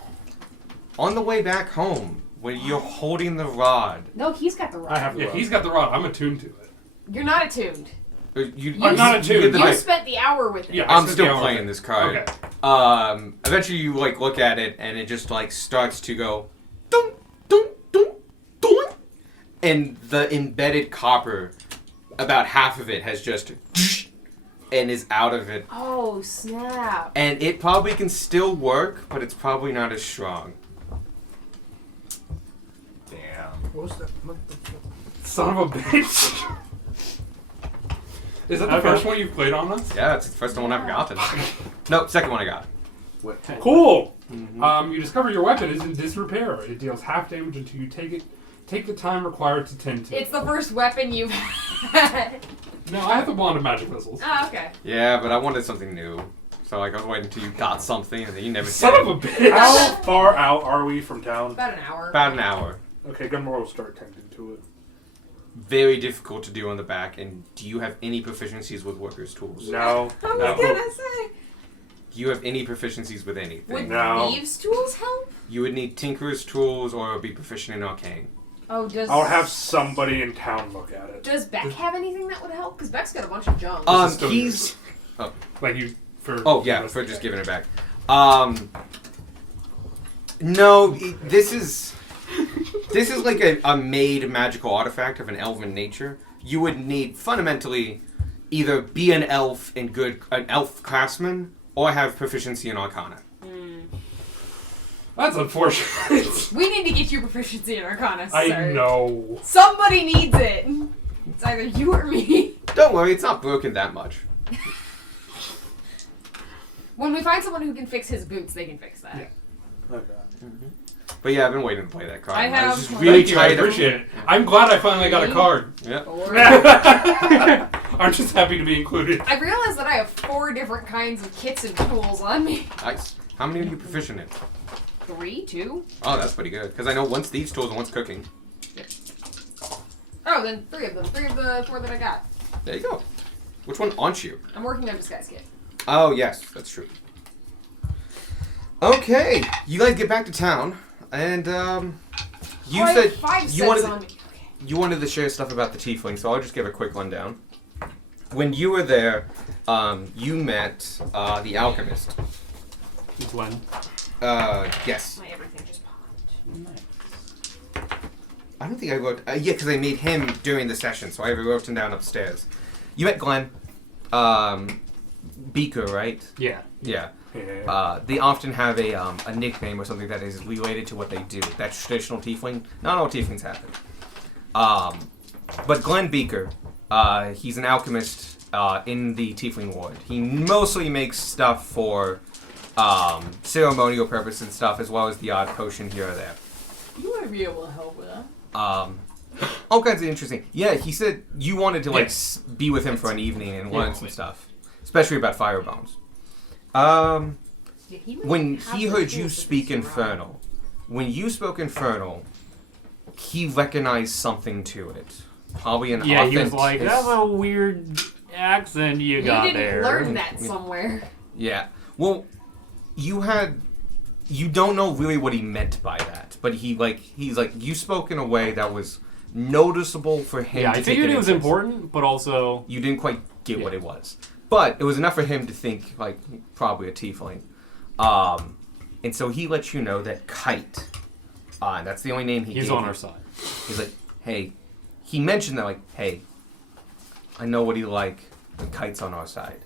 On the way back home, when you're holding the rod, No, he's got the rod. I have. Yeah, he's got the rod. I'm attuned to it. You're not attuned. I'm not attuned. Get the You knife. spent the hour with it. Yeah. I I'm spent still the hour playing with this card. Okay. Eventually you like look at it and it just like starts to go dun dun dun dun, and the embedded copper, about half of it has just and is out of it, Oh, snap. and it probably can still work, but it's probably not as strong. Damn. What was that? Son of a bitch. Is that the Okay. first one you've played on us? Yeah, it's the first one I've gotten. No, second one I got. What? Cool. You discover your weapon is in disrepair. It deals half damage until you take the time required to tend to. It's the first weapon you've had. No, I have the wand of magic missiles. Oh, okay. Yeah, but I wanted something new. So like I was waiting until you got something and then you never Son did. of a bitch. How far out are we from town? About an hour. About an hour. Okay, Gunmore will start tending to it. Very difficult to do on the back, and do you have any proficiencies with workers' tools? No. I was No. gonna say. Do you have any proficiencies with anything? Would No. thieves' tools help? You would need tinker's tools or be proficient in arcane. Oh, does I'll have somebody in town look at it. Does Beck have anything that would help? Because Beck's got a bunch of junk. is still He's. Like you for. Oh yeah, for just giving it back. No, this is like a made magical artifact of an elven nature. You would need fundamentally either be an elf an elf craftsman, or have proficiency in arcana. That's unfortunate. We need to get you proficiency in Arcana, sir. I know. Somebody needs it. It's either you or me. Don't worry, it's not broken that much. When we find someone who can fix his boots, they can fix that. Yeah. Okay. But yeah, I've been waiting to play that card. I was have- just Thank really Thank you, I tired of- appreciate it. I'm glad I finally got a card. Yeah. Or- I'm just happy to be included. I realized that I have 4 different kinds of kits and tools on me. Nice. How many are you proficient in? 3, 2. Oh, that's pretty good. Because I know one's thieves' tools and one's cooking. Oh, then 3 of them. 3 of the 4 that I got. There you go. Which one aren't you? I'm working on disguise kit. Oh, yes, that's true. Okay, you guys get back to town, and you I said have 5 you cents wanted on me. Okay. you wanted to share stuff about the tiefling, so I'll just give a quick rundown. When you were there, you met the alchemist. Glenn. Yes. My everything just popped. I don't think I wrote. Yeah, because I made him during the session, so I wrote him down upstairs. You met Glenn. Beaker, right? Yeah. Yeah. Yeah. They often have a nickname or something that is related to what they do. That's traditional tiefling. Not all tieflings have it. But Glenn Beaker, he's an alchemist in the tiefling ward. He mostly makes stuff for ceremonial purposes and stuff, as well as the odd potion here or there. You might be able to help with that. All kinds of interesting. Yeah, he said you wanted to like be with him for an evening and learn some stuff, especially about firebones. When he heard you speak Infernal, when you spoke Infernal, he recognized something to it. Probably an Yeah, he was authentic- like, that's a weird accent you got You didn't there. learn that somewhere. Yeah. Well, you don't know really what he meant by that, but he's like you spoke in a way that was noticeable for him. Yeah, to I take figured an it was interest. important, but also You didn't quite get what it was, but it was enough for him to think like probably a tiefling. And so he lets you know that Kite. That's the only name he he's gave on you. our side. He's like, hey. He mentioned that like, hey, I know what he like. And Kite's on our side.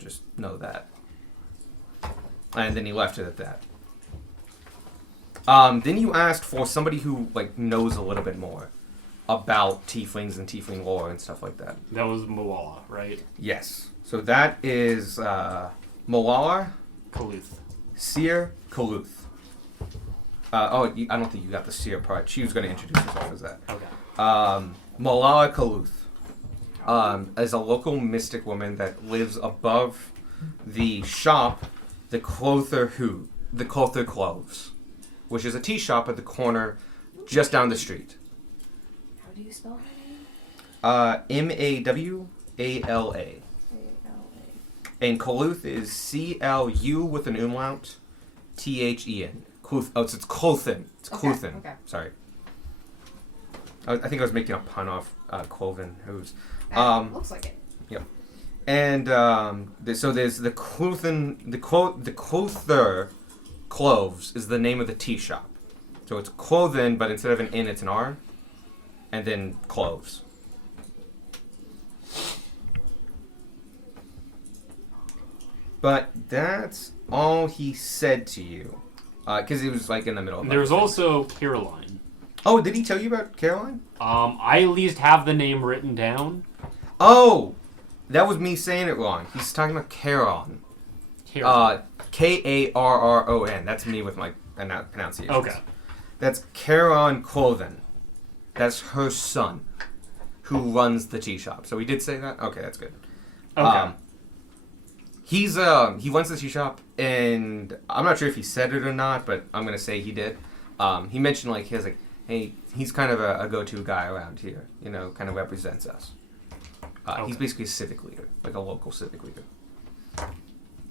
Just know that. And then he left it at that. Then you asked for somebody who like knows a little bit more about tieflings and tiefling lore and stuff like that. That was Moala, right? Yes. So that is Moala, Kaluth. Seer, Kaluth. I don't think you got the Seer part. She was going to introduce herself as that. Okay. Malala Kaluth is a local mystic woman that lives above the shop, the Clother Cloves, which is a tea shop at the corner just down the street. How do you spell her name? Mawala. And Kaluth is CLU with an umlaut, THEN. It's Clothen. It's Okay, Clothen. okay. Sorry. I think I was making a pun off Cloven Hooves. Looks like it. Yep. And so there's the Clothen, the Clother Cloves is the name of the tea shop. So it's Clothen, but instead of an N, it's an R. And then Cloves. But that's all he said to you. Because he was like in the middle of There's everything. also Caroline. Oh, did he tell you about Caroline? I at least have the name written down. Oh! That was me saying it wrong. He's talking about Caron. Caroline. Karron. That's me with my pronunciation. Okay. That's Caron Cloven. That's her son, who runs the tea shop. So we did say that? Okay, that's good. Okay. He runs the tea shop, and I'm not sure if he said it or not, but I'm gonna say he did. He mentioned like hey, he's kind of a go-to guy around here. You know, kind of represents us. He's basically a civic leader, like a local civic leader,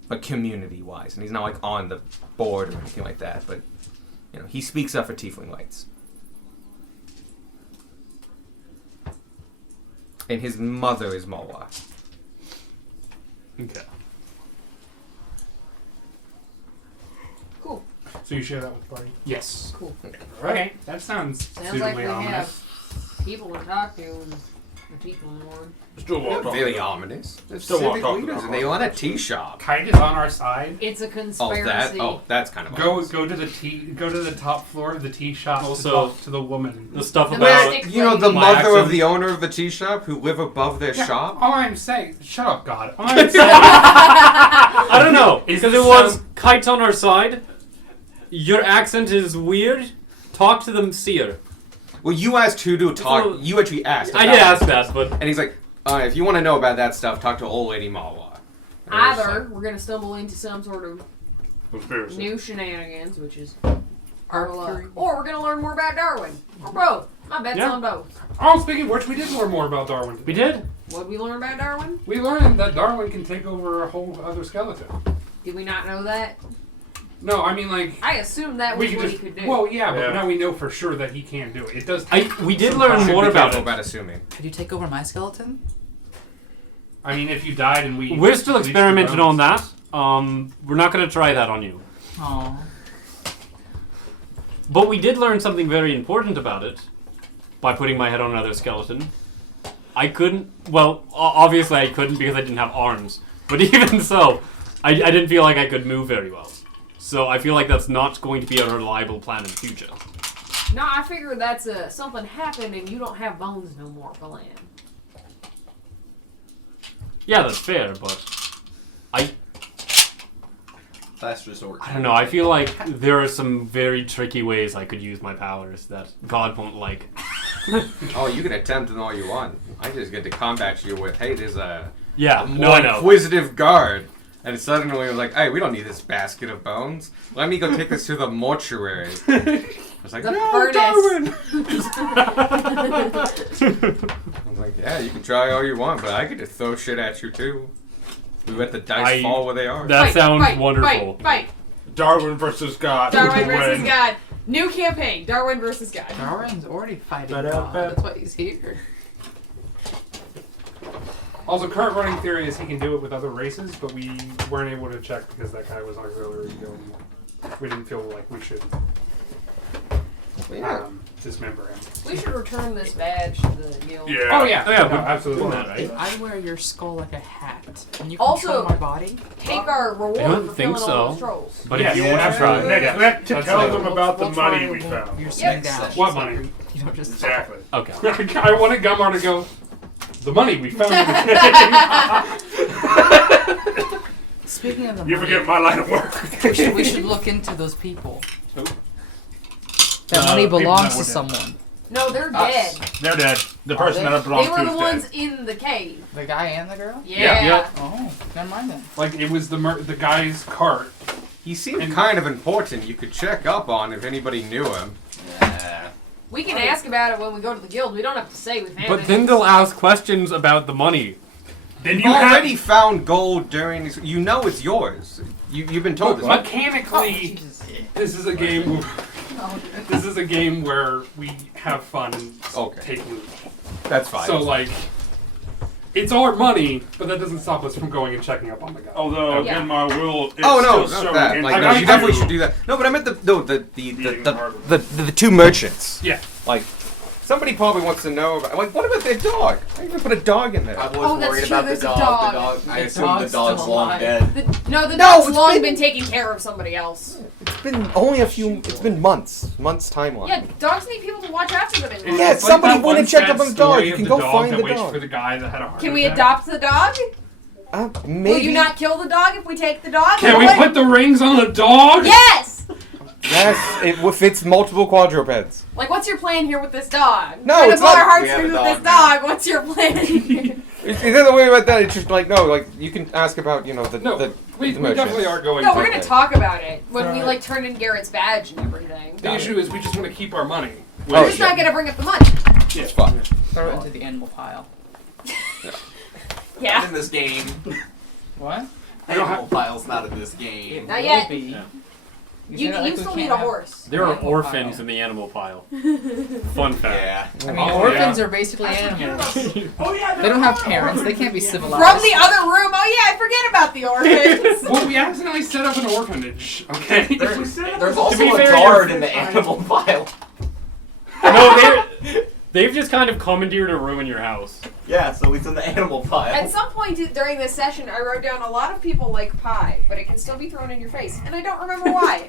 but community-wise, and he's not like on the board or anything like that. But you know, he speaks up for Tiefling Lights. And his mother is Moa. Okay. Cool. So you share that with Barney? Yes. Cool. Okay, that sounds Sounds suitably like we ominous. have people to talk to and the people more. Still won't talk Very about ominous. They're Still won't civic talk leaders, about and they run a tea shop. Kite is on our side. It's a conspiracy. That's kind of Go ominous. go to the top floor of the tea shop Also- to talk to the woman. The stuff The about mystic You know the lady. My mother accent. of the owner of the tea shop who live above their Yeah, shop. All I'm saying, shut up, God. All I'm saying, I don't know, Is because it it was some- Kite on our side. Your accent is weird. Talk to them, Seer. Well, you asked who to talk. Well, You actually asked. I about did it. ask that, but And he's like, if you want to know about that stuff, talk to old lady Mawa. And I was Either like, we're gonna stumble into some sort of conspiracy. new shenanigans, which is our luck, or we're gonna learn more about Darwin, or both. My bet's Yeah. on both. oh, speaking of which, we did learn more about Darwin. we did. What did we learn about Darwin? We learned that Darwin can take over a whole other skeleton. Did we not know that? No, I mean like I assumed that was we what could he just. could do. Well, yeah, but Yeah. now we know for sure that he can do it. It does. We did Some learn time. more be about careful it. about assuming. Could you take over my skeleton? I mean, if you died and we. We're still released your experimenting on bones- that. We're not going to try that on you. Oh. But we did learn something very important about it by putting my head on another skeleton. I couldn't. Well, obviously I couldn't because I didn't have arms. But even so, I didn't feel like I could move very well. So I feel like that's not going to be a reliable plan in the future. No, I figured that's something happened and you don't have bones no more, Glenn. Yeah, that's fair, but Last resort. I don't know. I feel like there are some very tricky ways I could use my powers that God won't like. Oh, you can attempt them all you want. I just get to combat you with, hey, there's a Yeah, more no, I know. inquisitive guard. And suddenly we're like, hey, we don't need this basket of bones. Let me go take this to the mortuary. I was like, The no, furnace. Darwin! I was like, yeah, you can try all you want, but I could just throw shit at you too. We let the dice fall where they are. That sounds fight, wonderful. Fight. Darwin versus God. Darwin versus Win. God. New campaign. Darwin versus God. Darwin's already fighting Ba-da-ba. God. That's why he's here. Also, current running theory is he can do it with other races, but we weren't able to check because that guy was auxiliary guild. We didn't feel like we should dismember him. We should return this badge to the guild. Yeah. Oh yeah, Oh, yeah, no, but- absolutely. Isn't that right? If I wear your skull like a hat, and you Also- control my body, Take our reward I don't for think killing all those so. trolls. But Yeah, if you yeah, want to absolutely. try, Next, we have to That's tell it. them about the we'll money try- we found. You're Yep. sitting down. What money? You don't just Exactly. okay. I wanted Gumar to go. The money we found in the cave. Speaking of the You money, forget my line of work. we should look into those people. Who? That Uh, money people belongs that to were dead. someone. No, they're Us. dead. They're dead. The person they? that it belongs They were to the is ones dead. in the cave. The guy and the girl? Yeah. Yep. Oh, never mind then. Like it was the guy's cart. He seemed And- kind of important. You could check up on if anybody knew him. Yeah. We can ask about it when we go to the guild. We don't have to say we found But it. then they'll ask questions about the money. Then You already found gold during this. You know it's yours. You've been told this. Mechanically, Jesus. this is a game. Oh, This is a game where we have fun and Okay. take loot. That's fine. So like, it's our money, but that doesn't stop us from going and checking up on the guy. Although, Yeah. again, my will is Oh no, still not showing that. Like, no, I you definitely do. should do that. No, but I meant the Beating the harbor. the two merchants. Yeah. Like, somebody probably wants to know about. Like, what about their dog? I even put a dog in there. I was Oh, that's worried true, about the there's a dog. dog. The dog. I The assume the dog's dog's still long alive. dead. The No, dog's it's long been- been taking care of somebody else. It's been only a few. It's been months timeline. Yeah, dogs need people to watch after them. It's anymore. Yeah, like somebody that went one and checked sad up on the dog. story You of can the go dog find that the waits dog. for the guy that had a heart Can we attack. adopt the dog? Maybe. Will you not kill the dog if we take the dog? Can we What- put the rings on the dog? Yes! Yes, it fits multiple quadrupeds. Like, what's your plan here with this dog? No, Trying it's to pull not- our We have heartstrings a with this dog now. dog. What's your plan? It's the other way about that. It's just like no, like you can ask about the No, the we merchants. definitely are going no, to. we're gonna talk about it when we Alright. like turn in Garrett's badge and everything. The issue is we just want to keep our money. Oh, We're just not gonna bring up the money. It's fine. Throw it into the animal pile. Yeah. Not in this game. What? Animal file's not in this game. Not yet. Will be. Yeah. You say that like we still can't need a have- horse. There are Animal orphans pile. in the animal pile. Fun fact. Yeah. I mean, Oh, orphans yeah. are basically animals. Oh yeah. They don't have parents. They can't be civilized. From the other room. Oh yeah, I forget about the orphans. Well, we accidentally set up an orphanage. Okay. There's also be a fair, guard you're in the animal file. No, they've just kind of commandeered a room in your house. Yeah, so it's in the animal file. At some point during this session, I wrote down a lot of people like pie, but it can still be thrown in your face, and I don't remember why.